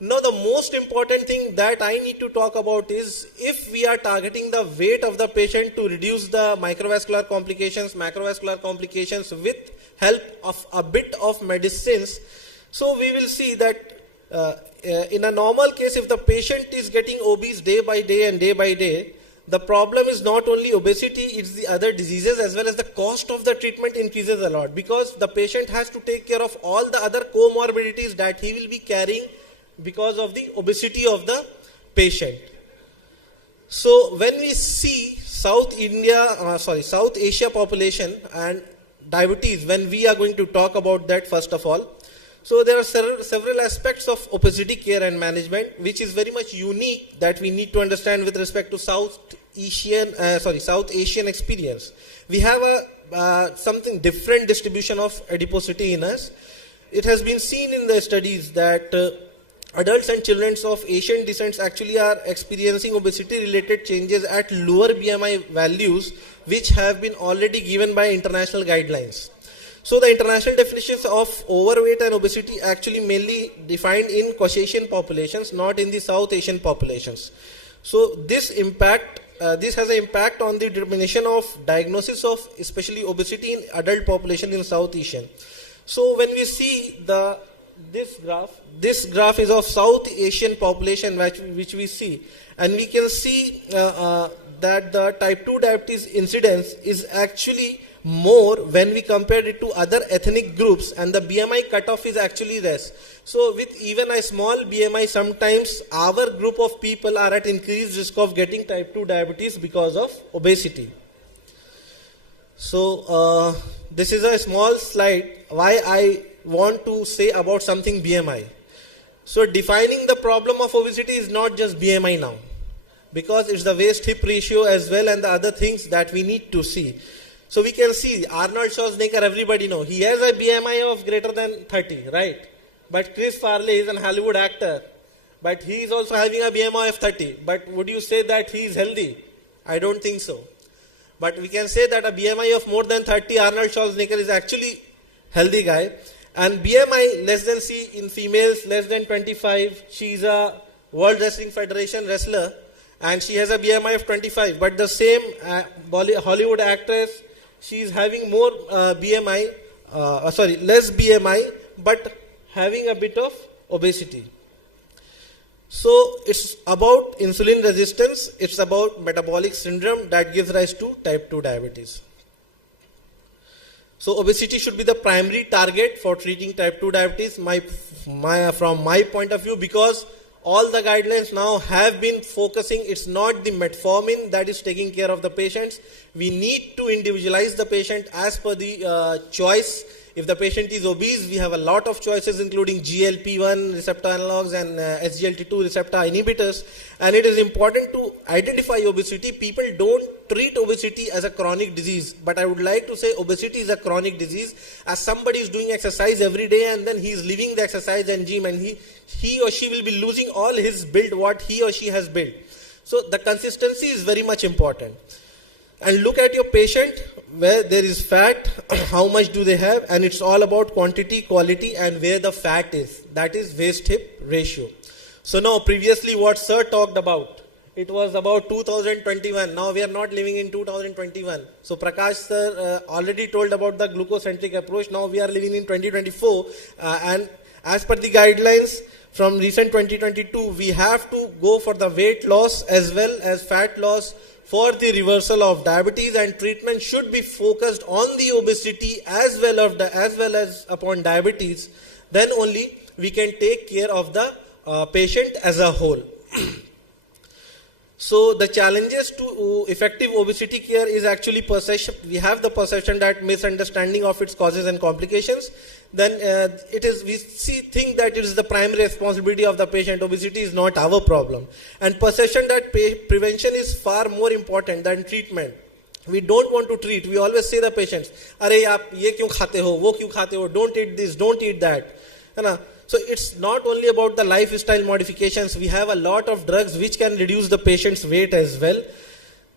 Now the most important thing that I need to talk about is if we are targeting the weight of the patient to reduce the microvascular complications, macrovascular complications with help of a bit of medicines. So we will see that in a normal case, if the patient is getting obese day by day and day by day, the problem is not only obesity, it's the other diseases as well as the cost of the treatment increases a lot because the patient has to take care of all the other comorbidities that he will be carrying because of the obesity of the patient. So when we see South Asia population and diabetes, when we are going to talk about that first of all, so there are several aspects of obesity care and management which is very much unique that we need to understand with respect to South Asian experience. We have a something different distribution of adiposity in us. It has been seen in the studies that adults and children of Asian descent actually are experiencing obesity-related changes at lower BMI values, which have been already given by international guidelines. So the international definitions of overweight and obesity actually mainly defined in Caucasian populations, not in the South Asian populations. So this has an impact on the determination of diagnosis of especially obesity in adult population in South Asian. So when we see this graph is of South Asian population which we see, and we can see that the type 2 diabetes incidence is actually more when we compare it to other ethnic groups, and the BMI cutoff is actually less. So with even a small BMI, sometimes our group of people are at increased risk of getting type 2 diabetes because of obesity. So this is a small slide why I want to say about something BMI. So defining the problem of obesity is not just BMI now, because it's the waist-hip ratio as well and the other things that we need to see. So we can see Arnold Schwarzenegger, everybody know, he has a BMI of greater than 30, right? But Chris Farley is an Hollywood actor, but he is also having a BMI of 30. But would you say that he is healthy? I don't think so. But we can say that a BMI of more than 30, Arnold Schwarzenegger is actually healthy guy. And BMI less than C in females, less than 25, she is a World Wrestling Federation wrestler, and she has a BMI of 25. But the same Hollywood actress, she is having more less BMI, but having a bit of obesity. So it's about insulin resistance, it's about metabolic syndrome that gives rise to type 2 diabetes. So obesity should be the primary target for treating type 2 diabetes from my point of view, because all the guidelines now have been focusing, it's not the metformin that is taking care of the patients. We need to individualize the patient as per the choice. If the patient is obese, we have a lot of choices including GLP-1 receptor analogs and SGLT2 receptor inhibitors. And it is important to identify obesity. People don't treat obesity as a chronic disease, but I would like to say obesity is a chronic disease, as somebody is doing exercise every day and then he is leaving the exercise and gym, and he or she will be losing all his build what he or she has built. So the consistency is very much important. And look at your patient, where there is fat, how much do they have, and it's all about quantity, quality, and where the fat is. That is waist-hip ratio. So now previously what sir talked about, it was about 2021. Now we are not living in 2021. So Prakash sir already told about the glucocentric approach. Now we are living in 2024, and as per the guidelines, from recent 2022, we have to go for the weight loss as well as fat loss for the reversal of diabetes, and treatment should be focused on the obesity as well as upon diabetes. Then only we can take care of the patient as a whole. So the challenges to effective obesity care is actually perception. We have the perception that misunderstanding of its causes and complications. Then we think that it is the primary responsibility of the patient. Obesity is not our problem. And perception that prevention is far more important than treatment. We don't want to treat. We always say the patients, "Arey, aap ye kyun khate ho, wo kyun khate ho, don't eat this, don't eat that." So it's not only about the lifestyle modifications. We have a lot of drugs which can reduce the patient's weight as well,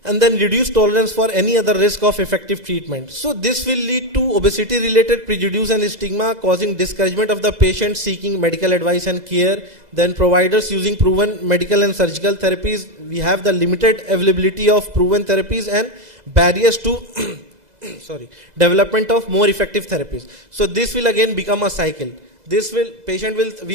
and then reduce tolerance for any other risk of effective treatment. So this will lead to obesity-related prejudice and stigma, causing discouragement of the patient seeking medical advice and care. Then providers using proven medical and surgical therapies. We have the limited availability of proven therapies and barriers to development of more effective therapies. So this will again become a cycle. We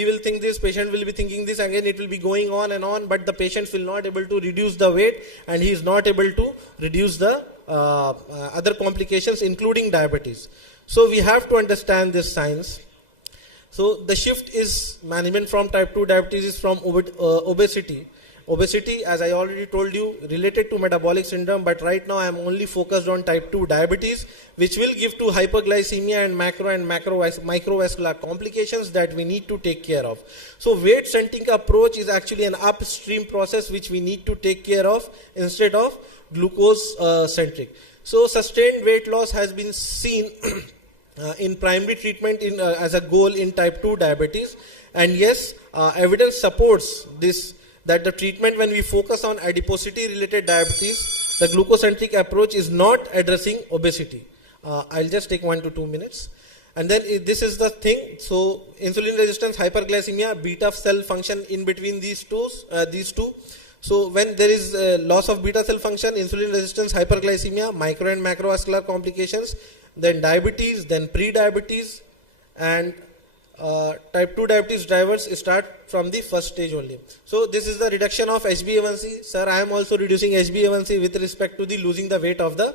will think this, patient will be thinking this, again it will be going on and on, but the patients will not able to reduce the weight, and he is not able to reduce the other complications including diabetes. So we have to understand this science. So the shift is management from type 2 diabetes is from obesity. Obesity, as I already told you, related to metabolic syndrome, but right now I am only focused on type 2 diabetes, which will give to hyperglycemia and microvascular complications that we need to take care of. So weight-centric approach is actually an upstream process which we need to take care of instead of glucose-centric. So sustained weight loss has been seen in primary treatment as a goal in type 2 diabetes, and yes, evidence supports this, that the treatment, when we focus on adiposity related diabetes, the glucocentric approach is not addressing obesity. I'll just take 1 to 2 minutes. And then this is the thing. So insulin resistance, hyperglycemia, beta cell function in between these two. So when there is loss of beta cell function, insulin resistance, hyperglycemia, micro and macrovascular complications, then diabetes, then pre-diabetes, and type 2 diabetes drivers start from the first stage only. So this is the reduction of HbA1c. Sir, I am also reducing HbA1c with respect to the losing the weight of the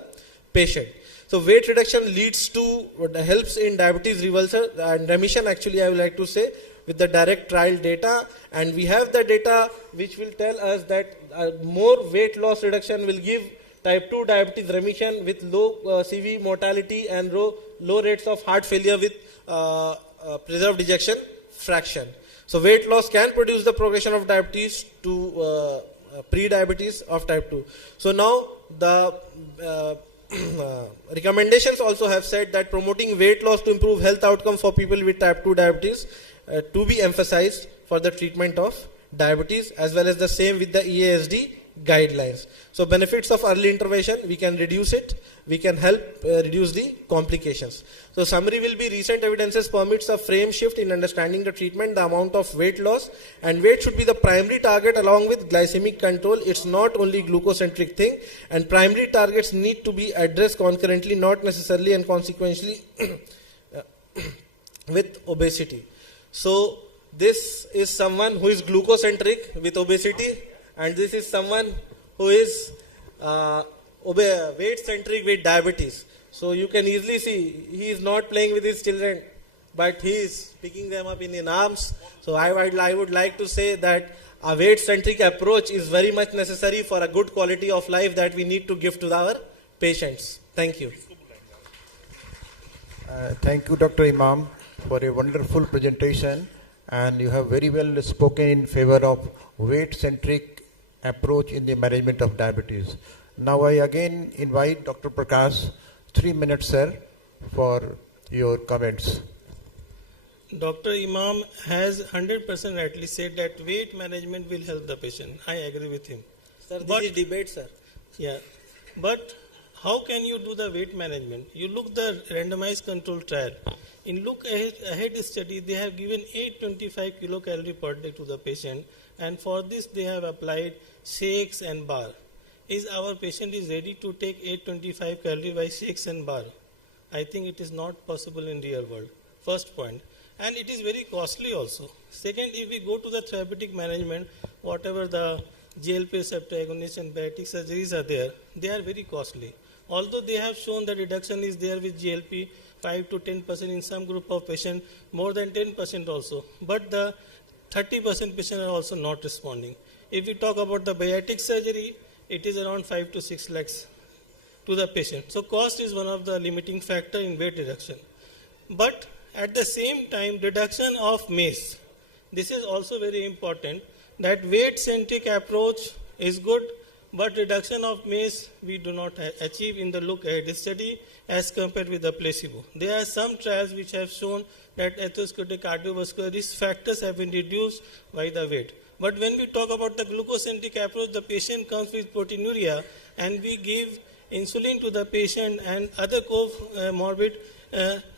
patient. So weight reduction leads to, helps in diabetes reversal and remission, actually I would like to say, with the direct trial data, and we have the data which will tell us that more weight loss reduction will give type 2 diabetes remission with low CV mortality and low rates of heart failure with preserved ejection fraction. So weight loss can produce the progression of diabetes to pre-diabetes of type 2. So now the recommendations also have said that promoting weight loss to improve health outcome for people with type 2 diabetes to be emphasized for the treatment of diabetes, as well as the same with the EASD guidelines. So benefits of early intervention, we can reduce it, we can help reduce the complications. So summary will be recent evidences permits a frame shift in understanding the treatment, the amount of weight loss, and weight should be the primary target along with glycemic control. It's not only glucocentric thing, and primary targets need to be addressed concurrently, not necessarily and consequently with obesity. So this is someone who is glucocentric with obesity, and this is someone who is weight-centric with diabetes. So you can easily see he is not playing with his children, but he is picking them up in his arms. So I would like to say that a weight-centric approach is very much necessary for a good quality of life that we need to give to our patients. Thank you. Thank you, Dr. Imam, for a wonderful presentation, and you have very well spoken in favor of weight-centric approach in the management of diabetes. Now I again invite Dr. Prakash, 3 minutes, sir, for your comments. Dr. Imam has 100% rightly said that weight management will help the patient. I agree with him. Sir, this is debate, sir. Yeah, but how can you do the weight management? You look the randomized control trial. In look ahead study, they have given 825 kilocalorie per day to the patient, and for this they have applied shakes and bar. Is our patient is ready to take 825 calories by shakes and bar? I think it is not possible in real world. First point. and it is very costly also. Second, if we go to the therapeutic management, whatever the GLP receptor agonists and bariatric surgeries are there, they are very costly. Although they have shown that reduction is there with GLP 5 to 10% in some group of patients, more than 10% also, but the 30% patients are also not responding. If we talk about the bariatric surgery, it is around 5 to 6 lakhs to the patient. So cost is one of the limiting factor in weight reduction. But at the same time, reduction of MACE, this is also very important, that weight-centric approach is good, but reduction of MACE we do not achieve in the look-ahead study as compared with the placebo. There are some trials which have shown that atherosclerotic cardiovascular risk factors have been reduced by the weight. But when we talk about the glucocentric approach, the patient comes with proteinuria and we give insulin to the patient and other comorbid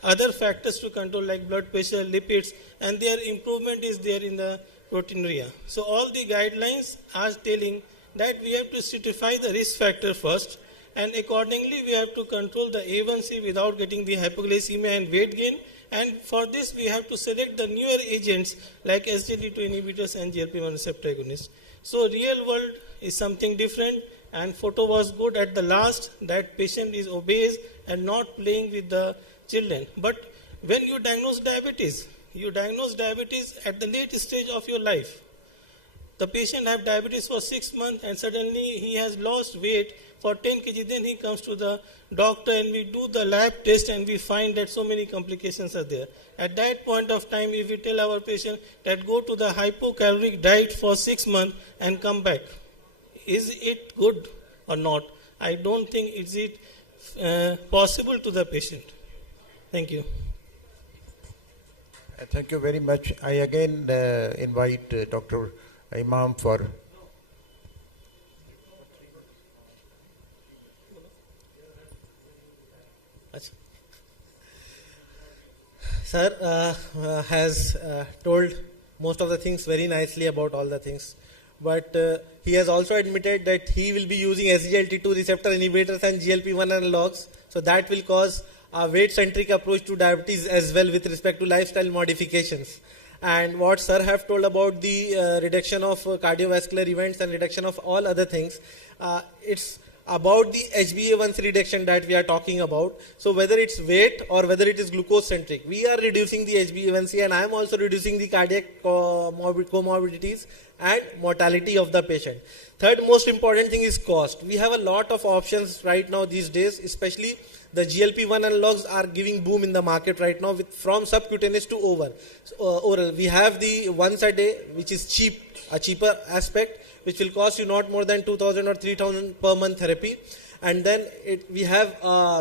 other factors to control like blood pressure, lipids, and their improvement is there in the proteinuria. So all the guidelines are telling that we have to stratify the risk factor first, and accordingly we have to control the A1C without getting the hypoglycemia and weight gain, and for this we have to select the newer agents like SGLT2 inhibitors and GLP-1 receptor agonists. So real world is something different, and photo was good at the last that patient is obese and not playing with the children. But when you diagnose diabetes at the late stage of your life. The patient have diabetes for 6 months and suddenly he has lost weight for 10 kg. Then he comes to the doctor and we do the lab test and we find that so many complications are there. At that point of time, if we tell our patient that go to the hypocaloric diet for 6 months and come back, is it good or not? I don't think is it possible to the patient. Thank you. Thank you very much. I again invite Dr. Imam for. Sir has told most of the things very nicely about all the things, but he has also admitted that he will be using SGLT2 receptor inhibitors and GLP-1 analogs, so that will cause a weight-centric approach to diabetes as well with respect to lifestyle modifications. And what sir have told about the reduction of cardiovascular events and reduction of all other things, it's about the HbA1c reduction that we are talking about. So whether it's weight or whether it is glucose centric, we are reducing the HbA1c, and I am also reducing the cardiac comorbidities and mortality of the patient. Third most important thing is cost. We have a lot of options right now these days, especially the GLP-1 analogs are giving boom in the market right now from subcutaneous to oral. We have the once a day, which is cheap, a cheaper aspect, which will cost you not more than 2,000 or 3,000 per month therapy. And then we have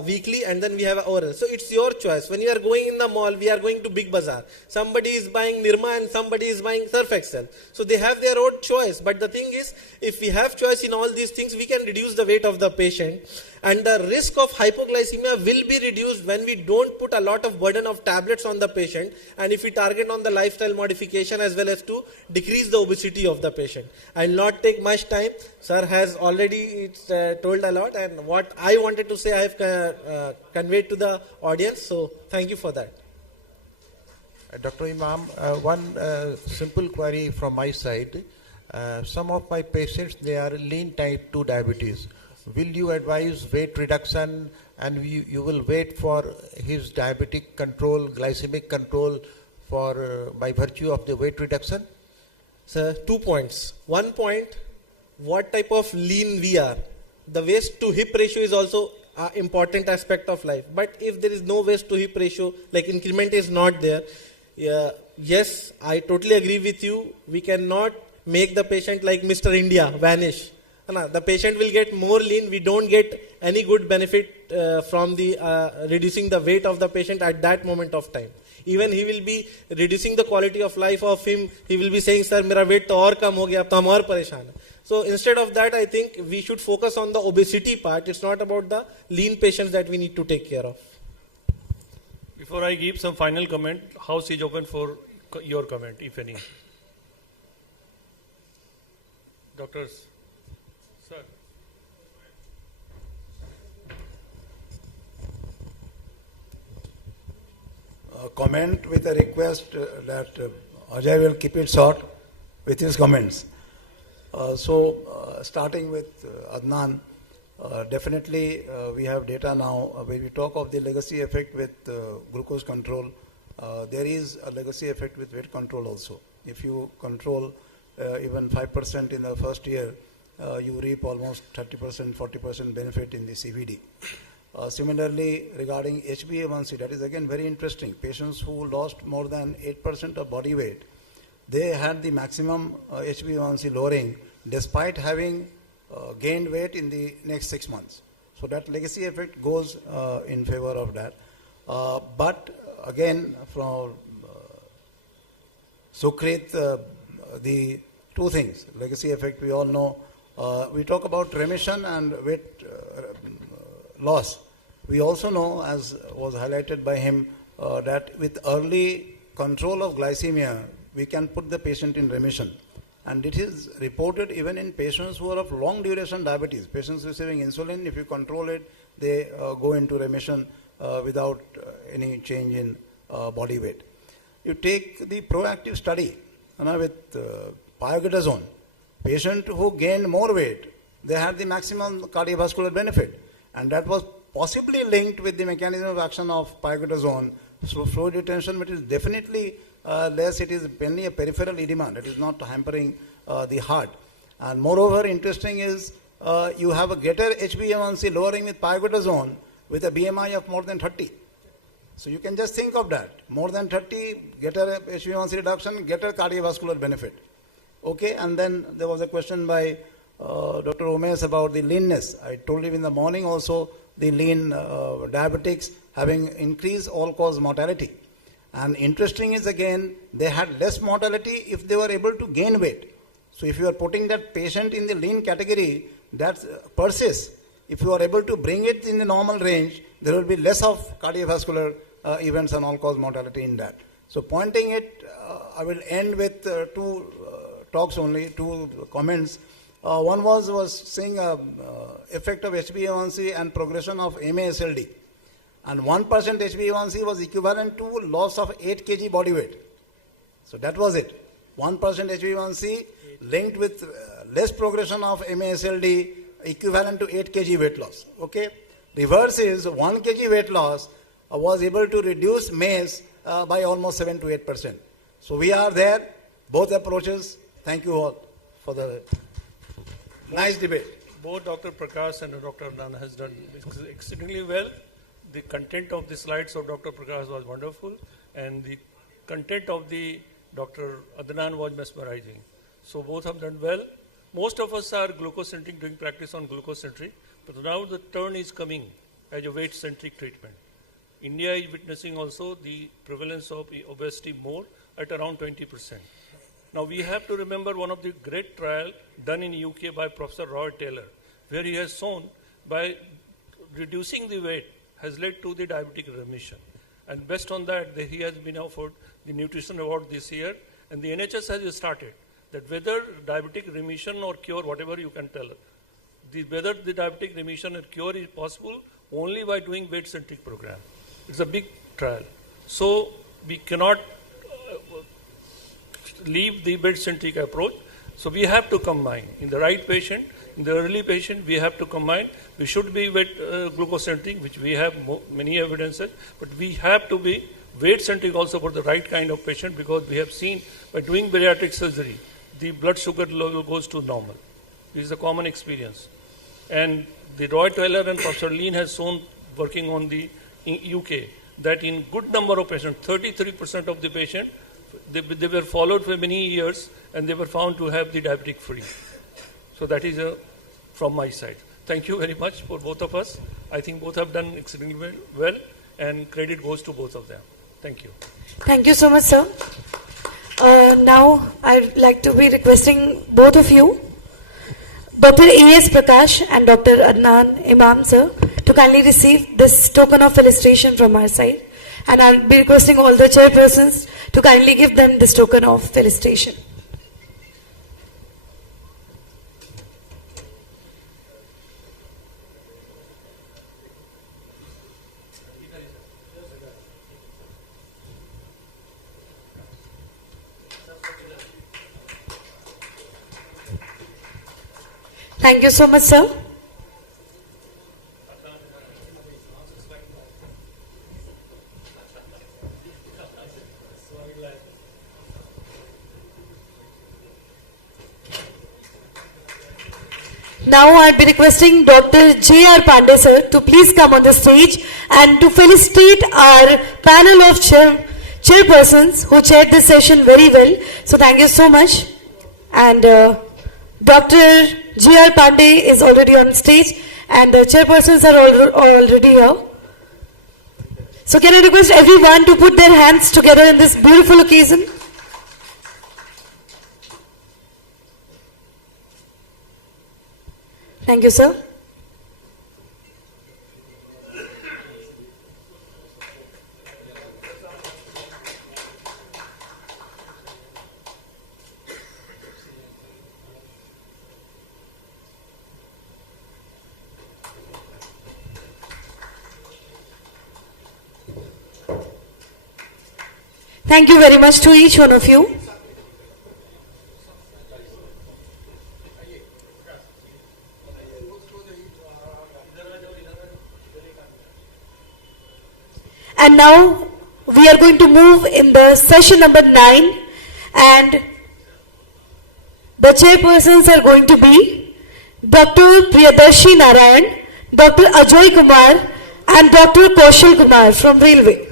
weekly, and then we have oral. So it's your choice. When you are going in the mall, we are going to Big Bazaar. Somebody is buying Nirma and somebody is buying Surf Excel. So they have their own choice. But the thing is, if we have choice in all these things, we can reduce the weight of the patient. And the risk of hypoglycemia will be reduced when we don't put a lot of burden of tablets on the patient, and if we target on the lifestyle modification as well as to decrease the obesity of the patient. I will not take much time. Sir has already told a lot, and what I wanted to say I have conveyed to the audience. So thank you for that. Dr. Imam, one simple query from my side. Some of my patients, they are lean type 2 diabetes. Will you advise weight reduction, and you will wait for his diabetic control, glycemic control for by virtue of the weight reduction? Sir, 2 points. 1 point, what type of lean we are. The waist to hip ratio is also an important aspect of life. But if there is no waist to hip ratio, like increment is not there, yes, I totally agree with you. We cannot make the patient like Mr. India vanish. The patient will get more lean. We don't get any good benefit from the reducing the weight of the patient at that moment of time. Even he will be reducing the quality of life of him. He will be saying, "Sir, mera weight to aur kam ho gaya, ab to hum aur pareshan hai." So instead of that, I think we should focus on the obesity part. It's not about the lean patients that we need to take care of. Before I give some final comment, house is open for your comment, if any. Doctors. Sir. comment with a request that Ajay will keep it short with his comments. Starting with Adnan, definitely we have data now. When we talk of the legacy effect with glucose control, there is a legacy effect with weight control also. If you control even 5% in the first year, you reap almost 30%, 40% benefit in the CVD. Similarly, regarding HbA1c, that is again very interesting. Patients who lost more than 8% of body weight, they had the maximum HbA1c lowering despite having gained weight in the next 6 months. So that legacy effect goes in favor of that. But again, from Sukrit, the two things, legacy effect, we all know. We talk about remission and weight loss. We also know, as was highlighted by him, that with early control of glycemia, we can put the patient in remission. And it is reported even in patients who are of long duration diabetes. Patients receiving insulin, if you control it, they go into remission without any change in body weight. You take the proactive study with pioglitazone. Patient who gained more weight, they had the maximum cardiovascular benefit. And that was possibly linked with the mechanism of action of pioglitazone. So fluid retention, which is definitely less, it is mainly a peripheral edema that is not hampering the heart. And moreover, interesting is you have a greater HbA1c lowering with pioglitazone with a BMI of more than 30. So you can just think of that. More than 30, greater HbA1c reduction, greater cardiovascular benefit. Okay, and then there was a question by Dr. Umesh about the leanness. I told you in the morning also, the lean diabetics having increased all-cause mortality. And interesting is again, they had less mortality if they were able to gain weight. So if you are putting that patient in the lean category, that persists. If you are able to bring it in the normal range, there will be less of cardiovascular events and all-cause mortality in that. So pointing it, I will end with two talks only, two comments. One was saying effect of HbA1c and progression of MASLD. And 1% HbA1c was equivalent to loss of 8 kg body weight. So that was it. 1% HbA1c linked with less progression of MASLD equivalent to 8 kg weight loss. Okay. Reverse is 1 kg weight loss was able to reduce MACE by almost 7 to 8%. So we are there, both approaches. Thank you all for the nice debate. Both Dr. Prakash and Dr. Adnan has done exceedingly well. The content of the slides of Dr. Prakash was wonderful, and the content of the Dr. Adnan was mesmerizing. So both have done well. Most of us are glucocentric, doing practice on glucocentric, but now the turn is coming as a weight-centric treatment. India is witnessing also the prevalence of obesity more at around 20%. Now we have to remember one of the great trials done in UK by Professor Roy Taylor, where he has shown by reducing the weight has led to the diabetic remission. And based on that, he has been offered the Nutrition Award this year, and the NHS has started that whether diabetic remission or cure, whatever you can tell, whether the diabetic remission or cure is possible only by doing weight-centric program. It's a big trial. So we cannot leave the weight-centric approach. So we have to combine in the right patient, in the early patient, we have to combine. We should be glucocentric, which we have many evidences, but we have to be weight-centric also for the right kind of patient, because we have seen by doing bariatric surgery, the blood sugar level goes to normal. This is a common experience. And the Roy Taylor and Professor Lean has shown, working on the UK, that in good number of patients, 33% of the patient, they were followed for many years and they were found to have the diabetic free. So that is from my side. Thank you very much for both of us. I think both have done extremely well, and credit goes to both of them. Thank you. Thank you so much, sir. Now I'd like to be requesting both of you, Dr. A.S. Prakash and Dr. Adnan Imam, sir, to kindly receive this token of felicitation from our side. And I'll be requesting all the chairpersons to kindly give them this token of felicitation. Thank you so much, sir. Now I'll be requesting Dr. J.R. Pandey sir to please come on the stage and to felicitate our panel of chairpersons who chaired this session very well. So thank you so much. And Dr. J.R. Pandey is already on stage and the chairpersons are already here. So can I request everyone to put their hands together in this beautiful occasion? Thank you, sir. Thank you very much to each one of you. And now we are going to move in the session number 9 and the chairpersons are going to be Dr. Priyadarshi Narayan, Dr. Ajoy Kumar and Dr. Kaushal Kumar from Railway.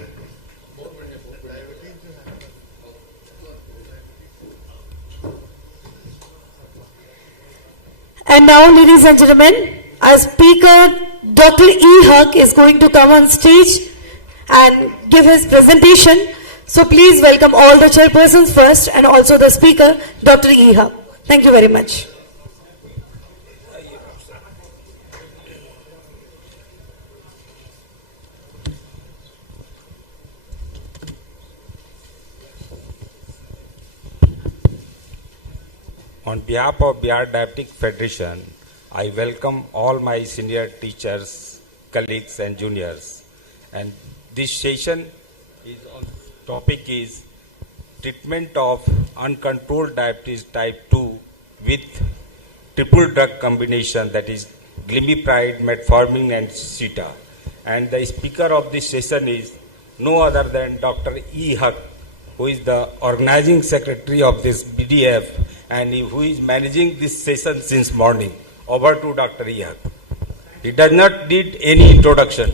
And now, ladies and gentlemen, our speaker Dr. E. Huck is going to come on stage and give his presentation. So please welcome all the chairpersons first and also the speaker, Dr. E. Huck. Thank you very much. On behalf of Bihar Diabetic Federation, I welcome all my senior teachers, colleagues and juniors. And this session topic is treatment of uncontrolled diabetes type 2 with triple drug combination, that is glimepiride, metformin and sita. And the speaker of this session is no other than Dr. E. Huck, who is the organizing secretary of this BDF and who is managing this session since morning. Over to Dr. E. Huck. He does not need any introduction.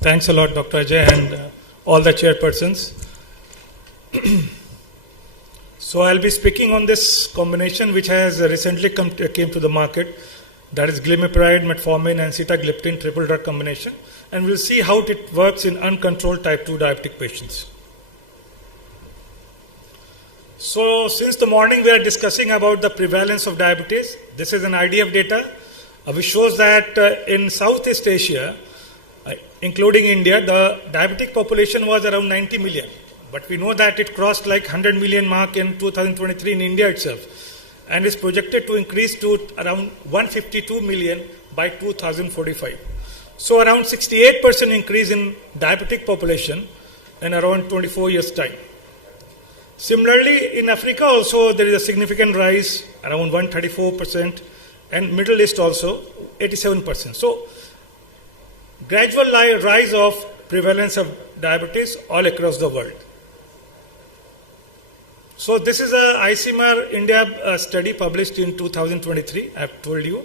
Thanks a lot, Dr. Ajay, and all the chairpersons. So I'll be speaking on this combination which has recently came to the market, that is glimepiride, metformin and sitagliptin triple drug combination, and we'll see how it works in uncontrolled type 2 diabetic patients. So since the morning we are discussing about the prevalence of diabetes. This is an IDF data which shows that in Southeast Asia, including India, the diabetic population was around 90 million. But we know that it crossed like 100 million mark in 2023 in India itself and is projected to increase to around 152 million by 2045. So around 68% increase in diabetic population in around 24 years' time. Similarly, in Africa also there is a significant rise, around 134%, and Middle East also 87%. So gradual rise of prevalence of diabetes all across the world. So this is a ICMR India study published in 2023, I have told you.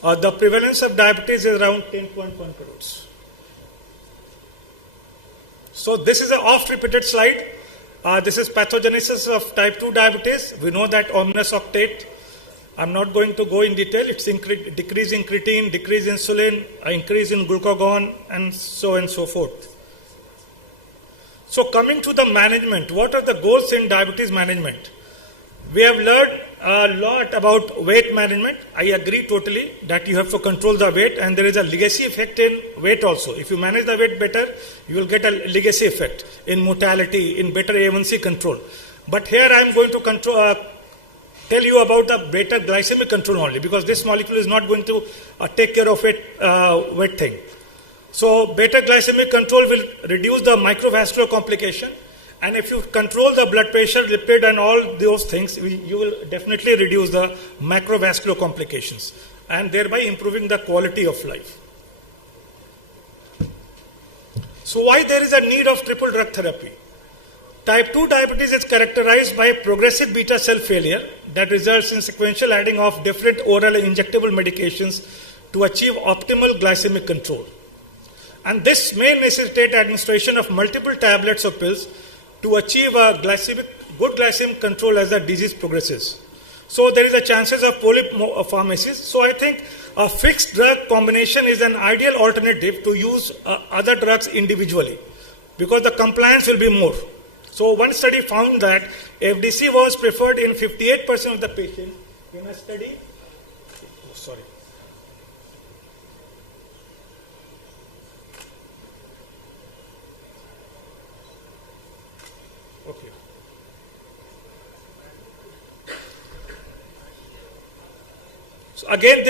The prevalence of diabetes is around 10.1 crores. So this is an oft-repeated slide. This is pathogenesis of type 2 diabetes. We know that ominous octet. I'm not going to go in detail. It's decrease in creatine, decrease in insulin, increase in glucagon, and so on and so forth. So coming to the management, what are the goals in diabetes management? We have learned a lot about weight management. I agree totally that you have to control the weight, and there is a legacy effect in weight also. If you manage the weight better, you will get a legacy effect in mortality, in better A1C control. But here I am going to tell you about the better glycemic control only, because this molecule is not going to take care of weight thing. So better glycemic control will reduce the microvascular complication And if you control the blood pressure, lipid, and all those things, you will definitely reduce the macrovascular complications and thereby improving the quality of life. So why there is a need of triple drug therapy? Type 2 diabetes is characterized by progressive beta cell failure that results in sequential adding of different oral and injectable medications to achieve optimal glycemic control. And this may necessitate administration of multiple tablets or pills to achieve a good glycemic control as the disease progresses. So there is a chances of polypharmacies. So I think a fixed drug combination is an ideal alternative to use other drugs individually because the compliance will be more. So one study found that FDC was preferred in 58% of the patients in a study. Okay. So again,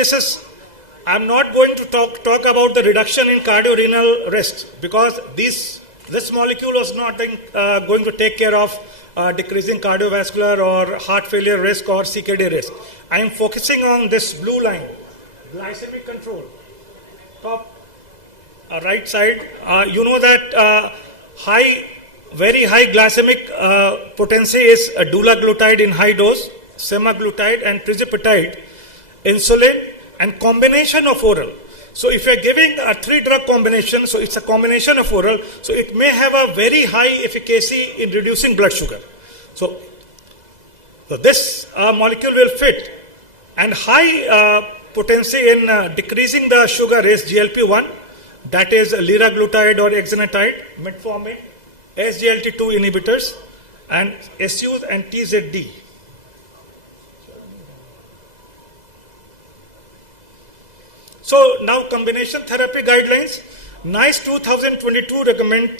I'm not going to talk about the reduction in cardiorenal risk because this molecule was not going to take care of decreasing cardiovascular or heart failure risk or CKD risk. I am focusing on this blue line, glycemic control. Top right side, you know that very high glycemic potency is dulaglutide in high dose, semaglutide and tirzepatide, insulin and combination of oral. So if you are giving a 3-drug combination, so it's a combination of oral, so it may have a very high efficacy in reducing blood sugar. So this molecule will fit. And high potency in decreasing the sugar is GLP-1, that is liraglutide or exenatide, metformin, SGLT2 inhibitors, and SUs and TZD. So now combination therapy guidelines. NICE 2022 recommend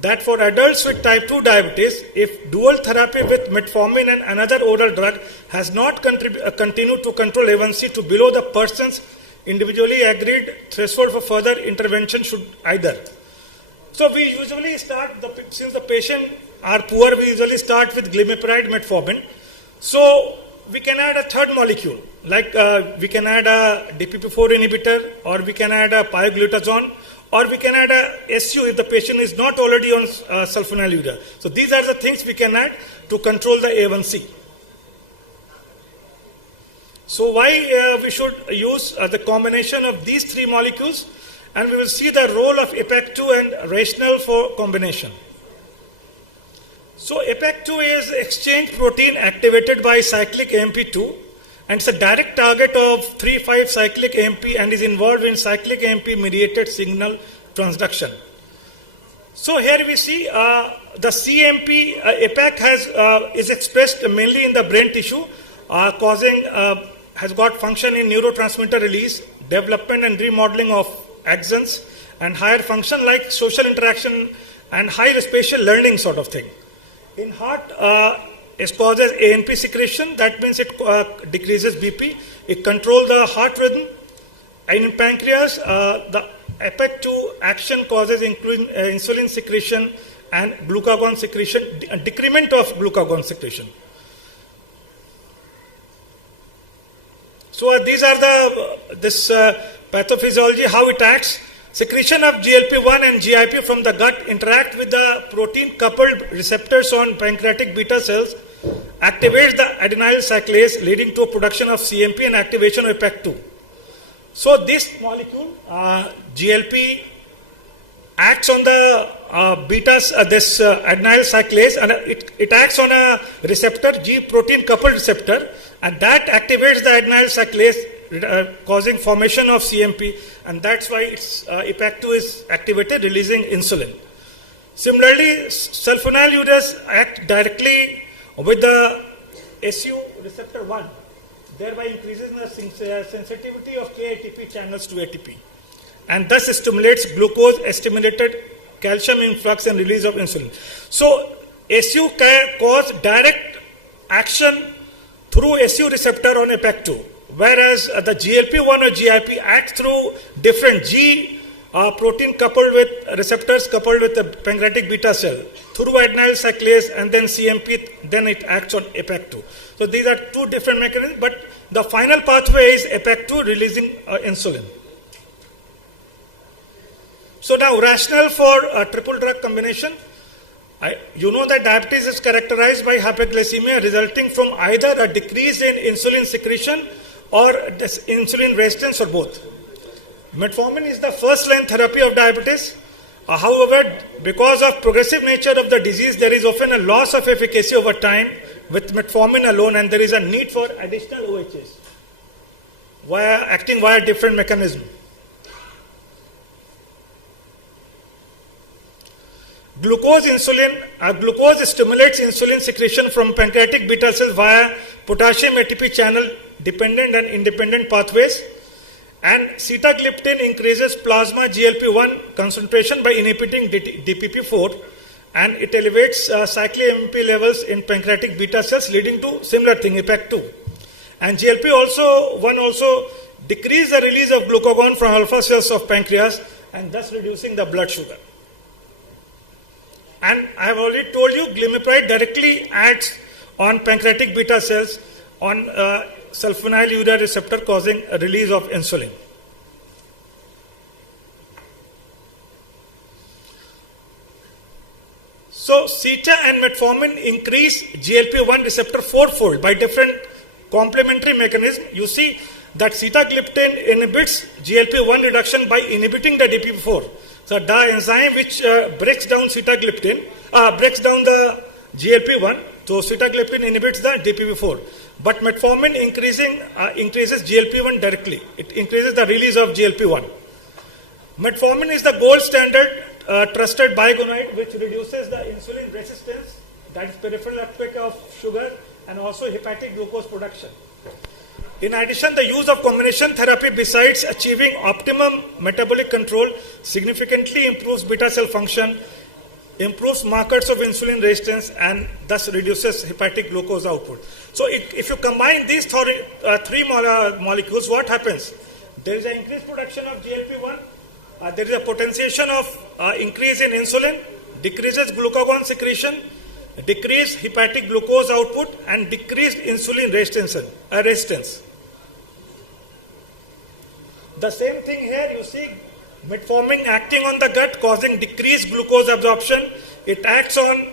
that for adults with type 2 diabetes, if dual therapy with metformin and another oral drug has not continued to control A1C to below the person's individually agreed threshold for further intervention should either. So we usually start, since the patient are poor, we usually start with glimepiride, metformin. So we can add a third molecule, like we can add a DPP-4 inhibitor, or we can add a pioglitazone, or we can add a SU if the patient is not already on sulfonylurea. So these are the things we can add to control the A1C. So why we should use the combination of these 3 molecules, and we will see the role of APAC2 and rationale for combination. So APAC2 is exchange protein activated by cyclic AMP2, and it's a direct target of 3,5 cyclic AMP and is involved in cyclic AMP mediated signal transduction. So here we see the CMP APAC is expressed mainly in the brain tissue, has got function in neurotransmitter release, development and remodeling of axons, and higher function like social interaction and high spatial learning sort of thing. In heart, it causes ANP secretion, that means it decreases BP, it controls the heart rhythm. And in pancreas, the APAC2 action causes insulin secretion and glucagon secretion, decrement of glucagon secretion. So these are this pathophysiology, how it acts. Secretion of GLP-1 and GIP from the gut interact with the protein-coupled receptors on pancreatic beta cells, activates the adenyl cyclase, leading to production of CMP and activation of APAC2. So this molecule, GLP, acts on the this adenyl cyclase, and it acts on a receptor, G protein-coupled receptor, and that activates the adenyl cyclase, causing formation of CMP, and that's why APAC2 is activated, releasing insulin. Similarly, sulfonylureas act directly with the SU receptor 1, thereby increasing the sensitivity of KATP channels to ATP, and thus stimulates glucose-stimulated calcium influx and release of insulin. So SU can cause direct action through SU receptor on APAC2, whereas the GLP-1 or GIP acts through different G protein coupled with receptors coupled with the pancreatic beta cell through adenyl cyclase and then CMP, then it acts on APAC2. So these are two different mechanisms, but the final pathway is APAC2 releasing insulin. So now rationale for triple drug combination. You know that diabetes is characterized by hyperglycemia resulting from either a decrease in insulin secretion or insulin resistance or both. Metformin is the first line therapy of diabetes. However, because of progressive nature of the disease, there is often a loss of efficacy over time with metformin alone, and there is a need for additional OHs acting via different mechanisms. Glucose stimulates insulin secretion from pancreatic beta cells via potassium ATP channel dependent and independent pathways. And sitagliptin increases plasma GLP-1 concentration by inhibiting DPP-4, and it elevates cyclic AMP levels in pancreatic beta cells, leading to similar thing, APAC2. And GLP-1 also decreases the release of glucagon from alpha cells of pancreas, and thus reducing the blood sugar. And I have already told you, glimepiride directly acts on pancreatic beta cells on sulfonylurea receptor, causing a release of insulin. So sita and metformin increase GLP-1 receptor fourfold by different complementary mechanisms. You see that sitagliptin inhibits GLP-1 reduction by inhibiting the DPP-4. So the enzyme which breaks down sitagliptin, breaks down the GLP-1, so sitagliptin inhibits the DPP-4. But metformin increases GLP-1 directly. It increases the release of GLP-1. Metformin is the gold standard trusted bigonide which reduces the insulin resistance, that is peripheral uptake of sugar, and also hepatic glucose production. In addition, the use of combination therapy, besides achieving optimum metabolic control, significantly improves beta cell function, improves markers of insulin resistance, and thus reduces hepatic glucose output. So if you combine these three molecules, what happens? There is an increased production of GLP-1, there is a potentiation of increase in insulin, decreases glucagon secretion, decreased hepatic glucose output, and decreased insulin resistance. The same thing here, you see metformin acting on the gut, causing decreased glucose absorption. It acts on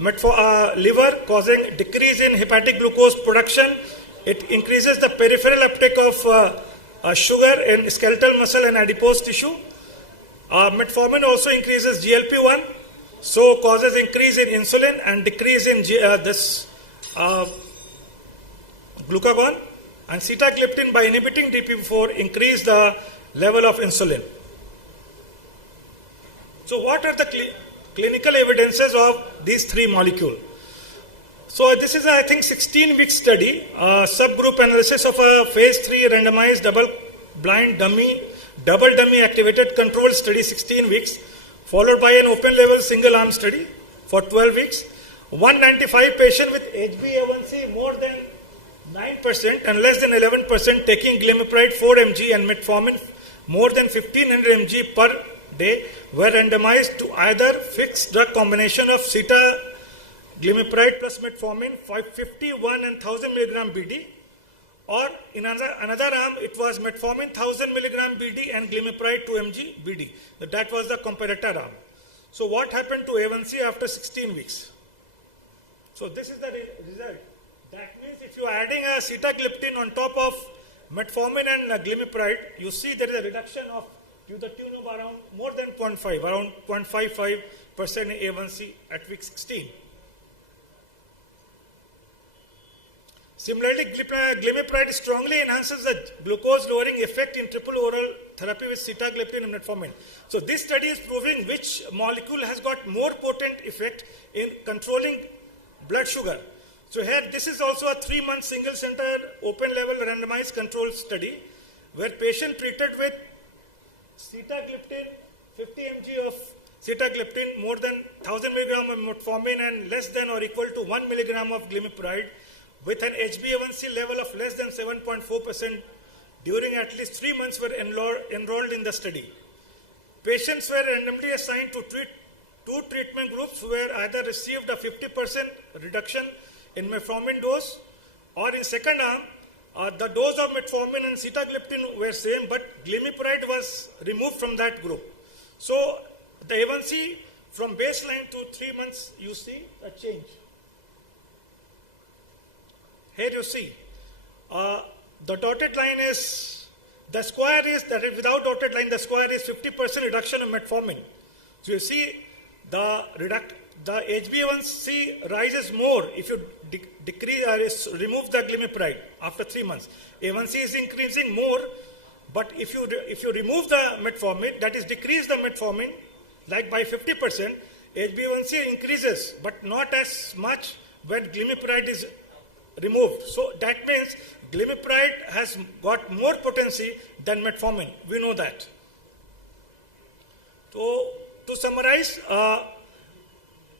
liver, causing decrease in hepatic glucose production. It increases the peripheral uptake of sugar in skeletal muscle and adipose tissue. Metformin also increases GLP-1, so causes increase in insulin and decrease in glucagon. And sitagliptin, by inhibiting DPP-4, increase the level of insulin. So what are the clinical evidences of these three molecules? So this is, I think, 16-week study, subgroup analysis of a phase 3 randomized double-blind double dummy activated control study, 16 weeks, followed by an open-label single-arm study for 12 weeks. 195 patients with HbA1c more than 9% and less than 11% taking glimepiride 4 mg and metformin more than 1500 mg per day were randomized to either fixed drug combination of glimepiride plus metformin 551 and 1000 mg BD, or in another arm it was metformin 1000 mg BD and glimepiride 2 mg BD. That was the comparator arm. So what happened to A1C after 16 weeks? So this is the result. That means if you are adding a sitagliptin on top of metformin and glimepiride, you see there is a reduction of to the tune of around more than 0.5, around 0.55% A1C at week 16. Similarly, glimepiride strongly enhances the glucose lowering effect in triple oral therapy with sitagliptin and metformin. So this study is proving which molecule has got more potent effect in controlling blood sugar. So here, this is also a 3-month single-center, open-label randomized control study where patient treated with sitagliptin, 50 mg of sitagliptin, more than 1000 mg of metformin and less than or equal to 1 mg of glimepiride with an HbA1c level of less than 7.4% during at least 3 months were enrolled in the study. Patients were randomly assigned to two treatment groups where either received a 50% reduction in metformin dose, or in second arm, the dose of metformin and sitagliptin were same, but glimepiride was removed from that group. So the A1C from baseline to 3 months, you see a change. Here you see, the dotted line is, the square is, that is without dotted line, the square is 50% reduction of metformin. So you see the HbA1c rises more if you decrease remove the glimepiride after 3 months. A1c is increasing more, but if you remove the metformin, that is decrease the metformin, like by 50%, HbA1c increases, but not as much when glimepiride is removed. So that means glimepiride has got more potency than metformin. We know that. So to summarize,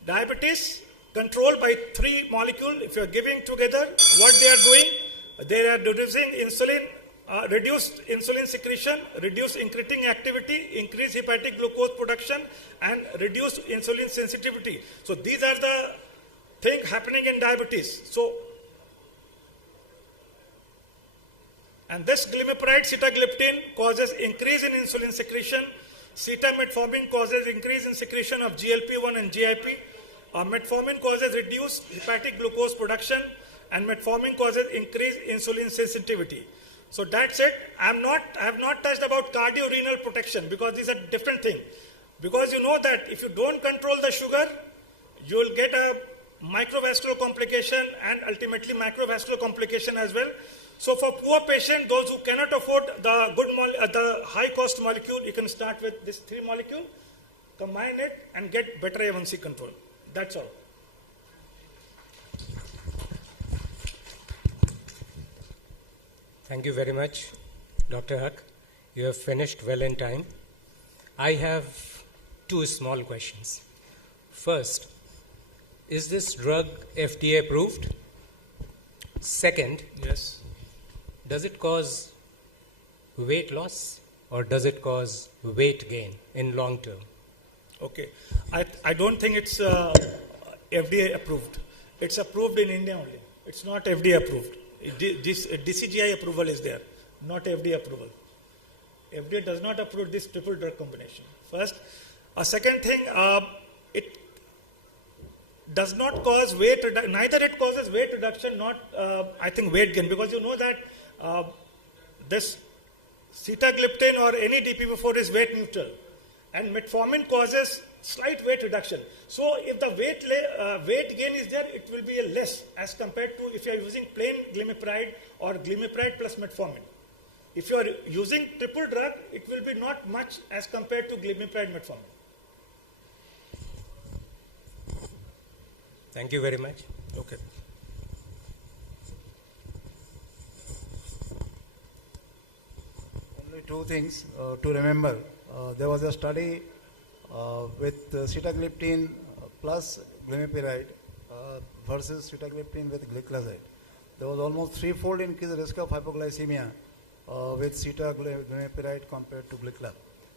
diabetes controlled by 3 molecules. If you are giving together, what they are doing, they are reducing insulin, reduced insulin secretion, reduce incretin activity, increase hepatic glucose production, and reduce insulin sensitivity. So these are the things happening in diabetes. So, and this glimepiride sitagliptin causes increase in insulin secretion. Sitametformin causes increase in secretion of GLP-1 and GIP. Metformin causes reduced hepatic glucose production, and metformin causes increased insulin sensitivity. So that's it. I have not touched about cardiorenal protection because these are different things. Because you know that if you don't control the sugar, you will get a microvascular complication and ultimately macrovascular complication as well. So for poor patient, those who cannot afford the high cost molecule, you can start with this 3 molecule, combine it and get better A1C control. That's all. Thank you very much, Dr. Haq. You have finished well in time. I have 2 small questions. First, is this drug FDA approved? Second, yes. Does it cause weight loss or does it cause weight gain in long term? Okay. I don't think it's FDA approved. It's approved in India only. It's not FDA approved. This DCGI approval is there, not FDA approval. FDA does not approve this triple drug combination. First. A second thing, it does not cause weight reduction, neither it causes weight reduction, not I think weight gain, because you know that this sitagliptin or any DPP-4 is weight neutral, and metformin causes slight weight reduction. So if the weight gain is there, it will be less as compared to if you are using plain glimepiride or glimepiride plus metformin. If you are using triple drug, it will be not much as compared to glimepiride metformin. Thank you very much. Okay. Only 2 things to remember. There was a study with sitagliptin plus glimepiride versus sitagliptin with gliclazide. There was almost 3-fold increase in risk of hypoglycemia with sitaglipiride compared to gliclazide,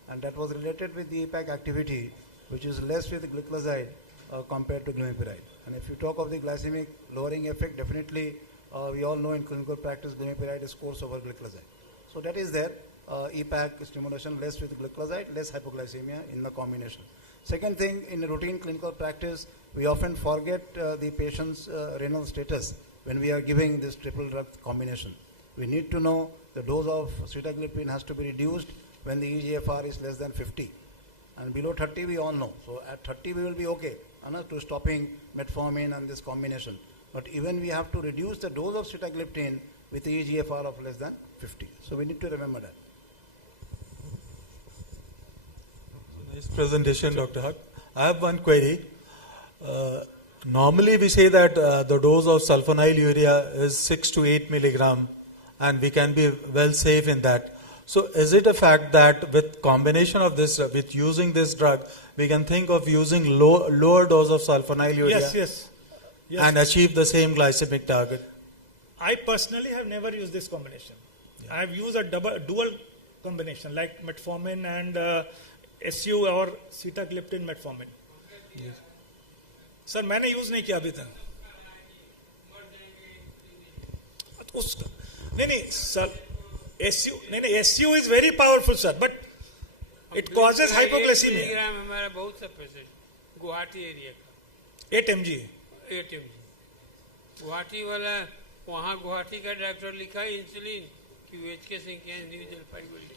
and that was related with the EPAC activity, which is less with gliclazide compared to glimepiride. And if you talk of the glycemic lowering effect, definitely we all know in clinical practice glimepiride scores over gliclazide. So that is there. EPAC stimulation less with gliclazide, less hypoglycemia in the combination. Second thing, in routine clinical practice, we often forget the patient's renal status when we are giving this triple drug combination. We need to know the dose of sitagliptin has to be reduced when the eGFR is less than 50. And below 30 we all know. So at 30 we will be okay to stopping metformin and this combination. But even we have to reduce the dose of sitagliptin with the eGFR of less than 50. So we need to remember that. Nice presentation, Dr. Haq. I have one query. Normally we say that the dose of sulfonylurea is 6 to 8 milligram and we can be well safe in that. So is it a fact that with combination of this, with using this drug, we can think of using lower dose of sulfonylurea Yes. and achieve the same glycemic target? I personally have never used this combination. I have used a dual combination like metformin and SU और sitagliptin metformin. Sir मैंने use नहीं किया अभी तक। उसका नहीं sir, SU is very powerful sir, but it causes hypoglycemia। Milligram हमारा बहुत सा पेशेंट गुवाहाटी एरिया का 8 mg। गुवाहाटी वाला, वहाँ गुवाहाटी का डॉक्टर लिखा इंसुलिन कि HK सिंह के new Jalpaiguri.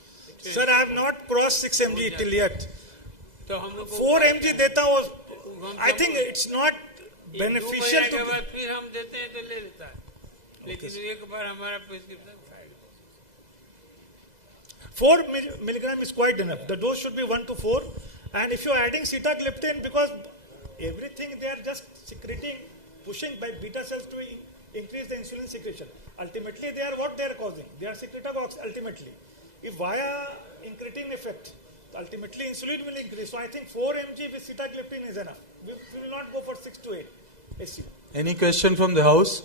Sir I have not cross 6 mg till yet। तो हम लोग 4 mg देता हूँ। I think it's not beneficial to. फिर हम देते हैं तो ले लेता है, लेकिन एक बार हमारा prescription 4 milligram is quite enough. The dose should be 1 to 4. And if you are adding sitagliptin, because everything they are just secreting, pushing by beta cells to increase the insulin secretion. Ultimately, they are what they are causing. They are secretagogues ultimately. If via incretin effect, ultimately insulin will increase. So I think 4 mg with sitagliptin is enough. We will not go for 6 to 8 SU. Any question from the house?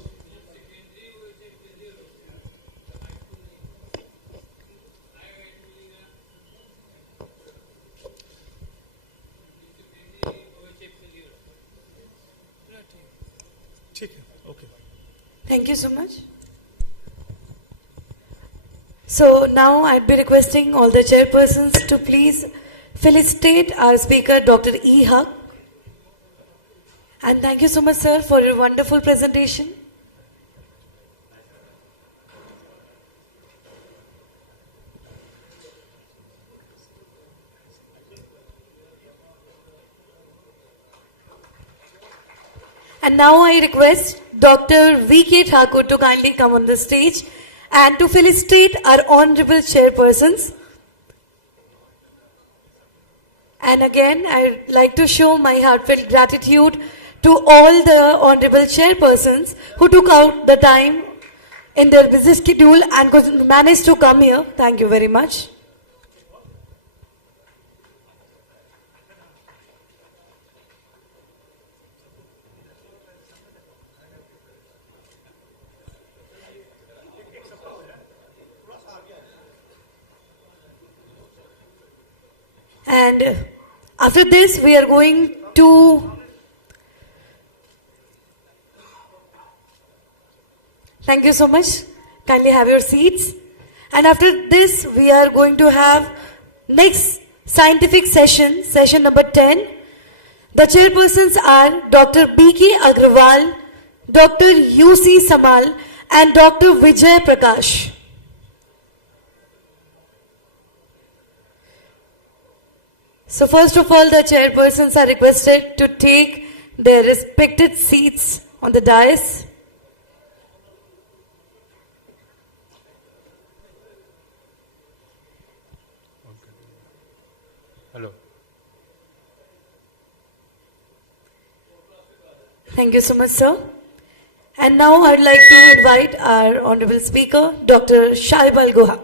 Okay. Thank you so much. So now I'd be requesting all the chairpersons to please felicitate our speaker, Dr. E. Huck. And thank you so much, sir, for your wonderful presentation. And now I request Dr. V.K. Thakur to kindly come on the stage and to felicitate our honorable chairpersons. And again, I'd like to show my heartfelt gratitude to all the honorable chairpersons who took out the time in their busy schedule and could manage to come here. Thank you very much. And after this, we are going to thank you so much. Kindly have your seats. And after this, we are going to have next scientific session, session number 10. The chairpersons are Dr. B.K. Agrawal, Dr. U.C. Samal, and Dr. Vijay Prakash. So first of all, the chairpersons are requested to take their respected seats on the dais. Hello. Thank you so much, sir. And now I'd like to invite our honorable speaker, Dr. Shaibal Guha.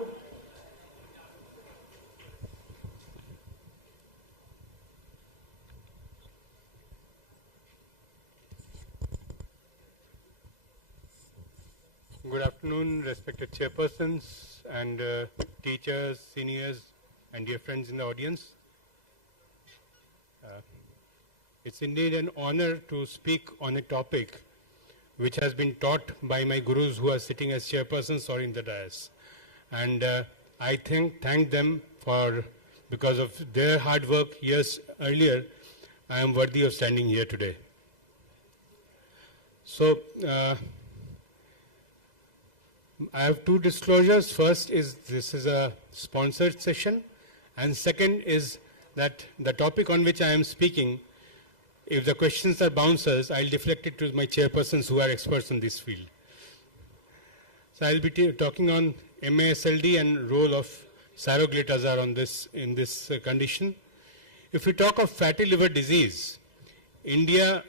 Good afternoon, respected chairpersons and teachers, seniors, and dear friends in the audience. It's indeed an honor to speak on a topic which has been taught by my gurus who are sitting as chairpersons or in the dais. And I thank them for, because of their hard work years earlier, I am worthy of standing here today. So, I have two disclosures. First is this is a sponsored session, and second is that the topic on which I am speaking, if the questions are bouncers, I'll deflect it to my chairpersons who are experts in this field. So I'll be talking on MASLD and role of saroglitazar on this in this condition. If we talk of fatty liver disease, India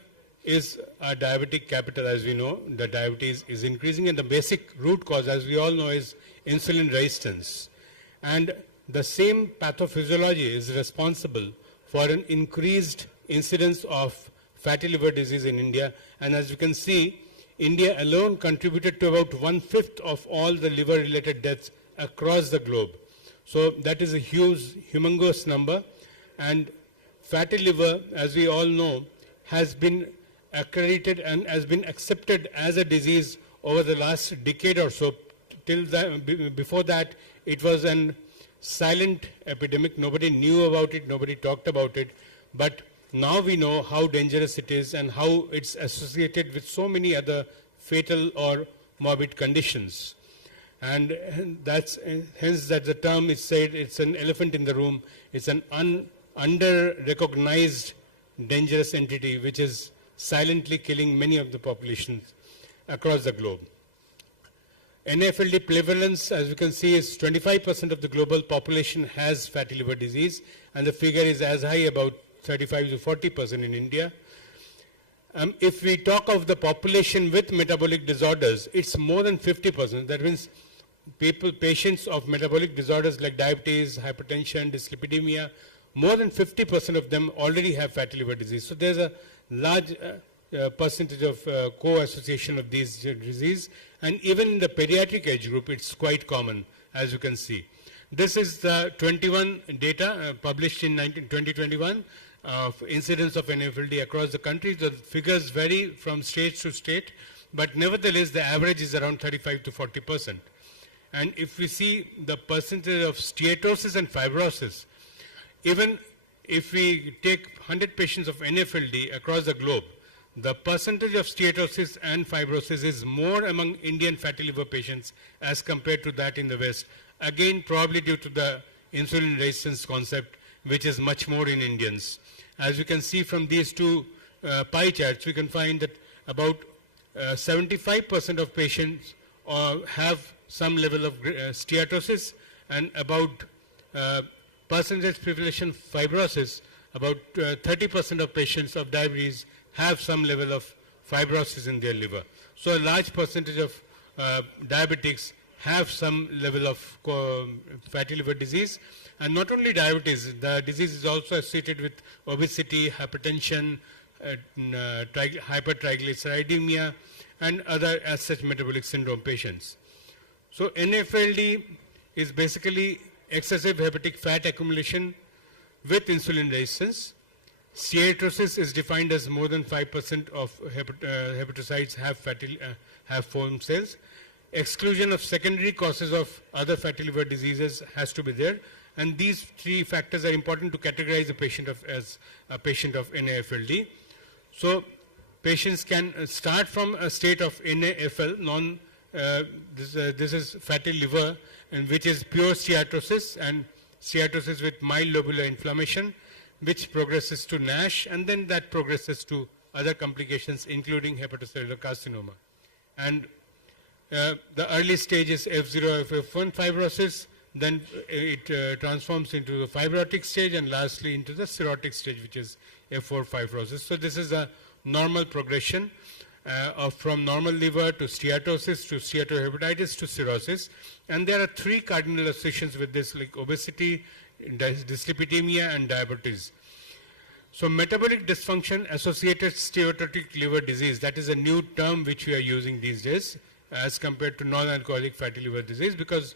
is a diabetic capital, as we know. The diabetes is increasing, and the basic root cause, as we all know, is insulin resistance. And the same pathophysiology is responsible for an increased incidence of fatty liver disease in India. And as you can see, India alone contributed to about 1/5 of all the liver-related deaths across the globe. So that is a huge, humongous number. And fatty liver, as we all know, has been accredited and has been accepted as a disease over the last decade or so. Before that, it was an silent epidemic. Nobody knew about it, nobody talked about it. But now we know how dangerous it is and how it's associated with so many other fatal or morbid conditions. And hence that the term is said, it's an elephant in the room. It's an under-recognized dangerous entity which is silently killing many of the populations across the globe. NAFLD prevalence, as you can see, is 25% of the global population has fatty liver disease, and the figure is as high about 35 to 40% in India. If we talk of the population with metabolic disorders, it's more than 50%. That means patients of metabolic disorders like diabetes, hypertension, dyslipidemia, more than 50% of them already have fatty liver disease. So there's a large percentage of co-association of these disease, and even in the pediatric age group it's quite common, as you can see. This is the 21 data published in 2021 of incidence of NAFLD across the country. The figures vary from state to state, but nevertheless the average is around 35 to 40%. And if we see the percentage of steatosis and fibrosis, even if we take 100 patients of NAFLD across the globe, the percentage of steatosis and fibrosis is more among Indian fatty liver patients as compared to that in the West. Again, probably due to the insulin resistance concept, which is much more in Indians. As you can see from these two pie charts, we can find that about 75% of patients have some level of steatosis, and about percentage population fibrosis, about 30% of patients of diabetes have some level of fibrosis in their liver. So a large percentage of diabetics have some level of fatty liver disease. And not only diabetes, the disease is also associated with obesity, hypertension, hypertriglyceridemia, and other as such metabolic syndrome patients. So NAFLD is basically excessive hepatic fat accumulation with insulin resistance. Steatosis is defined as more than 5% of hepatocytes have foam cells. Exclusion of secondary causes of other fatty liver diseases has to be there, and these three factors are important to categorize a patient as a patient of NAFLD. So patients can start from a state of NAFL, this is fatty liver, and which is pure steatosis, and steatosis with mild lobular inflammation, which progresses to NASH, and then that progresses to other complications including hepatocellular carcinoma. And the early stage is F0, F1 fibrosis, then it transforms into the fibrotic stage, and lastly into the cirrhotic stage, which is F4 fibrosis. So this is a normal progression from normal liver to steatosis to steatohepatitis to cirrhosis. And there are three cardinal associations with this, like obesity, dyslipidemia, and diabetes. So metabolic dysfunction associated steatotic liver disease, that is a new term which we are using these days as compared to non-alcoholic fatty liver disease, because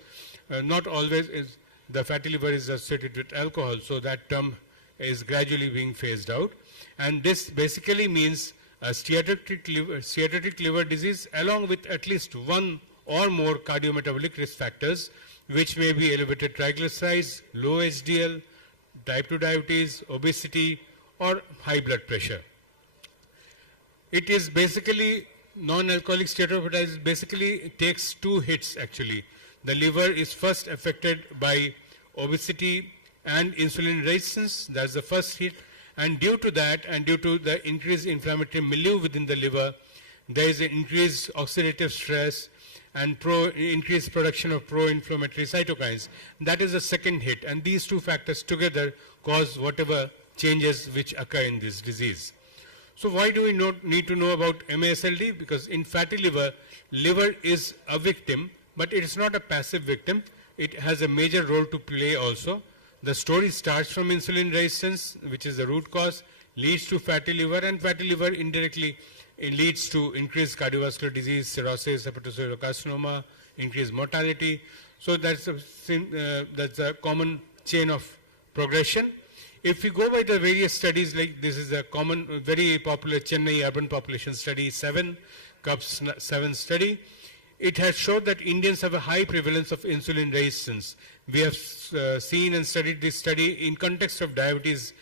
not always is the fatty liver is associated with alcohol, so that term is gradually being phased out. And this basically means a steatotic liver disease along with at least one or more cardiometabolic risk factors, which may be elevated triglycerides, low HDL, type 2 diabetes, obesity, or high blood pressure. It is basically non-alcoholic steatohepatitis basically takes two hits actually. The liver is first affected by obesity and insulin resistance, that's the first hit, and due to that and due to the increased inflammatory milieu within the liver, there is an increased oxidative stress and increased production of pro-inflammatory cytokines. That is the second hit, and these two factors together cause whatever changes which occur in this disease. So why do we need to know about MASLD? Because in fatty liver, liver is a victim, but it is not a passive victim. It has a major role to play also. The story starts from insulin resistance, which is the root cause, leads to fatty liver, and fatty liver indirectly leads to increased cardiovascular disease, cirrhosis, hepatocellular carcinoma, increased mortality. So that's a common chain of progression. if you go by the various studies, like this is a common, very popular Chennai urban population study 7, CUPS 7 study, it has shown that Indians have a high prevalence of insulin resistance. We have seen and studied this study in context of diabetes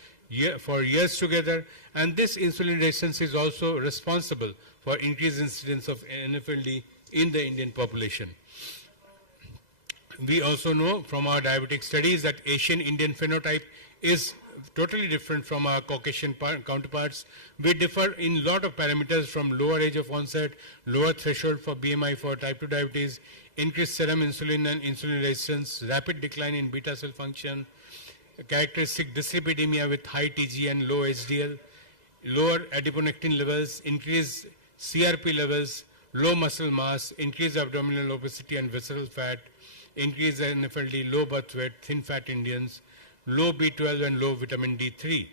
for years together, and this insulin resistance is also responsible for increased incidence of NFLD in the Indian population. We also know from our diabetic studies that Asian Indian phenotype is totally different from our Caucasian counterparts. We differ in a lot of parameters, from lower age of onset, lower threshold for BMI for type 2 diabetes, increased serum insulin and insulin resistance, rapid decline in beta cell function, characteristic dyslipidemia with high TG and low HDL, lower adiponectin levels, increased CRP levels, low muscle mass, increased abdominal obesity and visceral fat, increased NFLD, low birth weight, thin fat Indians, low B12 and low vitamin D3.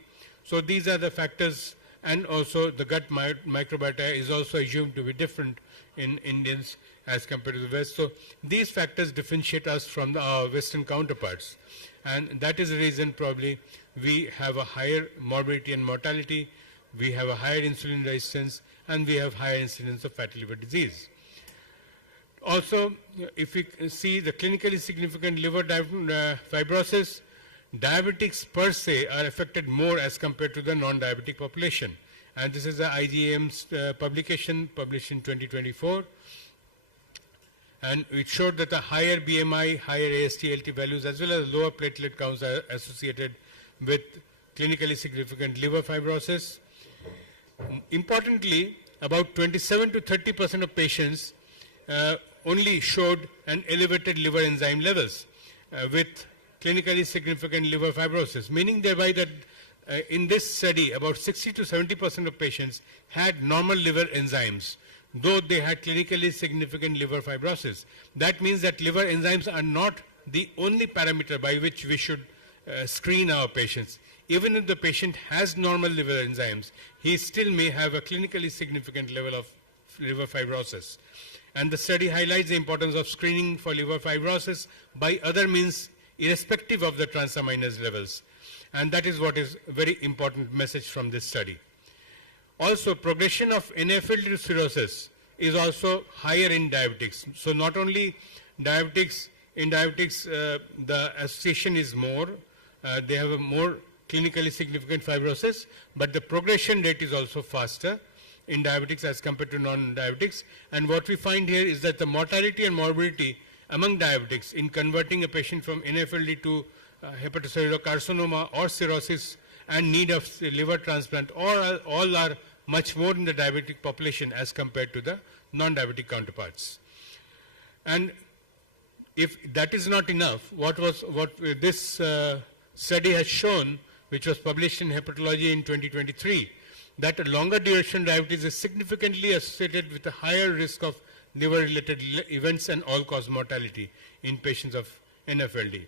So these are the factors, and also the gut microbiota is also assumed to be different in Indians as compared to the West. So these factors differentiate us from our Western counterparts, and that is the reason probably we have a higher morbidity and mortality, we have a higher insulin resistance, and we have higher incidence of fatty liver disease. Also, if we see the clinically significant liver fibrosis, diabetics per se are affected more as compared to the non-diabetic population. And this is the IgM's publication published in 2024. And it showed that the higher BMI, higher AST/ALT values, as well as lower platelet counts are associated with clinically significant liver fibrosis. Importantly, about 27 to 30% of patients only showed an elevated liver enzyme levels with clinically significant liver fibrosis, meaning thereby that in this study about 60 to 70% of patients had normal liver enzymes, though they had clinically significant liver fibrosis. That means that liver enzymes are not the only parameter by which we should screen our patients. Even if the patient has normal liver enzymes, he still may have a clinically significant level of liver fibrosis. And the study highlights the importance of screening for liver fibrosis by other means irrespective of the transaminase levels. And that is what is a very important message from this study. Also, progression of NAFLD to cirrhosis is also higher in diabetics. So not only diabetics, in diabetics the association is more, they have a more clinically significant fibrosis, but the progression rate is also faster in diabetics as compared to non-diabetics. And what we find here is that the mortality and morbidity among diabetics in converting a patient from NAFLD to hepatocellular carcinoma or cirrhosis and need of liver transplant all are much more in the diabetic population as compared to the non-diabetic counterparts. And if that is not enough, what this study has shown, which was published in Hepatology in 2023, that a longer duration diabetes is significantly associated with a higher risk of liver-related events and all-cause mortality in patients of NFLD.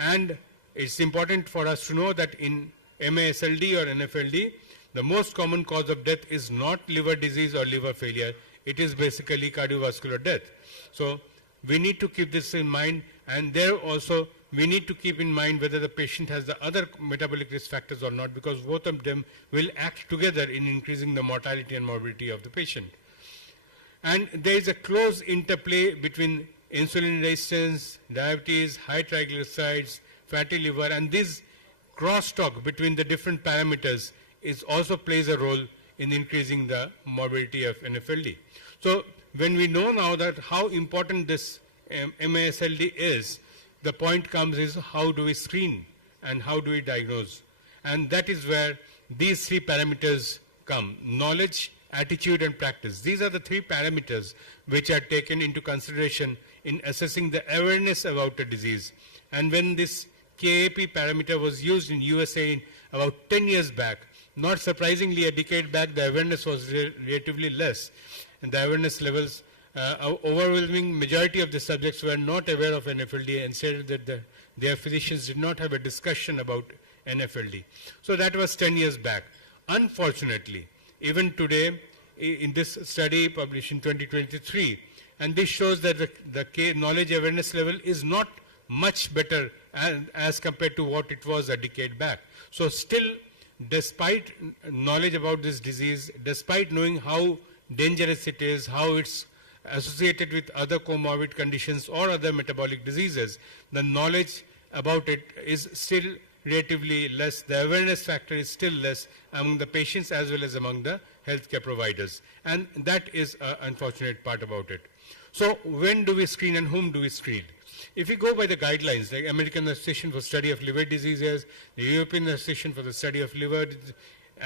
And it's important for us to know that in MASLD or NFLD, the most common cause of death is not liver disease or liver failure. It is basically cardiovascular death. So we need to keep this in mind, and there also we need to keep in mind whether the patient has the other metabolic risk factors or not, because both of them will act together in increasing the mortality and morbidity of the patient. And there is a close interplay between insulin resistance, diabetes, high triglycerides, fatty liver, and this crosstalk between the different parameters also plays a role in increasing the morbidity of NFLD. So when we know now that how important this MASLD is, the point comes is how do we screen and how do we diagnose? And that is where these three parameters come: knowledge, attitude, and practice. These are the three parameters which are taken into consideration in assessing the awareness about the disease. And when this KAP parameter was used in USA about 10 years back, not surprisingly a decade back the awareness was relatively less, and the awareness levels, overwhelming majority of the subjects were not aware of NFLD and said that their physicians did not have a discussion about NFLD. So that was 10 years back. Unfortunately, even today, in this study published in 2023, and this shows that the knowledge awareness level is not much better and as compared to what it was a decade back. So still, despite knowledge about this disease, despite knowing how dangerous it is, how it's associated with other comorbid conditions or other metabolic diseases, the knowledge about it is still relatively less. The awareness factor is still less among the patients as well as among the healthcare providers. And that is an unfortunate part about it. So when do we screen and whom do we screen? If we go by the guidelines, the American Association for Study of Liver Diseases, the European Association for the Study of Liver,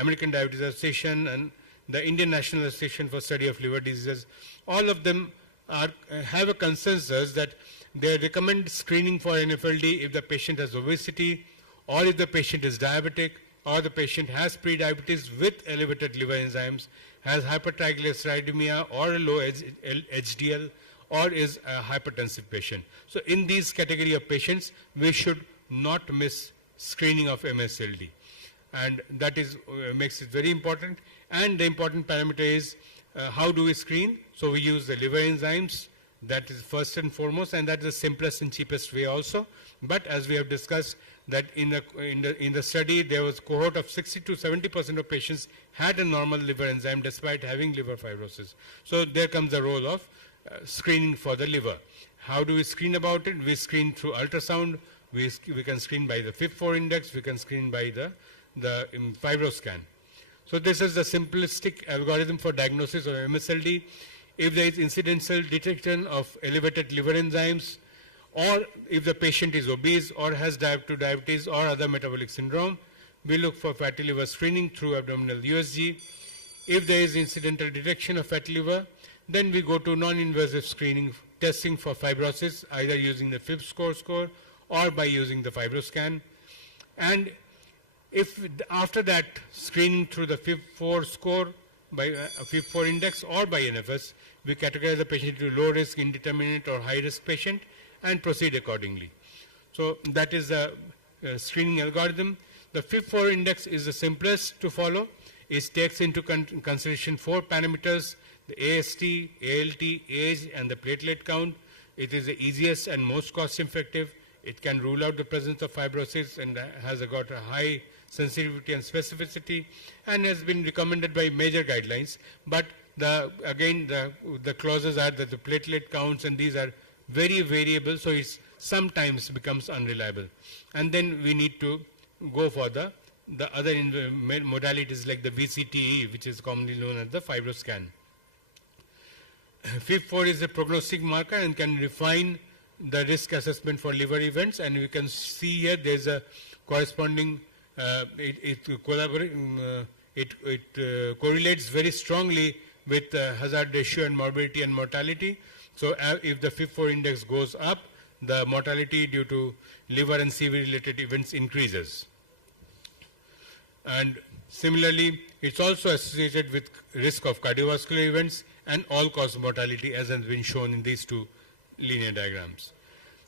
American Diabetes Association, and the Indian National Association for Study of Liver Diseases, all of them have a consensus that they recommend screening for NFLD if the patient has obesity, or if the patient is diabetic, or the patient has prediabetes with elevated liver enzymes, has hypertriglyceridemia or a low HDL, or is a hypertensive patient. So in these category of patients, we should not miss screening of MSLD. And that is makes it very important. And the important parameter is how do we screen? So we use the liver enzymes. That is first and foremost, and that is the simplest and cheapest way also. But as we have discussed, that in the study there was a cohort of 60 to 70% of patients had a normal liver enzyme despite having liver fibrosis. So there comes the role of screening for the liver. How do we screen about it? We screen through ultrasound. We can screen by the FIB-4 index. We can screen by the fibroscan. So this is the simplistic algorithm for diagnosis of MSLD. If there is incidental detection of elevated liver enzymes, or if the patient is obese or has type 2 diabetes or other metabolic syndrome, we look for fatty liver screening through abdominal USG. If there is incidental detection of fatty liver, then we go to non-invasive screening, testing for fibrosis, either using the FIB score or by using the fibroscan. And if after that screening through the FIB-4 score, by FIB-4 index or by NFS, we categorize the patient into low risk, indeterminate or high risk patient and proceed accordingly. So that is the screening algorithm. The FIB-4 index is the simplest to follow. It takes into consideration 4 parameters: the AST, ALT, age and the platelet count. It is the easiest and most cost effective. It can rule out the presence of fibrosis and has got a high sensitivity and specificity, and has been recommended by major guidelines. But the clauses are that the platelet counts and these are very variable, so it sometimes becomes unreliable. And then we need to go for the other modalities like the VCTE, which is commonly known as the fibroscan. FIB-4 is a prognostic marker and can refine the risk assessment for liver events, and we can see here there is a corresponding it correlates very strongly with hazard ratio and morbidity and mortality. So if the FIB-4 index goes up, the mortality due to liver and CV related events increases. And similarly, it's also associated with risk of cardiovascular events and all-cause mortality, as has been shown in these 2 linear diagrams.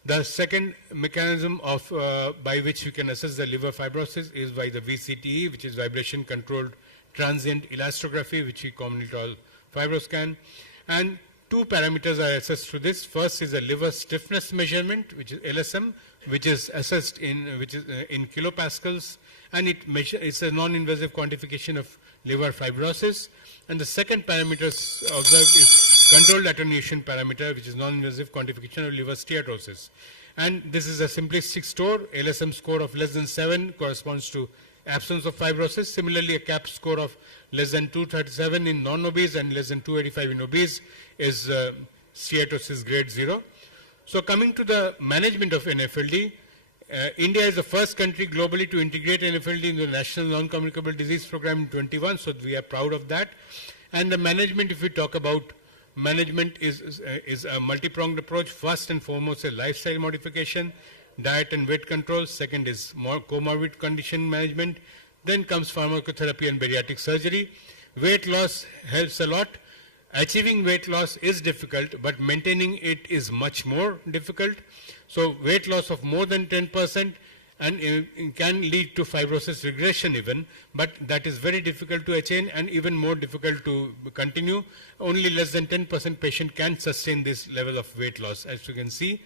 The second mechanism of by which we can assess the liver fibrosis is by the VCTE, which is vibration controlled transient elastography, which we commonly call fibroscan. And 2 parameters are assessed through this. First is a liver stiffness measurement, which is LSM, which is assessed in kilopascals, and it's a non-invasive quantification of liver fibrosis. And the second parameter observed is controlled attenuation parameter, which is non-invasive quantification of liver steatosis. And this is a simplistic score. LSM score of less than 7 corresponds to absence of fibrosis. Similarly, a CAP score of less than 237 in non-obese and less than 285 in obese is steatosis grade 0. So coming to the management of NFLD, India is the first country globally to integrate NFLD in the National Non-Communicable Disease Program in 21, so we are proud of that. And the management, if we talk about management, is a multi-pronged approach. First and foremost, a lifestyle modification, diet and weight control. Second is more comorbid condition management. Then comes pharmacotherapy and bariatric surgery. Weight loss helps a lot. Achieving weight loss is difficult, but maintaining it is much more difficult. So weight loss of more than 10% and it can lead to fibrosis regression even, but that is very difficult to attain and even more difficult to continue. Only less than 10% patient can sustain this level of weight loss. As you can see,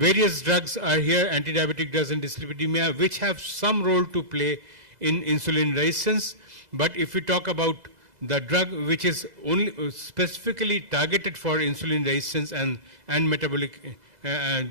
various drugs are here, anti-diabetic drugs and dyslipidemia, which have some role to play in insulin resistance. But if we talk about the drug which is only specifically targeted for insulin resistance and metabolic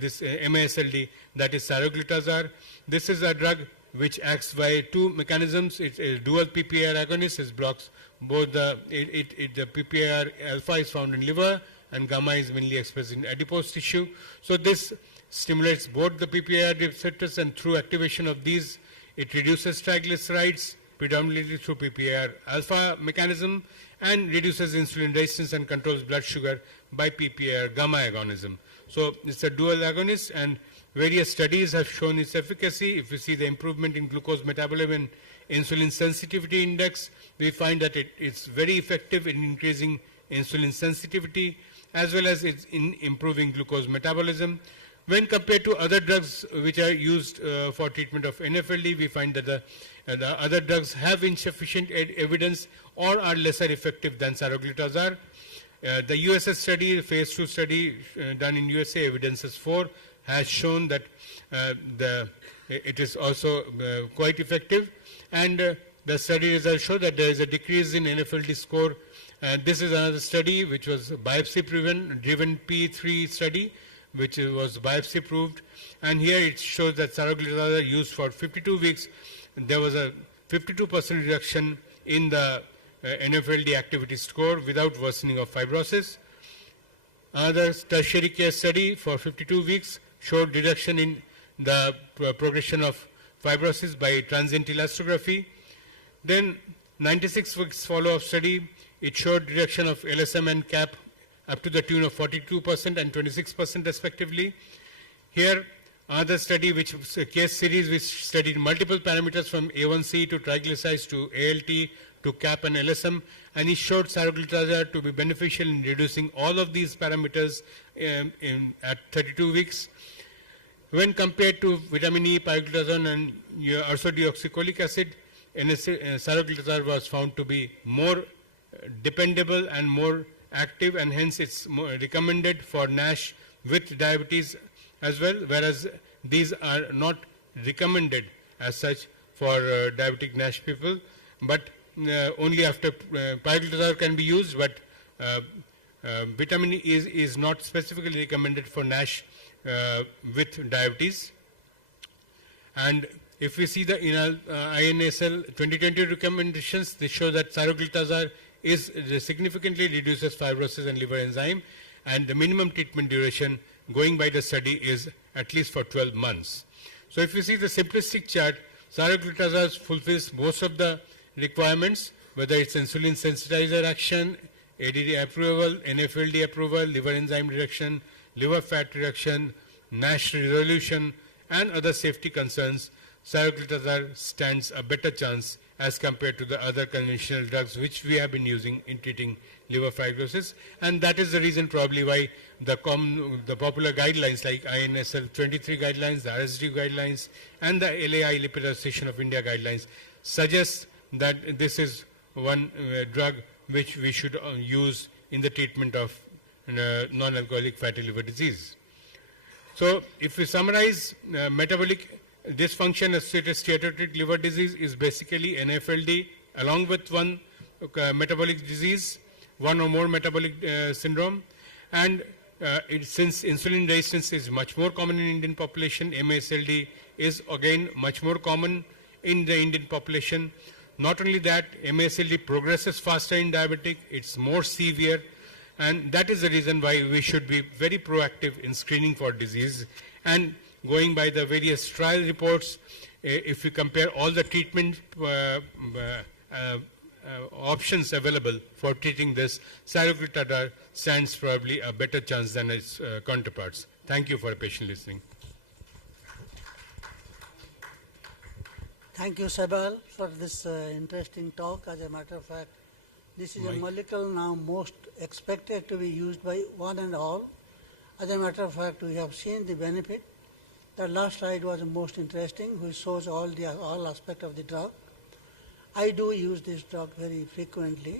this MASLD, that is saroglitazar. This is a drug which acts by two mechanisms. It's a dual PPAR agonist. It blocks both the PPAR alpha is found in liver and gamma is mainly expressed in adipose tissue. So this stimulates both the PPAR receptors, and through activation of these, it reduces triglycerides predominantly through PPAR alpha mechanism, and reduces insulin resistance and controls blood sugar by PPAR gamma agonism. So it's a dual agonist, and various studies have shown its efficacy. If we see the improvement in glucose metabolism and insulin sensitivity index, we find that it's very effective in increasing insulin sensitivity as well as in improving glucose metabolism. When compared to other drugs which are used for treatment of NFLD, we find that the other drugs have insufficient evidence or are lesser effective than saroglitazar. The USS study, phase 2 study done in USA, Evidences 4, has shown that it is also quite effective. And the study results show that there is a decrease in NFLD score. This is another study which was biopsy-driven P3 study, which was biopsy proved. And here it shows that saroglitazar used for 52 weeks, there was a 52% reduction in the NFLD activity score without worsening of fibrosis. Another tertiary care study for 52 weeks showed reduction in the progression of fibrosis by transient elastography. Then 96 weeks follow-up study, it showed reduction of LSM and CAP up to the tune of 42% and 26% respectively. Here, another study, which was a case series which studied multiple parameters from A1C to triglycerides to ALT to CAP and LSM, and it showed saroglitazar to be beneficial in reducing all of these parameters at 32 weeks. When compared to vitamin E, pioglitazone, and ursodeoxycholic acid, saroglitazar was found to be more dependable and more active, and hence it's more recommended for NASH with diabetes as well, whereas these are not recommended as such for diabetic NASH people, but only after pioglitazar can be used, but vitamin E is not specifically recommended for NASH with diabetes. And if we see the INSL 2020 recommendations, they show that saroglitazar significantly reduces fibrosis and liver enzyme, and the minimum treatment duration going by the study is at least for 12 months. So if you see the simplistic chart, saroglitazar fulfills most of the requirements, whether it's insulin sensitizer action, ADD approval, NFLD approval, liver enzyme reduction, liver fat reduction, NASH resolution, and other safety concerns. Saroglitazar stands a better chance as compared to the other conventional drugs which we have been using in treating liver fibrosis, and that is the reason probably why the popular guidelines like INSL 23 guidelines, the RSD guidelines, and the LAI Lipid Association of India guidelines suggest that this is one drug which we should use in the treatment of non-alcoholic fatty liver disease. So if we summarize, metabolic dysfunction associated steatotic liver disease is basically NFLD along with one metabolic disease, one or more metabolic syndrome, and since insulin resistance is much more common in Indian population, MASLD is again much more common in the Indian population. Not only that, MASLD progresses faster in diabetic, it's more severe, and that is the reason why we should be very proactive in screening for disease. And going by the various trial reports, if we compare all the treatment options available for treating this, saroglitazar stands probably a better chance than its counterparts. Thank you for patient listening. Thank you, Sabal, for this interesting talk. As a matter of fact, this is a molecule now most expected to be used by one and all. As a matter of fact, we have seen the benefit. The last slide was the most interesting, which shows all aspects of the drug. I do use this drug very frequently,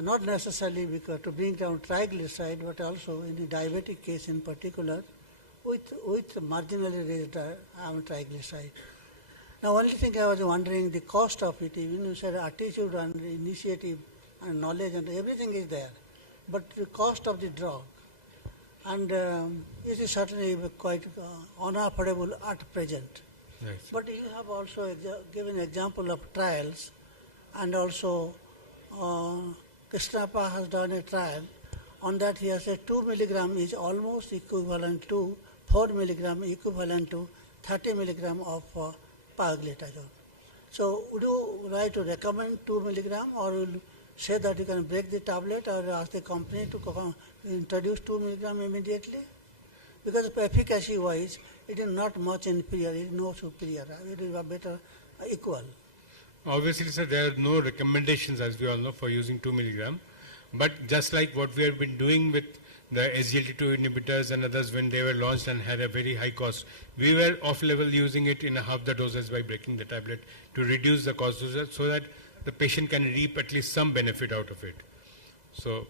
not necessarily because to bring down triglyceride, but also in the diabetic case in particular, with marginally raised triglyceride. Now, only thing I was wondering, the cost of it, even you said attitude and initiative and knowledge and everything is there, but the cost of the drug, and it is certainly quite unaffordable at present. Right. But you have also given example of trials, and also Krishnappa has done a trial. On that he has said 2 milligram is almost equivalent to 4 milligram equivalent to 30 milligram of pioglitazone. So would you like to recommend 2 milligram, or will you say that you can break the tablet, or ask the company to introduce 2 milligram immediately? Because efficacy wise, it is not much inferior, it is no superior, it is a better equal. Obviously, sir, there are no recommendations, as we all know, for using 2 milligram. But just like what we have been doing with the SGLT2 inhibitors and others when they were launched and had a very high cost, we were off-level using it in half the doses by breaking the tablet to reduce the cost so that the patient can reap at least some benefit out of it. So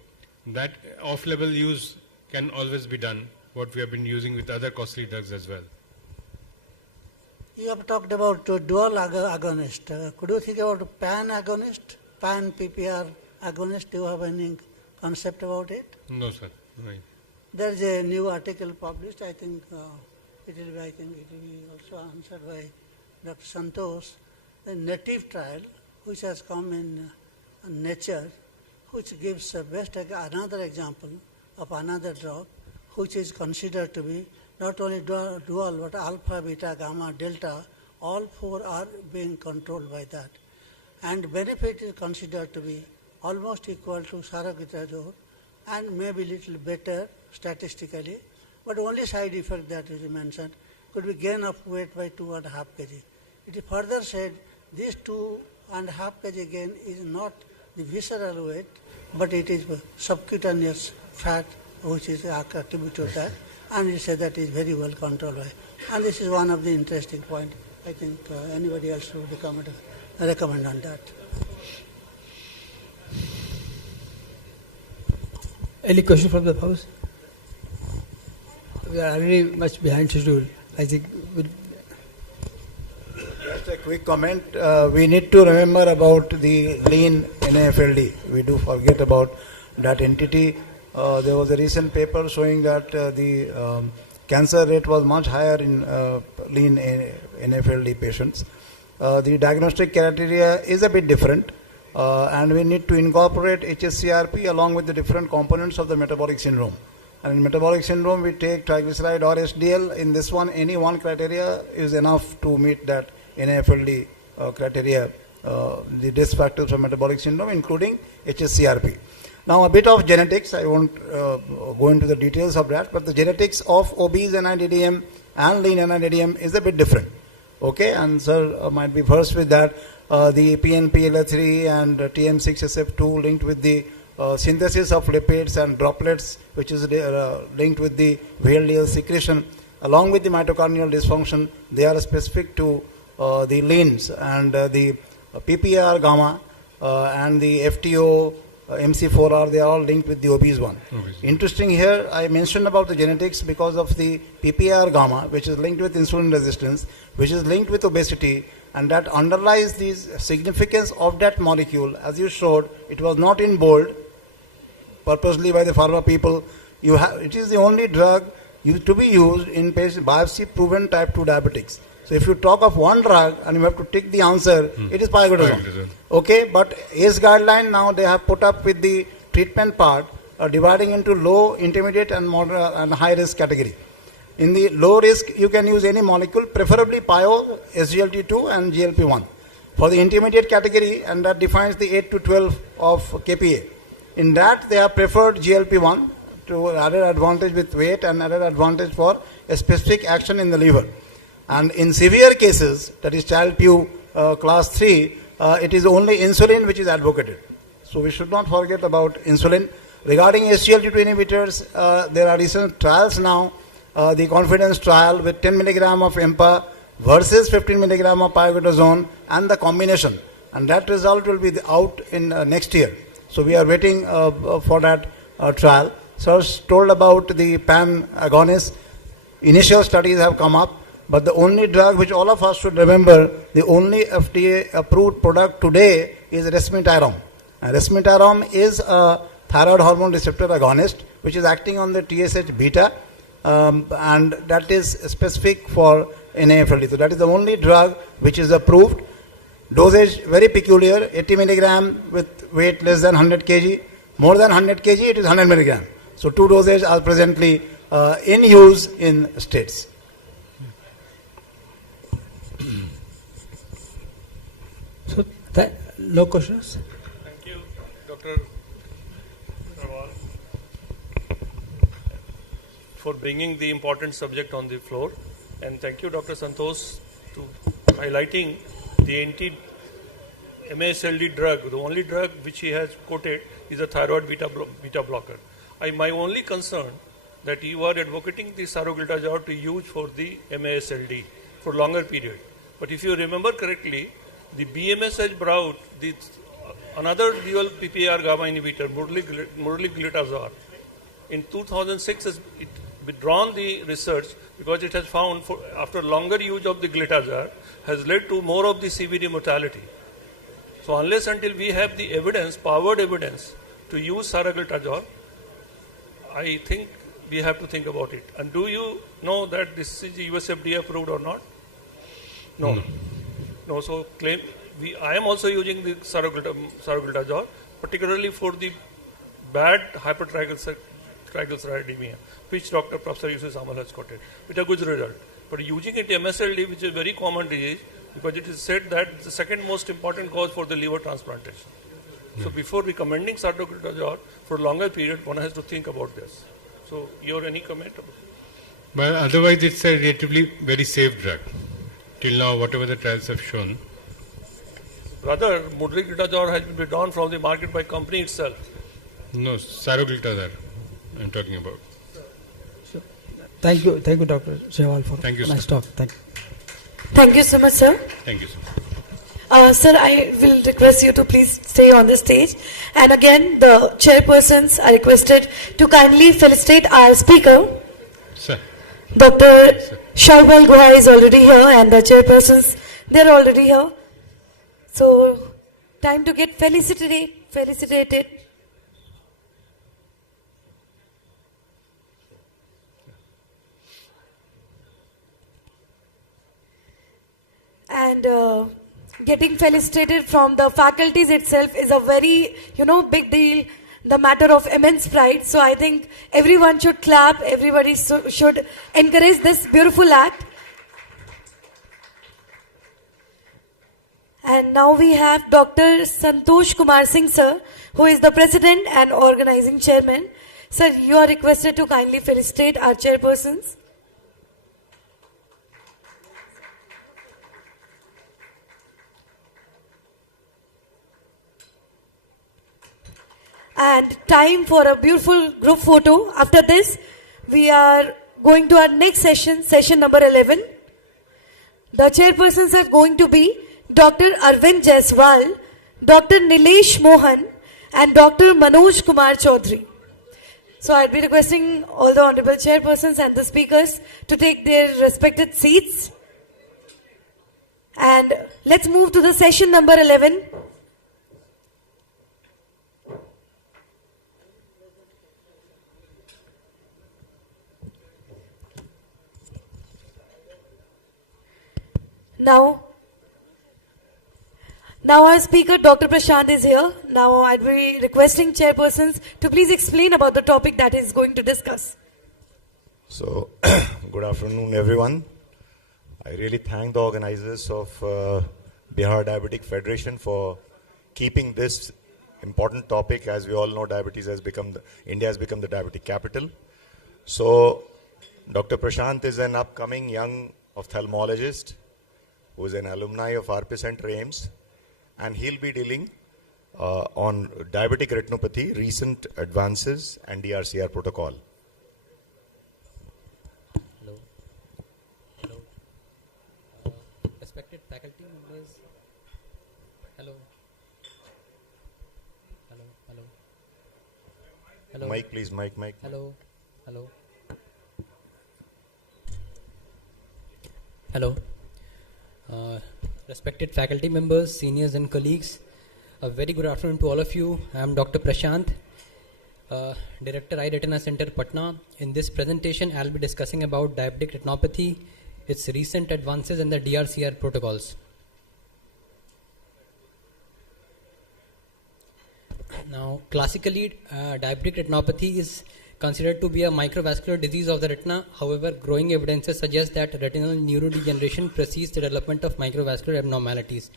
that off-level use can always be done, what we have been using with other costly drugs as well. You have talked about dual agonist. Could you think about pan agonist, pan PPR agonist? Do you have any concept about it? No, sir. Right. There is a new article published. I think it will be also answered by Dr. Santosh. The native trial, which has come in Nature, which gives another example of another drug, which is considered to be not only dual but alpha, beta, gamma, delta, all four are being controlled by that. And benefit is considered to be almost equal to saroglitazone and maybe little better statistically, but only side effect that is mentioned could be gain of weight by 2.5 kg. It is further said this 2.5 kg gain is not the visceral weight, but it is subcutaneous fat which is attributed to that, and it said that is very well controlled by. And this is one of the interesting point. I think anybody else would recommend on that. Any question from the house? We are already much behind schedule. I think. Just a quick comment. We need to remember about the lean NAFLD. We do forget about that entity. There was a recent paper showing that the cancer rate was much higher in lean NAFLD patients. The diagnostic criteria is a bit different. And we need to incorporate HSCRP along with the different components of the metabolic syndrome. And in metabolic syndrome, we take triglyceride or HDL. In this one, any one criteria is enough to meet that NAFLD criteria, the risk factors for metabolic syndrome, including HSCRP. Now, a bit of genetics. I won't go into the details of that, but the genetics of obese NIDDM and lean NIDDM is a bit different. Okay, and sir might be versed with that. The PNPLA3 and TM6SF2 linked with the synthesis of lipids and droplets, which is linked with the VLDL secretion, along with the mitochondrial dysfunction. They are specific to the leans, and the PPR gamma and the FTO MC4R, they are all linked with the obese one. Interesting here, I mentioned about the genetics because of the PPR gamma, which is linked with insulin resistance, which is linked with obesity, and that underlies the significance of that molecule. As you showed, it was not in bold, purposely by the pharma people. It is the only drug to be used in biopsy-proven type 2 diabetics. So if you talk of one drug and you have to take the answer, it is pioglitazone. Okay, but ACE guideline now they have put up with the treatment part, dividing into low, intermediate and moderate and high risk category. In the low risk, you can use any molecule, preferably PIO, SGLT2 and GLP-1. For the intermediate category, and that defines the 8 to 12 of KPA. In that, they have preferred GLP-1 to added advantage with weight and added advantage for a specific action in the liver. And in severe cases, that is Child-Pugh class 3, it is only insulin which is advocated. So we should not forget about insulin. Regarding SGLT2 inhibitors, there are recent trials now. The confidence trial with 10 milligram of EMPA versus 15 milligram of pioglitazone and the combination. And that result will be out in next year. So we are waiting for that trial. So I was told about the PAM agonist. initial studies have come up, but the only drug which all of us should remember, the only FDA approved product today is resmetirom. And resmetirom is a thyroid hormone receptor agonist which is acting on the TSH beta, and that is specific for NAFLD. So that is the only drug which is approved. Dosage very peculiar, 80 milligram with weight less than 100 kg. More than 100 kg, it is 100 milligram. So two dosages are presently in use in states. So, no questions? Thank you, Dr. Rawal, for bringing the important subject on the floor. And thank you, Dr. Santosh, to highlighting the anti-MASLD drug. The only drug which he has quoted is a thyroid beta blocker. My only concern that you are advocating the saroglitazar to use for the MASLD for longer period. But if you remember correctly, the BMS has brought another dual PPAR gamma inhibitor, glitazar. In 2006, has it withdrawn the research because it has found after longer use of the glitazar has led to more of the CVD mortality. So unless until we have the evidence, powered evidence to use saroglitazar, I think we have to think about it. And do you know that this is US FDA approved or not? No. No, so I am also using the saroglitazar, particularly for the bad hypertriglyceridemia, which Professor Yusuf Samal has quoted, with a good result. But using it MSLD, which is a very common disease, because it is said that it's the second most important cause for the liver transplantation. So before recommending saroglitazar for a longer period, one has to think about this. So your any comment about it? But otherwise it's a relatively very safe drug. Till now, whatever the trials have shown. Rather, glitazar has been withdrawn from the market by company itself. No, saroglitazar I'm talking about. Thank you, Dr. Sehwal, for nice talk. Thank you. Thank you so much, sir. Thank you, sir. Sir, I will request you to please stay on the stage. And again, the chairpersons are requested to kindly felicitate our speaker. Sir. Dr. Shaibal Guha is already here, and the chairpersons, they're already here. So, time to get felicitated. And getting felicitated from the faculties itself is a very, big deal, the matter of immense pride. So I think everyone should clap, everybody should encourage this beautiful act. And now we have Dr. Santosh Kumar Singh, sir, who is the President and Organizing Chairman. Sir, you are requested to kindly felicitate our chairpersons. And time for a beautiful group photo. After this, we are going to our next session, session number 11. The chairpersons are going to be Dr. Arvind Jaiswal, Dr. Nilesh Mohan, and Dr. Manoj Kumar Chaudhary. So I'll be requesting all the honorable chairpersons and the speakers to take their respected seats. And let's move to the session number 11. Now our speaker, Dr. Prashant, is here. Now I'd be requesting chairpersons to please explain about the topic that he's going to discuss. So, good afternoon, everyone. I really thank the organizers of Bihar Diabetic Federation for keeping this important topic. As we all know, India has become the diabetic capital. So, Dr. Prashant is an upcoming young ophthalmologist who is an alumni of RP Center AIMS, and he'll be dealing on diabetic retinopathy, recent advances, and DRCR protocol. Hello. Respected faculty members. Hello. Mic, please, mic. Hello. Hello. Respected faculty members, seniors and colleagues, a very good afternoon to all of you. I am Dr. Prashant, Director Eye Retina Center, Patna. In this presentation, I will be discussing about diabetic retinopathy, its recent advances and the DRCR protocols. Now, classically, diabetic retinopathy is considered to be a microvascular disease of the retina. However, growing evidences suggest that retinal neurodegeneration precedes the development of microvascular abnormalities.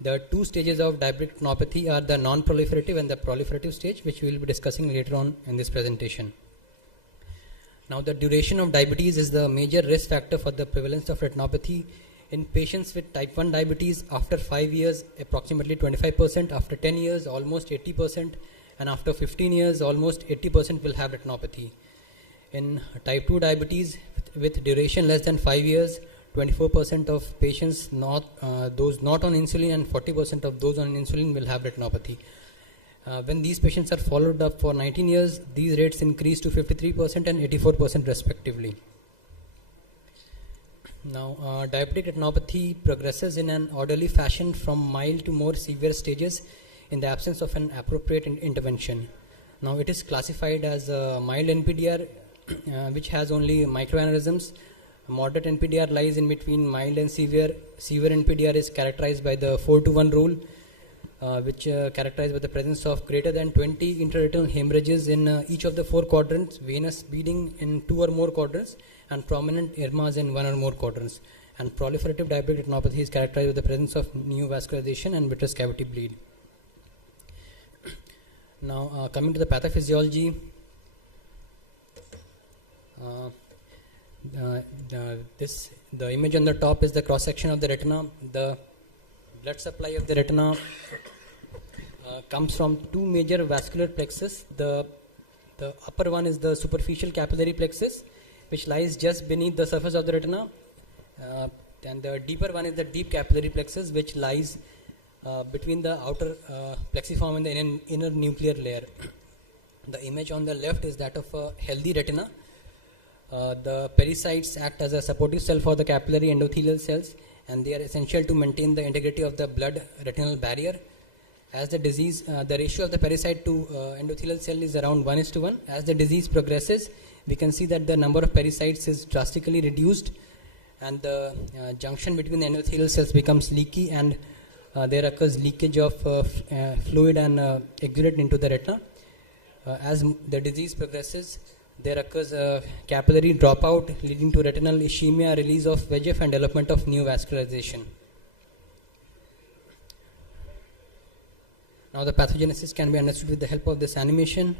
The two stages of diabetic retinopathy are the non-proliferative and the proliferative stage, which we will be discussing later on in this presentation. Now, the duration of diabetes is the major risk factor for the prevalence of retinopathy. In patients with type 1 diabetes, after 5 years, approximately 25%, after 10 years, almost 80%, and after 15 years, almost 80% will have retinopathy. In type 2 diabetes, with duration less than 5 years, 24% of patients, those not on insulin, and 40% of those on insulin will have retinopathy. When these patients are followed up for 19 years, these rates increase to 53% and 84% respectively. Now, diabetic retinopathy progresses in an orderly fashion from mild to more severe stages in the absence of an appropriate intervention. Now, it is classified as a mild NPDR, which has only microaneurysms. Moderate NPDR lies in between mild and severe. Severe NPDR is characterized by the 4-to-1 rule, which characterized by the presence of greater than 20 intraretinal hemorrhages in each of the 4 quadrants, venous bleeding in 2 or more quadrants, and prominent erythemas in 1 or more quadrants. And proliferative diabetic retinopathy is characterized with the presence of neovascularization and vitreous cavity bleed. Now, coming to the pathophysiology, the image on the top is the cross section of the retina. The blood supply of the retina comes from 2 major vascular plexus. The upper one is the superficial capillary plexus, which lies just beneath the surface of the retina, and the deeper one is the deep capillary plexus, which lies between the outer plexiform and the inner nuclear layer. The image on the left is that of a healthy retina. The pericytes act as a supportive cell for the capillary endothelial cells, and they are essential to maintain the integrity of the blood-retinal barrier. As the disease, the ratio of the pericyte to endothelial cell is around 1:1. As the disease progresses, we can see that the number of pericytes is drastically reduced, and the junction between the endothelial cells becomes leaky, and there occurs leakage of fluid and exudate into the retina. As the disease progresses, there occurs a capillary dropout leading to retinal ischemia, release of VEGF, and development of neovascularization. Now, the pathogenesis can be understood with the help of this animation.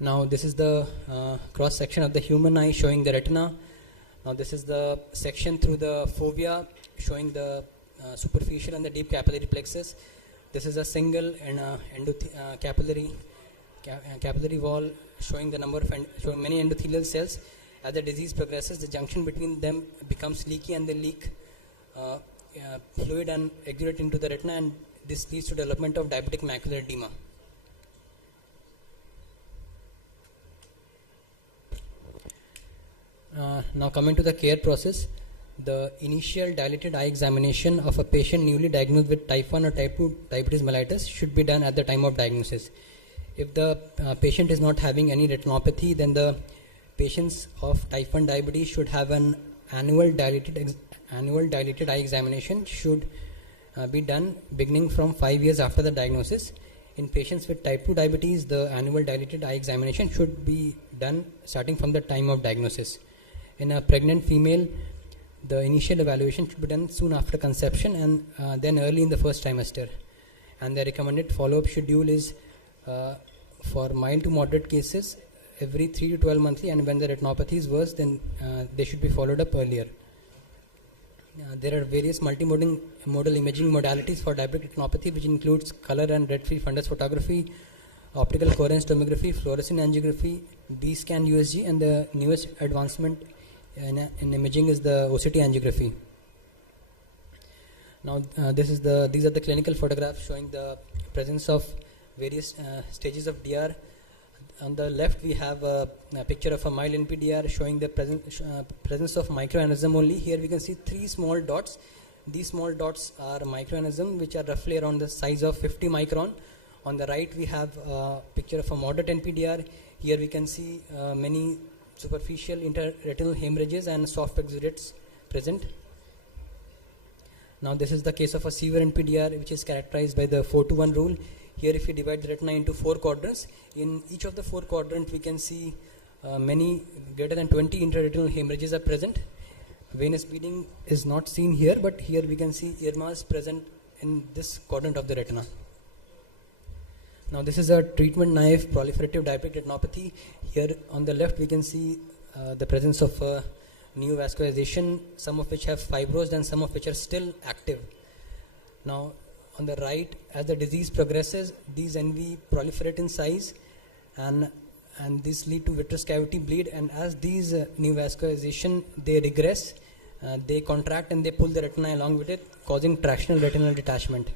Now, this is the cross section of the human eye showing the retina. Now, this is the section through the fovea showing the superficial and the deep capillary plexus. This is a single and capillary wall showing the number of showing many endothelial cells. As the disease progresses, the junction between them becomes leaky, and they leak fluid and exudate into the retina, and this leads to development of diabetic macular edema. Now, coming to the care process, the initial dilated eye examination of a patient newly diagnosed with type 1 or type 2 diabetes mellitus should be done at the time of diagnosis. If the patient is not having any retinopathy, then the patients of type 1 diabetes should have an annual dilated eye examination should be done beginning from 5 years after the diagnosis. In patients with type 2 diabetes, the annual dilated eye examination should be done starting from the time of diagnosis. In a pregnant female, the initial evaluation should be done soon after conception and then early in the first trimester. And the recommended follow-up schedule is for mild to moderate cases every 3 to 12 monthly, and when the retinopathy is worse, then they should be followed up earlier. There are various multimodal imaging modalities for diabetic retinopathy, which includes color and red-free fundus photography, optical coherence tomography, fluorescein angiography, B-scan USG, and the newest advancement in imaging is the OCT angiography. Now, these are the clinical photographs showing the presence of various stages of DR. On the left, we have a picture of a mild NPDR showing the presence of microaneurysm only. Here we can see 3 small dots. These small dots are microaneurysm, which are roughly around the size of 50 micron. On the right, we have a picture of a moderate NPDR. Here we can see many superficial interretinal hemorrhages and soft exudates present. Now this is the case of a severe NPDR, which is characterized by the 4-to-1 rule. Here if we divide the retina into 4 quadrants, in each of the 4 quadrants we can see many greater than 20 interretinal hemorrhages are present. Venous bleeding is not seen here, but here we can see earmarks present in this quadrant of the retina. Now this is a treatment naive proliferative diabetic retinopathy. Here on the left we can see the presence of neovascularization, some of which have fibrosed and some of which are still active. Now on the right, as the disease progresses, these NV proliferate in size and these lead to vitreous cavity bleed, and as these neovascularization they regress, they contract and they pull the retina along with it, causing tractional retinal detachment.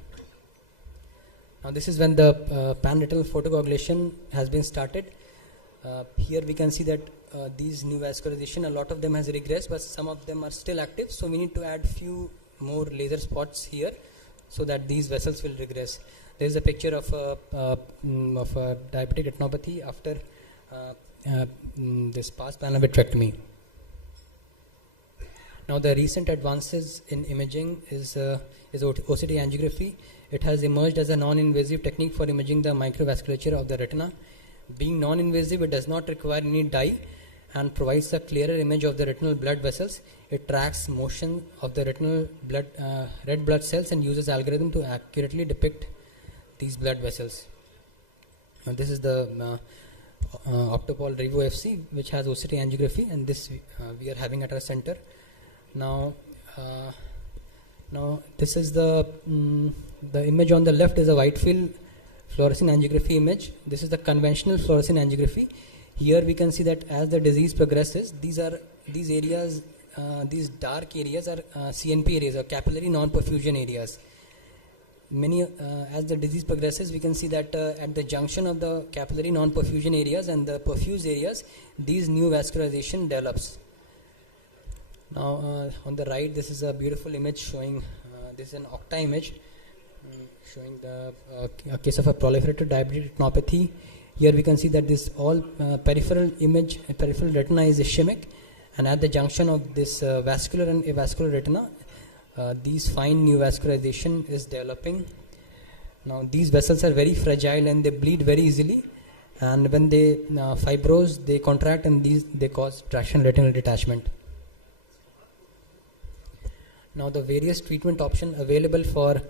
Now this is when the pan-retinal photocoagulation has been started. Here we can see that these neovascularization, a lot of them has regressed, but some of them are still active, so we need to add few more laser spots here so that these vessels will regress. There is a picture of a diabetic retinopathy after this past planar vitrectomy. Now the recent advances in imaging is OCT angiography. It has emerged as a non-invasive technique for imaging the microvasculature of the retina. Being non-invasive, it does not require any dye and provides a clearer image of the retinal blood vessels. It tracks motion of the retinal blood, red blood cells and uses algorithm to accurately depict these blood vessels. Now this is the Optopol Revo FC, which has OCT angiography, and this we are having at our center. Now this is the image on the left is a wide field fluorescent angiography image. This is the conventional fluorescent angiography. Here we can see that as the disease progresses, these areas, these dark areas are CNP areas or capillary non-perfusion areas. As the disease progresses, we can see that at the junction of the capillary non-perfusion areas and the perfused areas, these new vascularization develops. Now on the right, this is a beautiful image showing, this is an octa image showing a case of a proliferative diabetic retinopathy. Here we can see that this all peripheral retina is ischemic, and at the junction of this vascular and avascular retina, these fine neovascularization is developing. Now these vessels are very fragile and they bleed very easily, and when they fibrose, they contract and they cause tractional retinal detachment. Now the various treatment options available for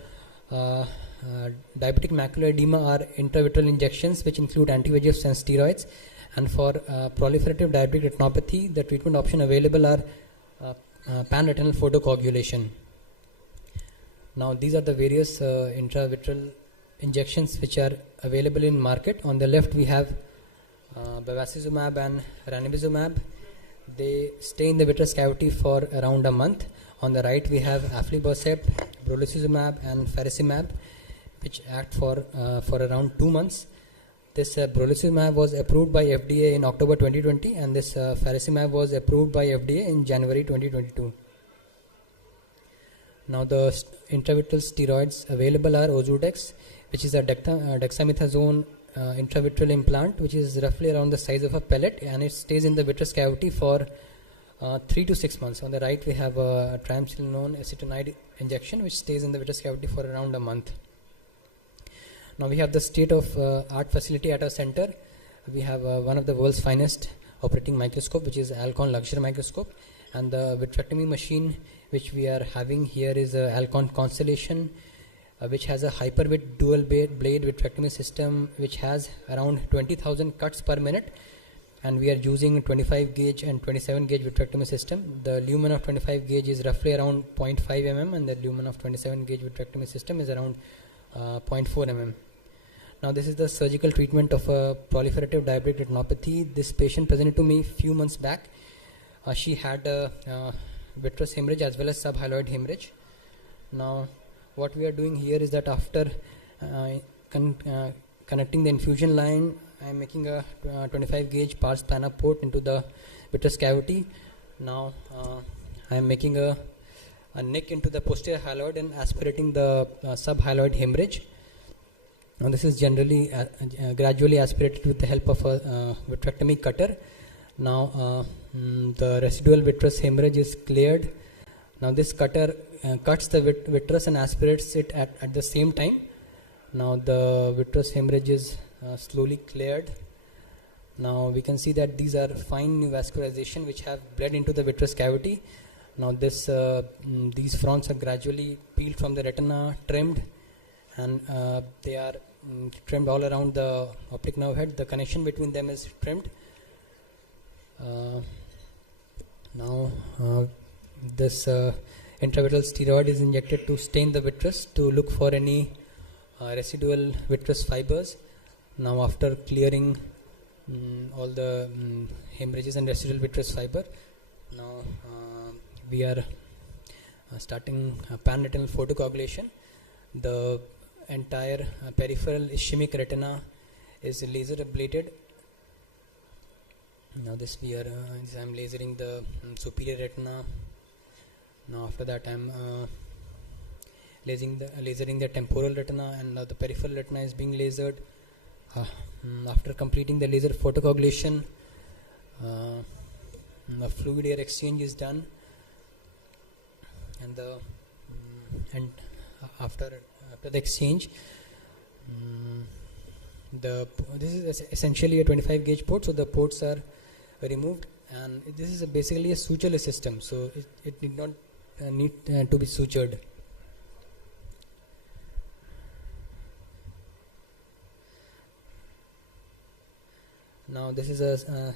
diabetic macular edema are intravitreal injections, which include anti-VEGFs and steroids, and for proliferative diabetic retinopathy, the treatment option available are pan-retinal photocoagulation. Now these are the various intravitreal injections which are available in market. On the left we have bevacizumab and ranibizumab. They stay in the vitreous cavity for around a month. On the right we have aflibercept, brolucizumab and faricimab, which act for around 2 months. This brolucizumab was approved by FDA in October 2020, and this faricimab was approved by FDA in January 2022. Now the intravitreal steroids available are Ozurdex, which is a dexamethasone intravitreal implant, which is roughly around the size of a pellet, and it stays in the vitreous cavity for 3 to 6 months. On the right we have a triamcinolone acetonide injection, which stays in the vitreous cavity for around a month. Now we have the state-of-art facility at our center. We have one of the world's finest operating microscope, which is Alcon Luxury Microscope, and the vitrectomy machine which we are having here is Alcon Constellation, which has a hyperwidth dual blade vitrectomy system, which has around 20,000 cuts per minute, and we are using 25 gauge and 27 gauge vitrectomy system. The lumen of 25 gauge is roughly around 0.5 mm, and the lumen of 27 gauge vitrectomy system is around 0.4 mm. Now this is the surgical treatment of a proliferative diabetic retinopathy. This patient presented to me a few months back. She had a vitreous hemorrhage as well as subhyaloid hemorrhage. Now what we are doing here is that after connecting the infusion line I am making a 25 gauge pars plana port into the vitreous cavity. Now I am making a neck into the posterior hyaloid and aspirating the subhyaloid hemorrhage. Now this is generally gradually aspirated with the help of a vitrectomy cutter. Now the residual vitreous hemorrhage is cleared. Now this cutter cuts the vitreous and aspirates it at the same time. Now the vitreous hemorrhage is slowly cleared. Now we can see that these are fine neovascularization which have bled into the vitreous cavity. Now these fronts are gradually peeled from the retina, trimmed, and they are trimmed all around the optic nerve head. The connection between them is trimmed. Now this intravitreal steroid is injected to stain the vitreous to look for any residual vitreous fibers. Now after clearing all the hemorrhages and residual vitreous fiber, now we are starting pan-retinal photocoagulation. The entire peripheral ischemic retina is laser ablated. Now this I am lasering the superior retina. Now after that I am lasering the temporal retina, and now the peripheral retina is being lasered. After completing the laser photocoagulation, the fluid air exchange is done, and after the exchange, this is essentially a 25 gauge port, so the ports are removed, and this is basically a sutureless system, so it did not need to be sutured. Now this is a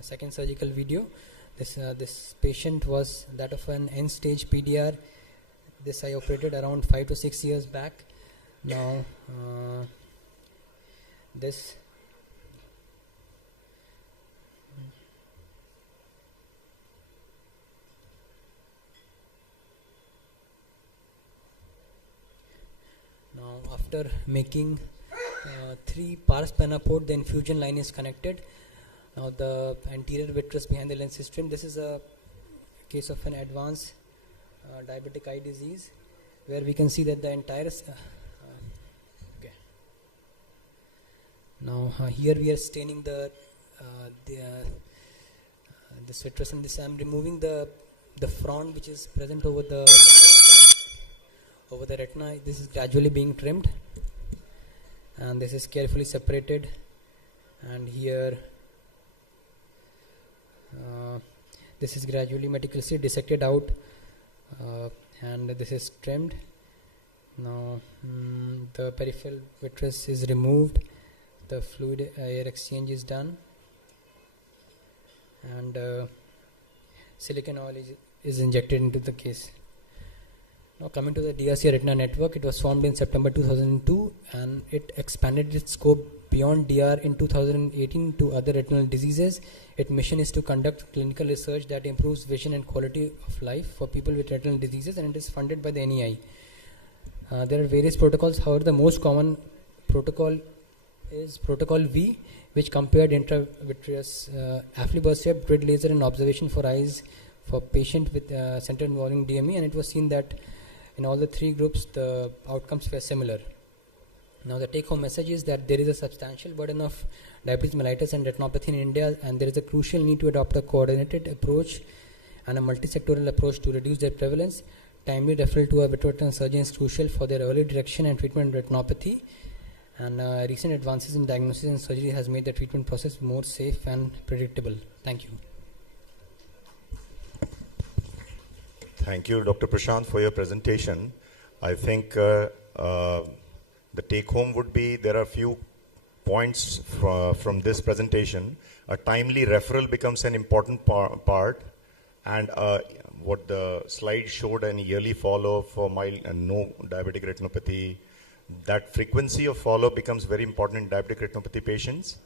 second surgical video. This patient was that of an end stage PDR. This I operated around 5 to 6 years back. Now this after making 3 pars plana port, the infusion line is connected. Now the anterior vitreous behind the lens is trimmed. This is a case of an advanced diabetic eye disease, where we can see that the entire now here we are staining the vitreous, and this I am removing the front which is present over the retina. This is gradually being trimmed, and this is carefully separated, and here this is gradually meticulously dissected out, and this is trimmed. Now the peripheral vitreous is removed, the fluid air exchange is done, and silicon oil is injected into the case. Now coming to the DRC Retina Network, it was formed in September 2002, and it expanded its scope beyond DR in 2018 to other retinal diseases. Its mission is to conduct clinical research that improves vision and quality of life for people with retinal diseases, and it is funded by the NEI. There are various protocols. However, the most common protocol is Protocol V, which compared intravitreous aflibercept, grid laser, and observation for eyes for patient with center involving DME, and it was seen that in all the 3 groups the outcomes were similar. Now the take home message is that there is a substantial burden of diabetes mellitus and retinopathy in India, and there is a crucial need to adopt a coordinated approach and a multi-sectoral approach to reduce their prevalence. Timely referral to a vitreoretinal surgeon is crucial for their early detection and treatment of retinopathy, and recent advances in diagnosis and surgery has made the treatment process more safe and predictable. Thank you. Thank you, Dr. Prashant, for your presentation. I think the take-home would be, there are a few points from this presentation. A timely referral becomes an important part, and what the slide showed, an yearly follow-up for mild and no diabetic retinopathy, that frequency of follow-up becomes very important in diabetic retinopathy patients.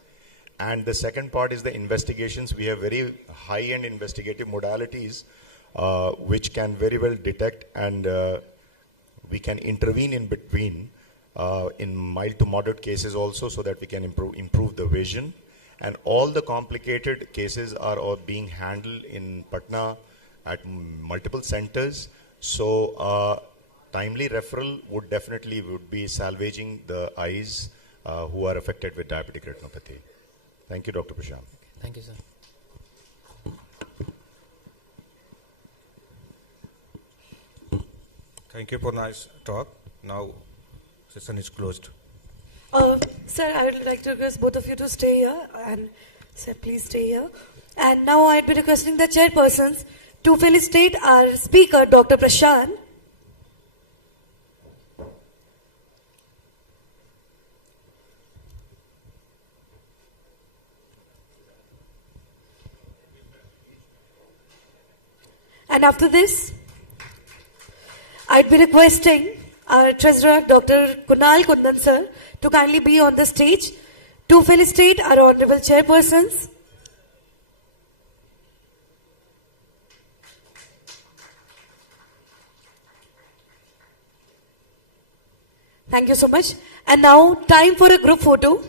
And the second part is the investigations. We have very high-end investigative modalities which can very well detect, and we can intervene in between in mild to moderate cases also, so that we can improve the vision. And all the complicated cases are being handled in Patna at multiple centers. So timely referral would definitely be salvaging the eyes who are affected with diabetic retinopathy. Thank you, Dr. Prashant. Thank you, sir. Thank you for nice talk. Now, session is closed. Sir, I would like to request both of you to stay here, and sir, please stay here. And now I'd be requesting the chairpersons to felicitate our speaker, Dr. Prashant. And after this, I'd be requesting our treasurer, Dr. Kunal Kundan sir, to kindly be on the stage to felicitate our honorable chairpersons. Thank you so much. And now, time for a group photo.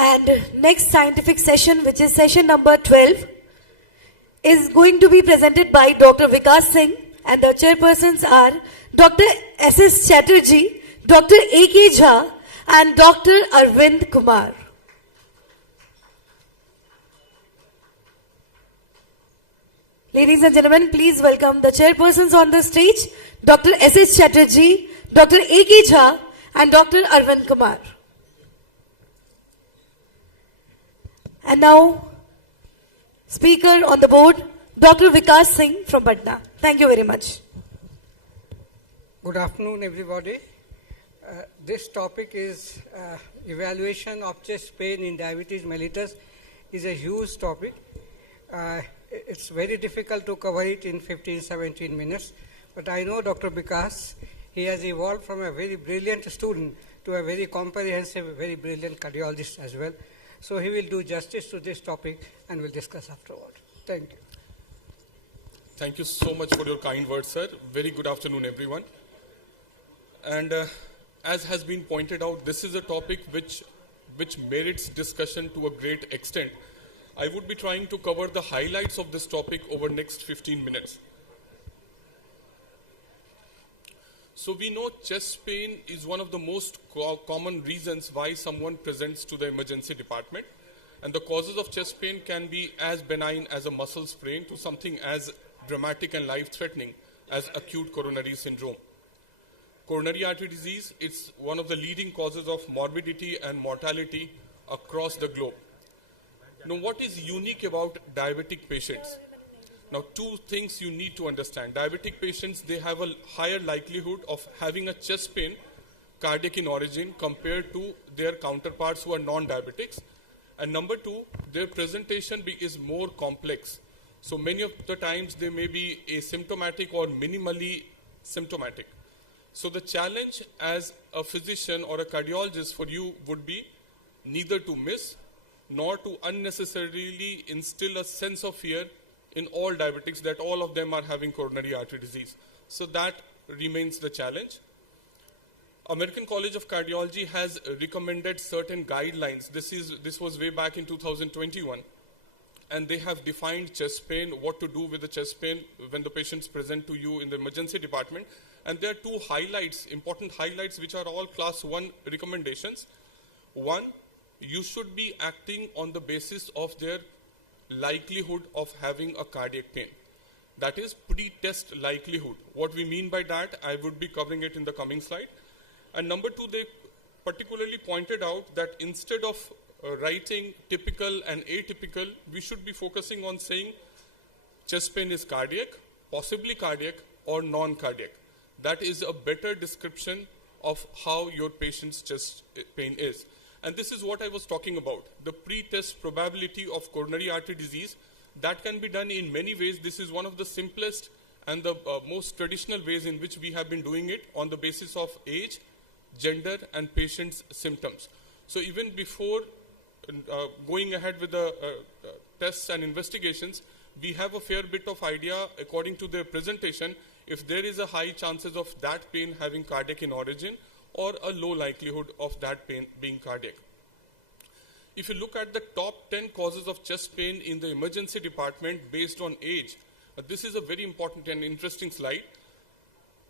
And next scientific session, which is session number 12, is going to be presented by Dr. Vikas Singh, and the chairpersons are Dr. S.S. Chatterjee, Dr. A.K. Jha, and Dr. Arvind Kumar. Ladies and gentlemen, please welcome the chairpersons on the stage, Dr. S.S. Chatterjee, Dr. A.K. Jha, and Dr. Arvind Kumar. And now, speaker on the board, Dr. Vikas Singh from Patna. Thank you very much. Good afternoon, everybody. This topic is evaluation of chest pain in diabetes mellitus. Is a huge topic. It's very difficult to cover it in 15-17 minutes. But I know Dr. Vikas, he has evolved from a very brilliant student to a very comprehensive, very brilliant cardiologist as well. So he will do justice to this topic and we'll discuss afterward. Thank you. Thank you so much for your kind words, sir. Very good afternoon, everyone. And as has been pointed out, this is a topic which merits discussion to a great extent. I would be trying to cover the highlights of this topic over next 15 minutes. So we know chest pain is one of the most common reasons why someone presents to the emergency department. And the causes of chest pain can be as benign as a muscle sprain to something as dramatic and life-threatening as acute coronary syndrome. Coronary artery disease is one of the leading causes of morbidity and mortality across the globe. Now, what is unique about diabetic patients? Now, two things you need to understand. Diabetic patients, they have a higher likelihood of having a chest pain, cardiac in origin, compared to their counterparts who are non-diabetics. And number two, their presentation is more complex. So many of the times they may be asymptomatic or minimally symptomatic. So the challenge as a physician or a cardiologist for you would be neither to miss nor to unnecessarily instill a sense of fear in all diabetics that all of them are having coronary artery disease. So that remains the challenge. American College of Cardiology has recommended certain guidelines. This was way back in 2021. And they have defined chest pain, what to do with the chest pain when the patients present to you in the emergency department. And there are two highlights, important highlights, which are all class 1 recommendations. One, you should be acting on the basis of their likelihood of having a cardiac pain. That is pre-test likelihood. What we mean by that, I would be covering it in the coming slide. And number two, they particularly pointed out that instead of writing typical and atypical, we should be focusing on saying chest pain is cardiac, possibly cardiac, or non-cardiac. That is a better description of how your patient's chest pain is. And this is what I was talking about, the pre-test probability of coronary artery disease. That can be done in many ways. This is one of the simplest and the most traditional ways in which we have been doing it on the basis of age, gender, and patient's symptoms. So even before going ahead with the tests and investigations, we have a fair bit of idea, according to their presentation, if there is a high chances of that pain having cardiac in origin or a low likelihood of that pain being cardiac. If you look at the top 10 causes of chest pain in the emergency department based on age, this is a very important and interesting slide.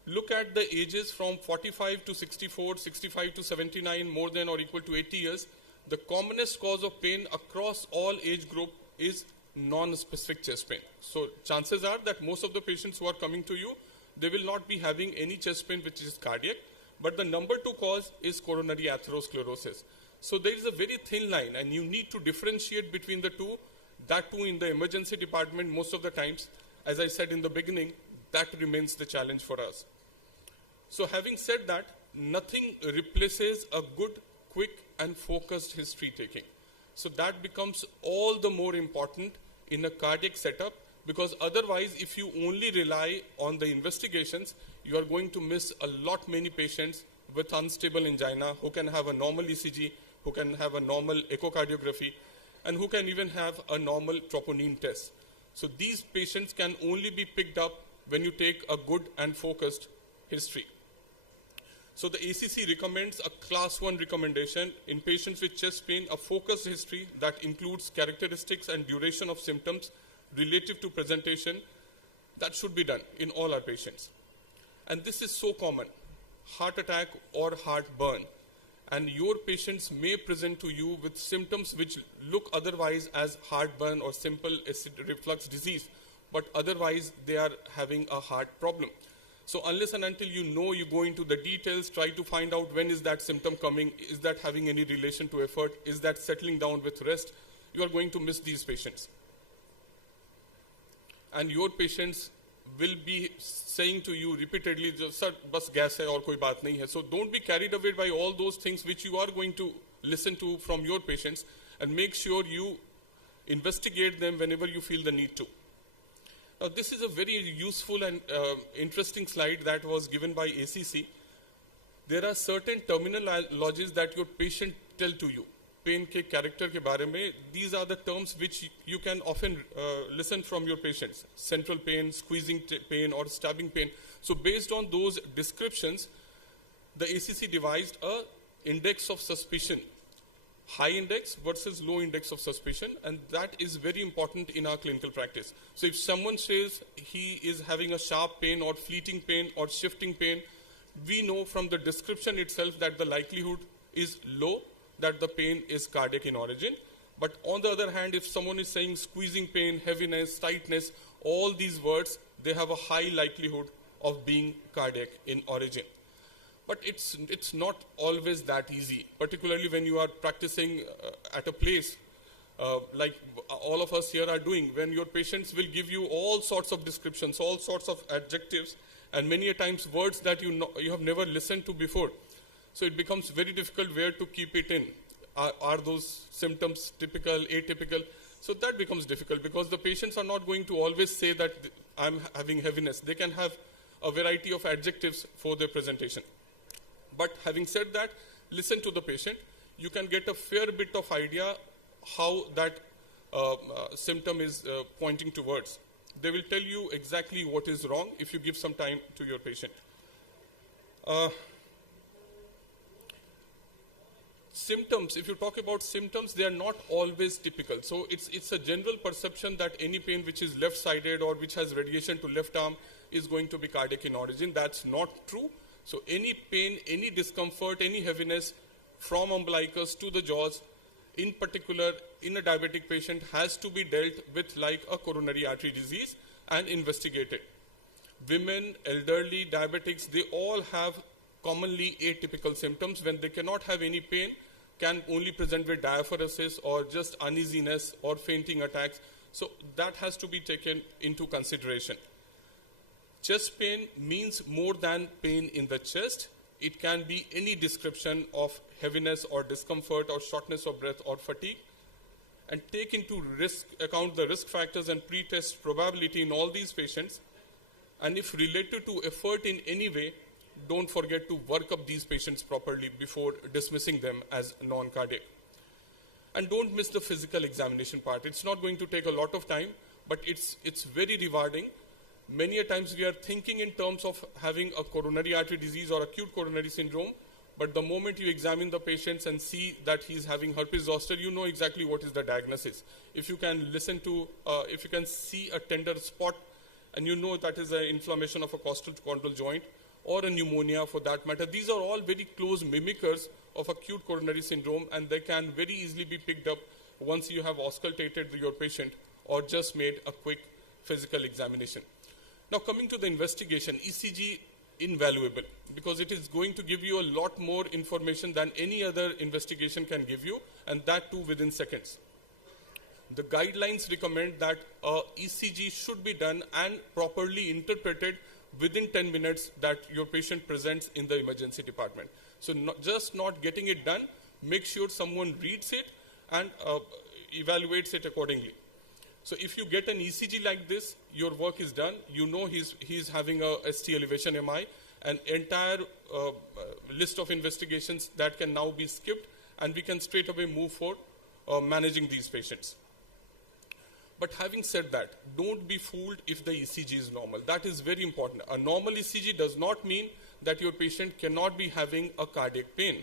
Look at the ages from 45 to 64, 65 to 79, more than or equal to 80 years. The commonest cause of pain across all age group is non-specific chest pain. So chances are that most of the patients who are coming to you, they will not be having any chest pain which is cardiac, but the number 2 cause is coronary atherosclerosis. So there is a very thin line and you need to differentiate between the two. That too in the emergency department most of the times, as I said in the beginning, that remains the challenge for us. So having said that, nothing replaces a good, quick and focused history taking. So that becomes all the more important in a cardiac setup, because otherwise if you only rely on the investigations, you are going to miss a lot many patients with unstable angina who can have a normal ECG, who can have a normal echocardiography, and who can even have a normal troponin test. So these patients can only be picked up when you take a good and focused history. So the ACC recommends a class 1 recommendation in patients with chest pain, a focused history that includes characteristics and duration of symptoms relative to presentation. That should be done in all our patients. And this is so common, heart attack or heartburn. And your patients may present to you with symptoms which look otherwise as heartburn or simple acid reflux disease, but otherwise they are having a heart problem. So unless and until you know, you go into the details, try to find out when is that symptom coming, is that having any relation to effort, is that settling down with rest, you are going to miss these patients. And your patients will be saying to you repeatedly, sir, bas gas hai aur koi baat nahi hai. So don't be carried away by all those things which you are going to listen to from your patients, and make sure you investigate them whenever you feel the need to. Now, this is a very useful and interesting slide that was given by ACC. There are certain terminologies that your patient tell to you. Pain ke character ke baare mein, these are the terms which you can often listen from your patients. Central pain, squeezing pain or stabbing pain. So based on those descriptions, the ACC devised a index of suspicion. High index versus low index of suspicion, and that is very important in our clinical practice. So if someone says he is having a sharp pain or fleeting pain or shifting pain, we know from the description itself that the likelihood is low that the pain is cardiac in origin. But on the other hand, if someone is saying squeezing pain, heaviness, tightness, all these words, they have a high likelihood of being cardiac in origin. But it's not always that easy, particularly when you are practicing at a place like all of us here are doing, when your patients will give you all sorts of descriptions, all sorts of adjectives, and many a times words that you have never listened to before. So it becomes very difficult where to keep it in. Are those symptoms typical, atypical? So that becomes difficult because the patients are not going to always say that I'm having heaviness. They can have a variety of adjectives for their presentation. But having said that, listen to the patient. You can get a fair bit of idea how that symptom is pointing towards. They will tell you exactly what is wrong if you give some time to your patient. Symptoms, if you talk about symptoms, they are not always typical. So it's a general perception that any pain which is left-sided or which has radiation to left arm is going to be cardiac in origin. That's not true. So any pain, any discomfort, any heaviness from umbilicus to the jaws, in particular in a diabetic patient, has to be dealt with like a coronary artery disease and investigated. Women, elderly, diabetics, they all have commonly atypical symptoms. When they cannot have any pain, can only present with diaphoresis or just uneasiness or fainting attacks. So that has to be taken into consideration. Chest pain means more than pain in the chest. It can be any description of heaviness or discomfort or shortness of breath or fatigue. And take into account the risk factors and pre-test probability in all these patients. And if related to effort in any way, don't forget to work up these patients properly before dismissing them as non-cardiac. And don't miss the physical examination part. It's not going to take a lot of time, but it's very rewarding. Many a times we are thinking in terms of having a coronary artery disease or acute coronary syndrome, but the moment you examine the patients and see that he's having herpes zoster, you know exactly what is the diagnosis. If you can if you can see a tender spot, and you know that is an inflammation of a costal chondral joint, or a pneumonia for that matter, these are all very close mimickers of acute coronary syndrome, and they can very easily be picked up once you have auscultated your patient or just made a quick physical examination. Now coming to the investigation, ECG invaluable, because it is going to give you a lot more information than any other investigation can give you, and that too within seconds. The guidelines recommend that ECG should be done and properly interpreted within 10 minutes that your patient presents in the emergency department. So just not getting it done, make sure someone reads it and evaluates it accordingly. So if you get an ECG like this, your work is done. You know he's having a ST elevation MI, an entire list of investigations that can now be skipped, and we can straight away move for managing these patients. But having said that, don't be fooled if the ECG is normal. That is very important. A normal ECG does not mean that your patient cannot be having a cardiac pain.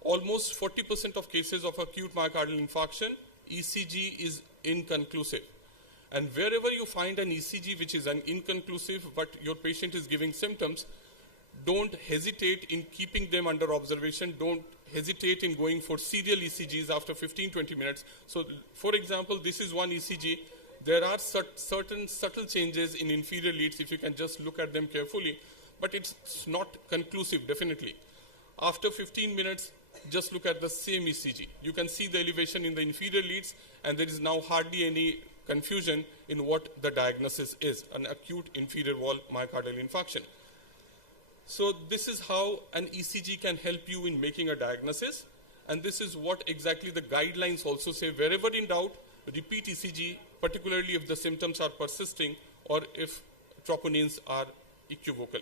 Almost 40% of cases of acute myocardial infarction, ECG is inconclusive. And wherever you find an ECG which is inconclusive but your patient is giving symptoms, don't hesitate in keeping them under observation. Don't hesitate in going for serial ECGs after 15-20 minutes. So, for example, this is one ECG. There are certain subtle changes in inferior leads if you can just look at them carefully, but it's not conclusive, definitely. After 15 minutes, just look at the same ECG. You can see the elevation in the inferior leads, and there is now hardly any confusion in what the diagnosis is, an acute inferior wall myocardial infarction. So this is how an ECG can help you in making a diagnosis, and this is what exactly the guidelines also say. Wherever in doubt, repeat ECG, particularly if the symptoms are persisting or if troponins are equivocal.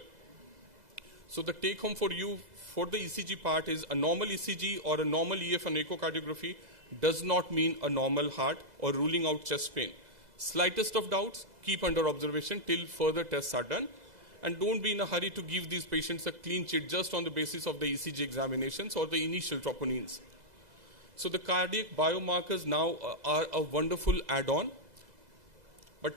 So the take home for you for the ECG part is a normal ECG or a normal EF and echocardiography does not mean a normal heart or ruling out chest pain. Slightest of doubts, keep under observation till further tests are done. And don't be in a hurry to give these patients a clean sheet just on the basis of the ECG examinations or the initial troponins. So the cardiac biomarkers now are a wonderful add-on, but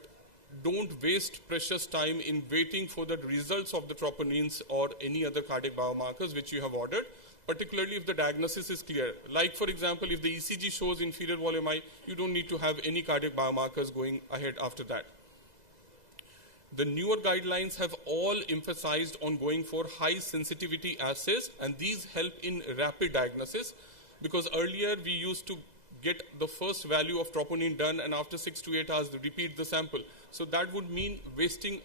don't waste precious time in waiting for the results of the troponins or any other cardiac biomarkers which you have ordered, particularly if the diagnosis is clear. Like, for example, if the ECG shows inferior wall MI, you don't need to have any cardiac biomarkers going ahead after that. The newer guidelines have all emphasized on going for high sensitivity assays, and these help in rapid diagnosis, because earlier we used to get the first value of troponin done and after 6 to 8 hours repeat the sample. So that would mean wasting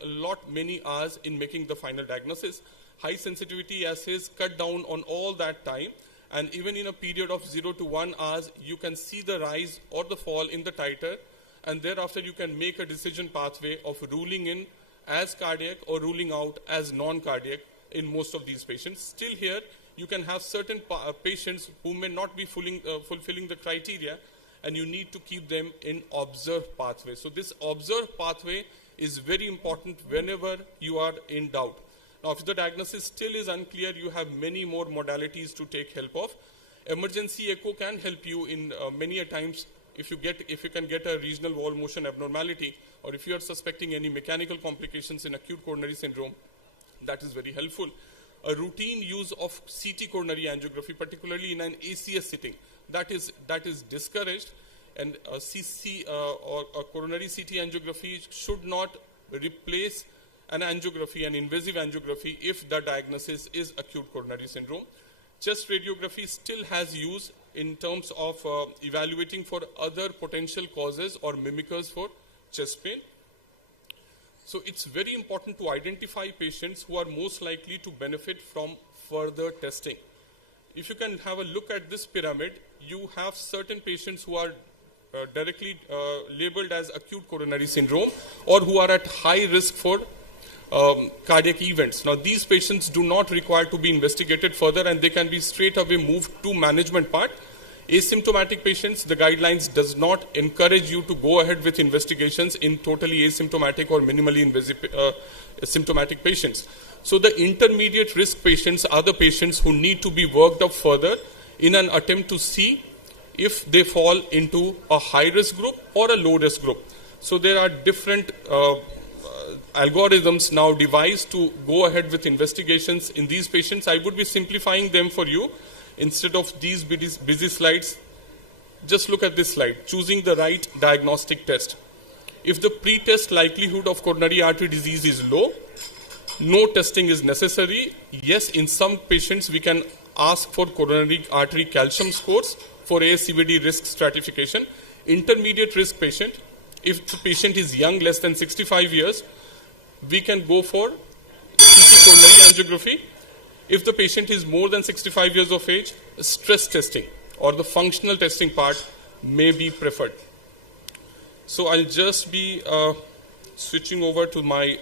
many hours in making the final diagnosis. High sensitivity assays cut down on all that time, and even in a period of 0 to 1 hours, you can see the rise or the fall in the titer, and thereafter you can make a decision pathway of ruling in as cardiac or ruling out as non-cardiac in most of these patients. Still here, you can have certain patients who may not be fulfilling the criteria, and you need to keep them in observed pathway. So this observed pathway is very important whenever you are in doubt. Now, if the diagnosis still is unclear, you have many more modalities to take help of. Emergency echo can help you in many a times. If you can get a regional wall motion abnormality, or if you are suspecting any mechanical complications in acute coronary syndrome, that is very helpful. A routine use of CT coronary angiography, particularly in an ACS sitting, that is discouraged, and a CC or a coronary CT angiography should not replace an angiography, an invasive angiography, if the diagnosis is acute coronary syndrome. Chest radiography still has use in terms of evaluating for other potential causes or mimickers for chest pain. So it's very important to identify patients who are most likely to benefit from further testing. If you can have a look at this pyramid, you have certain patients who are directly labeled as acute coronary syndrome or who are at high risk for cardiac events. Now, these patients do not require to be investigated further, and they can be straight away moved to management part. Asymptomatic patients, the guidelines does not encourage you to go ahead with investigations in totally asymptomatic or minimally symptomatic patients. So the intermediate risk patients are the patients who need to be worked up further in an attempt to see if they fall into a high risk group or a low risk group. So there are different algorithms now devised to go ahead with investigations in these patients. I would be simplifying them for you. Instead of these busy slides, just look at this slide, choosing the right diagnostic test. If the pre-test likelihood of coronary artery disease is low, no testing is necessary. Yes, in some patients we can ask for coronary artery calcium scores for ASCVD risk stratification. Intermediate risk patient, if the patient is young, less than 65 years, we can go for CT coronary angiography. If the patient is more than 65 years of age, stress testing or the functional testing part may be preferred. So I'll just be switching over to my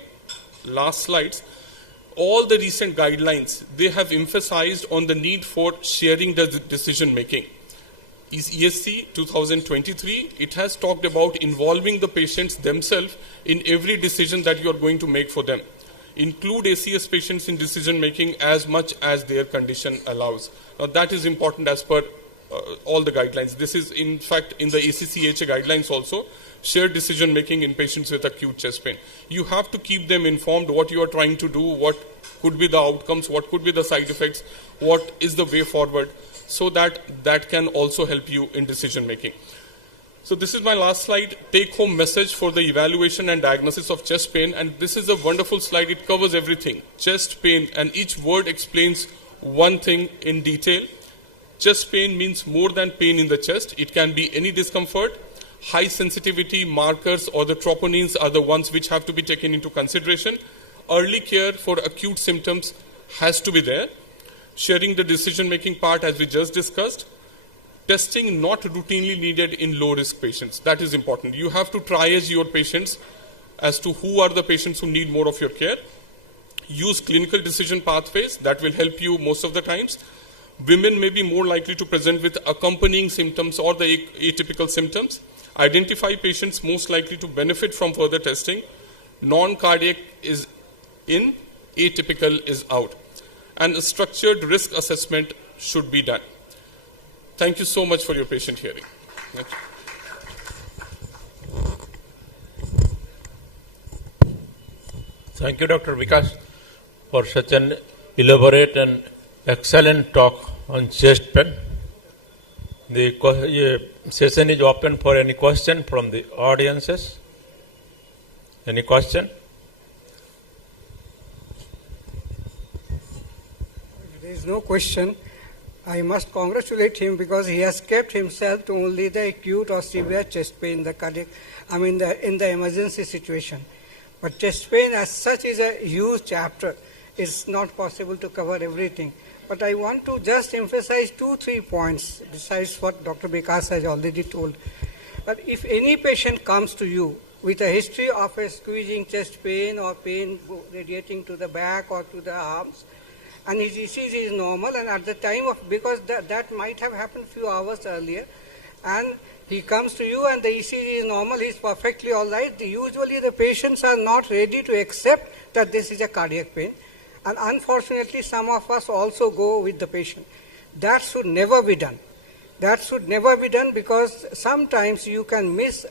last slides. All the recent guidelines, they have emphasized on the need for sharing the decision making. Is ESC 2023, it has talked about involving the patients themselves in every decision that you are going to make for them. Include ACS patients in decision making as much as their condition allows. Now that is important as per all the guidelines. This is in fact in the ACCHA guidelines also, shared decision making in patients with acute chest pain. You have to keep them informed what you are trying to do, what could be the outcomes, what could be the side effects, what is the way forward, so that can also help you in decision making. So this is my last slide, take home message for the evaluation and diagnosis of chest pain, and this is a wonderful slide, it covers everything. Chest pain, and each word explains one thing in detail. Chest pain means more than pain in the chest, it can be any discomfort. High sensitivity markers or the troponins are the ones which have to be taken into consideration. Early care for acute symptoms has to be there. Sharing the decision making part as we just discussed. Testing not routinely needed in low-risk patients. That is important. You have to triage your patients as to who are the patients who need more of your care. Use clinical decision pathways. That will help you most of the times. Women may be more likely to present with accompanying symptoms or the atypical symptoms. Identify patients most likely to benefit from further testing. Non-cardiac is in, atypical is out. And a structured risk assessment should be done. Thank you so much for your patient hearing. Thank you. Thank you, Dr. Vikas, for such an elaborate and excellent talk on chest pain. The session is open for any question from the audiences. Any question? If there is no question, I must congratulate him because he has kept himself to only the acute or severe chest pain in the cardiac, in the emergency situation. But chest pain as such is a huge chapter. It's not possible to cover everything. But I want to just emphasize 2-3 points besides what Dr. Vikas has already told. But if any patient comes to you with a history of a squeezing chest pain or pain radiating to the back or to the arms, and his ECG is normal, and at the time of, because that might have happened a few hours earlier, and he comes to you and the ECG is normal, he's perfectly all right. Usually the patients are not ready to accept that this is a cardiac pain, and unfortunately some of us also go with the patient. That should never be done. That should never be done because sometimes you can miss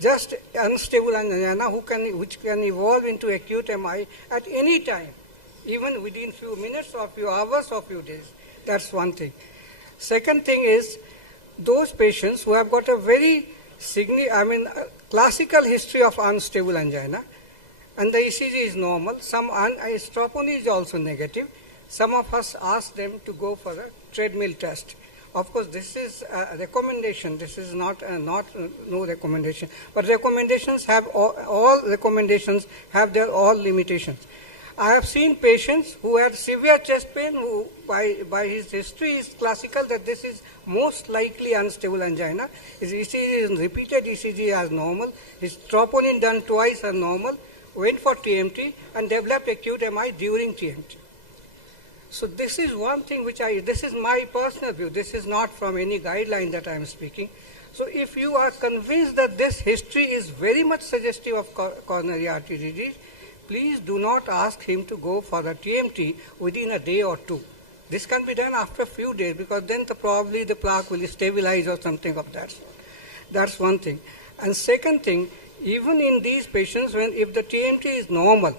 just unstable angina which can evolve into acute MI at any time, even within few minutes or few hours or few days. That's one thing. Second thing is, those patients who have got a very classical history of unstable angina, and the ECG is normal, some troponin is also negative, some of us ask them to go for a treadmill test. Of course, this is a recommendation. This is not no recommendation. But recommendations have all recommendations have their all limitations. I have seen patients who had severe chest pain who, by his history, is classical that this is most likely unstable angina. His ECG is repeated ECG as normal. His troponin done twice as normal. Went for TMT and developed acute MI during TMT. So this is one thing this is my personal view. This is not from any guideline that I am speaking. So if you are convinced that this history is very much suggestive of coronary artery disease, please do not ask him to go for a TMT within a day or two. This can be done after a few days, because then probably the plaque will stabilize or something of that sort. That's one thing. And second thing, even in these patients, if the TMT is normal,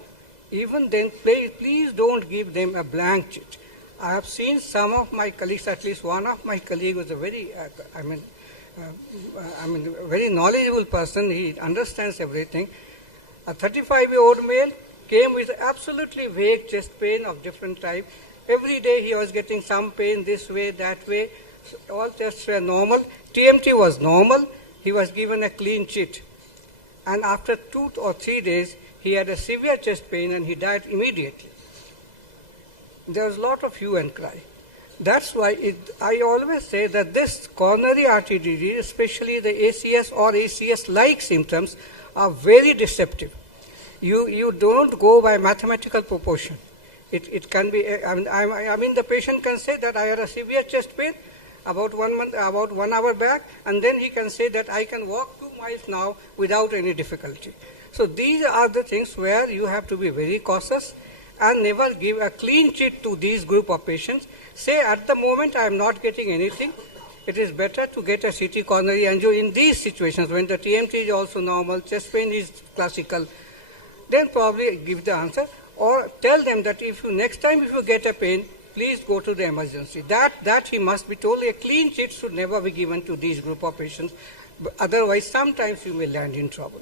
even then please don't give them a blank sheet. I have seen some of my colleagues, at least one of my colleagues was a very, very knowledgeable person. He understands everything. A 35-year-old male came with absolutely vague chest pain of different type. Every day he was getting some pain this way, that way. So all tests were normal. TMT was normal. He was given a clean sheet. And after 2 or 3 days, he had a severe chest pain and he died immediately. There was a lot of hue and cry. That's why I always say that this coronary artery disease, especially the ACS or ACS-like symptoms, are very deceptive. You don't go by mathematical proportion. It can be, the patient can say that I had a severe chest pain about 1 hour back, and then he can say that I can walk 2 miles now without any difficulty. So these are the things where you have to be very cautious and never give a clean sheet to these group of patients. Say at the moment I am not getting anything. It is better to get a CT coronary angio in these situations when the TMT is also normal, chest pain is classical. Then probably give the answer, or tell them that next time if you get a pain, please go to the emergency. That he must be told. A clean sheet should never be given to these group of patients. Otherwise, sometimes you may land in trouble.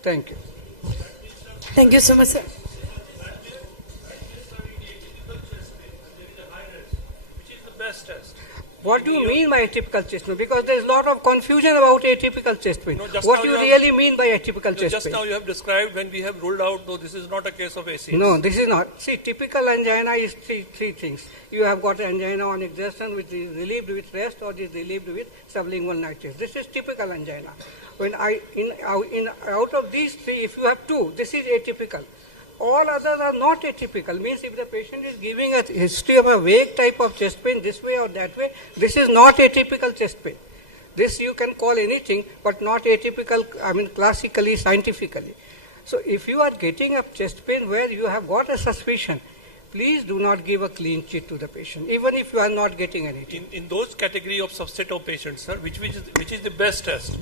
Thank you. Thank you so much, sir. What do you mean by atypical chest pain? Because there is a lot of confusion about atypical chest pain. What do you really mean by atypical chest pain? Just now you have described when we have ruled out, though this is not a case of ACS. No, this is not. See, typical angina is three things. You have got angina on exertion which is relieved with rest or is relieved with sublingual nitrates. This is typical angina. When out of these three, if you have two, this is atypical. All others are not atypical. Means if the patient is giving a history of a vague type of chest pain this way or that way, this is not atypical chest pain. This you can call anything, but not atypical, classically, scientifically. So if you are getting a chest pain where you have got a suspicion, please do not give a clean sheet to the patient, even if you are not getting anything. In those category of subset of patients, sir, which is the best test?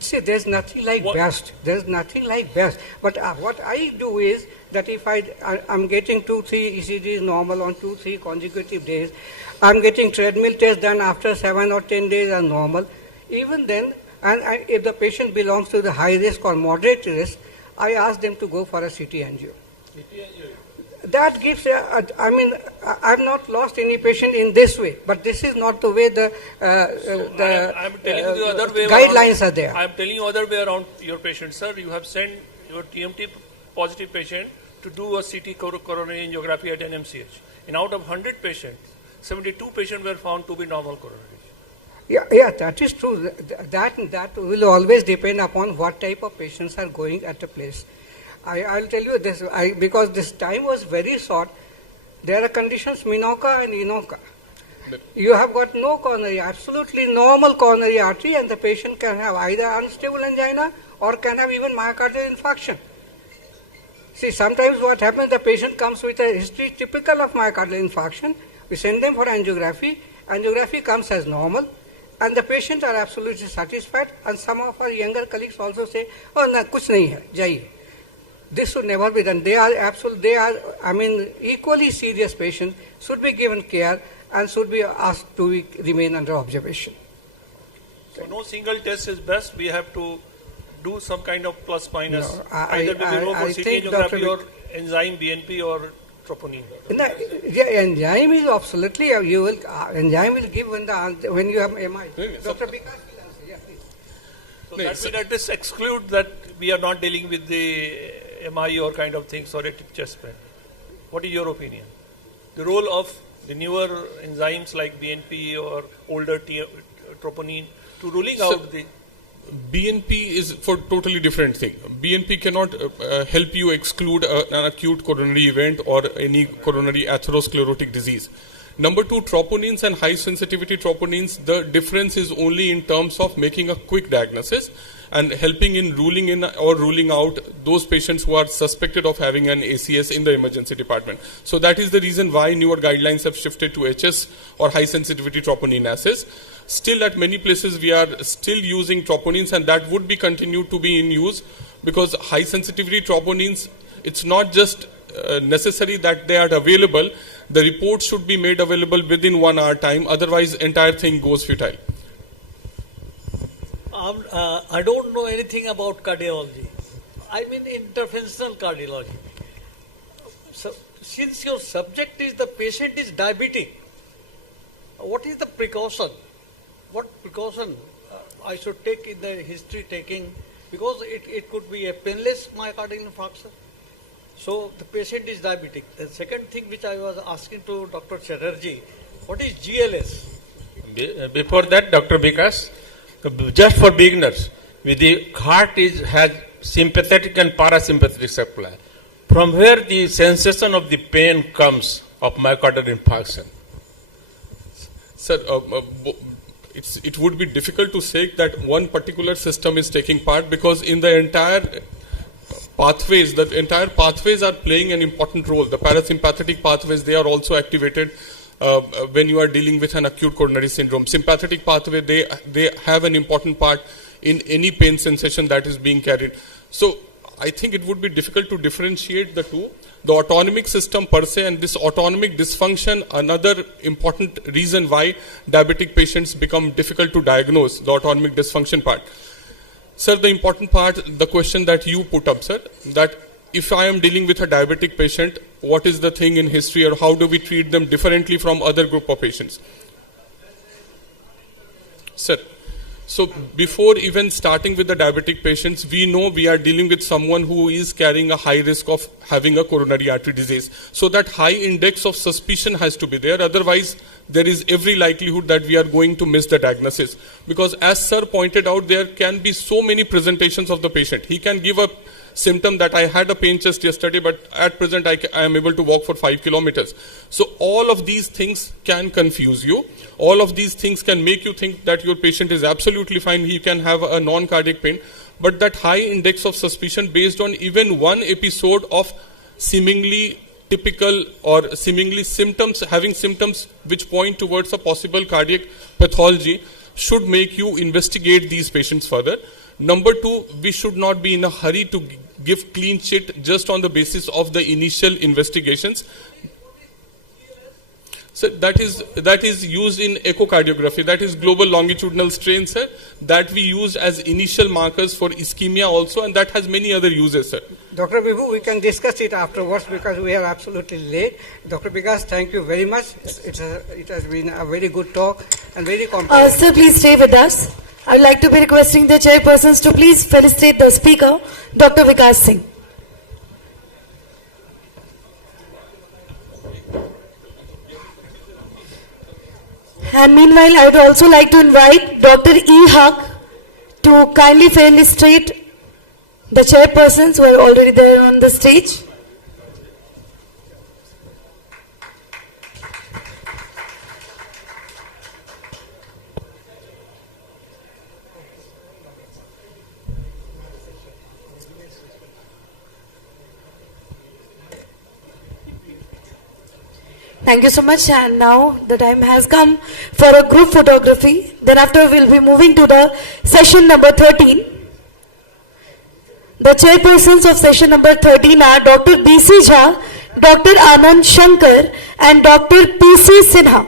See, there's nothing like best. There's nothing like best. But what I do is that if I'm getting 2-3 ECGs normal on 2-3 consecutive days, I'm getting treadmill tests done after 7 or 10 days are normal. Even then, and if the patient belongs to the high risk or moderate risk, I ask them to go for a CT angio. That gives, I've not lost any patient in this way, but this is not the way the guidelines are there. I am telling you other way around your patient, sir. You have sent your TMT positive patient to do a CT coronary angiography at an MCH. And out of 100 patients, 72 patients were found to be normal coronary. Yeah, that is true. That will always depend upon what type of patients are going at a place. I'll tell you this, because this time was very short, there are conditions Minoka and Inoka. You have got no coronary, absolutely normal coronary artery, and the patient can have either unstable angina or can have even myocardial infarction. See, sometimes what happens, the patient comes with a history typical of myocardial infarction. We send them for angiography. Angiography comes as normal, and the patients are absolutely satisfied. And some of our younger colleagues also say, "Oh, no, kuch nahi hai, jaiye." This should never be done. They are equally serious patients, should be given care and should be asked to remain under observation. So no single test is best. We have to do some kind of plus minus. No, either we will go for CT angiography or enzyme, BNP or troponin. Enzyme is absolutely, enzyme will give when you have MI. Dr. Vikas will answer. Yeah, please. So that is exclude that we are not dealing with the MI or kind of things or a chest pain. What is your opinion? The role of the newer enzymes like BNP or older troponin to ruling out the BNP is for totally different thing. BNP cannot help you exclude an acute coronary event or any coronary atherosclerotic disease. Number two, troponins and high sensitivity troponins, the difference is only in terms of making a quick diagnosis and helping in ruling in or ruling out those patients who are suspected of having an ACS in the emergency department. So that is the reason why newer guidelines have shifted to HS or high sensitivity troponin assays. Still at many places we are still using troponins, and that would be continued to be in use, because high sensitivity troponins, it's not just necessary that they are available. The report should be made available within 1 hour time, otherwise entire thing goes futile. I don't know anything about cardiology. I mean interventional cardiology. So, since your subject is the patient is diabetic, what is the precaution? What precaution I should take in the history taking? Because it could be a painless myocardial infarction. So the patient is diabetic. The second thing which I was asking to Dr. Chatterjee, what is GLS? Before that, Dr. Vikas, just for beginners, with the heart has sympathetic and parasympathetic supply. From where the sensation of the pain comes of myocardial infarction? Sir, it would be difficult to say that one particular system is taking part, because in the entire pathways are playing an important role. The parasympathetic pathways, they are also activated when you are dealing with an acute coronary syndrome. Sympathetic pathway, they have an important part in any pain sensation that is being carried. So I think it would be difficult to differentiate the two. The autonomic system per se, and this autonomic dysfunction, another important reason why diabetic patients become difficult to diagnose, the autonomic dysfunction part. Sir, the important part, the question that you put up, sir, that if I am dealing with a diabetic patient, what is the thing in history, or how do we treat them differently from other group of patients? Sir, so before even starting with the diabetic patients, we know we are dealing with someone who is carrying a high risk of having a coronary artery disease. So that high index of suspicion has to be there. Otherwise, there is every likelihood that we are going to miss the diagnosis. Because as sir pointed out, there can be so many presentations of the patient. He can give a symptom that I had a pain chest yesterday, but at present I am able to walk for 5 kilometers. So all of these things can confuse you. All of these things can make you think that your patient is absolutely fine. He can have a non-cardiac pain. But that high index of suspicion based on even one episode of seemingly typical or seemingly having symptoms which point towards a possible cardiac pathology should make you investigate these patients further. Number two, we should not be in a hurry to give clean sheet just on the basis of the initial investigations. So that is used in echocardiography. That is global longitudinal strain, sir. That we use as initial markers for ischemia also, and that has many other uses, sir. Dr. Vibhu, we can discuss it afterwards because we are absolutely late. Dr. Vikas, thank you very much. It has been a very good talk and very comprehensive. Sir, please stay with us. I would like to be requesting the chairpersons to please felicitate the speaker, Dr. Vikas Singh. And meanwhile, I would also like to invite Dr. E. Haq to kindly felicitate the chairpersons who are already there on the stage. Thank you so much, and now the time has come for a group photography. Then after we'll be moving to the session number 13. The chairpersons of session number 13 are Dr. B.C. Jha, Dr. Anand Shankar and Dr. P.C. Sinha.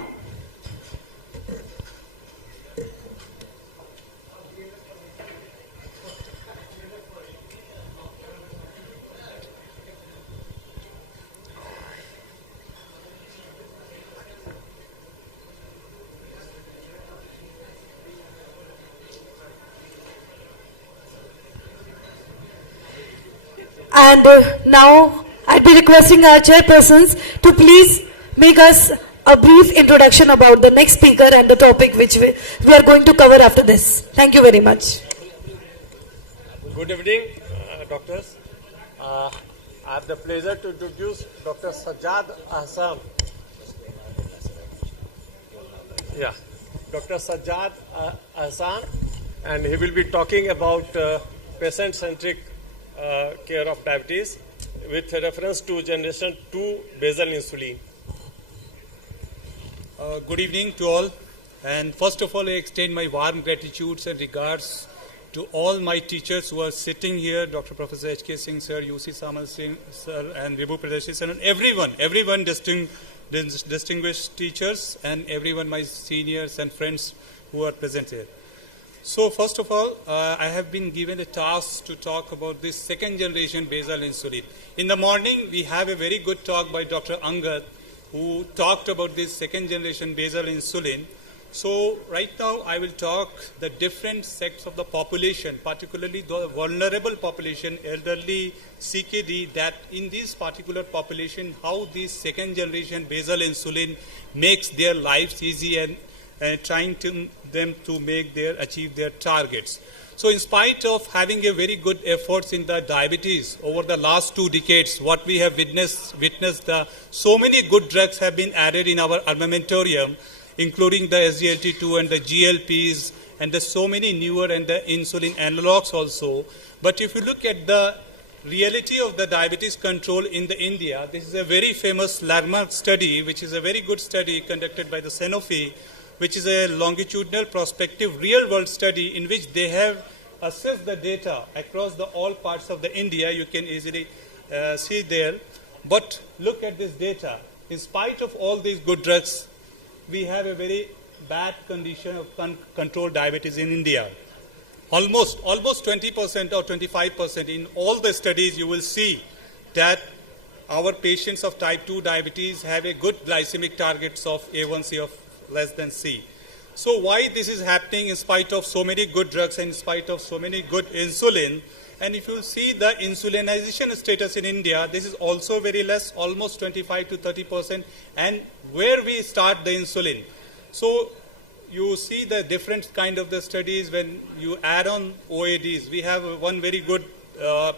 And now I'd be requesting our chairpersons to please make us a brief introduction about the next speaker and the topic which we are going to cover after this. Thank you very much. Good evening, doctors. I have the pleasure to introduce Dr. Sajjad Ahsan. Yeah, Dr. Sajjad Ahsan, and he will be talking about patient-centric care of diabetes with reference to generation 2 basal insulin. Good evening to all, and first of all I extend my warm gratitude and regards to all my teachers who are sitting here, Dr. Professor H.K. Singh sir, U.C. Samal Singh sir, and Vibhu Pradeshi sir, and everyone distinguished teachers, and everyone my seniors and friends who are present here. So first of all, I have been given a task to talk about this second generation basal insulin. In the morning, we have a very good talk by Dr. Angad, who talked about this second generation basal insulin. So right now I will talk the different sects of the population, particularly the vulnerable population, elderly, CKD, that in this particular population, how this second generation basal insulin makes their lives easy and trying them to achieve their targets. So in spite of having a very good efforts in the diabetes over the last 2 decades, what we have witnessed so many good drugs have been added in our armamentarium, including the SGLT2 and the GLPs, and there's so many newer and the insulin analogs also. But if you look at the reality of the diabetes control in the India, this is a very famous landmark study, which is a very good study conducted by the Sanofi, which is a longitudinal prospective real-world study in which they have assessed the data across all parts of the India. You can easily see there. But look at this data. In spite of all these good drugs, we have a very bad condition of controlled diabetes in India. Almost 20% or 25% in all the studies you will see that our patients of type 2 diabetes have a good glycemic targets of A1C of less than C. So why this is happening in spite of so many good drugs and in spite of so many good insulin? And if you see the insulinization status in India, this is also very less, almost 25 to 30%. And where we start the insulin? So you see the different kind of the studies when you add on OADs. We have one very good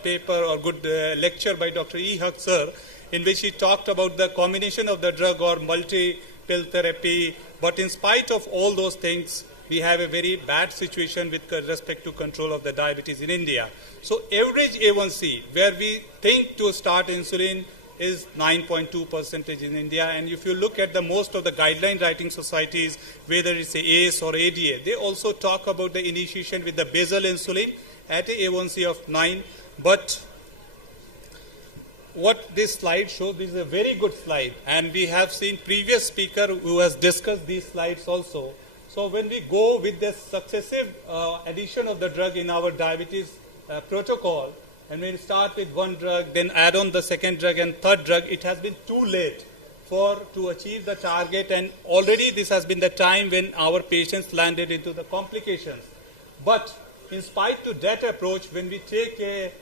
paper or good lecture by Dr. E. Haq sir, in which he talked about the combination of the drug or multi-pill therapy. But in spite of all those things, we have a very bad situation with respect to control of the diabetes in India. So average A1C, where we think to start insulin, is 9.2% in India. And if you look at the most of the guideline writing societies, whether it's ACE or ADA, they also talk about the initiation with the basal insulin at a A1C of 9. But what this slide shows, this is a very good slide. And we have seen previous speaker who has discussed these slides also. So when we go with the successive addition of the drug in our diabetes protocol, and we start with one drug, then add on the second drug and third drug, it has been too late to achieve the target, and already this has been the time when our patients landed into the complications. But in spite of that approach, when we take a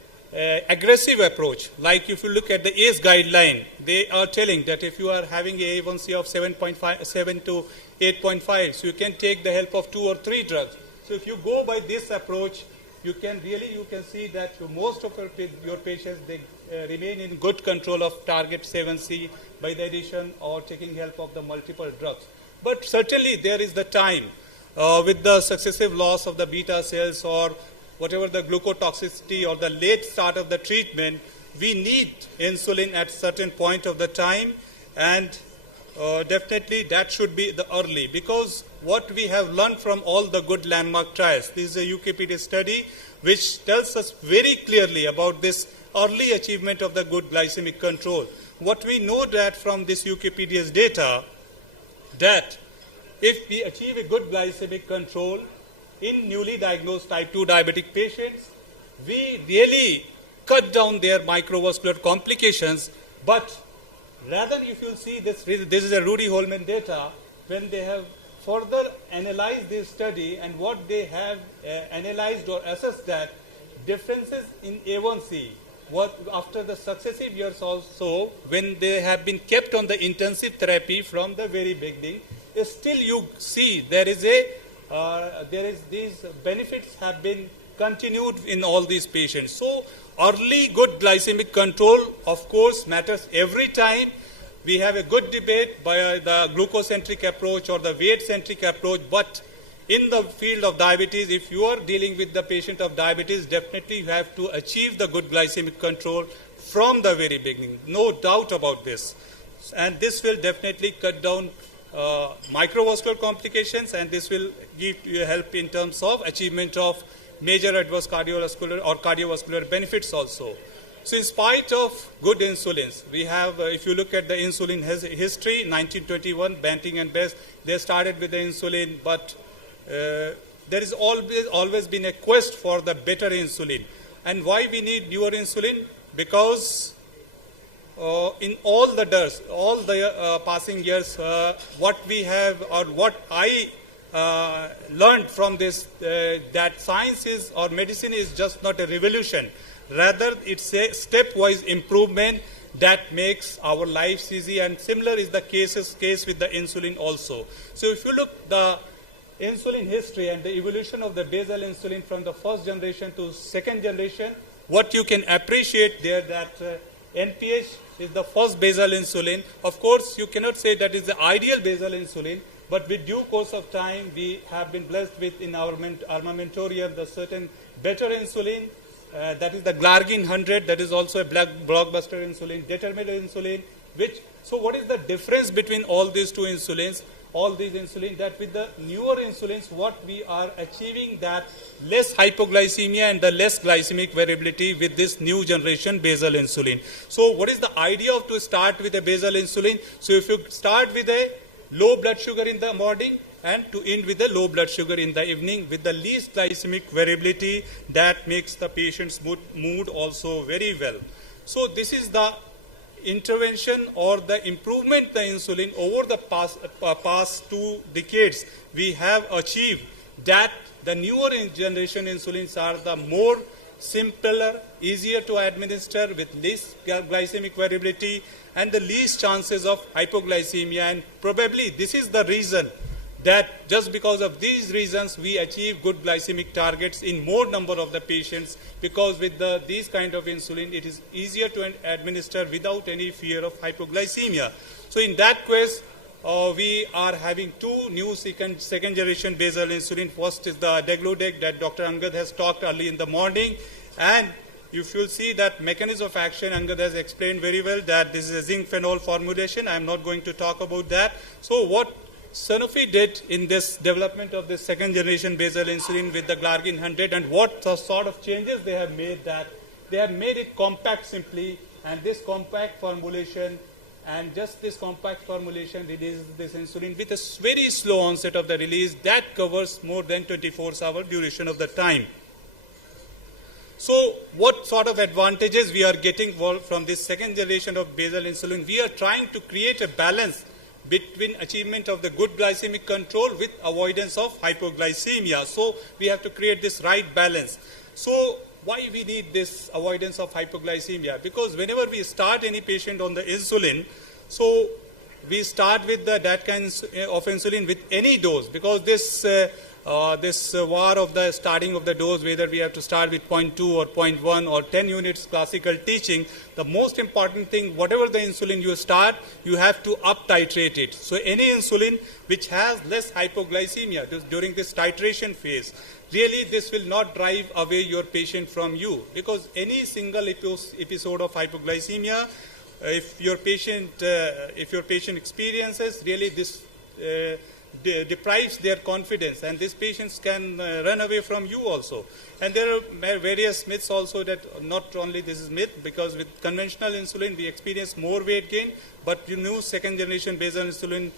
aggressive approach, like if you look at the ACE guideline, they are telling that if you are having a A1C of 7 to 8.5, so you can take the help of 2 or 3 drugs. So if you go by this approach, you can see that most of your patients, they remain in good control of target 7C by the addition or taking help of the multiple drugs. But certainly there is the time with the successive loss of the beta cells or whatever the glucotoxicity or the late start of the treatment, we need insulin at certain point of the time, and definitely that should be the early, because what we have learned from all the good landmark trials, this is a UKPD study which tells us very clearly about this early achievement of the good glycemic control. What we know that from this UKPD's data, that if we achieve a good glycemic control in newly diagnosed type 2 diabetic patients, we really cut down their microvascular complications. But rather, if you see this is a Rudy Holman data, when they have further analyzed this study, and what they have analyzed or assessed that differences in A1C, after the successive years also, when they have been kept on the intensive therapy from the very beginning, still you see there is these benefits have been continued in all these patients. So early good glycemic control, of course, matters every time. We have a good debate by the glucocentric approach or the weight-centric approach, but in the field of diabetes, if you are dealing with the patient of diabetes, definitely you have to achieve the good glycemic control from the very beginning. No doubt about this. And this will definitely cut down microvascular complications, and this will give you help in terms of achievement of major adverse cardiovascular or cardiovascular benefits also. So in spite of good insulins, we have, if you look at the insulin history, 1921, Banting and Best, they started with the insulin, but there is always been a quest for the better insulin. And why we need newer insulin? Because in all the passing years, what we have or what I learned from this, that science is or medicine is just not a revolution. Rather, it's a stepwise improvement that makes our lives easy, and similar is the case with the insulin also. So if you look the insulin history and the evolution of the basal insulin from the first generation to second generation, what you can appreciate there that NPH is the first basal insulin. Of course, you cannot say that is the ideal basal insulin, but with due course of time, we have been blessed with in our armamentarium the certain better insulin. That is the Glargine 100, that is also a blockbuster insulin, determined insulin, so what is the difference between all these two insulins, that with the newer insulins, what we are achieving that less hypoglycemia and the less glycemic variability with this new generation basal insulin. So what is the idea of to start with a basal insulin? So if you start with a low blood sugar in the morning, and to end with the low blood sugar in the evening with the least glycemic variability, that makes the patient's mood also very well. So this is the intervention or the improvement the insulin over the past 2 decades we have achieved, that the newer generation insulins are the more simpler, easier to administer with less glycemic variability and the least chances of hypoglycemia, and probably this is the reason that just because of these reasons we achieve good glycemic targets in more number of the patients, because with these kind of insulin it is easier to administer without any fear of hypoglycemia. So in that case we are having 2 new second generation basal insulin. First is the Degludec that Dr. Angad has talked early in the morning, and if you will see that mechanism of action, Angad has explained very well that this is a zinc phenol formulation. I am not going to talk about that. So what Sanofi did in this development of this second generation basal insulin with the Glargine 100, and what sort of changes they have made, that they have made it compact simply, and this compact formulation releases this insulin with a very slow onset of the release that covers more than 24-hour duration of the time. So what sort of advantages we are getting from this second generation of basal insulin? We are trying to create a balance between achievement of the good glycemic control with avoidance of hypoglycemia. So we have to create this right balance. So why we need this avoidance of hypoglycemia? Because whenever we start any patient on the insulin, so we start with that kind of insulin with any dose, because this war of the starting of the dose, whether we have to start with 0.2 or 0.1 or 10 units classical teaching, the most important thing, whatever the insulin you start, you have to up titrate it. So any insulin which has less hypoglycemia during this titration phase, really this will not drive away your patient from you, because any single episode of hypoglycemia, if your patient experiences, really this deprives their confidence, and these patients can run away from you also. And there are various myths also, that not only this is myth, because with conventional insulin we experience more weight gain, but second generation basal insulin,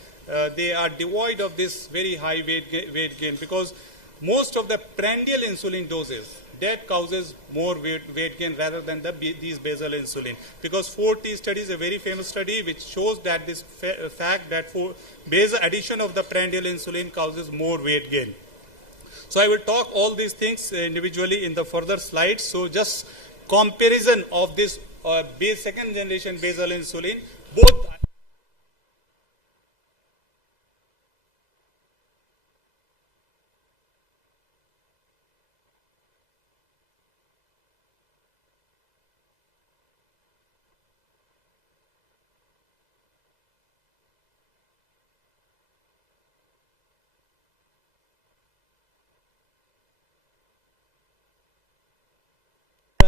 they are devoid of this very high weight gain, because most of the prandial insulin doses, that causes more weight gain rather than these basal insulin. Because 4T study is a very famous study which shows that this fact that basal addition of the prandial insulin causes more weight gain. So I will talk all these things individually in the further slides. So just comparison of this second generation basal insulin, both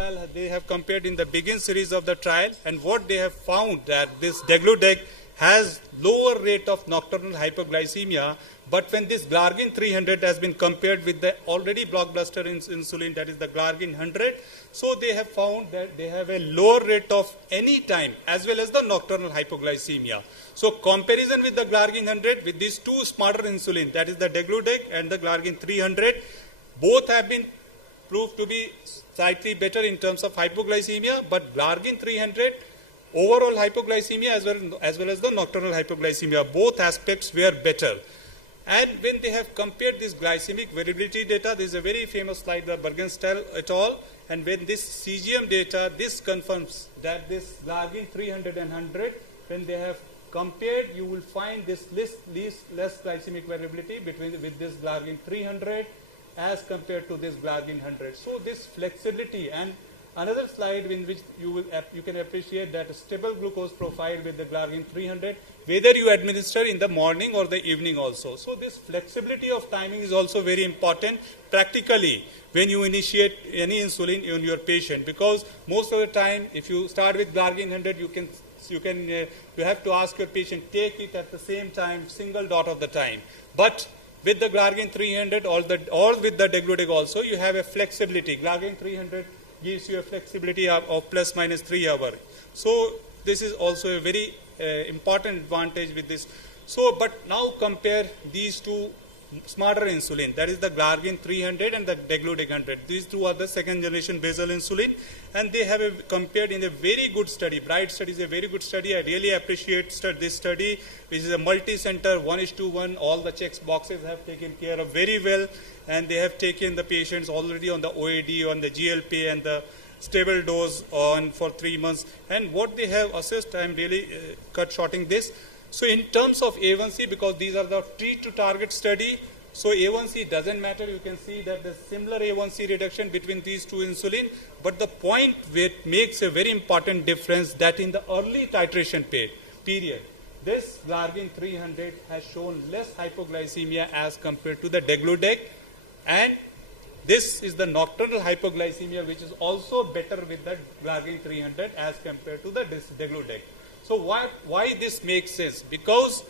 trial, they have compared in the begin series of the trial, and what they have found that this degludec has lower rate of nocturnal hypoglycemia, but when this glargine 300 has been compared with the already blockbuster insulin, that is the glargine 100, so they have found that they have a lower rate of any time as well as the nocturnal hypoglycemia. So comparison with the glargine 100 with these two smarter insulin, that is the degludec and the glargine 300, both have been proved to be slightly better in terms of hypoglycemia, but glargine 300 overall hypoglycemia as well as the nocturnal hypoglycemia, both aspects were better. And when they have compared this glycemic variability data, there is a very famous slide by Bergenstahl et al. And when this CGM data, this confirms that this glargine 300 and 100, when they have compared, you will find this less glycemic variability with this glargine 300 as compared to this glargine 100. So this flexibility, and another slide in which you can appreciate that stable glucose profile with the glargine 300, whether you administer in the morning or the evening also. So this flexibility of timing is also very important practically when you initiate any insulin in your patient, because most of the time if you start with glargine 100, you have to ask your patient take it at the same time, single dot of the time. But with the glargine 300 or with the degludec also, you have a flexibility. Glargine 300 gives you a flexibility of plus minus 3 hours. So this is also a very important advantage with this. So, but now compare these two smarter insulin, that is the glargine 300 and the degludec 100. These two are the second generation basal insulin, and they have compared in a very good study. Bright study is a very good study. I really appreciate this study, which is a multi-center 1:1. All the checks boxes have taken care of very well, and they have taken the patients already on the OAD, on the GLP and the stable dose on for 3 months. And what they have assessed, I am really cut-shorting this. So in terms of A1C, because these are the treat to target study, so A1C doesn't matter. You can see that there's similar A1C reduction between these two insulin. But the point which makes a very important difference, that in the early titration period, this glargine 300 has shown less hypoglycemia as compared to the degludec, and this is the nocturnal hypoglycemia, which is also better with the glargine 300 as compared to the degludec. So why this makes sense? Because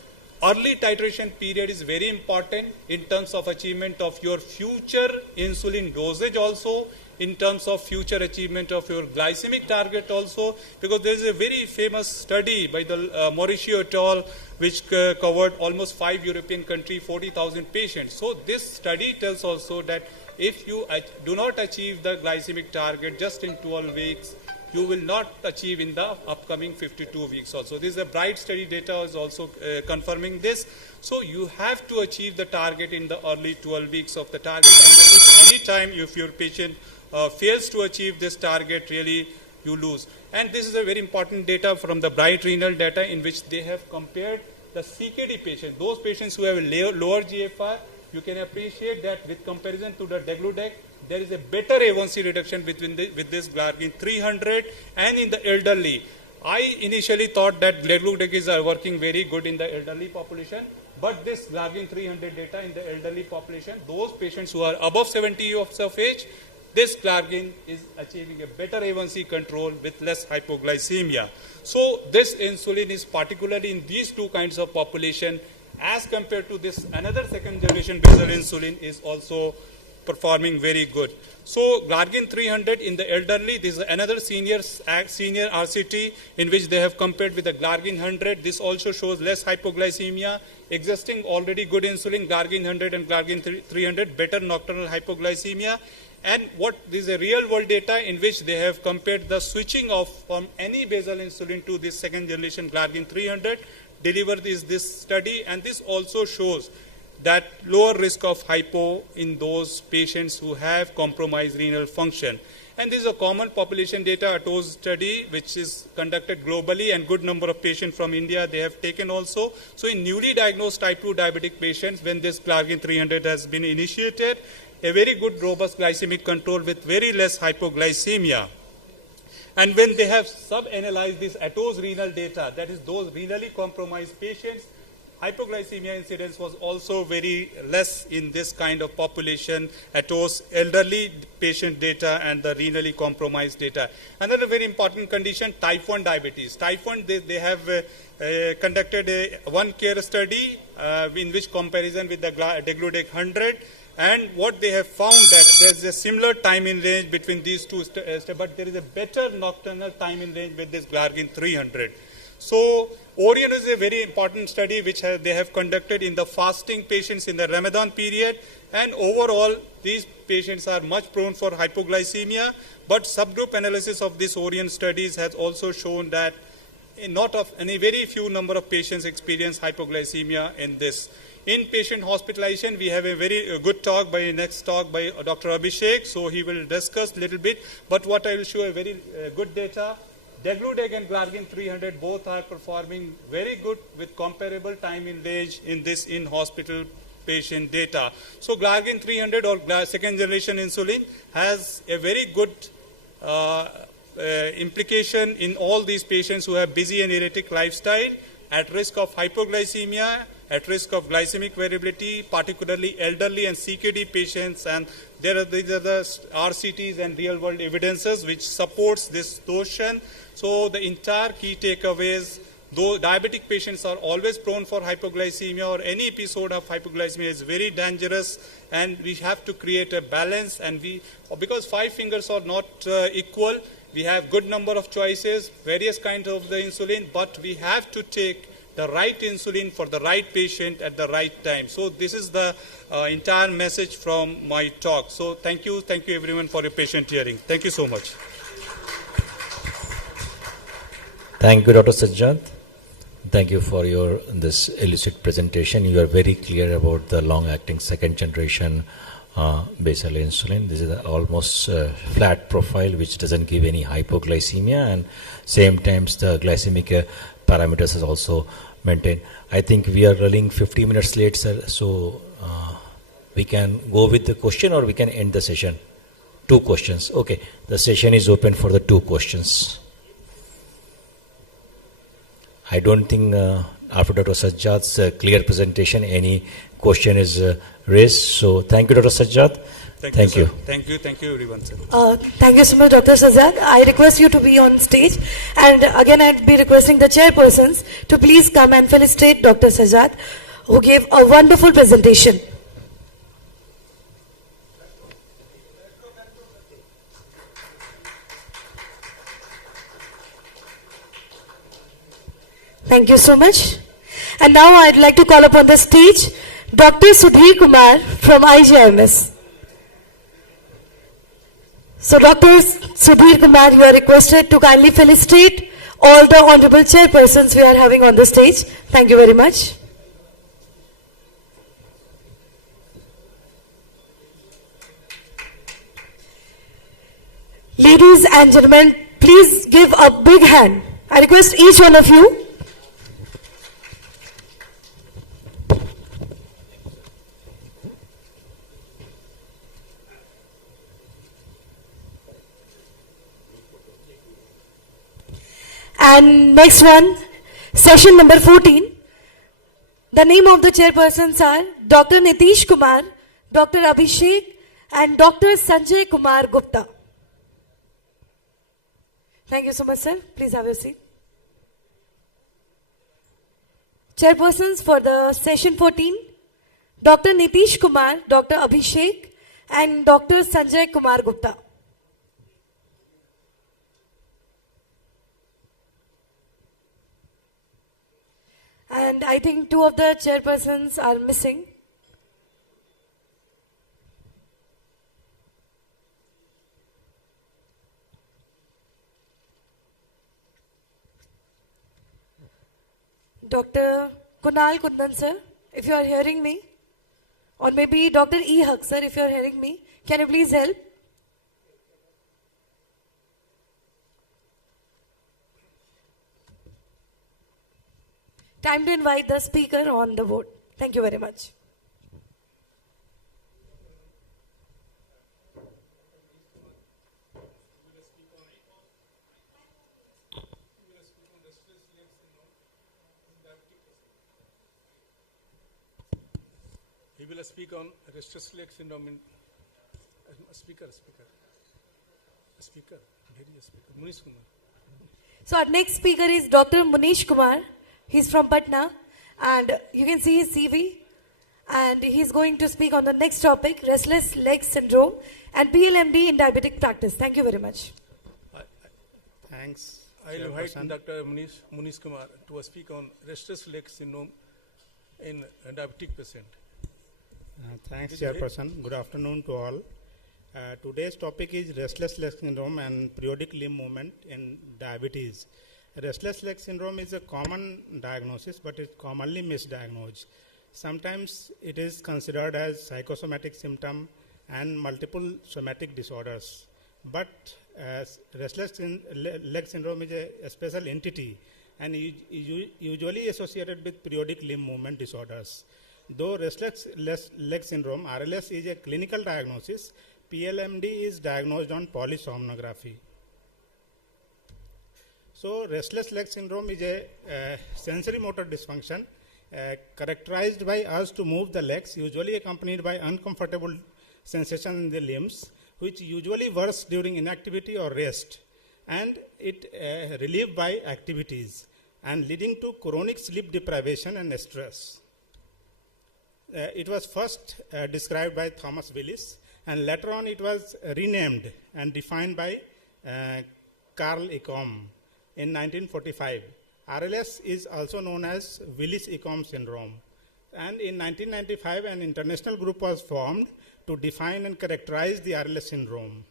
early titration period is very important in terms of achievement of your future insulin dosage also, in terms of future achievement of your glycemic target also, because there is a very famous study by the Maurya et al. Which covered almost 5 European countries, 40,000 patients. So this study tells also that if you do not achieve the glycemic target just in 12 weeks, you will not achieve in the upcoming 52 weeks also. This is a bright study data is also confirming this. So you have to achieve the target in the early 12 weeks of the target. And if any time if your patient fails to achieve this target, really you lose. And this is a very important data from the bright renal data, in which they have compared the CKD patients, those patients who have a lower GFR. You can appreciate that with comparison to the degludec, there is a better A1C reduction with this glargine 300 and in the elderly. I initially thought that degludec is working very good in the elderly population, but this glargine 300 data in the elderly population, those patients who are above 70 years of age, this glargine is achieving a better A1C control with less hypoglycemia. So this insulin is particularly in these two kinds of population as compared to this another second generation basal insulin is also performing very good. So glargine 300 in the elderly, this is another senior RCT in which they have compared with the glargine 100. This also shows less hypoglycemia. Existing already good insulin, glargine 100 and glargine 300, better nocturnal hypoglycemia. And this is a real world data in which they have compared the switching from any basal insulin to this second generation glargine 300. Delivered is this study, and this also shows that lower risk of hypo in those patients who have compromised renal function. And this is a common population data, ATOS study, which is conducted globally, and good number of patients from India they have taken also. So in newly diagnosed type 2 diabetic patients, when this glargine 300 has been initiated, a very good robust glycemic control with very less hypoglycemia. And when they have sub-analyzed this ATOS renal data, that is those renally compromised patients, hypoglycemia incidence was also very less in this kind of population at those elderly patient data and the renally compromised data. Another very important condition, type 1 diabetes. Type 1, they have conducted a one care study in which comparison with the degludec 100, and what they have found that there's a similar time in range between these two, but there is a better nocturnal time in range with this glargine 300. So Orion is a very important study which they have conducted in the fasting patients in the Ramadan period, and overall these patients are much prone for hypoglycemia, but subgroup analysis of this Orion studies has also shown that not of any very few number of patients experience hypoglycemia in this. In patient hospitalization, we have a very good talk by Dr. Abhishek, so he will discuss a little bit, but what I will show a very good data. Degludec and glargine 300 both are performing very good with comparable time in range in this in-hospital patient data. So glargine 300 or second generation insulin has a very good implication in all these patients who have busy and erratic lifestyle, at risk of hypoglycemia, at risk of glycemic variability, particularly elderly and CKD patients, and these are the RCTs and real-world evidences which supports this notion. So the entire key takeaways, though diabetic patients are always prone for hypoglycemia, or any episode of hypoglycemia is very dangerous, and we have to create a balance, and because 5 fingers are not equal, we have good number of choices, various kinds of the insulin, but we have to take the right insulin for the right patient at the right time. So this is the entire message from my talk. So thank you everyone for your patient hearing. Thank you so much. Thank you, Dr. Sajjad. Thank you for this elucid presentation. You are very clear about the long-acting second generation basal insulin. This is almost flat profile which doesn't give any hypoglycemia, and same times the glycemic parameters is also maintained. I think we are running 50 minutes late, sir, so we can go with the question or we can end the session. 2 questions. Okay, the session is open for the 2 questions. I don't think after Dr. Sajjad's clear presentation, any question is raised. So thank you, Dr. Sajjad. Thank you. Thank you everyone, sir. Thank you so much, Dr. Sajjad. I request you to be on stage, and again I'd be requesting the chairpersons to please come and felicitate Dr. Sajjad, who gave a wonderful presentation. Thank you so much. And now I'd like to call upon the stage Dr. Sudhir Kumar from IGIMS. So Dr. Sudhir Kumar, you are requested to kindly felicitate all the honorable chairpersons we are having on the stage. Thank you very much. Ladies and gentlemen, please give a big hand. I request each one of you. And next one, session number 14. The name of the chairpersons are Dr. Nitish Kumar, Dr. Abhishek, and Dr. Sanjay Kumar Gupta. Thank you so much, sir. Please have your seat. Chairpersons for the session 14, Dr. Nitish Kumar, Dr. Abhishek, and Dr. Sanjay Kumar Gupta. And I think 2 of the chairpersons are missing. Dr. Kunal Kundan, sir, if you are hearing me, or maybe Dr. E. Haq, sir, if you are hearing me, can you please help? Time to invite the speaker on the board. Thank you very much. He will speak on restless leg syndrome in speaker. Munish Kumar. So our next speaker is Dr. Munish Kumar. He's from Patna, and you can see his CV. And he's going to speak on the next topic, restless leg syndrome and PLMD in diabetic practice. Thank you very much. Thanks. I will invite Dr. Munish Kumar to speak on restless leg syndrome in a diabetic patient. Thanks, Chairperson. Good afternoon to all. Today's topic is restless leg syndrome and periodic limb movement in diabetes. Restless leg syndrome is a common diagnosis, but it's commonly misdiagnosed. Sometimes it is considered as psychosomatic symptom and multiple somatic disorders. But restless leg syndrome is a special entity and usually associated with periodic limb movement disorders. Though restless leg syndrome, RLS, is a clinical diagnosis, PLMD is diagnosed on polysomnography. So restless leg syndrome is a sensory motor dysfunction characterized by urge to move the legs, usually accompanied by uncomfortable sensation in the limbs, which usually worse during inactivity or rest, and it relieved by activities and leading to chronic sleep deprivation and stress. It was first described by Thomas Willis, and later on it was renamed and defined by Carl Icahn in 1945. RLS is also known as Willis-Icahn syndrome. And in 1995, an international group was formed to define and characterize the RLS syndrome.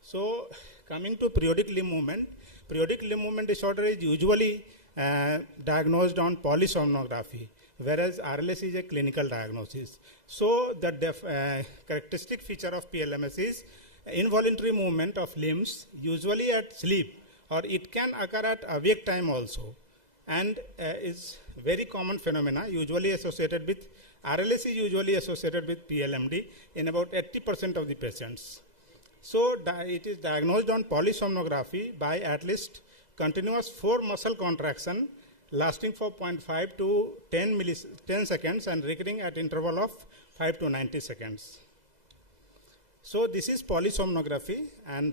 So, coming to periodic limb movement disorder is usually diagnosed on polysomnography, whereas RLS is a clinical diagnosis. So, the characteristic feature of PLMS is involuntary movement of limbs, usually at sleep, or it can occur at awake time also, and is very common phenomena usually associated with RLS is usually associated with PLMD in about 80% of the patients. So it is diagnosed on polysomnography by at least continuous 4 muscle contraction lasting for 0.5 to 10 seconds and recurring at interval of 5 to 90 seconds. So this is polysomnography, and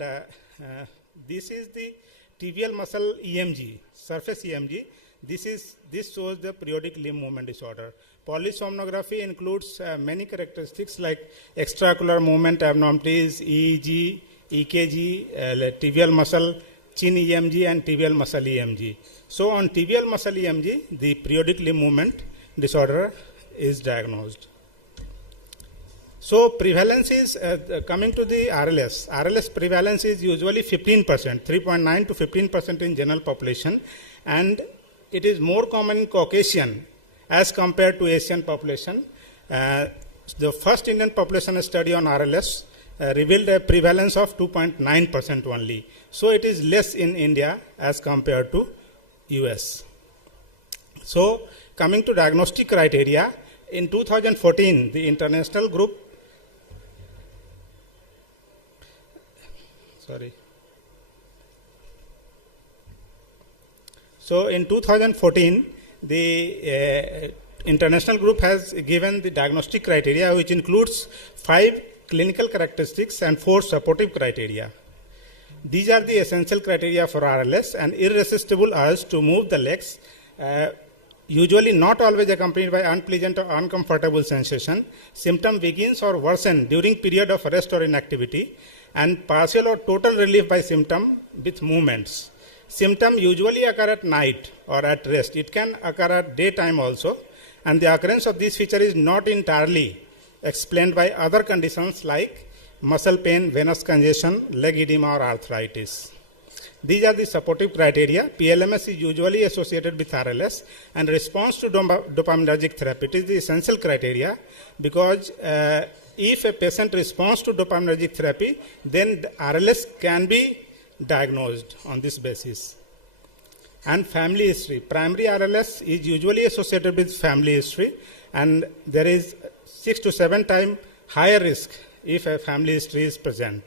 this is the tibial muscle EMG, surface EMG. This shows the periodic limb movement disorder. Polysomnography includes many characteristics like extraocular movement abnormalities, EEG, EKG, tibial muscle, chin EMG, and tibial muscle EMG. So on tibial muscle EMG, the periodic limb movement disorder is diagnosed. So prevalence is, coming to the RLS. RLS prevalence is usually 15%, 3.9 to 15% in general population, and it is more common in Caucasian as compared to Asian population. The first Indian population study on RLS revealed a prevalence of 2.9% only. So it is less in India as compared to US. So coming to diagnostic criteria, in 2014, the international group So in 2014, the international group has given the diagnostic criteria, which includes 5 clinical characteristics and 4 supportive criteria. These are the essential criteria for RLS: an irresistible urge to move the legs, usually not always accompanied by unpleasant or uncomfortable sensation. Symptom begins or worsen during period of rest or inactivity, and partial or total relief by symptom with movements. Symptom usually occur at night or at rest. It can occur at daytime also, and the occurrence of this feature is not entirely explained by other conditions like muscle pain, venous congestion, leg edema, or arthritis. These are the supportive criteria. PLMS is usually associated with RLS, and response to dopaminergic therapy. It is the essential criteria, because if a patient responds to dopaminergic therapy, then the RLS can be diagnosed on this basis. And family history. Primary RLS is usually associated with family history, and there is 6 to 7 times higher risk if a family history is present,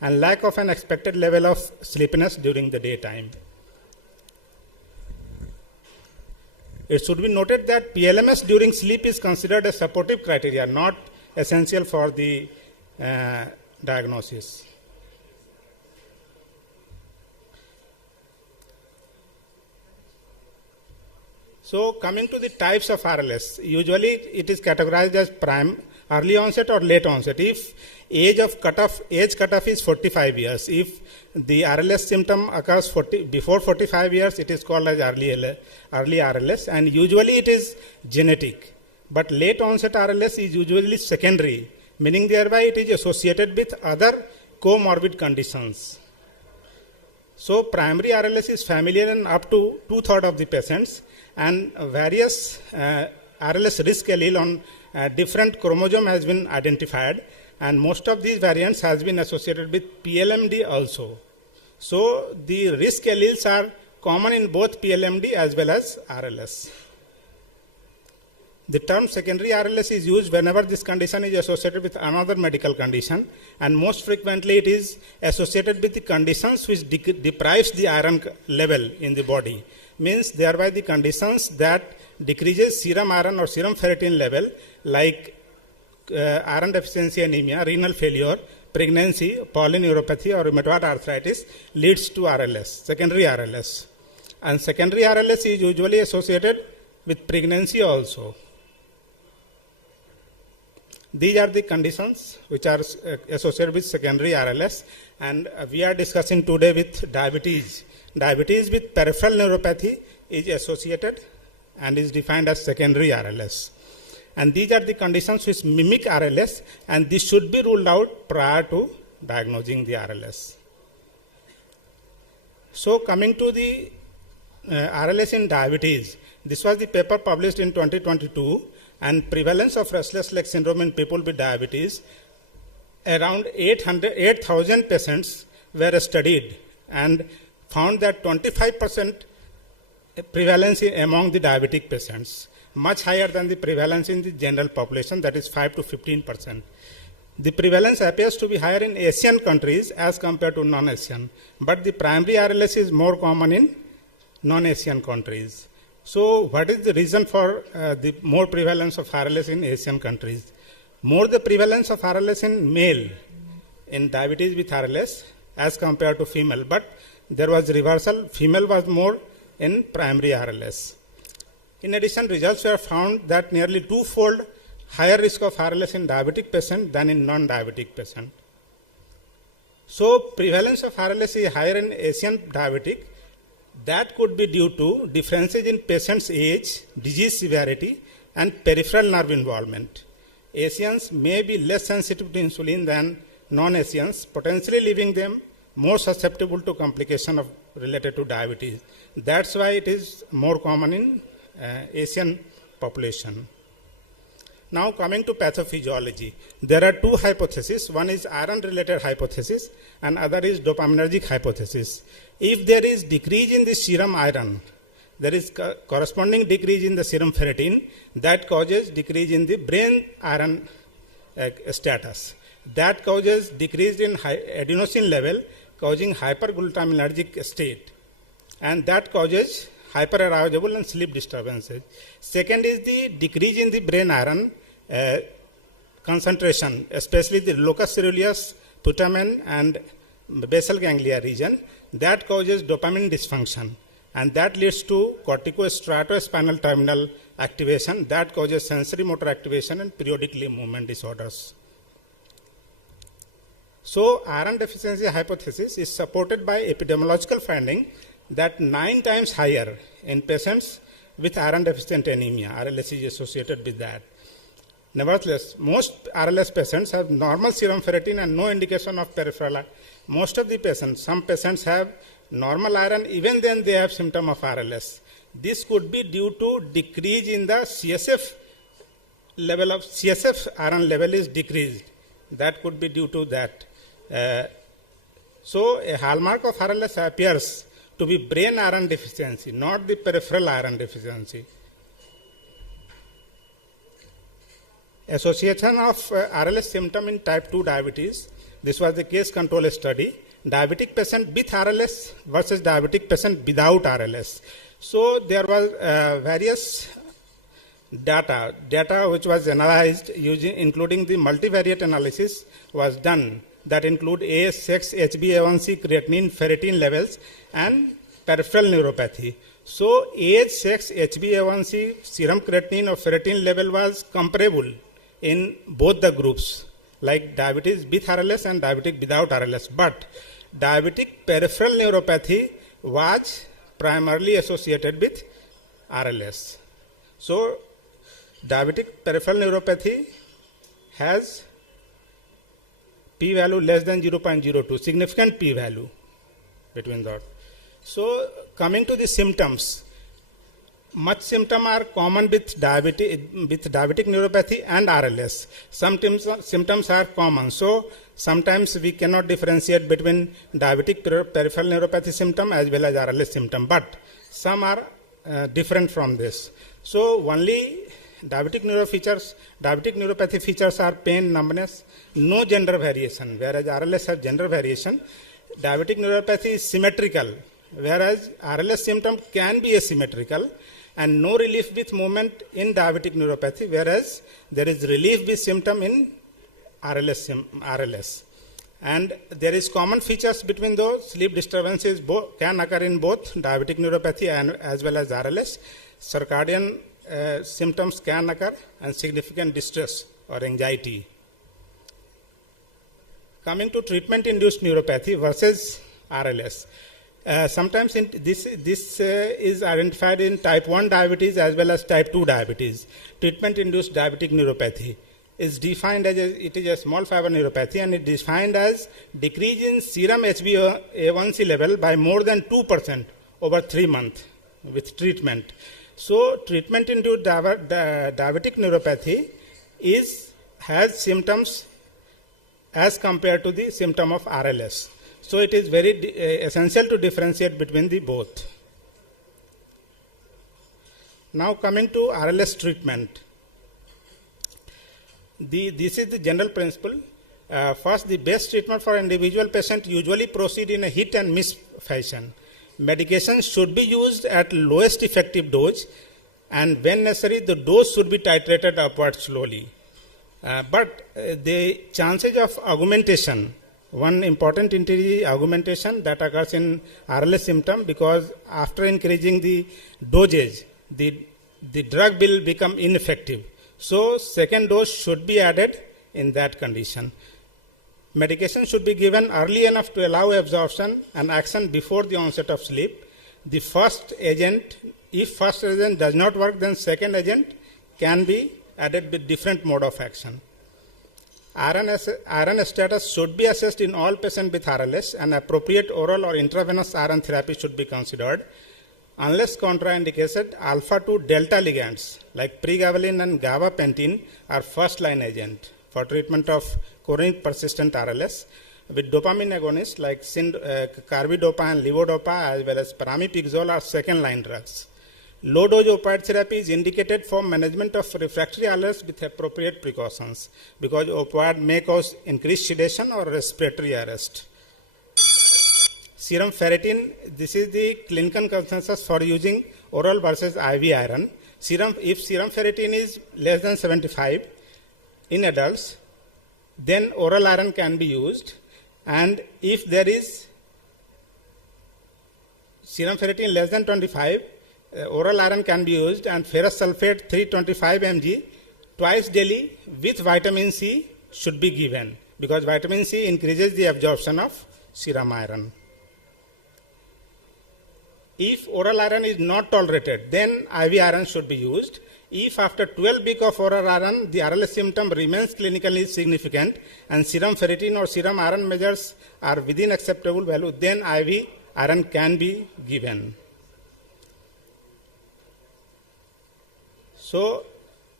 and lack of an expected level of sleepiness during the daytime. It should be noted that PLMS during sleep is considered a supportive criteria, not essential for the diagnosis. So coming to the types of RLS, usually it is categorized as early onset or late onset. If age cutoff is 45 years, if the RLS symptom occurs before 45 years, it is called as early RLS, and usually it is genetic. But late onset RLS is usually secondary, meaning thereby it is associated with other comorbid conditions. So primary RLS is familiar in up to 2/3 of the patients, and various RLS risk allele on different chromosome has been identified, and most of these variants has been associated with PLMD also. So the risk alleles are common in both PLMD as well as RLS. The term secondary RLS is used whenever this condition is associated with another medical condition, and most frequently it is associated with the conditions which deprives the iron level in the body. Means thereby the conditions that decreases serum iron or serum ferritin level, like iron deficiency anemia, renal failure, pregnancy, polyneuropathy or rheumatoid arthritis leads to RLS, secondary RLS. And secondary RLS is usually associated with pregnancy also. These are the conditions which are associated with secondary RLS, and we are discussing today with diabetes. Diabetes with peripheral neuropathy is associated and is defined as secondary RLS. And these are the conditions which mimic RLS, and this should be ruled out prior to diagnosing the RLS. So coming to the RLS in diabetes, this was the paper published in 2022, and prevalence of restless leg syndrome in people with diabetes, around 8,000 patients were studied and found that 25% prevalence among the diabetic patients, much higher than the prevalence in the general population, that is 5 to 15%. The prevalence appears to be higher in Asian countries as compared to non-Asian, but the primary RLS is more common in non-Asian countries. So what is the reason for the more prevalence of RLS in Asian countries? More the prevalence of RLS in male in diabetes with RLS as compared to female, but there was reversal. Female was more in primary RLS. In addition, results were found that nearly twofold higher risk of RLS in diabetic patient than in non-diabetic patient. So prevalence of RLS is higher in Asian diabetic. That could be due to differences in patient's age, disease severity, and peripheral nerve involvement. Asians may be less sensitive to insulin than non-Asians, potentially leaving them more susceptible to complications related to diabetes. That's why it is more common in Asian population. Now coming to pathophysiology, there are two hypotheses. One is iron-related hypothesis and other is dopaminergic hypothesis. If there is decrease in the serum iron, there is corresponding decrease in the serum ferritin, that causes decrease in the brain iron status. That causes decrease in adenosine level, causing hyperglutaminergic state, and that causes hyperarousable and sleep disturbances. Second is the decrease in the brain iron concentration, especially the locus coeruleus, putamen, and basal ganglia region. That causes dopamine dysfunction, and that leads to corticostratospinal terminal activation. That causes sensory motor activation and periodic limb movement disorders. So iron deficiency hypothesis is supported by epidemiological finding that 9 times higher in patients with iron deficient anemia. RLS is associated with that. Nevertheless, most RLS patients have normal serum ferritin and no indication of peripheral. Most of the patients, some patients have normal iron, even then they have symptom of RLS. This could be due to decrease in the CSF level of CSF iron level is decreased. That could be due to that. So a hallmark of RLS appears to be brain iron deficiency, not the peripheral iron deficiency. Association of RLS symptom in type 2 diabetes. This was the case control study. Diabetic patient with RLS versus diabetic patient without RLS. So there was various data which was analyzed using, including the multivariate analysis was done that include age, sex, HbA1c, creatinine, ferritin levels, and peripheral neuropathy. So age, sex, HbA1c, serum creatinine or ferritin level was comparable in both the groups, like diabetes with RLS and diabetic without RLS. But diabetic peripheral neuropathy was primarily associated with RLS. So diabetic peripheral neuropathy has p-value less than 0.02, significant p-value between that. So coming to the symptoms, much symptoms are common with diabetic neuropathy and RLS. Some symptoms are common. So sometimes we cannot differentiate between diabetic peripheral neuropathy symptom as well as RLS symptom, but some are different from this. So only diabetic neuropathy features are pain, numbness, no gender variation, whereas RLS has gender variation. Diabetic neuropathy is symmetrical, whereas RLS symptom can be asymmetrical, and no relief with movement in diabetic neuropathy, whereas there is relief with symptom in RLS. And there is common features between those. Sleep disturbances can occur in both diabetic neuropathy and as well as RLS. Circadian symptoms can occur, and significant distress or anxiety. Coming to treatment-induced neuropathy versus RLS. Sometimes this is identified in type 1 diabetes as well as type 2 diabetes. Treatment-induced diabetic neuropathy is defined as it is a small fiber neuropathy, and it is defined as decrease in serum HbA1c level by more than 2% over 3 months with treatment. So treatment-induced diabetic neuropathy has symptoms as compared to the symptom of RLS. So it is very essential to differentiate between the both. Now coming to RLS treatment. This is the general principle. First, the best treatment for individual patient usually proceed in a hit and miss fashion. Medication should be used at lowest effective dose, and when necessary, the dose should be titrated upward slowly. But the chances of augmentation, one important entity augmentation that occurs in RLS symptom, because after increasing the dosage, the drug will become ineffective. So second dose should be added in that condition. Medication should be given early enough to allow absorption and action before the onset of sleep. The first agent, if first agent does not work, then second agent can be added with different mode of action. Iron status should be assessed in all patients with RLS, and appropriate oral or intravenous iron therapy should be considered. Unless contraindicated, alpha-2 delta ligands like pregabalin and gabapentin are first-line agent for treatment of chronic persistent RLS, with dopamine agonists like carbidopa and levodopa as well as pramipixole are second-line drugs. Low-dose opioid therapy is indicated for management of refractory RLS with appropriate precautions, because opioid may cause increased sedation or respiratory arrest. Serum ferritin, this is the clinical consensus for using oral versus IV iron. If serum ferritin is less than 75 in adults, then oral iron can be used. And if there is serum ferritin less than 25, oral iron can be used, and ferrous sulfate 325 mg twice daily with vitamin C should be given, because vitamin C increases the absorption of serum iron. If oral iron is not tolerated, then IV iron should be used. If after 12 weeks of oral iron, the RLS symptom remains clinically significant and serum ferritin or serum iron measures are within acceptable value, then IV iron can be given. So,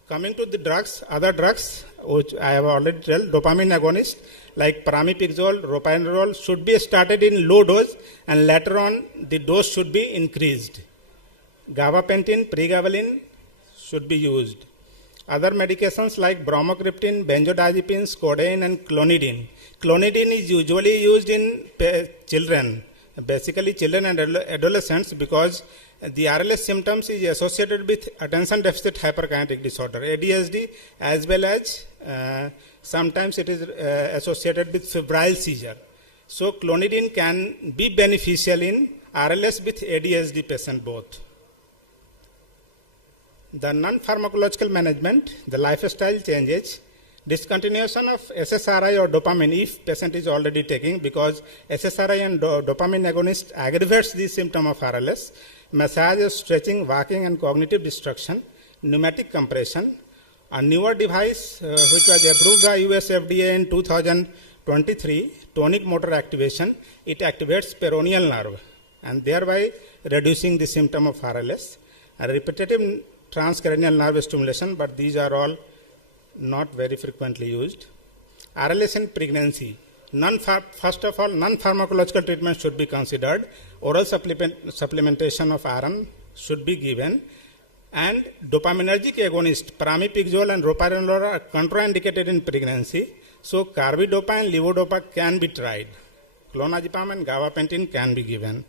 coming to the drugs, other drugs, which I have already told, dopamine agonists like pramipixole, roperidol should be started in low dose, and later on the dose should be increased. Gabapentin, pregabalin should be used. Other medications like bromocriptine, benzodiazepines, codeine and clonidine. Clonidine is usually used in children, basically children and adolescents, because the RLS symptoms is associated with attention deficit hyperkinetic disorder, ADHD, as well as sometimes it is associated with febrile seizure. So clonidine can be beneficial in RLS with ADHD patient both. The non-pharmacological management, the lifestyle changes, discontinuation of SSRI or dopamine if patient is already taking, because SSRI and dopamine agonist aggravates the symptom of RLS, massage, stretching, walking and cognitive destruction, pneumatic compression. A newer device which was approved by US FDA in 2023, tonic motor activation, it activates peroneal nerve and thereby reducing the symptom of RLS. A repetitive transcranial nerve stimulation, but these are all not very frequently used. RLS in pregnancy. First of all, non-pharmacological treatment should be considered. Oral supplementation of iron should be given. And dopaminergic agonist, pramipixole and ropinirole are contraindicated in pregnancy. So carbidopa and levodopa can be tried. Clonazepam and gabapentin can be given.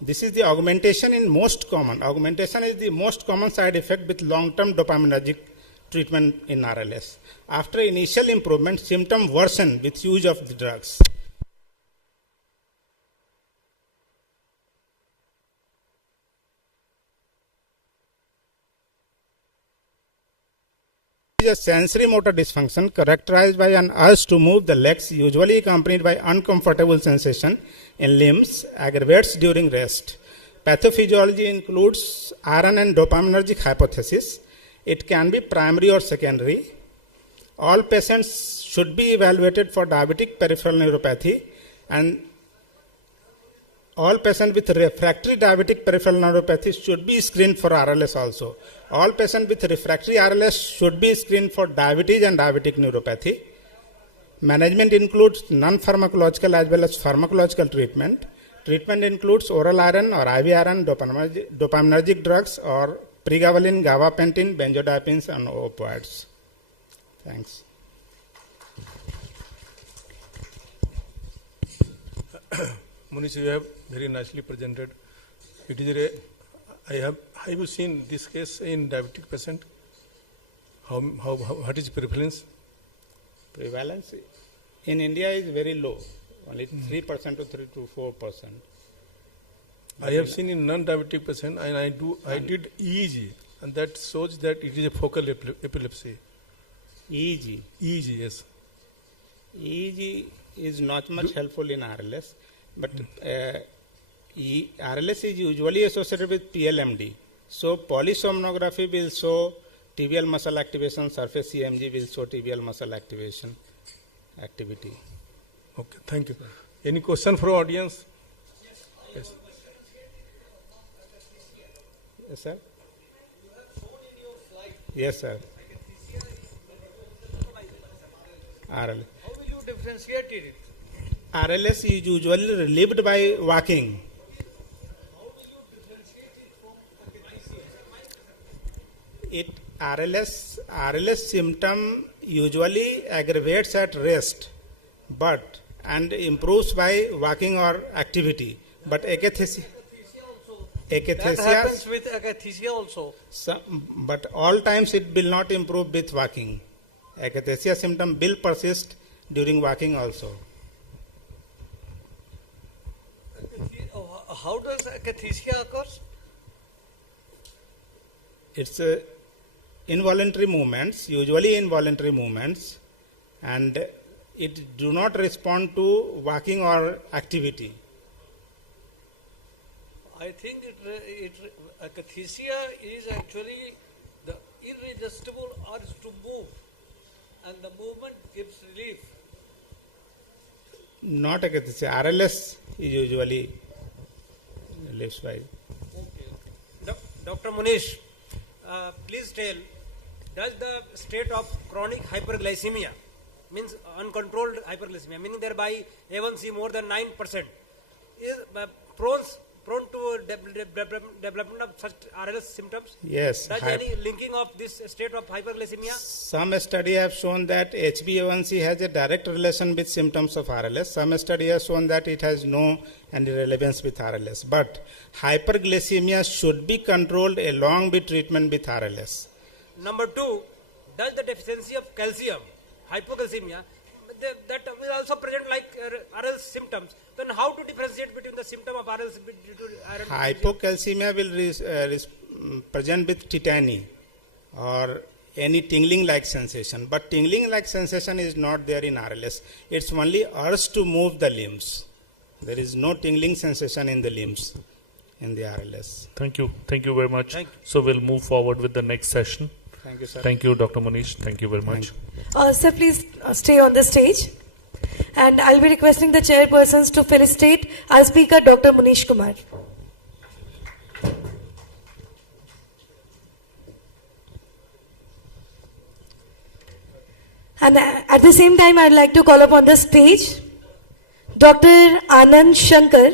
This is the augmentation in most common. Augmentation is the most common side effect with long-term dopaminergic treatment in RLS. After initial improvement, symptom worsen with use of the drugs. It is a sensory motor dysfunction characterized by an urge to move the legs, usually accompanied by uncomfortable sensation in limbs, aggravates during rest. Pathophysiology includes iron and dopaminergic hypothesis. It can be primary or secondary. All patients should be evaluated for diabetic peripheral neuropathy, and all patients with refractory diabetic peripheral neuropathy should be screened for RLS also. All patients with refractory RLS should be screened for diabetes and diabetic neuropathy. Management includes non-pharmacological as well as pharmacological treatment. Treatment includes oral iron or IV iron, dopaminergic drugs, or pregabalin, gabapentin, benzodiazepines, and opioids. Thanks. Munish, you have very nicely presented. It is have you seen this case in diabetic patient? What is prevalence? Prevalence in India is very low, only 3% to 3 to 4%. I have seen in non-diabetic patient, and I did EEG, and that shows that it is a focal epilepsy. EEG? EEG, yes. EEG is not much helpful in RLS, but RLS is usually associated with PLMD. So polysomnography will show tibial muscle activation, surface EMG will show tibial muscle activity. Okay, thank you. Any question for audience? Yes. Yes, sir. Yes, sir. RLS. How will you differentiate it? RLS is usually relieved by walking. RLS symptom usually aggravates at rest, and improves by walking or activity. But akathisia that happens with akathisia also. But all times it will not improve with walking. Akathisia symptom will persist during walking also. How does akathisia occur? It's involuntary movements, usually involuntary movements, and it do not respond to walking or activity. I think akathisia is actually the irresistible urge to move, and the movement gives relief. Not akathisia. RLS is usually relieves by. Dr. Munish, please tell, does the state of chronic hyperglycemia, means uncontrolled hyperglycemia, meaning thereby A1C more than 9%, is prone to development of such RLS symptoms? Yes. Does any linking of this state of hyperglycemia? Some study have shown that HbA1c has a direct relation with symptoms of RLS. Some study have shown that it has no any relevance with RLS. But hyperglycemia should be controlled along with treatment with RLS. Number 2, does the deficiency of calcium, hypoglycemia, that will also present like RLS symptoms? Then how to differentiate between the symptom of RLS due to iron? Hypocalcemia will present with tetany or any tingling-like sensation. But tingling-like sensation is not there in RLS. It's only urge to move the limbs. There is no tingling sensation in the limbs in the RLS. Thank you. Thank you very much. So we'll move forward with the next session. Thank you, sir. Thank you, Dr. Manish. Thank you very much. Sir, please stay on the stage. And I'll be requesting the chairpersons to felicitate our speaker, Dr. Manish Kumar. And at the same time, I'd like to call upon the stage Dr. Anand Shankar.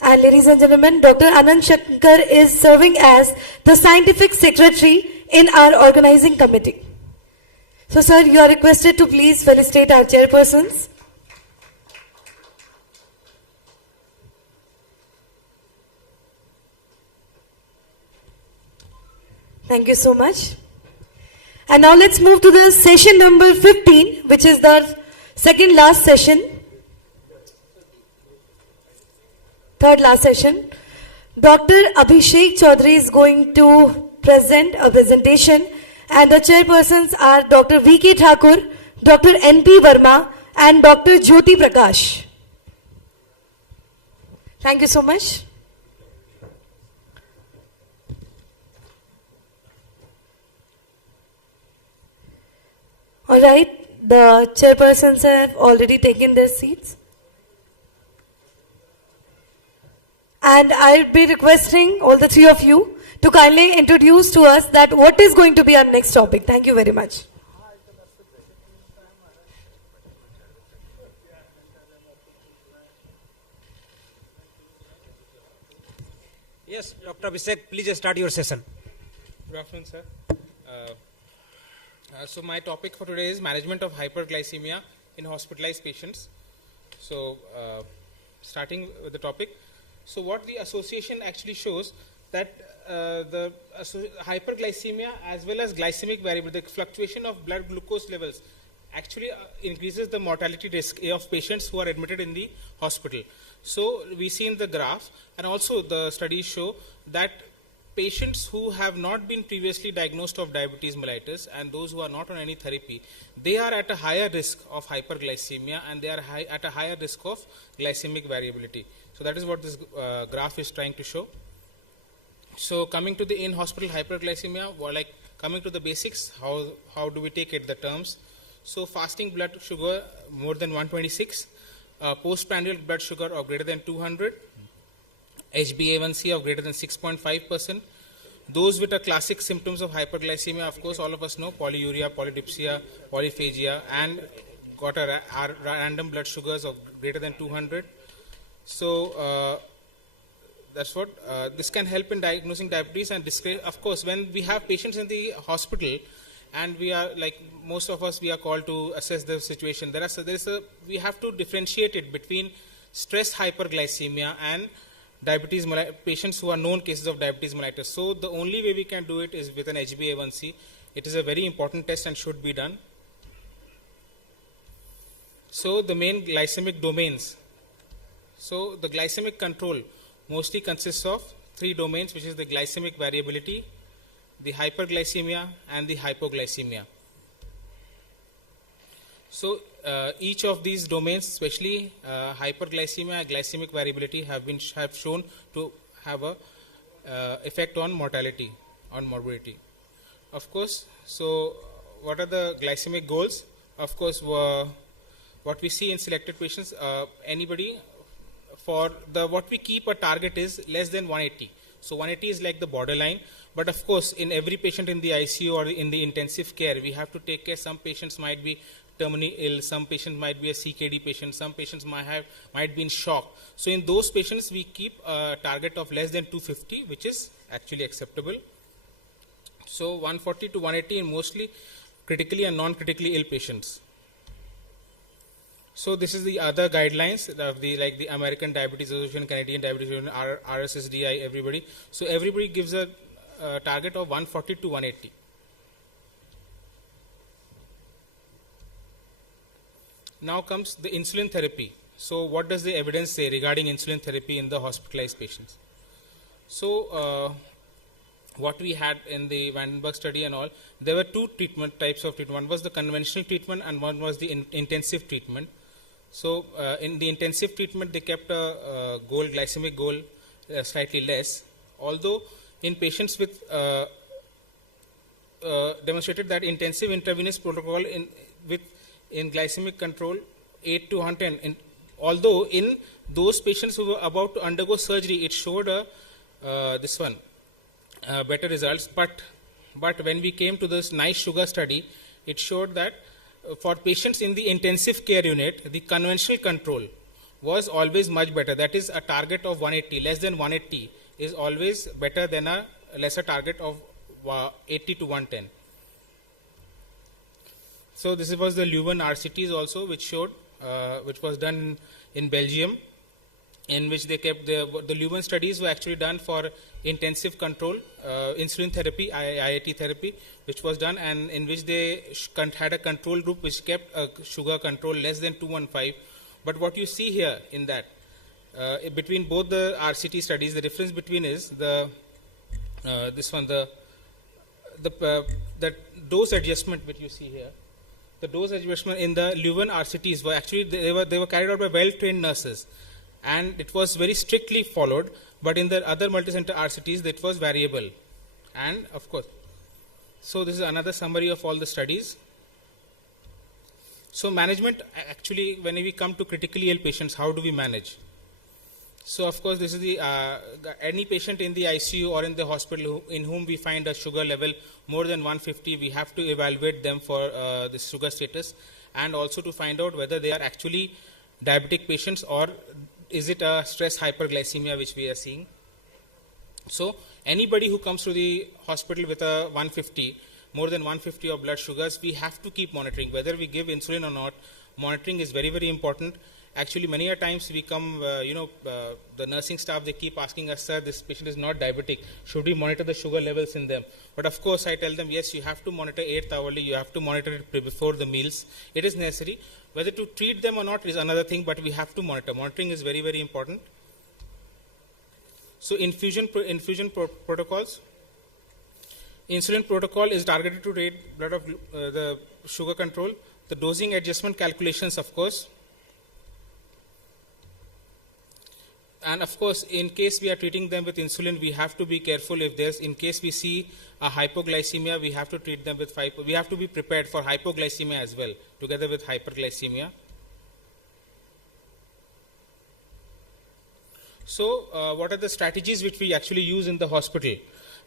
And ladies and gentlemen, Dr. Anand Shankar is serving as the scientific secretary in our organizing committee. So, sir, you are requested to please felicitate our chairpersons. Thank you so much. And now let's move to the session number 15, which is the second last session. Third last session. Dr. Abhishek Chaudhary is going to present a presentation, and the chairpersons are Dr. V.K. Thakur, Dr. N.P. Verma, and Dr. Jyoti Prakash. Thank you so much. All right, the chairpersons have already taken their seats. And I'll be requesting all the three of you to kindly introduce to us that what is going to be our next topic. Thank you very much. Yes, Dr. Abhishek, please start your session. Good afternoon, sir. So my topic for today is management of hyperglycemia in hospitalized patients. So starting with the topic. So what the association actually shows that the hyperglycemia as well as glycemic variability, the fluctuation of blood glucose levels actually increases the mortality risk of patients who are admitted in the hospital. So we see in the graph, and also the studies show that patients who have not been previously diagnosed of diabetes mellitus and those who are not on any therapy, they are at a higher risk of hyperglycemia and they are at a higher risk of glycemic variability. So that is what this graph is trying to show. So coming to the in-hospital hyperglycemia, like coming to the basics, how do we take it, the terms? So fasting blood sugar more than 126, postprandial blood sugar of greater than 200, HbA1c of greater than 6.5%. Those with a classic symptoms of hyperglycemia, of course, all of us know polyuria, polydipsia, polyphagia, and got a random blood sugars of greater than 200. So that's what this can help in diagnosing diabetes. And of course, when we have patients in the hospital, and we are like most of us, we are called to assess the situation. We have to differentiate it between stress hyperglycemia and diabetes patients who are known cases of diabetes mellitus. So the only way we can do it is with an HbA1c. It is a very important test and should be done. So the main glycemic domains. So the glycemic control mostly consists of three domains, which is the glycemic variability, the hyperglycemia, and the hypoglycemia. So each of these domains, especially hyperglycemia and glycemic variability, have shown to have a effect on mortality, on morbidity. Of course, so what are the glycemic goals? Of course, what we see in selected patients, anybody for what we keep a target is less than 180. So 180 is like the borderline. But of course, in every patient in the ICU or in the intensive care, we have to take care. Some patients might be terminally ill, some patients might be a CKD patient, some patients might be in shock. So in those patients, we keep a target of less than 250, which is actually acceptable. So 140 to 180 in mostly critically and non-critically ill patients. So this is the other guidelines of the American Diabetes Association, Canadian Diabetes Association, RSSDI, everybody. So everybody gives a target of 140 to 180. Now comes the insulin therapy. So what does the evidence say regarding insulin therapy in the hospitalized patients? So what we had in the Vandenberg study and all, there were two types of treatment. One was the conventional treatment and one was the intensive treatment. So in the intensive treatment, they kept a glycemic goal slightly less, although in patients with demonstrated that intensive intravenous protocol in glycemic control 8 to 110. Although in those patients who were about to undergo surgery, it showed better results. But when we came to this nice sugar study, it showed that for patients in the intensive care unit, the conventional control was always much better. That is a target of 180. Less than 180 is always better than a lesser target of 80 to 110. So this was the Leuven RCTs also, which showed, which was done in Belgium, in which they kept the Leuven studies were actually done for intensive control, insulin therapy, IIT therapy, which was done, and in which they had a control group which kept a sugar control less than 215. But what you see here in that, between both the RCT studies, the difference between is the dose adjustment which you see here. The dose adjustment in the Leuven RCTs were actually, they were carried out by well-trained nurses, and it was very strictly followed. But in the other multi-center RCTs, it was variable. And of course, so this is another summary of all the studies. So management, actually, when we come to critically ill patients, how do we manage? So of course, this is the any patient in the ICU or in the hospital in whom we find a sugar level more than 150, we have to evaluate them for the sugar status, and also to find out whether they are actually diabetic patients or is it a stress hyperglycemia which we are seeing. So anybody who comes to the hospital with a 150, more than 150 of blood sugars, we have to keep monitoring. Whether we give insulin or not, monitoring is very, very important. Actually, many a times we come, the nursing staff, they keep asking us, sir, this patient is not diabetic. Should we monitor the sugar levels in them? But of course, I tell them, yes, you have to monitor 8th hourly. You have to monitor it before the meals. It is necessary. Whether to treat them or not is another thing, but we have to monitor. Monitoring is very, very important. So infusion protocols. Insulin protocol is targeted to rate blood of the sugar control. The dosing adjustment calculations, of course. And of course, in case we are treating them with insulin, we have to be careful. In case we see a hypoglycemia, we have to treat them with we have to be prepared for hypoglycemia as well, together with hyperglycemia. So, what are the strategies which we actually use in the hospital?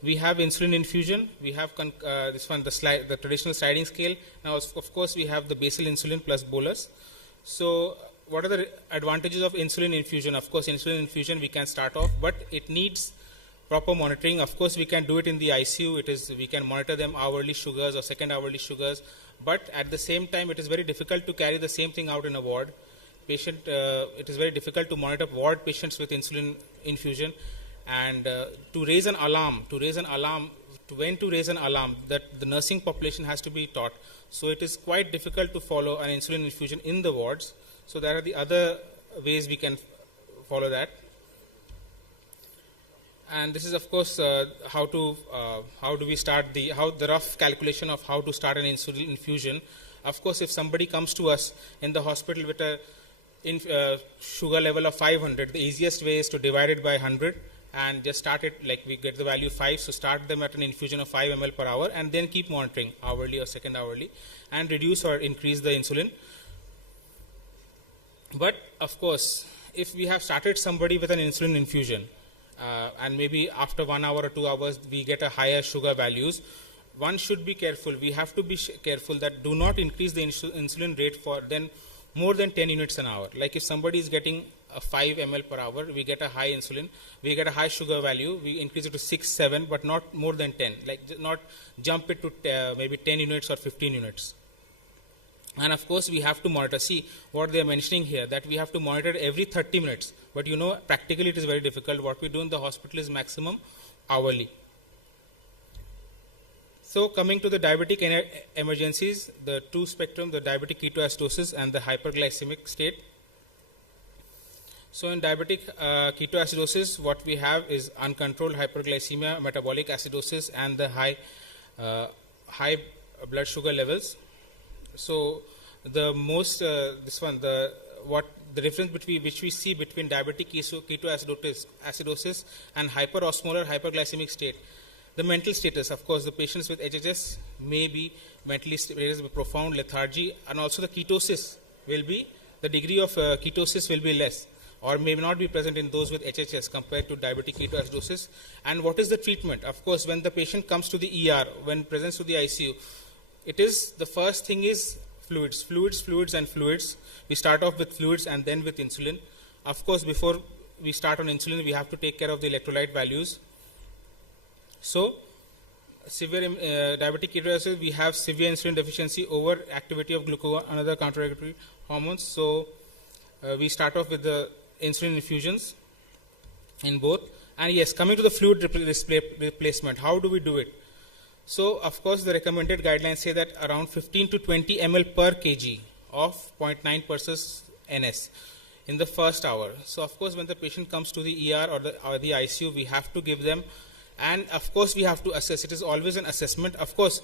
We have insulin infusion. We have the traditional sliding scale. Now, of course, we have the basal insulin plus bolus. So, what are the advantages of insulin infusion? Of course, insulin infusion we can start off, but it needs proper monitoring. Of course, we can do it in the ICU. We can monitor them hourly sugars or second hourly sugars, but at the same time, it is very difficult to carry the same thing out in a ward. It is very difficult to monitor ward patients with insulin infusion, and to raise an alarm, when to raise an alarm, that the nursing population has to be taught. So it is quite difficult to follow an insulin infusion in the wards. So there are the other ways we can follow that. And this is, of course, how do we start the rough calculation of how to start an insulin infusion. Of course, if somebody comes to us in the hospital with a sugar level of 500, the easiest way is to divide it by 100 and just start it like we get the value 5. So start them at an infusion of 5 ml per hour and then keep monitoring hourly or second hourly and reduce or increase the insulin. But of course, if we have started somebody with an insulin infusion and maybe after 1 hour or 2 hours we get a higher sugar values, one should be careful. We have to be careful that do not increase the insulin rate for then more than 10 units an hour. Like if somebody is getting a 5 ml per hour, we get a high insulin, we get a high sugar value, we increase it to 6, 7, but not more than 10. Like not jump it to maybe 10 units or 15 units. And of course, we have to monitor. See what they are mentioning here, that we have to monitor every 30 minutes. But you know, practically it is very difficult. What we do in the hospital is maximum hourly. So coming to the diabetic emergencies, the two spectrum, the diabetic ketoacidosis and the hyperglycemic state. So in diabetic ketoacidosis, what we have is uncontrolled hyperglycemia, metabolic acidosis, and the high blood sugar levels. So the most the difference between which we see between diabetic ketoacidosis and hyperosmolar hyperglycemic state. The mental status, of course, the patients with HHS may be mentally with profound lethargy, and also the ketosis will be, the degree of ketosis will be less or may not be present in those with HHS compared to diabetic ketoacidosis. And what is the treatment? Of course, when the patient comes to the ER, when presents to the ICU, it is, the first thing is fluids. We start off with fluids and then with insulin. Of course, before we start on insulin, we have to take care of the electrolyte values. So, severe diabetic ketoacidosis, we have severe insulin deficiency, over activity of glucagon, another counterregulatory hormones. So, we start off with the insulin infusions in both. And yes, coming to the fluid replacement, how do we do it? So, of course, the recommended guidelines say that around 15 to 20 ml per kg of 0.9% NS in the first hour. So, of course, when the patient comes to the ER or the ICU, we have to give them, and of course, we have to assess. It is always an assessment. Of course,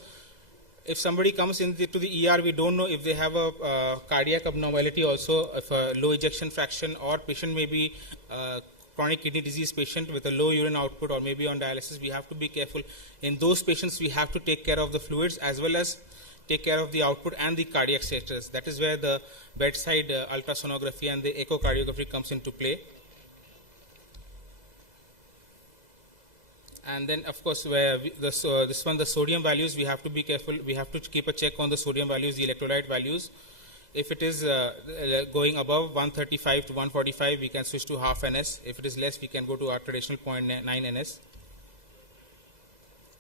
if somebody comes to the ER, we don't know if they have a cardiac abnormality also, if a low ejection fraction, or patient may be chronic kidney disease patient with a low urine output or maybe on dialysis. We have to be careful. In those patients, we have to take care of the fluids as well as take care of the output and the cardiac status. That is where the bedside ultrasonography and the echocardiography comes into play. And then, of course, where the sodium values, we have to be careful. We have to keep a check on the sodium values, the electrolyte values. If it is going above 135 to 145, we can switch to half NS. If it is less, we can go to our traditional 0.9 NS.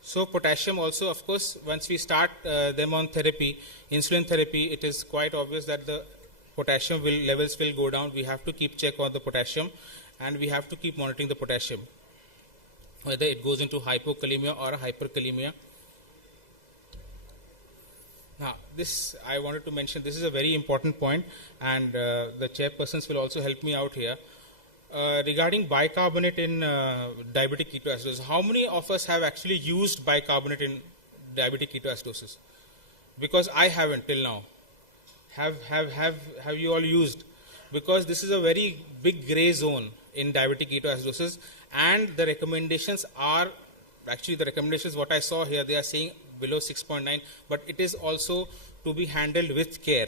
So potassium also, of course, once we start them on therapy, insulin therapy, it is quite obvious that the potassium levels will go down. We have to keep check on the potassium, and we have to keep monitoring the potassium, whether it goes into hypokalemia or hyperkalemia. Now, this I wanted to mention, this is a very important point, and the chairpersons will also help me out here. Regarding bicarbonate in diabetic ketoacidosis, how many of us have actually used bicarbonate in diabetic ketoacidosis? Because I haven't till now. Have you all used? Because this is a very big gray zone in diabetic ketoacidosis, and the recommendations are, actually the recommendations what I saw here, they are saying below 6.9, but it is also to be handled with care.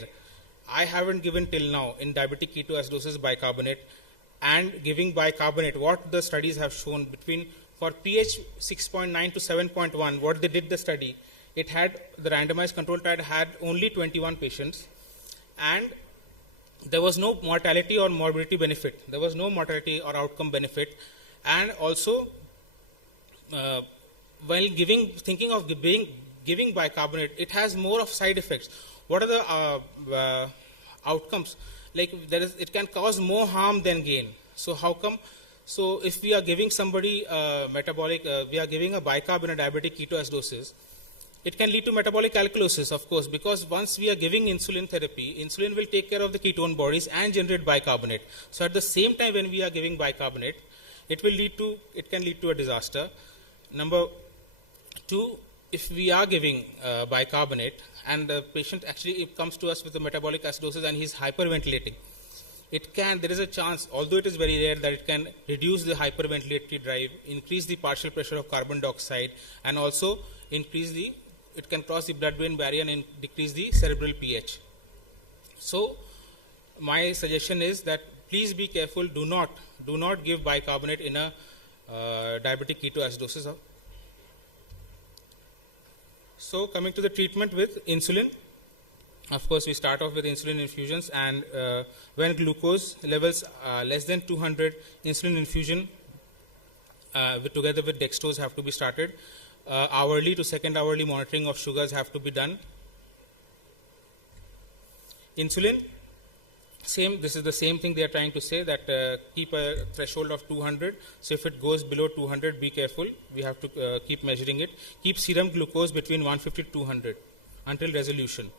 I haven't given till now in diabetic ketoacidosis bicarbonate, and giving bicarbonate, what the studies have shown between, for pH 6.9 to 7.1, what they did the study, it had, the randomized control trial had only 21 patients, and there was no mortality or morbidity benefit. There was no mortality or outcome benefit. And also, while thinking of giving bicarbonate, it has more of side effects. What are the outcomes? Like it can cause more harm than gain. So how come? So if we are giving somebody we are giving a bicarbonate diabetic ketoacidosis, it can lead to metabolic alkalosis, of course, because once we are giving insulin therapy, insulin will take care of the ketone bodies and generate bicarbonate. So at the same time, when we are giving bicarbonate, it can lead to a disaster. Number two, if we are giving bicarbonate and the patient actually comes to us with a metabolic acidosis and he's hyperventilating, there is a chance, although it is very rare, that it can reduce the hyperventilatory drive, increase the partial pressure of carbon dioxide, and also it can cross the blood-brain barrier and decrease the cerebral pH. So my suggestion is that please be careful, do not give bicarbonate in a diabetic ketoacidosis. So coming to the treatment with insulin, of course we start off with insulin infusions, and when glucose levels are less than 200, insulin infusion together with dextrose have to be started. Hourly to second hourly monitoring of sugars have to be done. Insulin, this is the same thing they are trying to say, that keep a threshold of 200. So if it goes below 200, be careful. We have to keep measuring it. Keep serum glucose between 150 to 200 until resolution.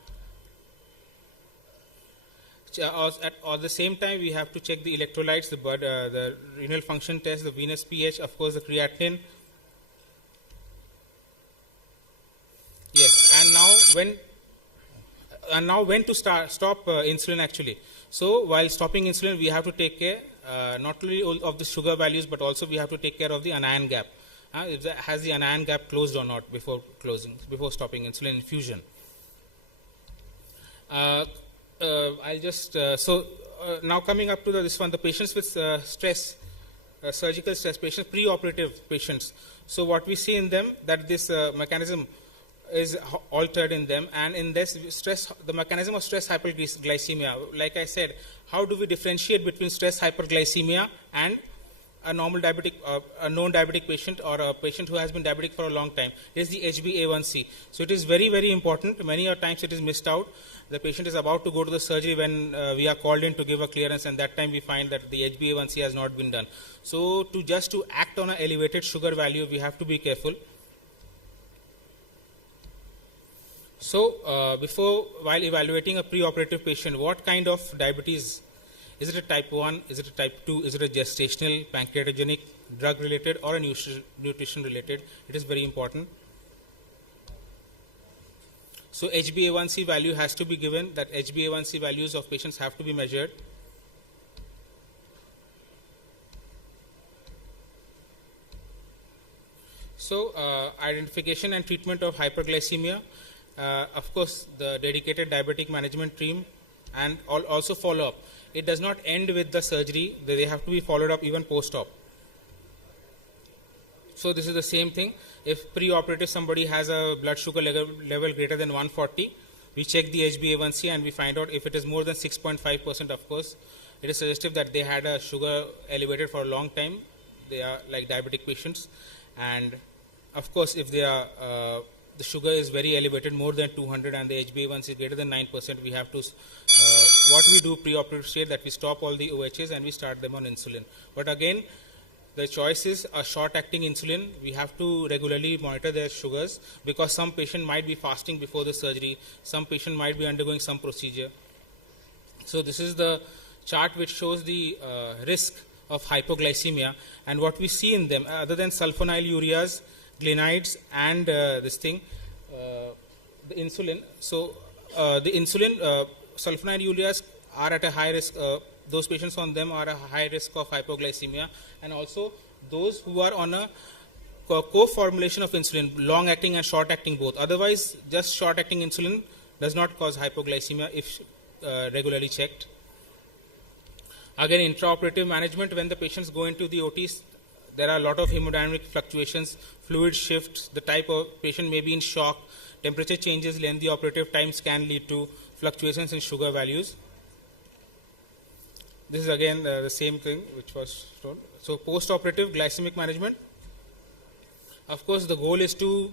At the same time, we have to check the electrolytes, the renal function test, the venous pH, of course the creatinine. Yes, and now when to stop insulin actually. So while stopping insulin, we have to take care not only of the sugar values, but also we have to take care of the anion gap. Has the anion gap closed or not before stopping insulin infusion? I'll just now coming up to this one, the patients with stress, surgical stress patients, pre-operative patients. So what we see in them, that this mechanism is altered in them, and in this stress, the mechanism of stress hyperglycemia, like I said, how do we differentiate between stress hyperglycemia and a normal diabetic, a known diabetic patient, or a patient who has been diabetic for a long time? It is the HbA1c. So it is very, very important. Many times it is missed out. The patient is about to go to the surgery when we are called in to give a clearance, and that time we find that the HbA1c has not been done. So to act on an elevated sugar value, we have to be careful. So while evaluating a pre-operative patient, what kind of diabetes? Is it a type 1? Is it a type 2? Is it a gestational, pancreatogenic, drug-related, or a nutrition-related? It is very important. So HbA1c value has to be given, that HbA1c values of patients have to be measured. So identification and treatment of hyperglycemia. Of course, the dedicated diabetic management team, and also follow-up. It does not end with the surgery. They have to be followed up even post-op. So this is the same thing. If pre-operative somebody has a blood sugar level greater than 140, we check the HbA1c and we find out if it is more than 6.5%, of course, it is suggestive that they had a sugar elevated for a long time. They are like diabetic patients. And of course, if they are the sugar is very elevated, more than 200, and the HbA1c is greater than 9%, we have to, what we do pre-operative state, that we stop all the OHs and we start them on insulin. But again, the choice is a short-acting insulin. We have to regularly monitor their sugars, because some patient might be fasting before the surgery, some patient might be undergoing some procedure. So this is the chart which shows the risk of hypoglycemia, and what we see in them, other than sulfonylureas, glinides, and the insulin. So the insulin, sulfonylureas are at a high risk. Those patients on them are a high risk of hypoglycemia, and also those who are on a co-formulation of insulin, long-acting and short-acting both. Otherwise, just short-acting insulin does not cause hypoglycemia if regularly checked. Again, intraoperative management, when the patients go into the OTs, there are a lot of hemodynamic fluctuations, fluid shifts, the type of patient may be in shock, temperature changes, lengthy operative times can lead to fluctuations in sugar values. This is again the same thing which was shown. So post-operative glycemic management. Of course, the goal is to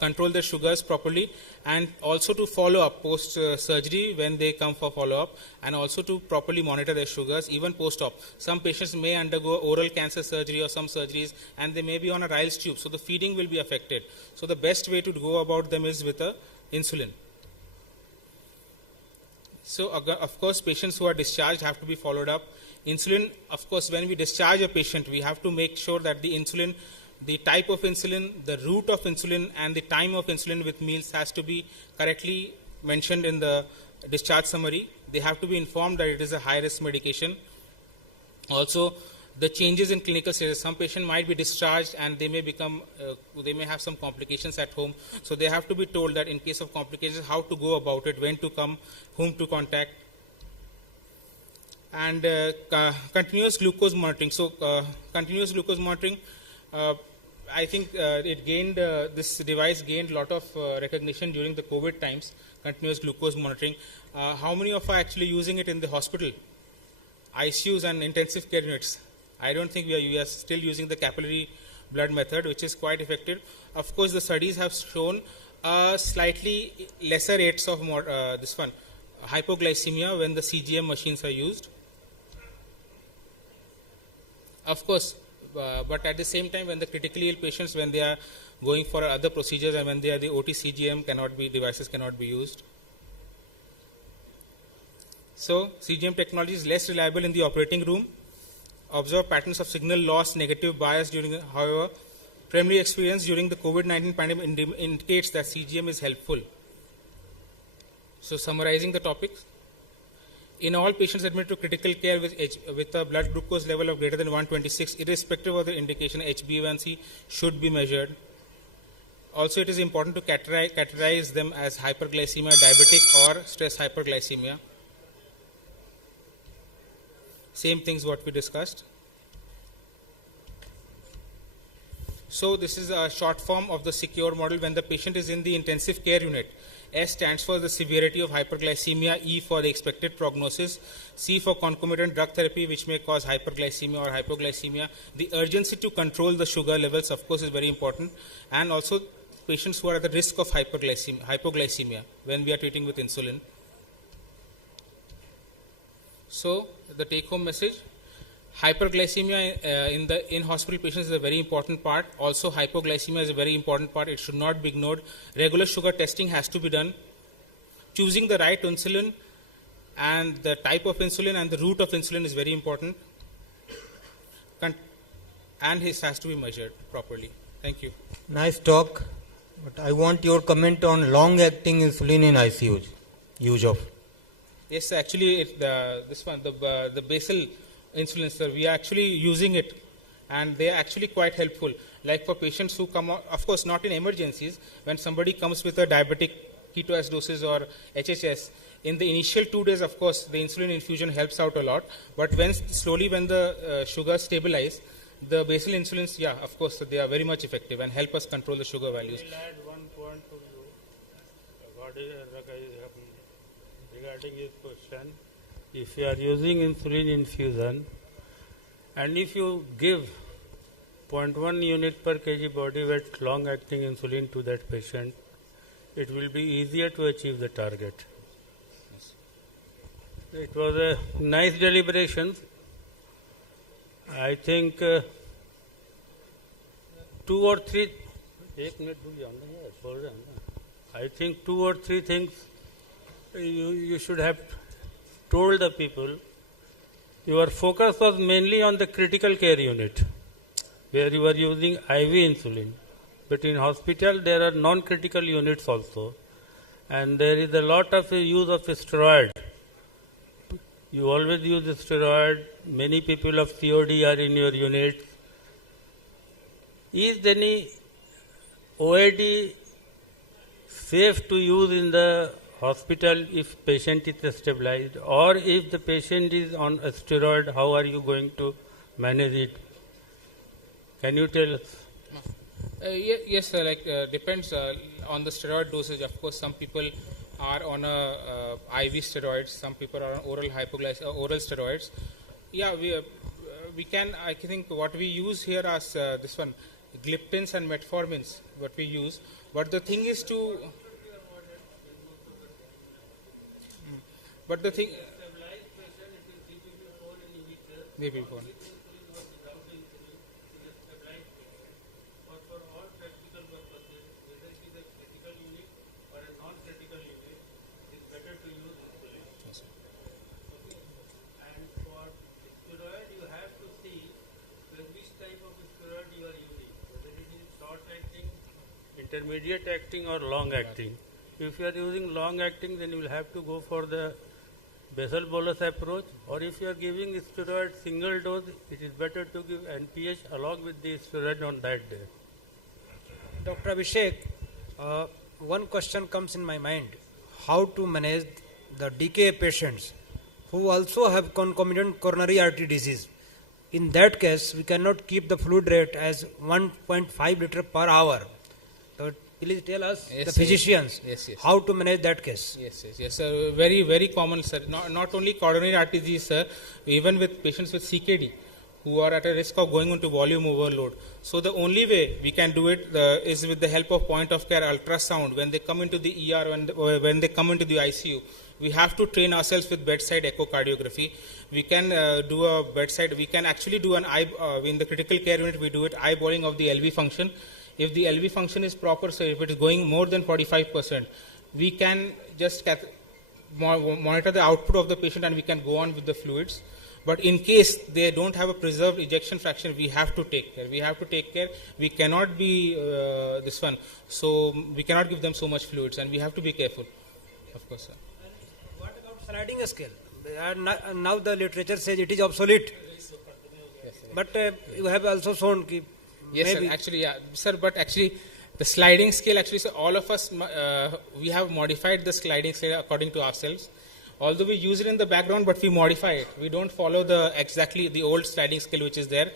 control their sugars properly, and also to follow up post-surgery when they come for follow-up, and also to properly monitor their sugars even post-op. Some patients may undergo oral cancer surgery or some surgeries, and they may be on a Ryle's tube, so the feeding will be affected. So the best way to go about them is with insulin. So of course, patients who are discharged have to be followed up. Insulin, of course, when we discharge a patient, we have to make sure that the insulin, the type of insulin, the route of insulin, and the time of insulin with meals has to be correctly mentioned in the discharge summary. They have to be informed that it is a high-risk medication. Also, the changes in clinical status. Some patient might be discharged and they may become, they may have some complications at home. So they have to be told that in case of complications, how to go about it, when to come, whom to contact. And continuous glucose monitoring. So continuous glucose monitoring, I think this device gained a lot of recognition during the COVID times, continuous glucose monitoring. How many of are actually using it in the hospital, ICUs and intensive care units? I don't think we are still using the capillary blood method, which is quite effective. Of course, the studies have shown slightly lesser rates of hypoglycemia when the CGM machines are used. Of course, but at the same time, when the critically ill patients, when they are going for other procedures and when they are the OT CGM devices cannot be used. So CGM technology is less reliable in the operating room. Observe patterns of signal loss, negative bias however, primary experience during the COVID-19 pandemic indicates that CGM is helpful. So summarizing the topic, in all patients admitted to critical care with a blood glucose level of greater than 126, irrespective of the indication, HbA1c should be measured. Also, it is important to categorize them as hyperglycemia, diabetic or stress hyperglycemia. Same things what we discussed. So this is a short form of the secure model when the patient is in the intensive care unit. S stands for the severity of hyperglycemia, E for the expected prognosis, C for concomitant drug therapy which may cause hyperglycemia or hypoglycemia. The urgency to control the sugar levels, of course, is very important, and also patients who are at the risk of hypoglycemia when we are treating with insulin. So the take-home message, hyperglycemia in hospital patients is a very important part. Also, hypoglycemia is a very important part. It should not be ignored. Regular sugar testing has to be done. Choosing the right insulin and the type of insulin and the route of insulin is very important. And this has to be measured properly. Thank you. Nice talk, but I want your comment on long-acting insulin in ICU use of. Yes, actually, the basal insulin, sir, we are actually using it, and they are actually quite helpful. Like for patients who come, of course, not in emergencies, when somebody comes with a diabetic ketoacidosis or HHS, in the initial 2 days, of course, the insulin infusion helps out a lot. But when the sugars stabilize, the basal insulins, yeah, of course, they are very much effective and help us control the sugar values. I will add one point to you regarding his question. If you are using insulin infusion and if you give 0.1 unit per kg body weight long acting insulin to that patient, it will be easier to achieve the target. It was a nice deliberation. I think 2 or 3 things you should have told the people. Your focus was mainly on the critical care unit where you are using IV insulin, but in hospital there are non-critical units also, and there is a lot of use of steroid. You always use steroid. Many people of COD are in your unit. Is any OAD safe to use in the hospital if patient is stabilized, or if the patient is on a steroid, how are you going to manage it? Can you tell us? Yes, sir, depends on the steroid dosage. Of course, some people are on IV steroids, some people are on oral steroids. Yeah, we can, I think what we use here as this one, gliptins and metformins, what we use. But the thing is to... But the thing... Maybe one. Intermediate acting or long acting. If you are using long acting, then you will have to go for the basal bolus approach, or if you are giving steroid single dose, it is better to give NPH along with the steroid on that day. Dr. Abhishek, one question comes in my mind. How to manage the DKA patients who also have concomitant coronary artery disease? In that case, we cannot keep the fluid rate as 1.5 liter per hour. So please tell us, Yes, the sir. physicians, Yes. how to manage that case. Yes, sir. Very, very common, sir. Not only coronary artery disease, sir, even with patients with CKD who are at a risk of going into volume overload. So the only way we can do it is with the help of point of care ultrasound when they come into the ER, when they come into the ICU. We have to train ourselves with bedside echocardiography. We can do a bedside, we can actually do an eye, in the critical care unit, we do it eyeballing of the LV function. If the LV function is proper, so if it is going more than 45%, we can just monitor the output of the patient and we can go on with the fluids. But in case they don't have a preserved ejection fraction, we have to take care. We cannot be this one. So we cannot give them so much fluids and we have to be careful. Of course, sir. What about sliding scale? Now the literature says it is obsolete. But you have also shown that yes, maybe sir. Actually, yeah, sir. But actually, the sliding scale. Actually, so all of us we have modified the sliding scale according to ourselves. Although we use it in the background, but we modify it. We don't follow exactly the old sliding scale which is there.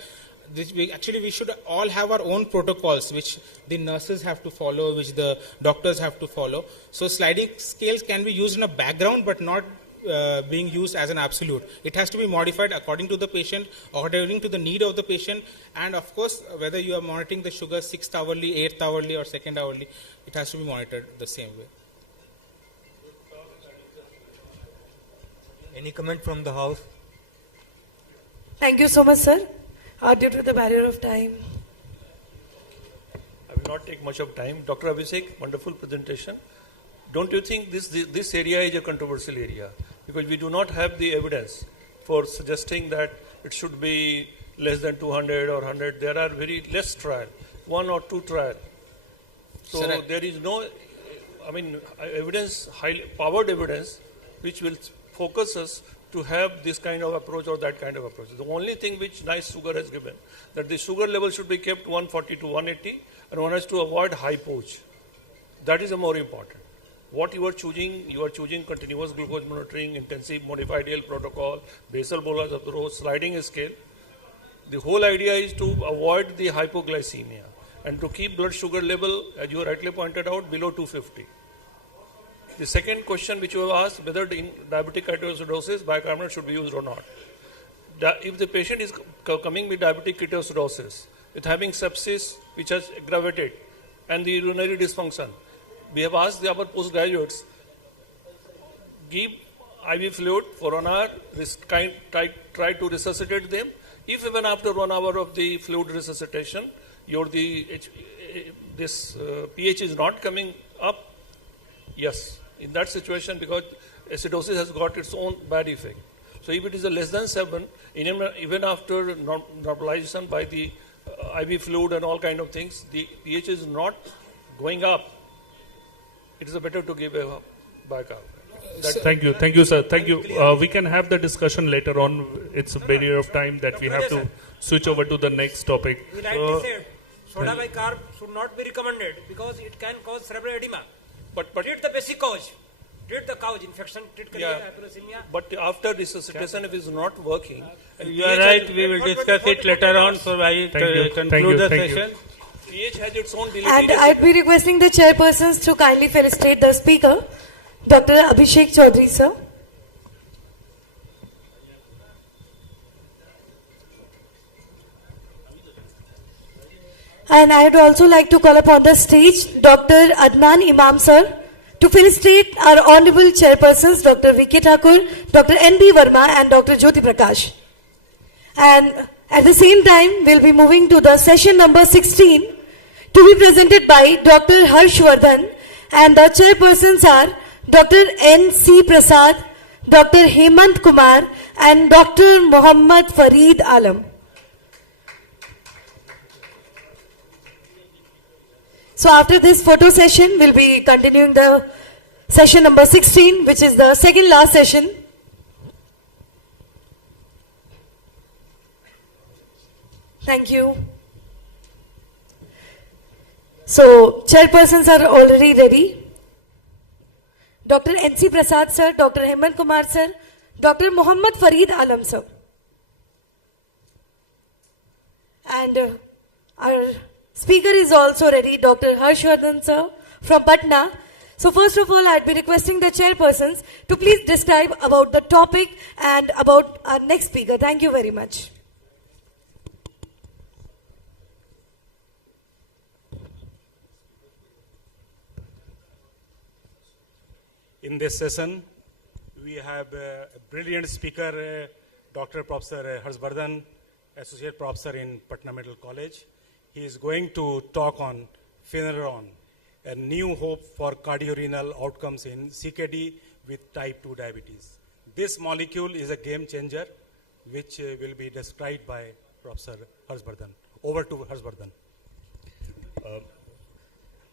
We should all have our own protocols which the nurses have to follow, which the doctors have to follow. So sliding scales can be used in a background, but not being used as an absolute. It has to be modified according to the patient, according to the need of the patient, and of course, whether you are monitoring the sugar 6th hourly, 8th hourly, or 2nd hourly, it has to be monitored the same way. Any comment from the house? Thank you so much, sir. Due to the barrier of time. I will not take much of time. Dr. Abhishek, wonderful presentation. Don't you think this area is a controversial area? Because we do not have the evidence for suggesting that it should be less than 200 or 100. There are very less trial, 1 or 2 trial. So Sir, there is no, evidence, highly powered evidence, which will focus us to have this kind of approach or that kind of approach. The only thing which NICE Sugar has given, that the sugar level should be kept 140 to 180, and one has to avoid high poach. That is more important. What you are choosing continuous glucose monitoring, intensive modified EL protocol, basal bolus approach, sliding scale. The whole idea is to avoid the hypoglycemia and to keep blood sugar level, as you rightly pointed out, below 250. The second question which you have asked, whether in diabetic ketoacidosis bicarbonate should be used or not. If the patient is coming with diabetic ketoacidosis, with having sepsis which has aggravated and the urinary dysfunction, we have asked our postgraduates, give IV fluid for 1 hour, try to resuscitate them. If even after 1 hour of the fluid resuscitation, this pH is not coming up, yes, in that situation, because acidosis has got its own bad effect. So if it is a less than 7, even after normalization by the IV fluid and all kind of things, the pH is not going up, it is better to give a bicarb. Thank you, sir. Thank you. We can have the discussion later on. It's a barrier of time that we have to switch over to the next topic. we rightly said soda bicarb should not be recommended because it can cause cerebral edema. But treat the basic cause. Treat the cause, infection, treat hypoglycemia. But after resuscitation, if it is not working, you are right. We will discuss it later on. So I conclude the session. pH has its own And I'd be requesting the chairpersons to kindly felicitate the speaker, Dr. Abhishek Chaudhary, sir. And I'd also like to call upon the stage Dr. Adnan Imam, sir, to felicitate our honorable chairpersons, Dr. V.K. Thakur, Dr. N.B. Verma, and Dr. Jyoti Prakash. And at the same time, we'll be moving to the session number 16 to be presented by Dr. Harshvardhan, and the chairpersons are Dr. N.C. Prasad, Dr. Hemant Kumar, and Dr. Muhammad Fareed Alam. So after this photo session, we'll be continuing the session number 16, which is the second last session. Thank you. So, chairpersons are already ready. Dr. N.C. Prasad, sir, Dr. Hemant Kumar, sir, Dr. Muhammad Fareed Alam, sir. And our speaker is also ready, Dr. Harshvardhan sir from Patna. So first of all, I'd be requesting the chairpersons to please describe about the topic and about our next speaker. Thank you very much. In this session, we have a brilliant speaker, Dr. Professor Harshvardhan, Associate Professor in Patna Medical College. He is going to talk on Finerenone, a new hope for cardiorenal outcomes in CKD with type 2 diabetes. This molecule is a game changer, which will be described by Professor Harshvardhan. Over to Harshvardhan.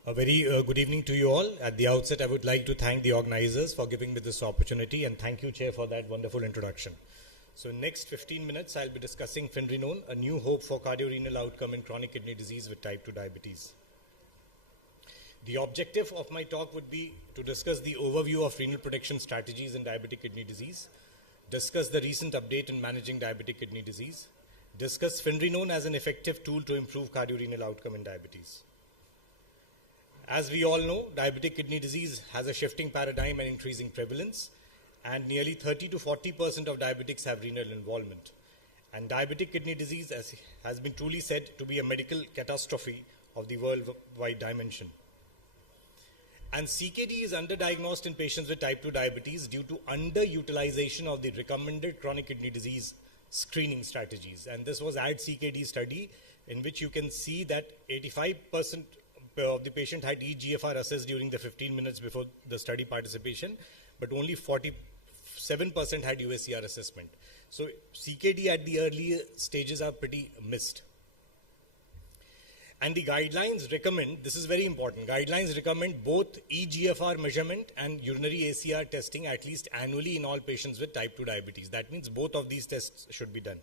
A very good evening to you all. At the outset, I would like to thank the organizers for giving me this opportunity, and thank you, Chair, for that wonderful introduction. So in next 15 minutes, I'll be discussing Finerenone, a new hope for cardiorenal outcome in chronic kidney disease with type 2 diabetes. The objective of my talk would be to discuss the overview of renal protection strategies in diabetic kidney disease, discuss the recent update in managing diabetic kidney disease, discuss Finerenone as an effective tool to improve cardiorenal outcome in diabetes. As we all know, diabetic kidney disease has a shifting paradigm and increasing prevalence, and nearly 30 to 40% of diabetics have renal involvement. And diabetic kidney disease has been truly said to be a medical catastrophe of the worldwide dimension. And CKD is underdiagnosed in patients with type 2 diabetes due to underutilization of the recommended chronic kidney disease screening strategies. And this was AD-CKD study, in which you can see that 85% of the patient had eGFR assessed during the 15 minutes before the study participation, but only 47% had USCR assessment. So CKD at the early stages are pretty missed. And the guidelines recommend, this is very important, guidelines recommend both eGFR measurement and urinary ACR testing at least annually in all patients with type 2 diabetes. That means both of these tests should be done.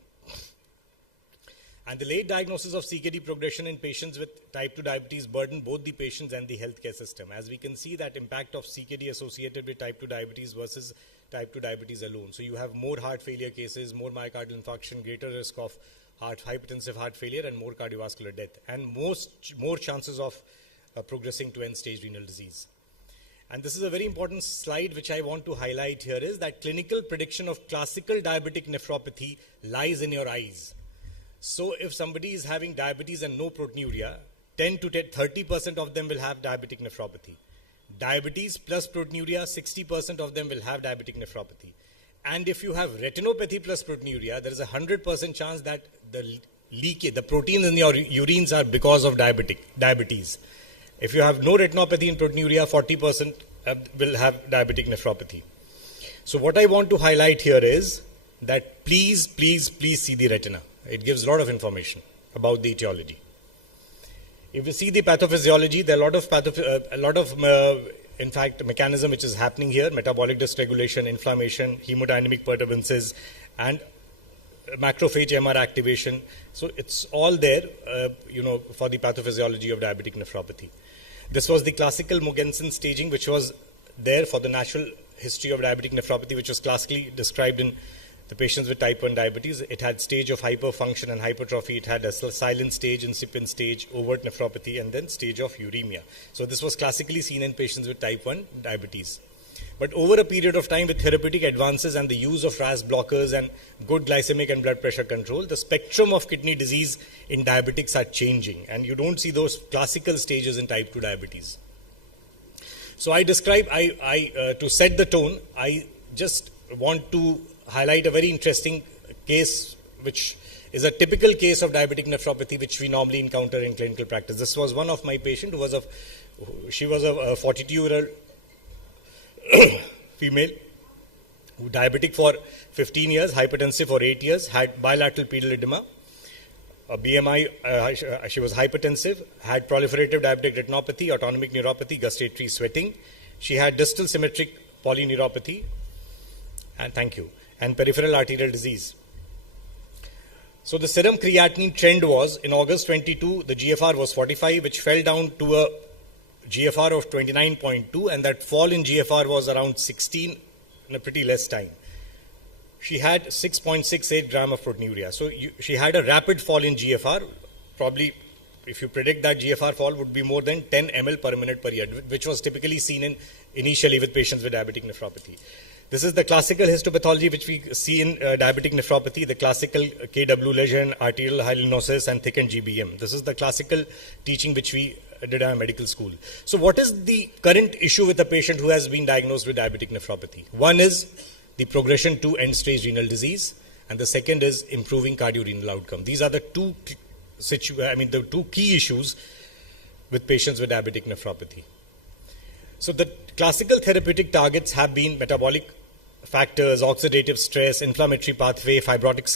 And the late diagnosis of CKD progression in patients with type 2 diabetes burden both the patients and the healthcare system. As we can see that impact of CKD associated with type 2 diabetes versus type 2 diabetes alone. So you have more heart failure cases, more myocardial infarction, greater risk of hypertensive heart failure, and more cardiovascular death, and more chances of progressing to end-stage renal disease. And this is a very important slide which I want to highlight here, is that clinical prediction of classical diabetic nephropathy lies in your eyes. So if somebody is having diabetes and no proteinuria, 10 to 30% of them will have diabetic nephropathy. Diabetes plus proteinuria, 60% of them will have diabetic nephropathy. And if you have retinopathy plus proteinuria, there is a 100% chance that the leakage, the proteins in your urines are because of diabetes. If you have no retinopathy and proteinuria, 40% will have diabetic nephropathy. So what I want to highlight here is that please see the retina. It gives a lot of information about the etiology. If you see the pathophysiology, there are a lot of in fact, mechanism which is happening here: metabolic dysregulation, inflammation, hemodynamic perturbances, and macrophage MR activation. So it's all there, for the pathophysiology of diabetic nephropathy. This was the classical Mogensen staging, which was there for the natural history of diabetic nephropathy, which was classically described in the patients with type 1 diabetes. It had stage of hyperfunction and hypertrophy. It had a silent stage, incipient stage, overt nephropathy, and then stage of uremia. So this was classically seen in patients with type 1 diabetes. But over a period of time, with therapeutic advances and the use of RAS blockers and good glycemic and blood pressure control, the spectrum of kidney disease in diabetics are changing, and you don't see those classical stages in type 2 diabetes. So I describe, to set the tone, I just want to highlight a very interesting case, which is a typical case of diabetic nephropathy, which we normally encounter in clinical practice. This was one of my patients who was she was a 42-year-old female, diabetic for 15 years, hypertensive for 8 years, had bilateral pedal edema, a BMI, she was hypertensive, had proliferative diabetic retinopathy, autonomic neuropathy, gustatory sweating. She had distal symmetric polyneuropathy, and peripheral arterial disease. So the serum creatinine trend was, in August 22, the GFR was 45, which fell down to a GFR of 29.2, and that fall in GFR was around 16 in a pretty less time. she had 6.68 gram of proteinuria. So she had a rapid fall in GFR. Probably, if you predict that GFR fall would be more than 10 ml per minute per year, which was typically seen initially with patients with diabetic nephropathy. This is the classical histopathology which we see in diabetic nephropathy, the classical KW lesion, arterial hyalinosis, and thickened GBM. This is the classical teaching which we did at medical school. So what is the current issue with a patient who has been diagnosed with diabetic nephropathy? One is the progression to end-stage renal disease, and the second is improving cardiorenal outcome. These are the two key issues with patients with diabetic nephropathy. So the classical therapeutic targets have been metabolic factors, oxidative stress, inflammatory pathway, fibrotic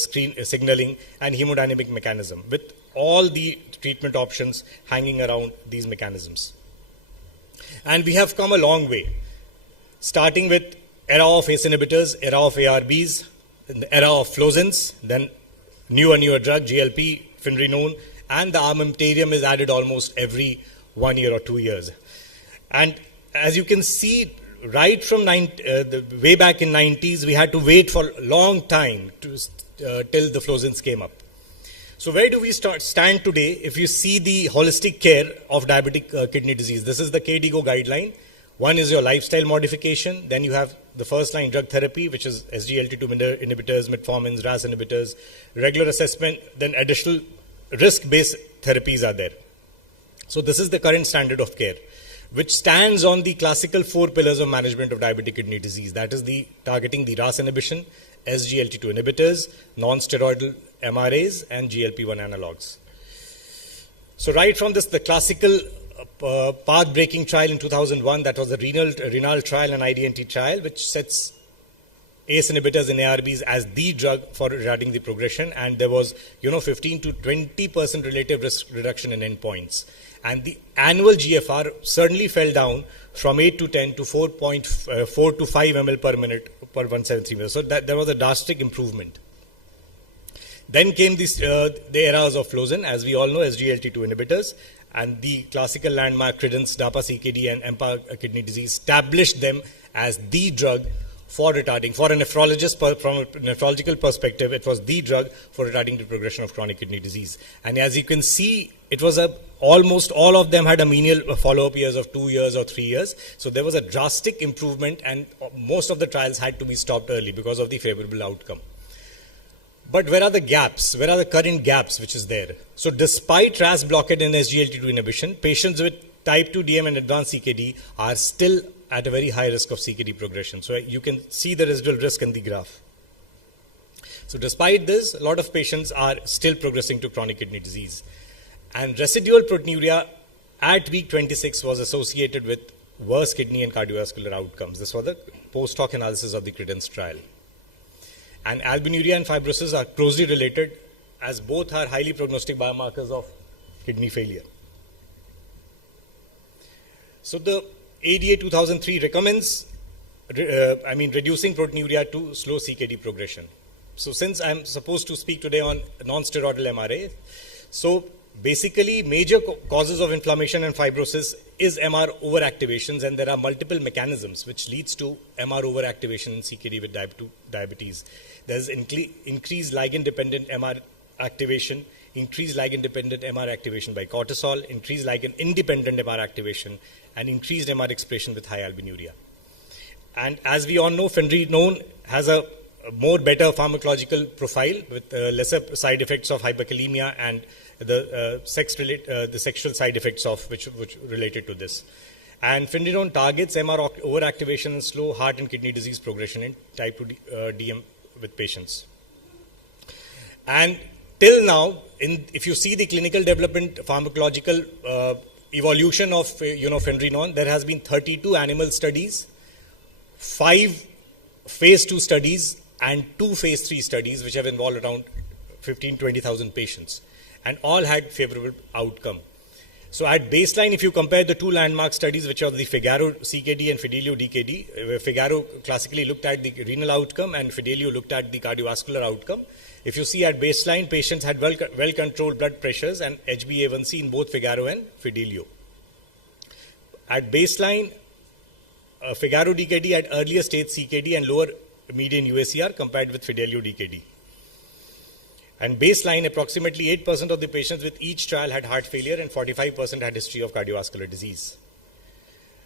screen signaling, and hemodynamic mechanism, with all the treatment options hanging around these mechanisms. And we have come a long way, starting with era of ACE inhibitors, era of ARBs, the era of flozins, then newer drug, GLP, finerenone, and the armamentarium is added almost every 1 year or 2 years. And as you can see, right from way back in 90s, we had to wait for a long time till the flozins came up. So where do we stand today if you see the holistic care of diabetic kidney disease? This is the KDIGO guideline. One is your lifestyle modification. Then you have the first line drug therapy, which is SGLT2 inhibitors, metformins, RAS inhibitors, regular assessment, then additional risk-based therapies are there. So this is the current standard of care, which stands on the classical 4 pillars of management of diabetic kidney disease. That is targeting the RAS inhibition, SGLT2 inhibitors, non-steroidal MRAs, and GLP-1 analogs. So right from this, the classical path-breaking trial in 2001, that was the renal trial and IDNT trial, which sets ACE inhibitors and ARBs as the drug for retarding the progression, and there was 15 to 20% relative risk reduction in endpoints. And the annual GFR certainly fell down from 8 to 10 to 4.4 to 5 ml per minute per 173 meters. So there was a drastic improvement. Then came the eras of flozin, as we all know, SGLT2 inhibitors, and the classical landmark Credence, DAPA-CKD, and EMPA kidney disease established them as the drug for retarding. For a nephrologist, from a nephrological perspective, it was the drug for retarding the progression of chronic kidney disease. And as you can see, it was almost all of them had a menial follow-up years of 2 years or 3 years. So there was a drastic improvement, and most of the trials had to be stopped early because of the favorable outcome. But where are the gaps? Where are the current gaps which is there? So despite RAS blockade and SGLT2 inhibition, patients with type 2 DM and advanced CKD are still at a very high risk of CKD progression. So you can see the residual risk in the graph. So despite this, a lot of patients are still progressing to chronic kidney disease. And residual proteinuria at week 26 was associated with worse kidney and cardiovascular outcomes. This was the post-hoc analysis of the Credence trial. And albuminuria and fibrosis are closely related, as both are highly prognostic biomarkers of kidney failure. So the ADA 2003 recommends reducing proteinuria to slow CKD progression. So since I'm supposed to speak today on non-steroidal MRA, so basically major causes of inflammation and fibrosis is MR overactivations, and there are multiple mechanisms which leads to MR overactivation in CKD with diabetes. There's increased ligand-dependent MR activation, increased ligand-dependent MR activation by cortisol, increased ligand-independent MR activation, and increased MR expression with high albuminuria. And as we all know, finerenone has a more better pharmacological profile with lesser side effects of hyperkalemia and the sexual side effects of which related to this. And finerenone targets MR overactivation and slow heart and kidney disease progression in type 2 DM with patients. And till now, if you see the clinical development pharmacological evolution of finerenone, there has been 32 animal studies, 5 phase 2 studies, and 2 phase 3 studies, which have involved around 15,000-20,000 patients, and all had favorable outcome. So at baseline, if you compare the 2 landmark studies, which are the Figaro CKD and Fidelio DKD, where Figaro classically looked at the renal outcome and Fidelio looked at the cardiovascular outcome. If you see at baseline, patients had well-controlled blood pressures and HbA1c in both Figaro and Fidelio. At baseline, Figaro DKD had earlier stage CKD and lower median UACR compared with Fidelio DKD. And baseline, approximately 8% of the patients with each trial had heart failure and 45% had history of cardiovascular disease.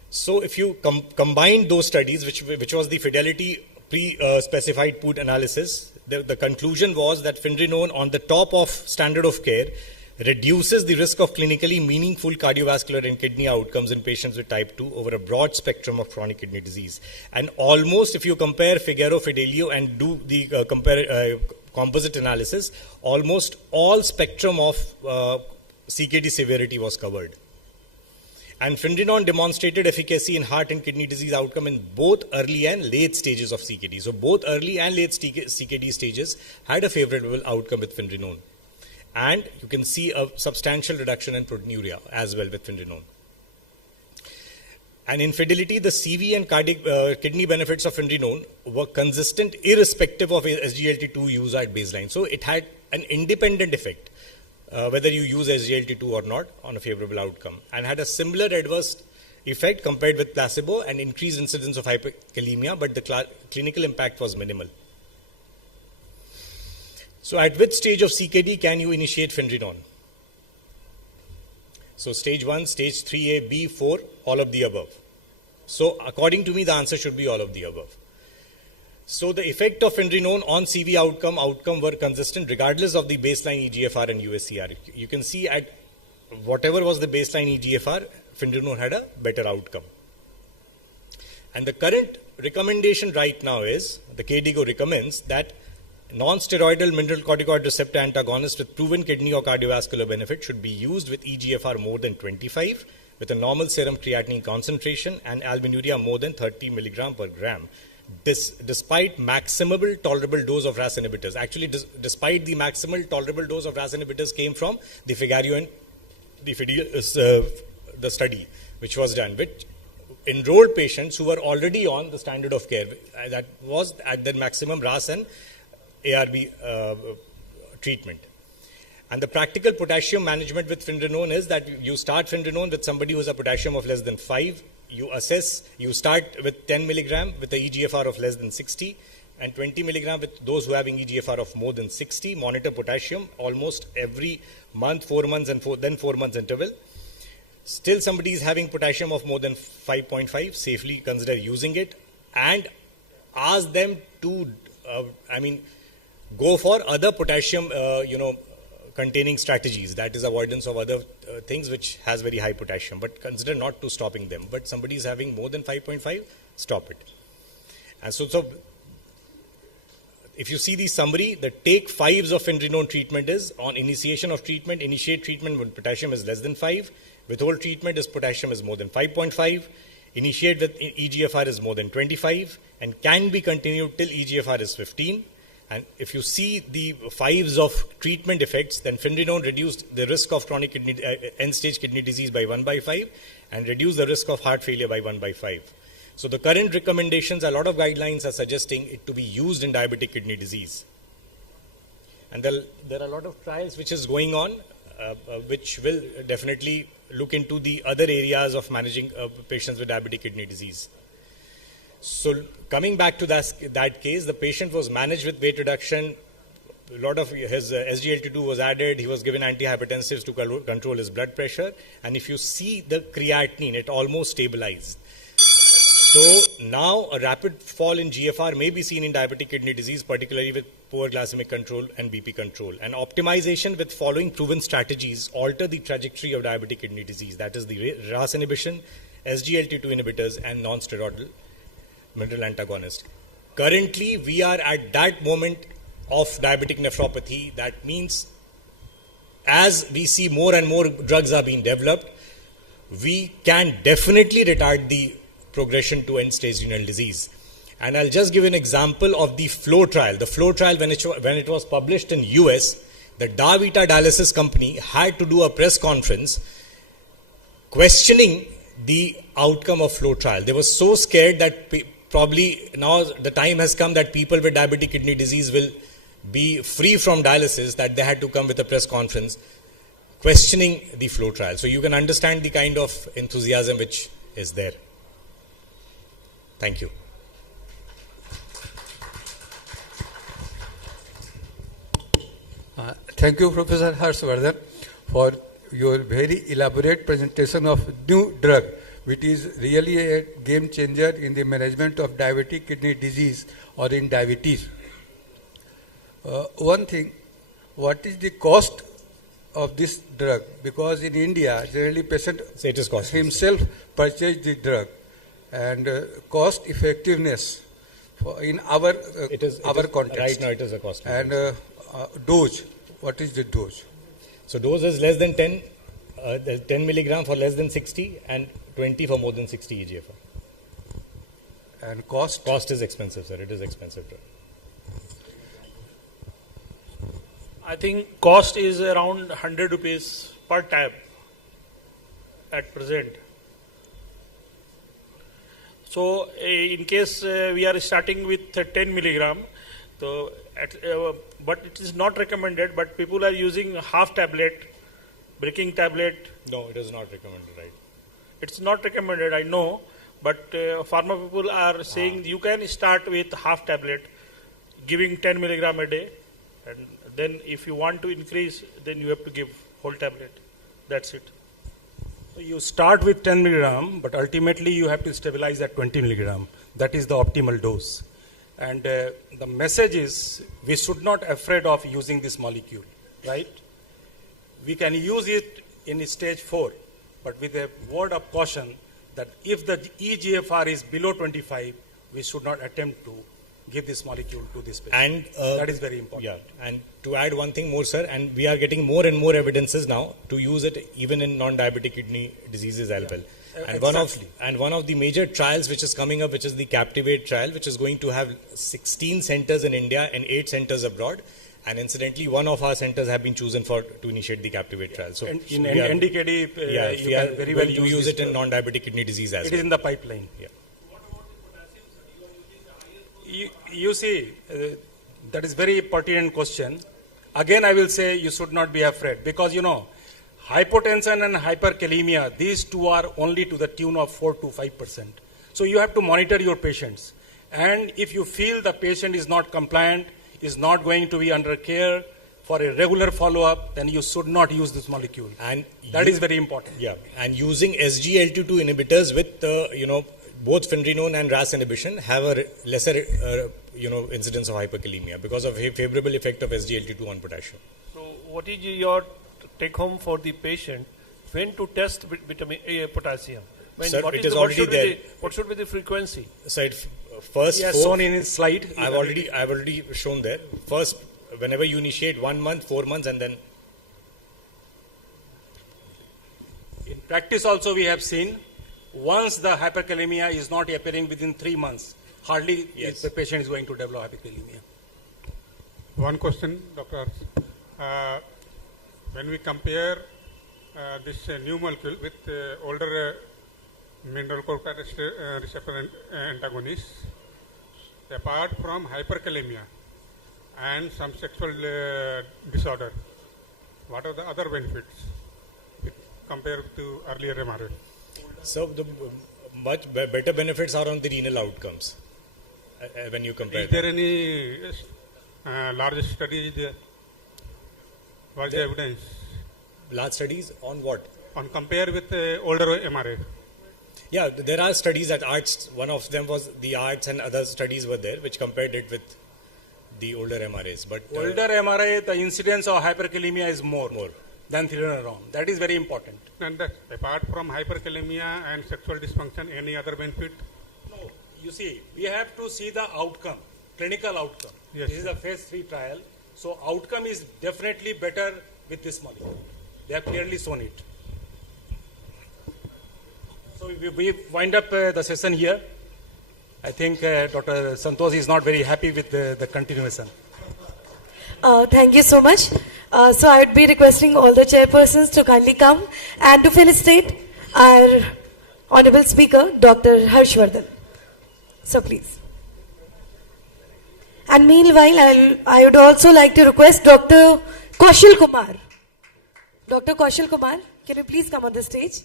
So if you combine those studies, which was the Fidelity pre-specified pooled analysis, the conclusion was that Findrinone on the top of standard of care reduces the risk of clinically meaningful cardiovascular and kidney outcomes in patients with type 2 over a broad spectrum of chronic kidney disease. And almost, if you compare Figaro, Fidelio and do the composite analysis, almost all spectrum of CKD severity was covered. And Findrinone demonstrated efficacy in heart and kidney disease outcome in both early and late stages of CKD. So both early and late CKD stages had a favorable outcome with Findrinone. And you can see a substantial reduction in proteinuria as well with Findrinone. And in Fidelity, the CV and kidney benefits of Findrinone were consistent irrespective of SGLT2 use at baseline. So it had an independent effect, whether you use SGLT2 or not, on a favorable outcome, and had a similar adverse effect compared with placebo and increased incidence of hyperkalemia, but the clinical impact was minimal. So at which stage of CKD can you initiate Findrinone? So stage 1, stage 3A, B, 4, all of the above. So according to me, the answer should be all of the above. So the effect of Findrinone on CV outcome were consistent regardless of the baseline EGFR and UACR. You can see at whatever was the baseline EGFR, Findrinone had a better outcome. And the current recommendation right now is, the KDIGO recommends that non-steroidal mineralocorticoid receptor antagonist with proven kidney or cardiovascular benefit should be used with EGFR more than 25, with a normal serum creatinine concentration and albuminuria more than 30 milligram per gram, despite maximal tolerable dose of RAS inhibitors. Actually, despite the maximal tolerable dose of RAS inhibitors came from the Figaro and the study which was done, which enrolled patients who were already on the standard of care that was at their maximum RAS and ARB treatment. And the practical potassium management with Findrinone is that you start Findrinone with somebody who has a potassium of less than 5. You assess, you start with 10 milligram with a EGFR of less than 60 and 20 milligram with those who are having EGFR of more than 60. Monitor potassium almost every month, 4 months and then 4 months interval. Still somebody is having potassium of more than 5.5, safely consider using it and ask them to, go for other potassium, containing strategies, that is avoidance of other things which has very high potassium, but consider not to stopping them. But somebody is having more than 5.5, stop it. And so if you see the summary, the take 5s of Findrinone treatment is on initiation of treatment, initiate treatment when potassium is less than 5, withhold treatment is potassium is more than 5.5, initiate with EGFR is more than 25, and can be continued till EGFR is 15. And if you see the 5s of treatment effects, then Findrinone reduced the risk of chronic end-stage kidney disease by 1/5 and reduced the risk of heart failure by 1/5. So the current recommendations, a lot of guidelines are suggesting it to be used in diabetic kidney disease. And there are a lot of trials which is going on, which will definitely look into the other areas of managing patients with diabetic kidney disease. So coming back to that case, the patient was managed with weight reduction. A lot of his SGLT2 was added. He was given antihypertensives to control his blood pressure. And if you see the creatinine, it almost stabilized. So now a rapid fall in GFR may be seen in diabetic kidney disease, particularly with poor glycemic control and BP control. And optimization with following proven strategies alter the trajectory of diabetic kidney disease. That is the RAS inhibition, SGLT2 inhibitors, and non-steroidal mineral antagonist. Currently, we are at that moment of diabetic nephropathy. That means as we see more and more drugs are being developed, we can definitely retard the progression to end-stage renal disease. And I'll just give an example of the FLOW trial. The FLOW trial, when it was published in US, the DaVita dialysis company had to do a press conference questioning the outcome of FLOW trial. They were so scared that probably now the time has come that people with diabetic kidney disease will be free from dialysis, that they had to come with a press conference questioning the FLOW trial. So you can understand the kind of enthusiasm which is there. Thank you. Thank you, Professor Harshvardhan, for your very elaborate presentation of new drug, which is really a game changer in the management of diabetic kidney disease or in diabetes. One thing, what is the cost of this drug? Because in India, generally patient himself purchase the drug, and cost effectiveness in our context. Right now it is a cost. And dose, what is the dose? So dose is less than 10 milligram for less than 60 and 20 for more than 60 eGFR. And cost? Cost is expensive, sir. It is expensive drug. I think cost is around 100 rupees per tab at present. So in case we are starting with 10 milligram, so but it is not recommended, but people are using half tablet, breaking tablet. No, it is not recommended, right? It's not recommended, I know, but pharma people are saying you can start with half tablet, giving 10 milligram a day, and then if you want to increase, then you have to give whole tablet. That's it. So you start with 10 milligram, but ultimately you have to stabilize at 20 milligram. That is the optimal dose. And the message is we should not afraid of using this molecule, right? We can use it in stage 4, but with a word of caution that if the eGFR is below 25, we should not attempt to give this molecule to this patient. And that is very important. Yeah, and to add one thing more, sir, and we are getting more and more evidences now to use it even in non-diabetic kidney diseases as well. And one of the major trials which is coming up, which is the Captivate trial, which is going to have 16 centers in India and 8 centers abroad. And incidentally, one of our centers have been chosen to initiate the Captivate trial. So in NDKD, you can very well use it in non-diabetic kidney disease as well. It is in the pipeline. Yeah. You see, that is very pertinent question. Again, I will say you should not be afraid because, hypotension and hyperkalemia, these two are only to the tune of 4 to 5%. So you have to monitor your patients. And if you feel the patient is not compliant, is not going to be under care for a regular follow-up, then you should not use this molecule. And that is very important. Yeah, and using SGLT2 inhibitors with, both finerenone and RAS inhibition have a lesser, incidence of hyperkalemia because of a favorable effect of SGLT2 on potassium. So what is your take home for the patient when to test vitamin A potassium? Sir, it is already there. What should be the frequency? So first, shown in his slide. I've already shown there. First, whenever you initiate 1 month, 4 months, and then. In practice, also we have seen once the hyperkalemia is not appearing within 3 months, hardly the patient is going to develop hyperkalemia. One question, Dr. When we compare this new molecule with older mineralocorticoid receptor antagonists, apart from hyperkalemia and some sexual disorder, what are the other benefits compared to earlier MRA? So the much better benefits are on the renal outcomes when you compare. Is there any large studies there? What is the evidence? Large studies on what? On compare with older MRA. Yeah, there are studies at ARTS. One of them was the ARTS, and other studies were there which compared it with the older MRAs. But older MRA, the incidence of hyperkalemia is more than finerenone. That is very important. And apart from hyperkalemia and sexual dysfunction, any other benefit? No. You see, we have to see the outcome, clinical outcome. Yes. This is a phase 3 trial. So outcome is definitely better with this molecule. They have clearly shown it. So we wind up the session here. I think Dr. Santosh is not very happy with the continuation. Thank you so much. So I would be requesting all the chairpersons to kindly come and to felicitate our honorable speaker, Dr. Harshvardhan. So please. And meanwhile, I would also like to request Dr. Kaushal Kumar. Dr. Kaushal Kumar, can you please come on the stage?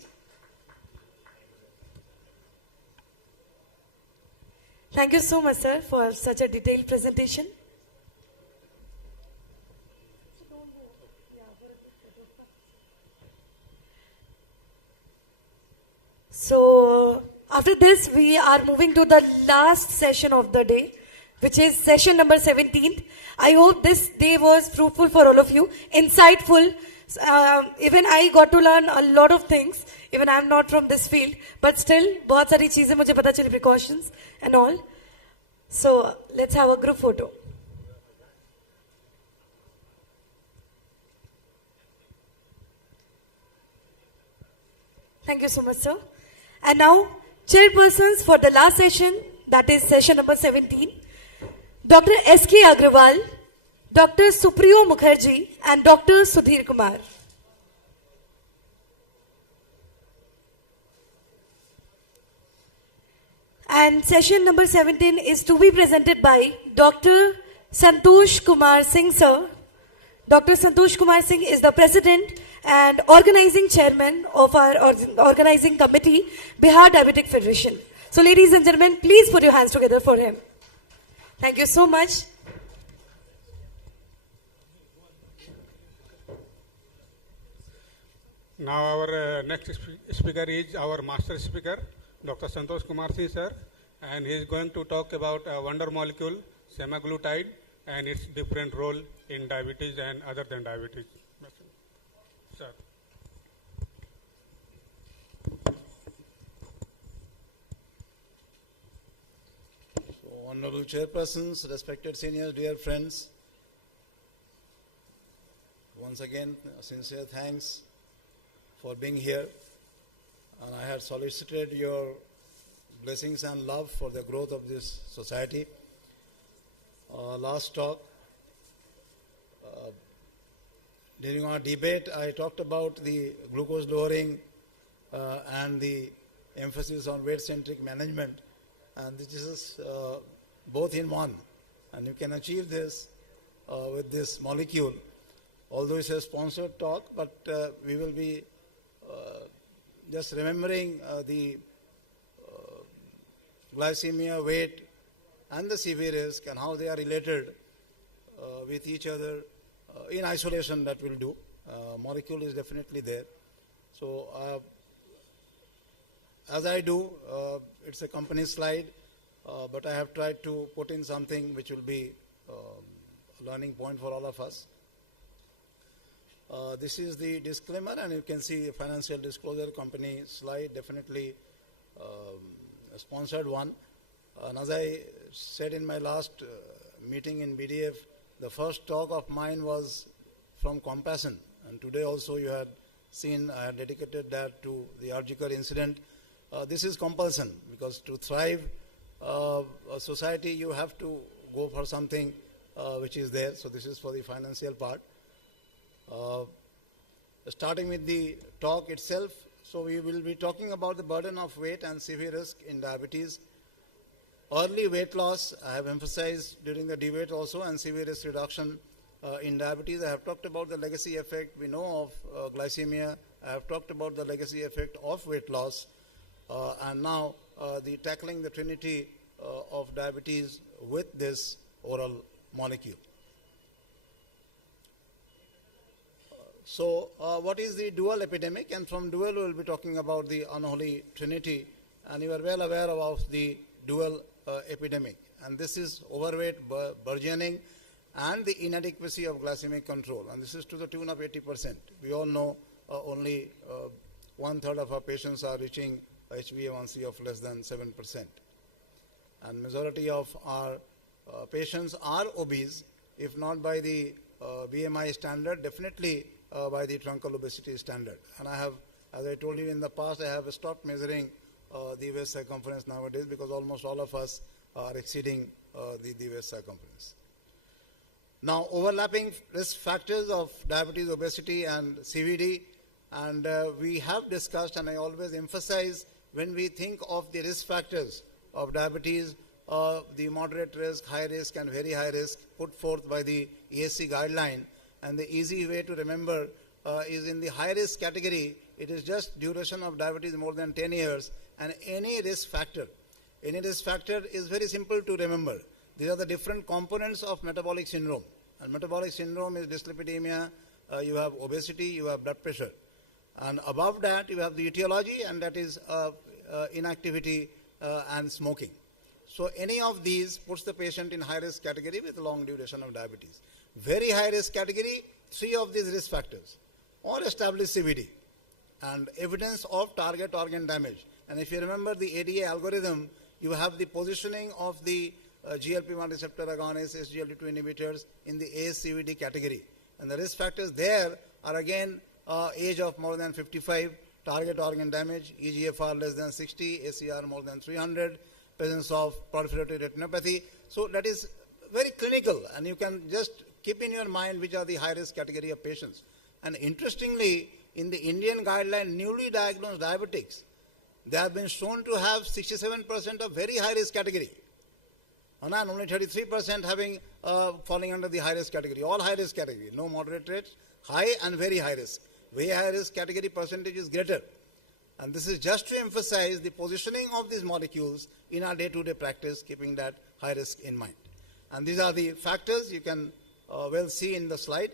Thank you so much, sir, for such a detailed presentation. After this, we are moving to the last session of the day, which is session number 17. I hope this day was fruitful for all of you, insightful. Even I got to learn a lot of things. Even I am not from this field, but still, बहुत सारी चीजें मुझे पता चली, precautions and all. So let's have a group photo. Thank you so much, sir. And now, chairpersons for the last session, that is session number 17, Dr. S.K. Agrawal, Dr. Supriyo Mukherjee, and Dr. Sudhir Kumar. And session number 17 is to be presented by Dr. Santosh Kumar Singh, sir. Dr. Santosh Kumar Singh is the President and Organizing Chairman of our Organizing Committee, Bihar Diabetic Federation. So ladies and gentlemen, please put your hands together for him. Thank you so much. Now our next speaker is our master speaker, Dr. Santosh Kumar Singh, sir, and he is going to talk about a wonder molecule, semaglutide, and its different role in diabetes and other than diabetes. Sir. So, honorable chairpersons, respected seniors, dear friends, once again, sincere thanks for being here. And I had solicited your blessings and love for the growth of this society. Last talk, during our debate, I talked about the glucose lowering and the emphasis on weight-centric management, and this is both in one. And you can achieve this with this molecule. Although it's a sponsored talk, but we will be just remembering the glycemia, weight, and the CV risk and how they are related with each other. In isolation, that will do. Molecule is definitely there. So, as I do, it's a company slide, but I have tried to put in something which will be a learning point for all of us. This is the disclaimer, and you can see a financial disclosure company slide, definitely a sponsored one. And as I said in my last meeting in BDF, the first talk of mine was from compassion, and today also you had seen I had dedicated that to the Arjikar incident. This is compulsion, because to thrive a society, you have to go for something which is there. So this is for the financial part. Starting with the talk itself, so we will be talking about the burden of weight and severe risk in diabetes. Early weight loss, I have emphasized during the debate also, and severe risk reduction in diabetes. I have talked about the legacy effect we know of glycemia. I have talked about the legacy effect of weight loss. And now the tackling the trinity of diabetes with this oral molecule. So what is the dual epidemic? And from dual we will be talking about the unholy trinity, and you are well aware of the dual epidemic, and this is overweight, burgeoning, and the inadequacy of glycemic control, and this is to the tune of 80%. We all know only 1/3 of our patients are reaching HbA1c of less than 7%, and majority of our patients are obese, if not by the BMI standard, definitely by the truncal obesity standard. And I have, as I told you in the past, I have stopped measuring the waist circumference nowadays, because almost all of us are exceeding the waist circumference. Now, overlapping risk factors of diabetes, obesity, and CVD, and we have discussed, and I always emphasize, when we think of the risk factors of diabetes, the moderate risk, high risk, and very high risk put forth by the ESC guideline, and the easy way to remember is in the high risk category, it is just duration of diabetes more than 10 years, and any risk factor is very simple to remember. These are the different components of metabolic syndrome. And metabolic syndrome is dyslipidemia, you have obesity, you have blood pressure. And above that, you have the etiology, and that is inactivity, and smoking. So any of these puts the patient in high risk category with long duration of diabetes. Very high risk category, 3 of these risk factors, or established CVD, and evidence of target organ damage. And if you remember the ADA algorithm, you have the positioning of the GLP-1 receptor agonists, SGLT2 inhibitors in the ASCVD category. And the risk factors there are again age of more than 55, target organ damage, eGFR less than 60, ACR more than 300, presence of proliferative retinopathy. So that is very clinical, and you can just keep in your mind which are the high-risk category of patients. And interestingly, in the Indian guideline, newly diagnosed diabetics, they have been shown to have 67% of very high-risk category, and only 33% having falling under the high-risk category. All high-risk category, no moderate rates, high and very high risk. Very high risk category percentage is greater. And this is just to emphasize the positioning of these molecules in our day-to-day practice, keeping that high risk in mind. And these are the factors you can well see in the slide.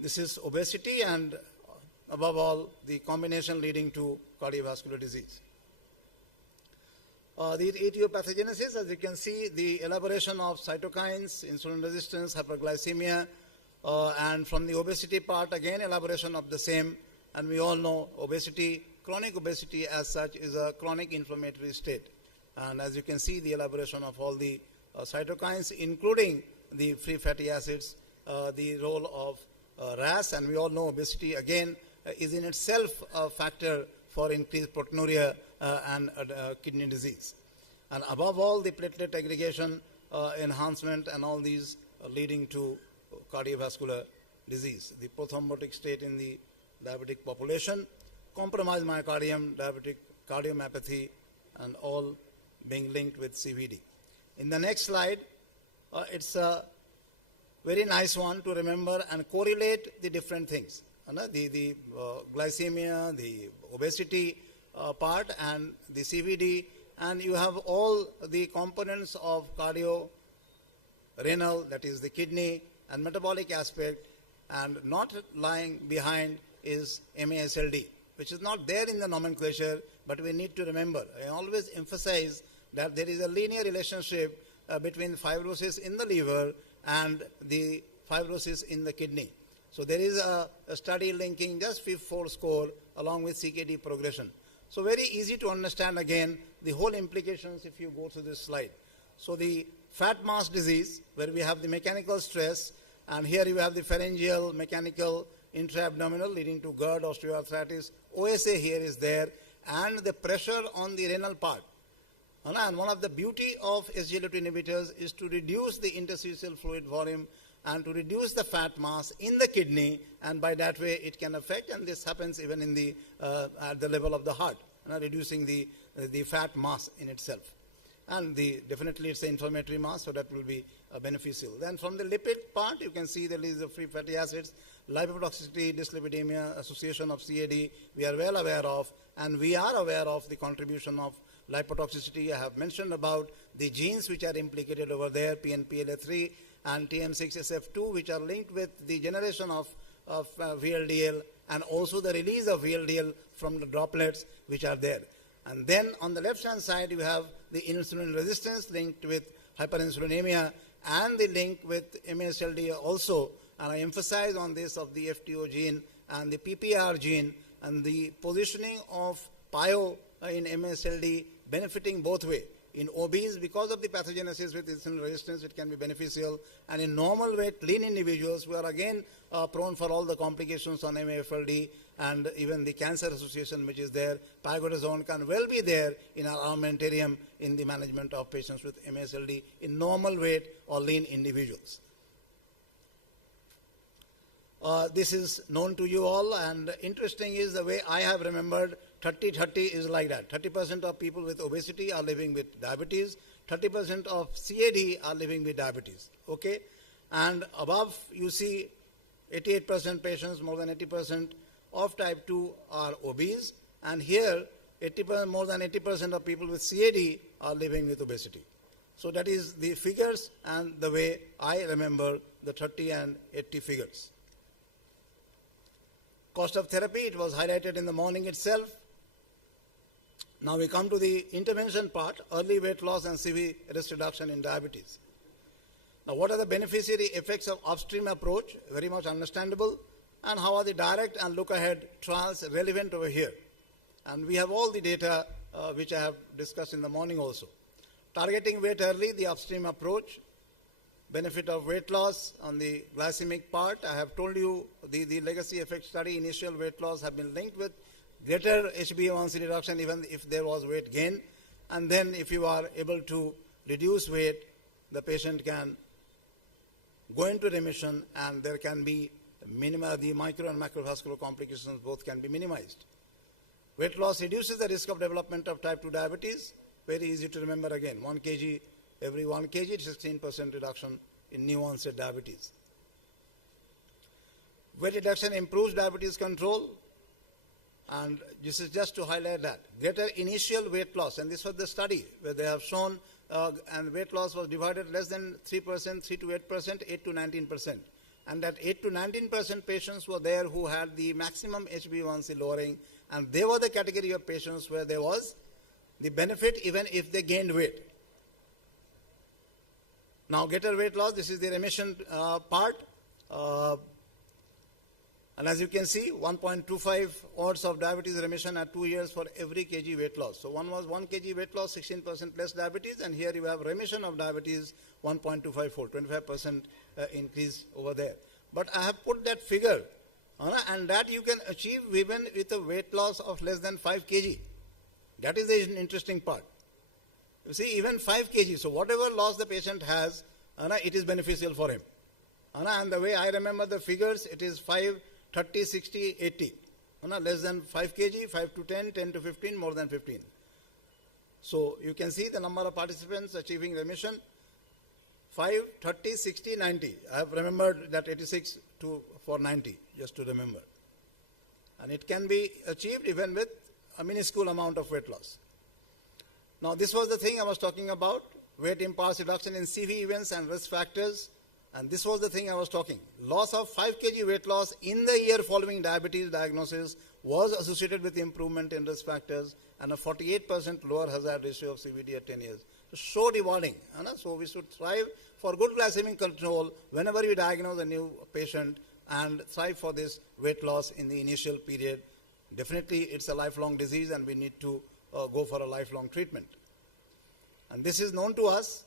This is obesity and above all the combination leading to cardiovascular disease. The etiopathogenesis, as you can see, the elaboration of cytokines, insulin resistance, hyperglycemia, and from the obesity part, again, elaboration of the same. And we all know obesity, chronic obesity as such, is a chronic inflammatory state. And as you can see, the elaboration of all the cytokines, including the free fatty acids, the role of RAS, and we all know obesity, again, is in itself a factor for increased proteinuria and kidney disease. And above all, the platelet aggregation enhancement and all these leading to cardiovascular disease. The prothrombotic state in the diabetic population, compromised myocardium, diabetic cardiomyopathy, and all being linked with CVD. In the next slide, it's a very nice one to remember and correlate the different things. The glycemia, the obesity part, and the CVD, and you have all the components of cardio, renal, that is the kidney, and metabolic aspect, and not lying behind is MASLD, which is not there in the nomenclature, but we need to remember. I always emphasize that there is a linear relationship between fibrosis in the liver and the fibrosis in the kidney. So there is a study linking just FIB-4 score along with CKD progression. So very easy to understand again the whole implications if you go to this slide. So the fat mass disease, where we have the mechanical stress, and here you have the pharyngeal, mechanical, intra-abdominal leading to GERD, osteoarthritis. OSA here is there, and the pressure on the renal part. And one of the beauty of SGLT2 inhibitors is to reduce the interstitial fluid volume and to reduce the fat mass in the kidney, and by that way it can affect, and this happens even in the at the level of the heart, reducing the fat mass in itself. And definitely it's the inflammatory mass, so that will be beneficial. Then from the lipid part, you can see there is the free fatty acids, lipotoxicity, dyslipidemia, association of CAD, we are well aware of, and we are aware of the contribution of lipotoxicity. I have mentioned about the genes which are implicated over there, PNPLA3 and TM6SF2, which are linked with the generation of VLDL and also the release of VLDL from the droplets which are there. And then on the left-hand side, you have the insulin resistance linked with hyperinsulinemia and the link with MASLD also. And I emphasize on this of the FTO gene and the PPR gene and the positioning of PIO in MASLD benefiting both way. In obese, because of the pathogenesis with insulin resistance, it can be beneficial. And in normal weight, lean individuals who are again prone for all the complications on MAFLD and even the cancer association which is there, pioglitazone can well be there in our armamentarium in the management of patients with MASLD in normal weight or lean individuals. This is known to you all, and interesting is the way I have remembered 30-30 is like that. 30% of people with obesity are living with diabetes, 30% of CAD are living with diabetes, okay? And above you see 88% patients, more than 80% of type 2 are obese, and here 80%, more than 80% of people with CAD are living with obesity. So that is the figures and the way I remember the 30 and 80 figures. Cost of therapy, it was highlighted in the morning itself. Now we come to the intervention part, early weight loss and CV risk reduction in diabetes. Now what are the beneficiary effects of upstream approach? Very much understandable. And how are the direct and look-ahead trials relevant over here? And we have all the data which I have discussed in the morning also. Targeting weight early, the upstream approach. Benefit of weight loss on the glycemic part. I have told you the legacy effect study, initial weight loss have been linked with greater HbA1c reduction even if there was weight gain. And then if you are able to reduce weight, the patient can go into remission and there can be the micro and macrovascular complications both can be minimized. Weight loss reduces the risk of development of type 2 diabetes. Very easy to remember again, 1 kg, every 1 kg, 16% reduction in new onset diabetes. Weight reduction improves diabetes control, and this is just to highlight that. Greater initial weight loss, and this was the study where they have shown and weight loss was divided less than 3%, 3 to 8%, 8 to 19%. And that 8 to 19% patients were there who had the maximum HbA1c lowering, and they were the category of patients where there was the benefit even if they gained weight. Now, greater weight loss, this is the remission part. And as you can see, 1.25 odds of diabetes remission at 2 years for every kg weight loss. So one was 1 kg weight loss, 16% less diabetes, and here you have remission of diabetes 1.25 fold, 25% increase over there. But I have put that figure, and that you can achieve even with a weight loss of less than 5 kg. That is the interesting part. You see, even 5 kg, so whatever loss the patient has, it is beneficial for him. And the way I remember the figures, it is 5, 30, 60, 80. Less than 5 kg, 5 to 10, 10 to 15, more than 15. So you can see the number of participants achieving remission, 5, 30, 60, 90. I have remembered that 86 for 90, just to remember. And it can be achieved even with a minuscule amount of weight loss. Now this was the thing I was talking about, weight impulse reduction in CV events and risk factors. And this was the thing I was talking. Loss of 5 kg weight loss in the year following diabetes diagnosis was associated with improvement in risk factors and a 48% lower hazard ratio of CVD at 10 years. So rewarding. So we should strive for good glycemic control whenever you diagnose a new patient and strive for this weight loss in the initial period. Definitely it's a lifelong disease and we need to go for a lifelong treatment. And this is known to us.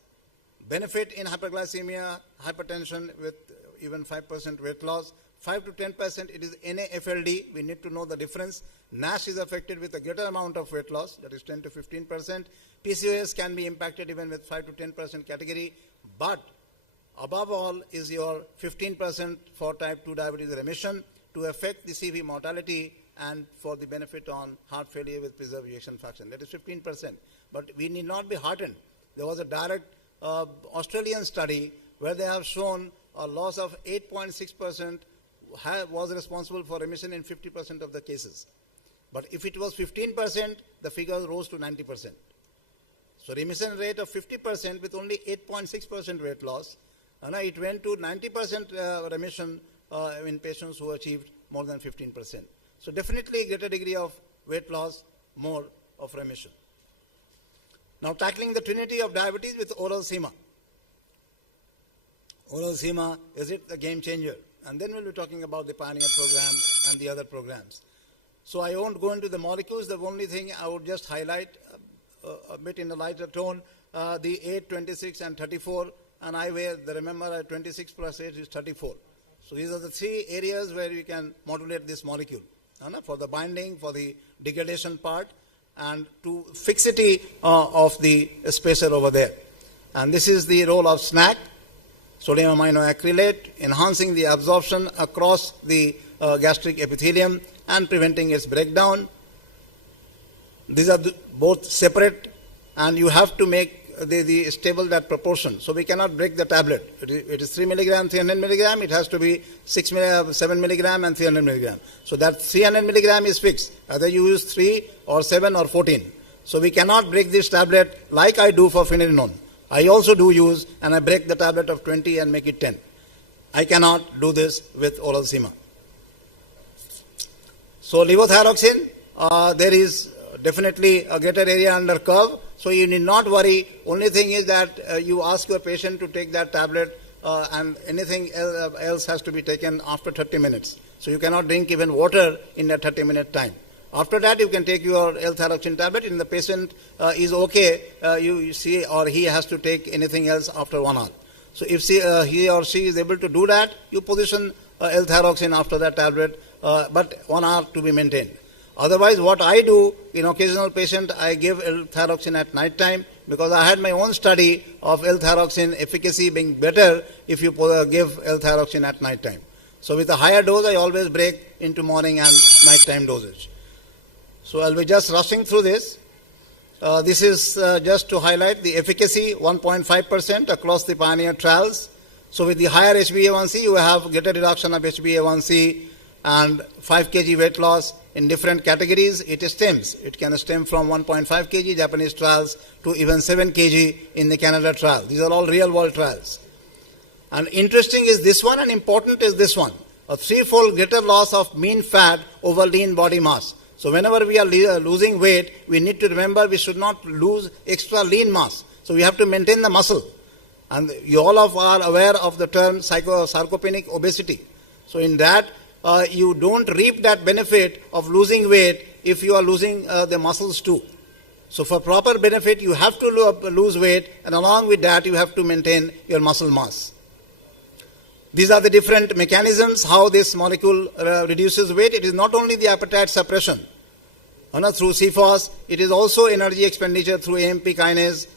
Benefit in hyperglycemia, hypertension with even 5% weight loss. 5 to 10% it is NAFLD. We need to know the difference. NASH is affected with a greater amount of weight loss, that is 10 to 15%. PCOS can be impacted even with 5 to 10% category. But above all is your 15% for type 2 diabetes remission to affect the CV mortality and for the benefit on heart failure with preserved ejection fraction. That is 15%. But we need not be heartened. There was a direct Australian study where they have shown a loss of 8.6% was responsible for remission in 50% of the cases. But if it was 15%, the figure rose to 90%. So remission rate of 50% with only 8.6% weight loss, and it went to 90% remission in patients who achieved more than 15%. So definitely greater degree of weight loss, more of remission. Now tackling the trinity of diabetes with oral SEMA. Oral SEMA, is it the game changer? And then we'll be talking about the Pioneer program and the other programs. So I won't go into the molecules. The only thing I would just highlight a bit in a lighter tone, the 8, 26 and 34. And remember 26 plus 8 is 34. So these are the 3 areas where you can modulate this molecule. For the binding, for the degradation part, and to fixity of the spacer over there. And this is the role of SNAC, sodium amino acrylate, enhancing the absorption across the gastric epithelium and preventing its breakdown. These are both separate, and you have to make the stable that proportion. So we cannot break the tablet. It is 3 milligram, 300 milligram. It has to be 7 milligram and 300 milligram. So that 300 milligram is fixed. Either you use 3 or 7 or 14. So we cannot break this tablet like I do for finerenone. I also do use, and I break the tablet of 20 and make it 10. I cannot do this with oral SEMA. So levothyroxine, there is definitely a greater area under curve, so you need not worry. Only thing is that you ask your patient to take that tablet and anything else has to be taken after 30 minutes. So you cannot drink even water in that 30-minute time. After that, you can take your L-thyroxine tablet, and the patient is okay, you see, or he has to take anything else after 1 hour. So if he or she is able to do that, you position L-thyroxine after that tablet, but 1 hour to be maintained. Otherwise, what I do in occasional patient, I give L-thyroxine at night time, because I had my own study of L-thyroxine efficacy being better if you give L-thyroxine at night time. So with a higher dose, I always break into morning and night time dosage. So I'll be just rushing through this. This is just to highlight the efficacy, 1.5% across the pioneer trials. So with the higher HbA1c, you have greater reduction of HbA1c and 5 kg weight loss. In different categories, it stems. It can stem from 1.5 kg Japanese trials to even 7 kg in the Canada trial. These are all real-world trials. And interesting is this one, and important is this one. A 3-fold greater loss of mean fat over lean body mass. So whenever we are losing weight, we need to remember we should not lose extra lean mass. So we have to maintain the muscle. And you all are aware of the term sarcopenic obesity. So in that, you don't reap that benefit of losing weight if you are losing the muscles too. So for proper benefit, you have to lose weight, and along with that, you have to maintain your muscle mass. These are the different mechanisms how this molecule reduces weight. It is not only the appetite suppression through CFOS, it is also energy expenditure through AMP kinase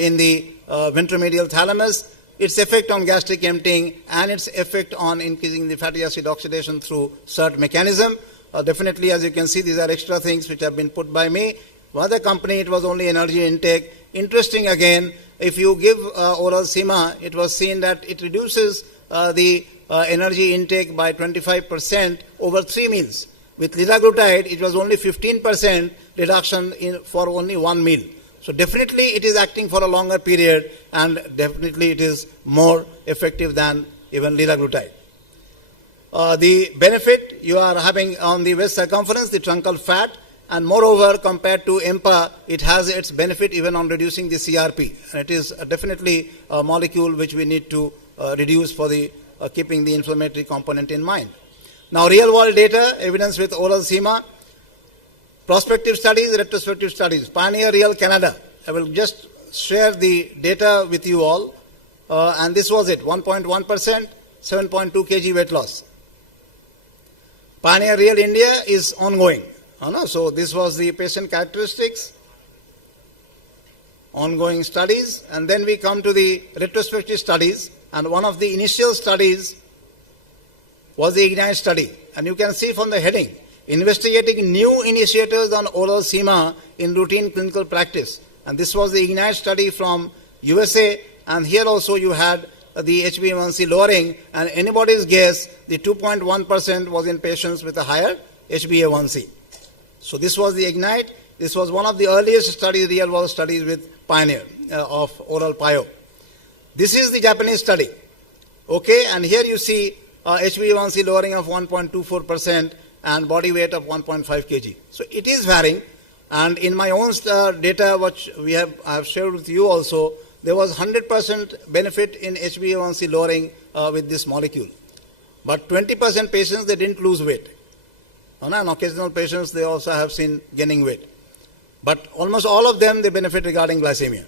in the ventromedial thalamus, its effect on gastric emptying, and its effect on increasing the fatty acid oxidation through SERT mechanism. Definitely, as you can see, these are extra things which have been put by me. For the company, it was only energy intake. Interesting again, if you give oral SEMA, it was seen that it reduces the energy intake by 25% over 3 meals. With liraglutide, it was only 15% reduction for only 1 meal. So definitely it is acting for a longer period, and definitely it is more effective than even liraglutide. The benefit you are having on the waist circumference, the truncal fat, and moreover compared to EMPA, it has its benefit even on reducing the CRP. And it is definitely a molecule which we need to reduce for the keeping the inflammatory component in mind. Now real world data, evidence with oral SEMA, prospective studies, retrospective studies, Pioneer Real Canada. I will just share the data with you all. And this was it, 1.1%, 7.2 kg weight loss. Pioneer Real India is ongoing. So this was the patient characteristics, ongoing studies, and then we come to the retrospective studies. And one of the initial studies was the IGNITE study. And you can see from the heading, investigating new initiators on oral SEMA in routine clinical practice. And this was the IGNITE study from USA, and here also you had the HbA1c lowering, and anybody's guess, the 2.1% was in patients with a higher HbA1c. So this was the IGNITE. This was one of the earliest studies, real-world studies with Pioneer of oral PIO. This is the Japanese study. Okay, and here you see HbA1c lowering of 1.24% and body weight of 1.5 kg. So it is varying, and in my own data, which I have shared with you also, there was 100% benefit in HbA1c lowering with this molecule. But 20% patients, they didn't lose weight. And occasional patients, they also have seen gaining weight. But almost all of them, they benefit regarding glycemia.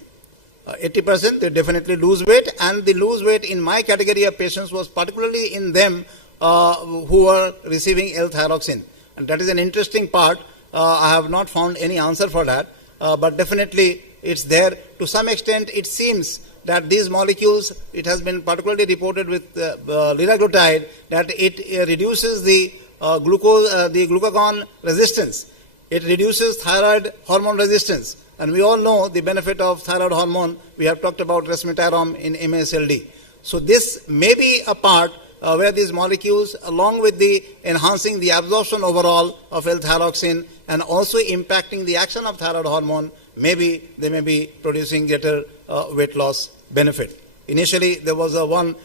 80%, they definitely lose weight, and the lose weight in my category of patients was particularly in them who were receiving L-thyroxine. And that is an interesting part. I have not found any answer for that, but definitely it's there. To some extent, it seems that these molecules, it has been particularly reported with liraglutide, that it reduces the glucagon resistance. It reduces thyroid hormone resistance. And we all know the benefit of thyroid hormone. We have talked about resmetirom in MASLD. So this may be a part where these molecules, along with the enhancing the absorption overall of L-thyroxine and also impacting the action of thyroid hormone, maybe they may be producing greater weight loss benefit. Initially, there was one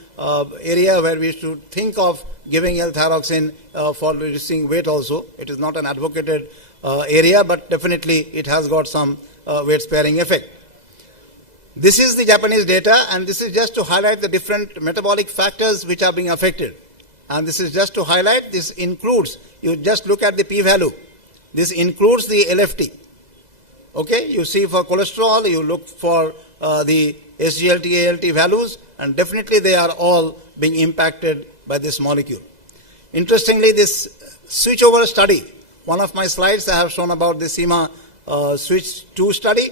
area where we should think of giving L-thyroxine for reducing weight also. It is not an advocated area, but definitely it has got some weight-sparing effect. This is the Japanese data, and this is just to highlight the different metabolic factors which are being affected. And this is just to highlight, this includes, you just look at the p-value. This includes the LFT. Okay, you see for cholesterol, you look for the SGLT, ALT values, and definitely they are all being impacted by this molecule. Interestingly, this switchover study, one of my slides I have shown about the SEMA switch 2 study.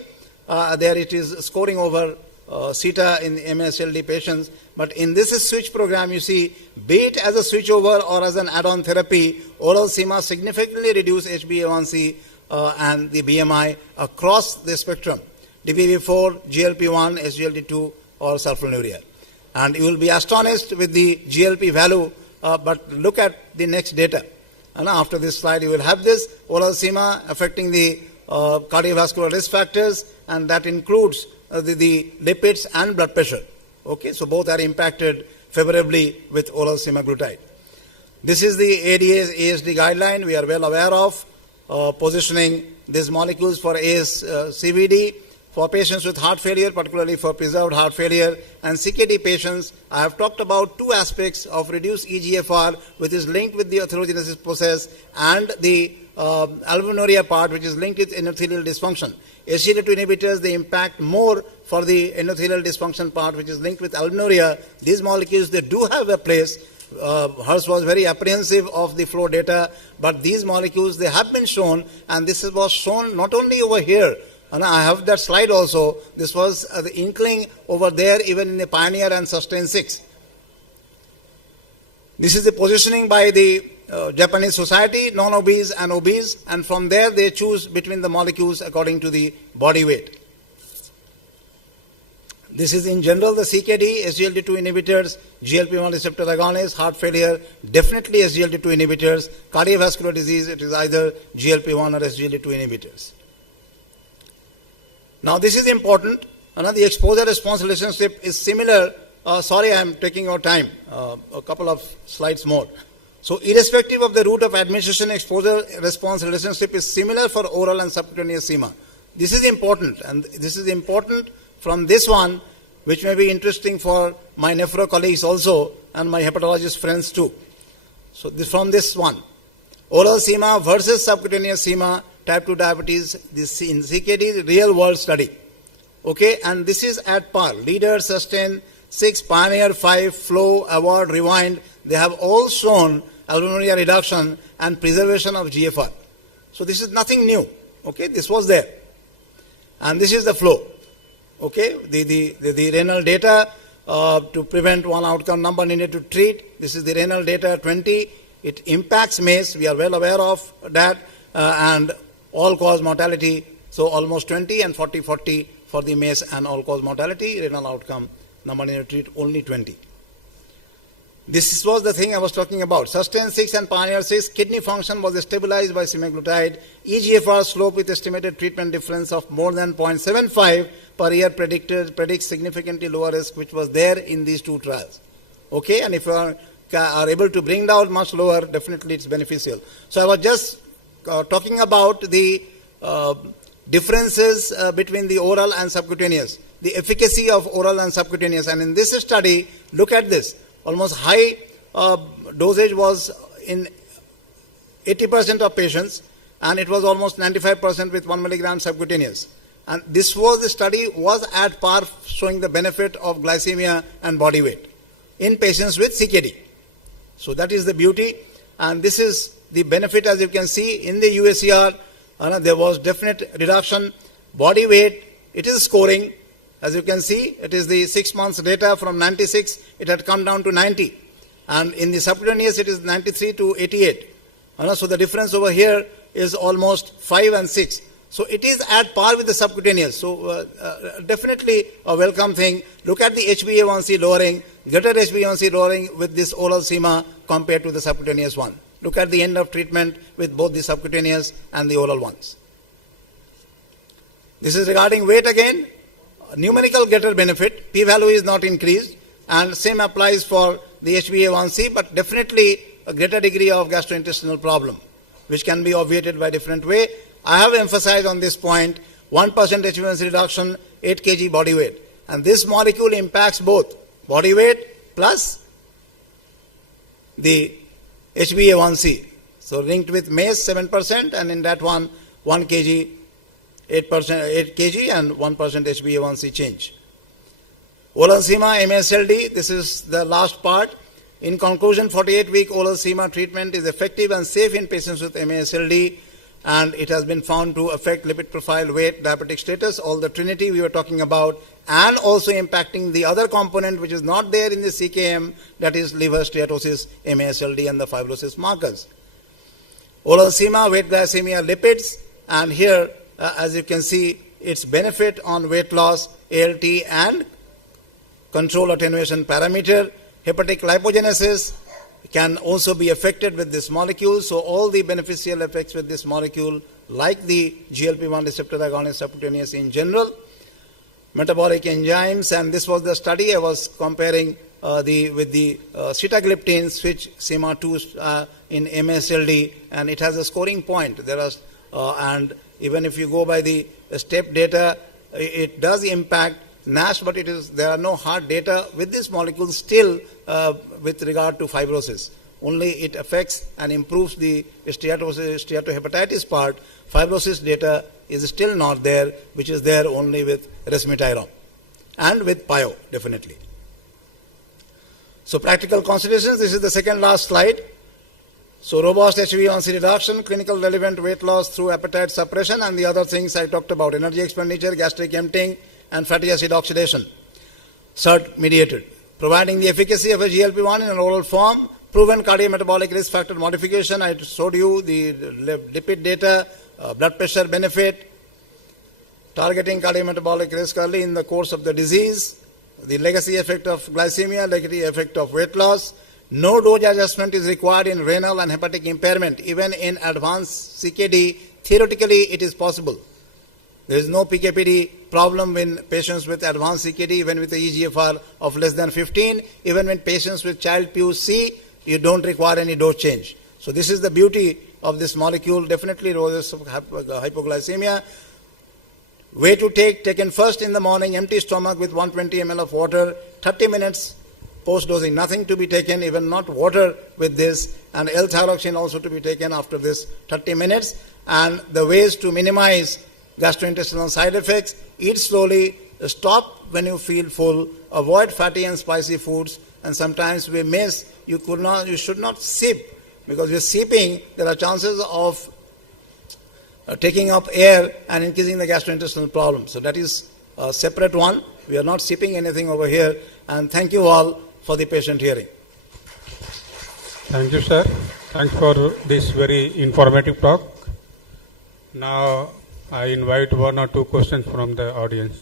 There it is scoring over CETA in MSLD patients. But in this switch program, you see, be it as a switchover or as an add-on therapy, oral SEMA significantly reduce HbA1c and the BMI across the spectrum, DPP-4, GLP-1, SGLT2, or sulfonylurea. And you will be astonished with the GLP value, but look at the next data. And after this slide, you will have this oral SEMA affecting the cardiovascular risk factors, and that includes the lipids and blood pressure. Okay, so both are impacted favorably with oral semaglutide. This is the ASD guideline we are well aware of, positioning these molecules for ASCVD, for patients with heart failure, particularly for preserved heart failure, and CKD patients. I have talked about two aspects of reduced eGFR, which is linked with the atherogenesis process, and the albuminuria part, which is linked with endothelial dysfunction. SGLT2 inhibitors, they impact more for the endothelial dysfunction part, which is linked with albuminuria. These molecules, they do have a place. Hers was very apprehensive of the flow data, but these molecules, they have been shown, and this was shown not only over here, and I have that slide also. This was the inkling over there, even in the Pioneer and Sustain 6. This is the positioning by the Japanese Society, non-obese and obese, and from there they choose between the molecules according to the body weight. This is in general the CKD, SGLT2 inhibitors, GLP-1 receptor agonists, heart failure, definitely SGLT2 inhibitors, cardiovascular disease, it is either GLP-1 or SGLT2 inhibitors. Now this is important. The exposure-response relationship is similar. Sorry, I am taking your time. A couple of slides more. So irrespective of the route of administration, exposure-response relationship is similar for oral and subcutaneous SEMA. This is important, and this is important from this one, which may be interesting for my nephro colleagues also, and my hepatologist friends too. So from this one, oral SEMA versus subcutaneous SEMA, type 2 diabetes, this in CKD, real world study. Okay, and this is at par. Leader, Sustain, 6, Pioneer, 5, Flow, Award, Rewind, they have all shown albuminuria reduction and preservation of GFR. So this is nothing new. Okay, this was there. And this is the flow. Okay, the renal data to prevent one outcome number needed to treat. This is the renal data 20. It impacts MACE. We are well aware of that. And all-cause mortality, so almost 20 and 40-40 for the MACE and all-cause mortality. Renal outcome number needed to treat only 20. This was the thing I was talking about. Sustain 6 and Pioneer 6, kidney function was stabilized by semaglutide. eGFR slope with estimated treatment difference of more than 0.75 per year predicts significantly lower risk, which was there in these two trials. Okay, and if you are able to bring down much lower, definitely it's beneficial. So I was just talking about the differences between the oral and subcutaneous, the efficacy of oral and subcutaneous. And in this study, look at this. Almost high dosage was in 80% of patients, and it was almost 95% with 1 milligram subcutaneous. And this was the study was at par, showing the benefit of glycemia and body weight in patients with CKD. So that is the beauty, and this is the benefit. As you can see in the UACR, there was definite reduction. Body weight, it is scoring. As you can see, it is the 6 months data from 96, it had come down to 90. And in the subcutaneous, it is 93 to 88. So the difference over here is almost 5 and 6. So it is at par with the subcutaneous. So definitely a welcome thing. Look at the HbA1c lowering, greater HbA1c lowering with this oral SEMA compared to the subcutaneous one. Look at the end of treatment with both the subcutaneous and the oral ones. This is regarding weight again. Numerical greater benefit, p-value is not increased, and same applies for the HbA1c, but definitely a greater degree of gastrointestinal problem. which can be obviated by different way. I have emphasized on this point, 1% HbA1c reduction, 8 kg body weight. And this molecule impacts both body weight plus the HbA1c. So linked with MACE 7%, and in that one kg, 8 kg and 1% HbA1c change. Oral SEMA, MASLD, this is the last part. In conclusion, 48-week oral SEMA treatment is effective and safe in patients with MASLD, and it has been found to affect lipid profile, weight, diabetic status, all the trinity we were talking about, and also impacting the other component which is not there in the CKM, that is liver steatosis, MASLD, and the fibrosis markers. Oral SEMA, weight glycemia, lipids, and here, as you can see, its benefit on weight loss, ALT, and control attenuation parameter. Hepatic lipogenesis can also be affected with this molecule. So all the beneficial effects with this molecule, like the GLP-1 receptor agonist subcutaneous in general, metabolic enzymes, and this was the study I was comparing with the sitagliptin switch SEMA2 in MASLD, and it has a scoring point. There are and even if you go by the step data, it does impact NASH, but there are no hard data with this molecule still with regard to fibrosis. Only it affects and improves the steatohepatitis part. Fibrosis data is still not there, which is there only with resmetirom and with PIO, definitely. So practical considerations, this is the second last slide. So robust HbA1c reduction, clinical relevant weight loss through appetite suppression, and the other things I talked about, energy expenditure, gastric emptying, and fatty acid oxidation, SERT mediated. Providing the efficacy of a GLP-1 in an oral form, proven cardiometabolic risk factor modification, I showed you the lipid data, blood pressure benefit, targeting cardiometabolic risk early in the course of the disease, the legacy effect of glycemia, legacy effect of weight loss. No dose adjustment is required in renal and hepatic impairment. Even in advanced CKD, theoretically it is possible. There is no PKPD problem in patients with advanced CKD, even with the eGFR of less than 15. Even when patients with Child-Pugh C, you don't require any dose change. So this is the beauty of this molecule, definitely reduces hypoglycemia. Way to take, taken first in the morning, empty stomach with 120 ml of water, 30 minutes post-dosing, nothing to be taken, even not water with this, and L-thyroxine also to be taken after this 30 minutes. And the ways to minimize gastrointestinal side effects: eat slowly, stop when you feel full, avoid fatty and spicy foods, and sometimes we miss, you should not sip, because with sipping there are chances of taking up air and increasing the gastrointestinal problem. So that is a separate one. We are not sipping anything over here, and thank you all for the patient hearing. Thank you, sir. Thanks for this very informative talk. Now I invite one or two questions from the audience.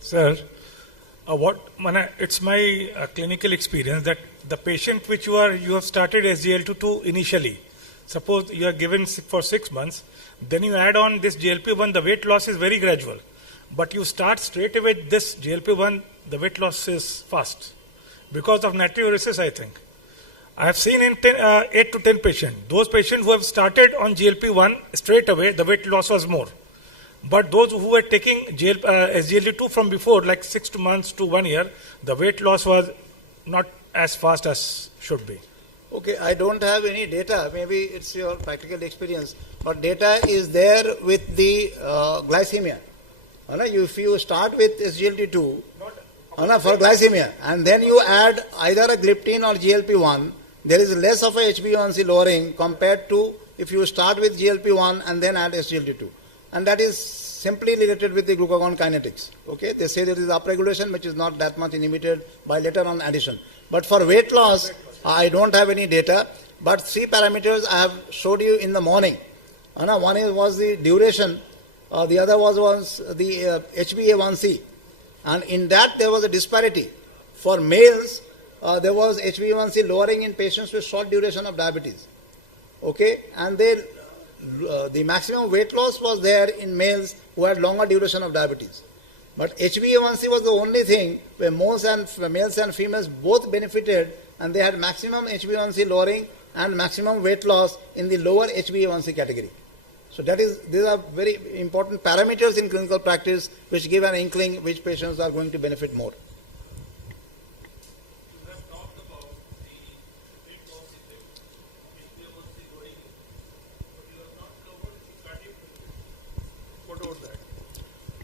Sir, it's my clinical experience that the patient which you have started SGLT2 initially, suppose you are given for 6 months, then you add on this GLP-1, the weight loss is very gradual. But you start straight away this GLP-1, the weight loss is fast. Because of natriuresis, I think. I have seen in 8 to 10 patients, those patients who have started on GLP-1 straight away, the weight loss was more. But those who were taking SGLT2 from before, like 6 months to 1 year, the weight loss was not as fast as should be. Okay, I don't have any data. Maybe it's your practical experience. But data is there with the glycemia. If you start with SGLT2 for glycemia, and then you add either a gliptin or GLP-1, there is less of a HbA1c lowering compared to if you start with GLP-1 and then add SGLT2. And that is simply related with the glucagon kinetics. Okay, they say there is upregulation which is not that much inhibited by later on addition. But for weight loss, I don't have any data. But 3 parameters I have showed you in the morning. One was the duration, the other was the HbA1c. And in that there was a disparity. For males, there was HbA1c lowering in patients with short duration of diabetes. Okay, and the maximum weight loss was there in males who had longer duration of diabetes. But HbA1c was the only thing where males and females both benefited and they had maximum HbA1c lowering and maximum weight loss in the lower HbA1c category. So these are very important parameters in clinical practice which give an inkling which patients are going to benefit more.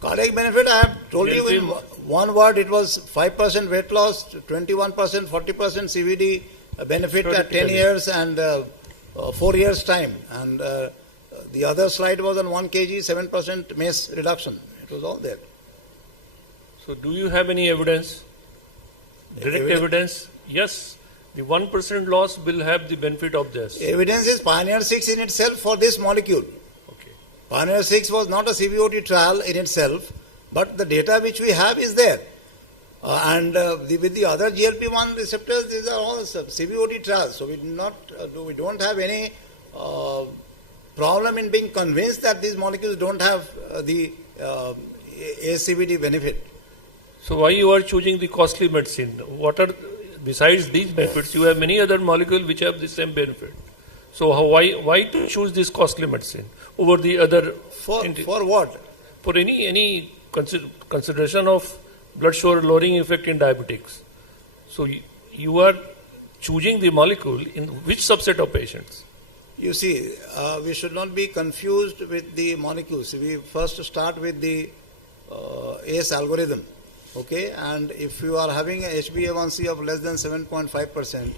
Cardiac benefit, I have told you in one word, it was 5% weight loss, 21%, 40% CVD benefit at 10 years and 4 years time. And the other slide was on 1 kg, 7% MACE reduction. It was all there. So do you have any evidence? Direct evidence? Yes. The 1% loss will have the benefit of this. Evidence is Pioneer 6 in itself for this molecule. Pioneer 6 was not a CVOT trial in itself, but the data which we have is there. With the other GLP-1 receptors, these are all CVOT trials. So we don't have any problem in being convinced that these molecules don't have the ASCVD benefit. So why you are choosing the costly medicine? What are, besides these benefits, you have many other molecules which have the same benefit. So why to choose this costly medicine over the other? For what? For any consideration of blood sugar lowering effect in diabetics. So you are choosing the molecule in which subset of patients? You see, we should not be confused with the molecules. We first start with the ACE algorithm. Okay, and if you are having a HbA1c of less than 7.5%,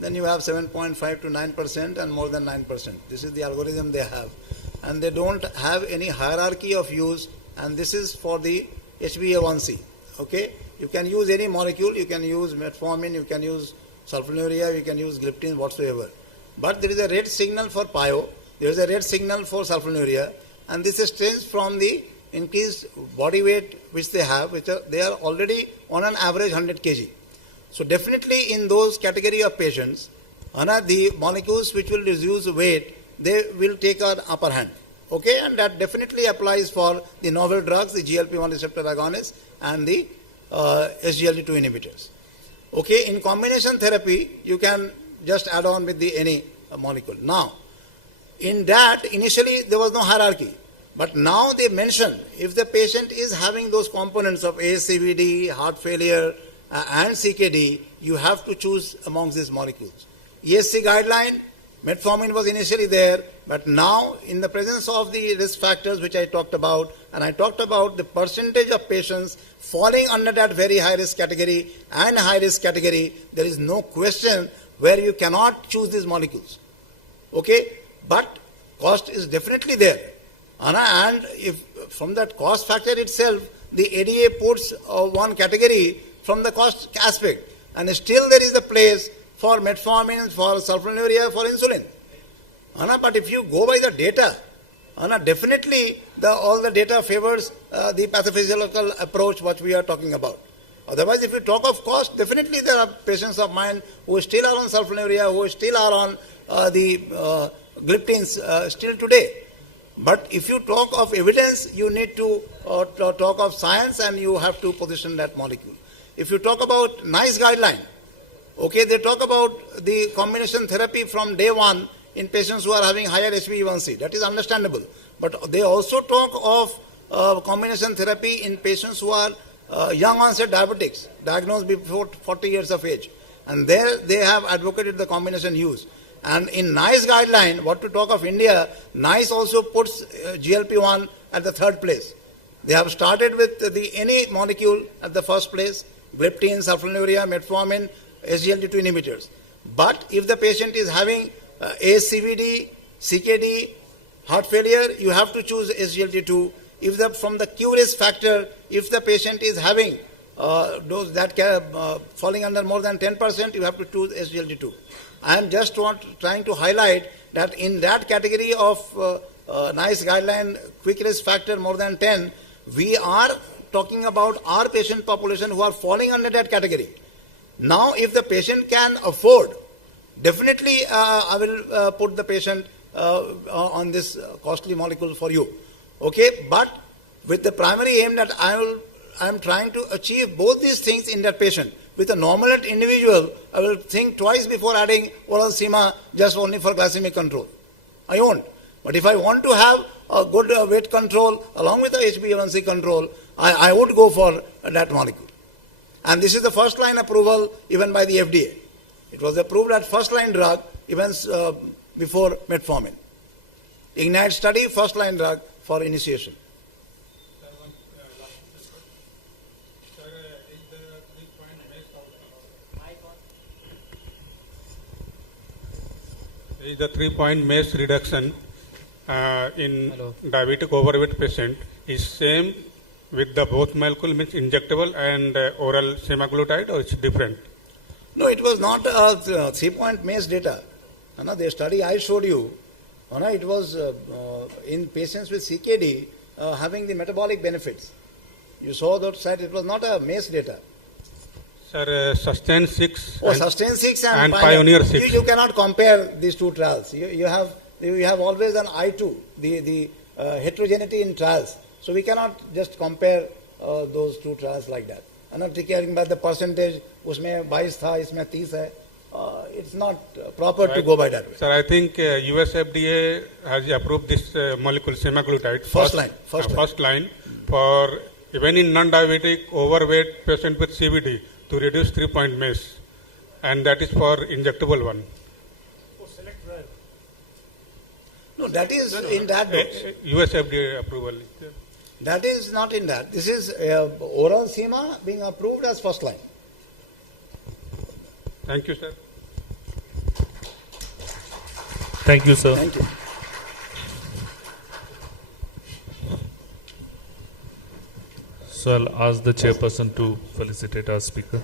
then you have 7.5 to 9% and more than 9%. This is the algorithm they have. And they don't have any hierarchy of use, and this is for the HbA1c. Okay, you can use any molecule, you can use metformin, you can use sulfonylurea, you can use gliptin, whatsoever. But there is a red signal for pio, there is a red signal for sulfonylurea, and this stems from the increased body weight which they have, they are already on an average 100 kg. So definitely in those category of patients, the molecules which will reduce weight, they will take an upper hand. Okay, and that definitely applies for the novel drugs, the GLP-1 receptor agonists and the SGLT2 inhibitors. Okay, in combination therapy, you can just add on with any molecule. Now, in that, initially there was no hierarchy. But now they mention, if the patient is having those components of ASCVD, heart failure, and CKD, you have to choose amongst these molecules. ESC guideline, metformin was initially there, but now in the presence of the risk factors which I talked about, and I talked about the percentage of patients falling under that very high risk category and high risk category, there is no question where you cannot choose these molecules. Okay, but cost is definitely there. And if from that cost factor itself, the ADA puts one category from the cost aspect, and still there is a place for metformin, for sulfonylurea, for insulin. But if you go by the data, definitely all the data favors the pathophysiological approach what we are talking about. Otherwise, if you talk of cost, definitely there are patients of mine who still are on sulfonylurea, who still are on the gliptins still today. But if you talk of evidence, you need to talk of science, and you have to position that molecule. If you talk about NICE guideline, okay, they talk about the combination therapy from day one in patients who are having higher HbA1c. That is understandable. But they also talk of combination therapy in patients who are young onset diabetics, diagnosed before 40 years of age. And there they have advocated the combination use. And in NICE guideline, what to talk of India, NICE also puts GLP-1 at the third place. They have started with any molecule at the first place, gliptin, sulfonylurea, metformin, SGLT2 inhibitors. But if the patient is having ASCVD, CKD, heart failure, you have to choose SGLT2. If from the Q risk factor, if the patient is having those that falling under more than 10%, you have to choose SGLT2. I am just trying to highlight that in that category of NICE guideline, quick risk factor more than 10, we are talking about our patient population who are falling under that category. Now, if the patient can afford, definitely I will put the patient on this costly molecule for you. Okay, but with the primary aim that I am trying to achieve both these things in that patient, with a normal individual, I will think twice before adding oral sema just only for glycemic control. I won't. But if I want to have a good weight control along with the HbA1c control, I would go for that molecule. And this is the first line approval even by the FDA. It was approved as first line drug even before metformin. IGNITE study, first line drug for initiation. Is the 3-point MACE reduction in diabetic overweight patient is same with the both molecule, means injectable and oral semaglutide, or it's different? No, it was not a 3-point MACE data. The study I showed you, it was in patients with CKD having the metabolic benefits. You saw that side, it was not a MACE data. Sir, Sustain 6 Sustain 6 and Pioneer 6. You cannot compare these two trials. You have always an I2, the heterogeneity in trials. So we cannot just compare those two trials like that. I'm not caring about the percentage, उसमें 22 था, इसमें 30 है. It's not proper to go by that way. Sir, I think US FDA has approved this molecule semaglutide first line for even in non-diabetic overweight patient with CVD to reduce 3-point MACE, and that is for injectable one. No, that is in that dose. US FDA approval. That is not in that. This is oral sema being approved as first line. Thank you, sir. Thank you, sir. Thank you. So I'll ask the chairperson to felicitate our speaker.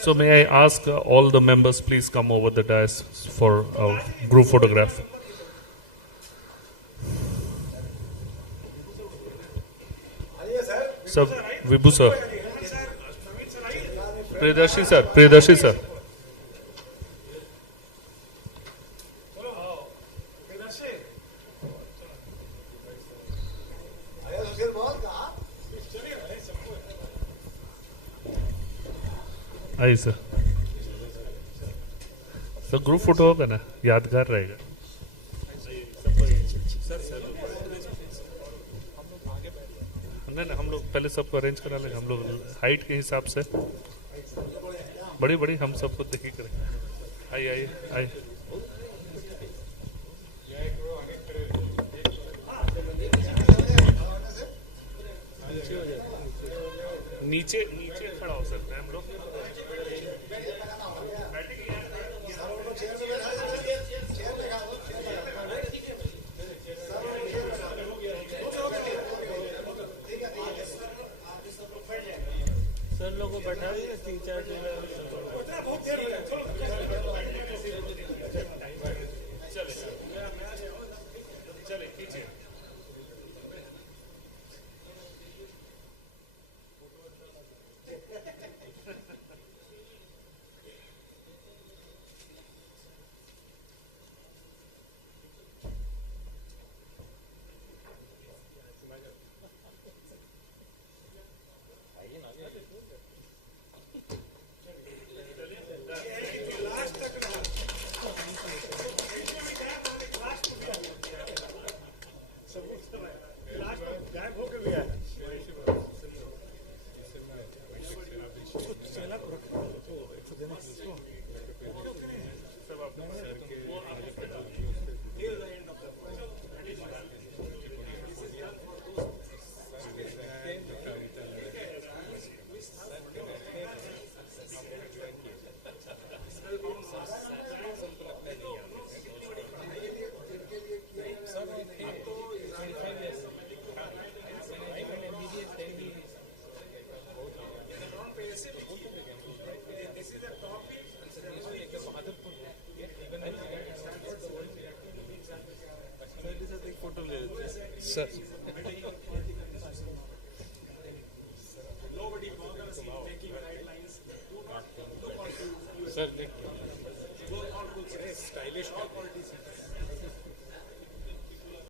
So may I ask all the members please come over the dais for a group photograph. Sir, Vibhu sir. Priyadarshi sir. आइए sir. Sir group photo होगा ना, यादगार रहेगा. नहीं हम लोग पहले सबको अरेंज करा लेंगे. हम लोग हाइट के हिसाब से बड़ी हम सबको देखी करेंगे. आइए. नीचे खड़ा हो सकते हैं हम लोग. सर लोगों को बैठा दिए 3-4 चले कीजिए. sir. Sir, stylish.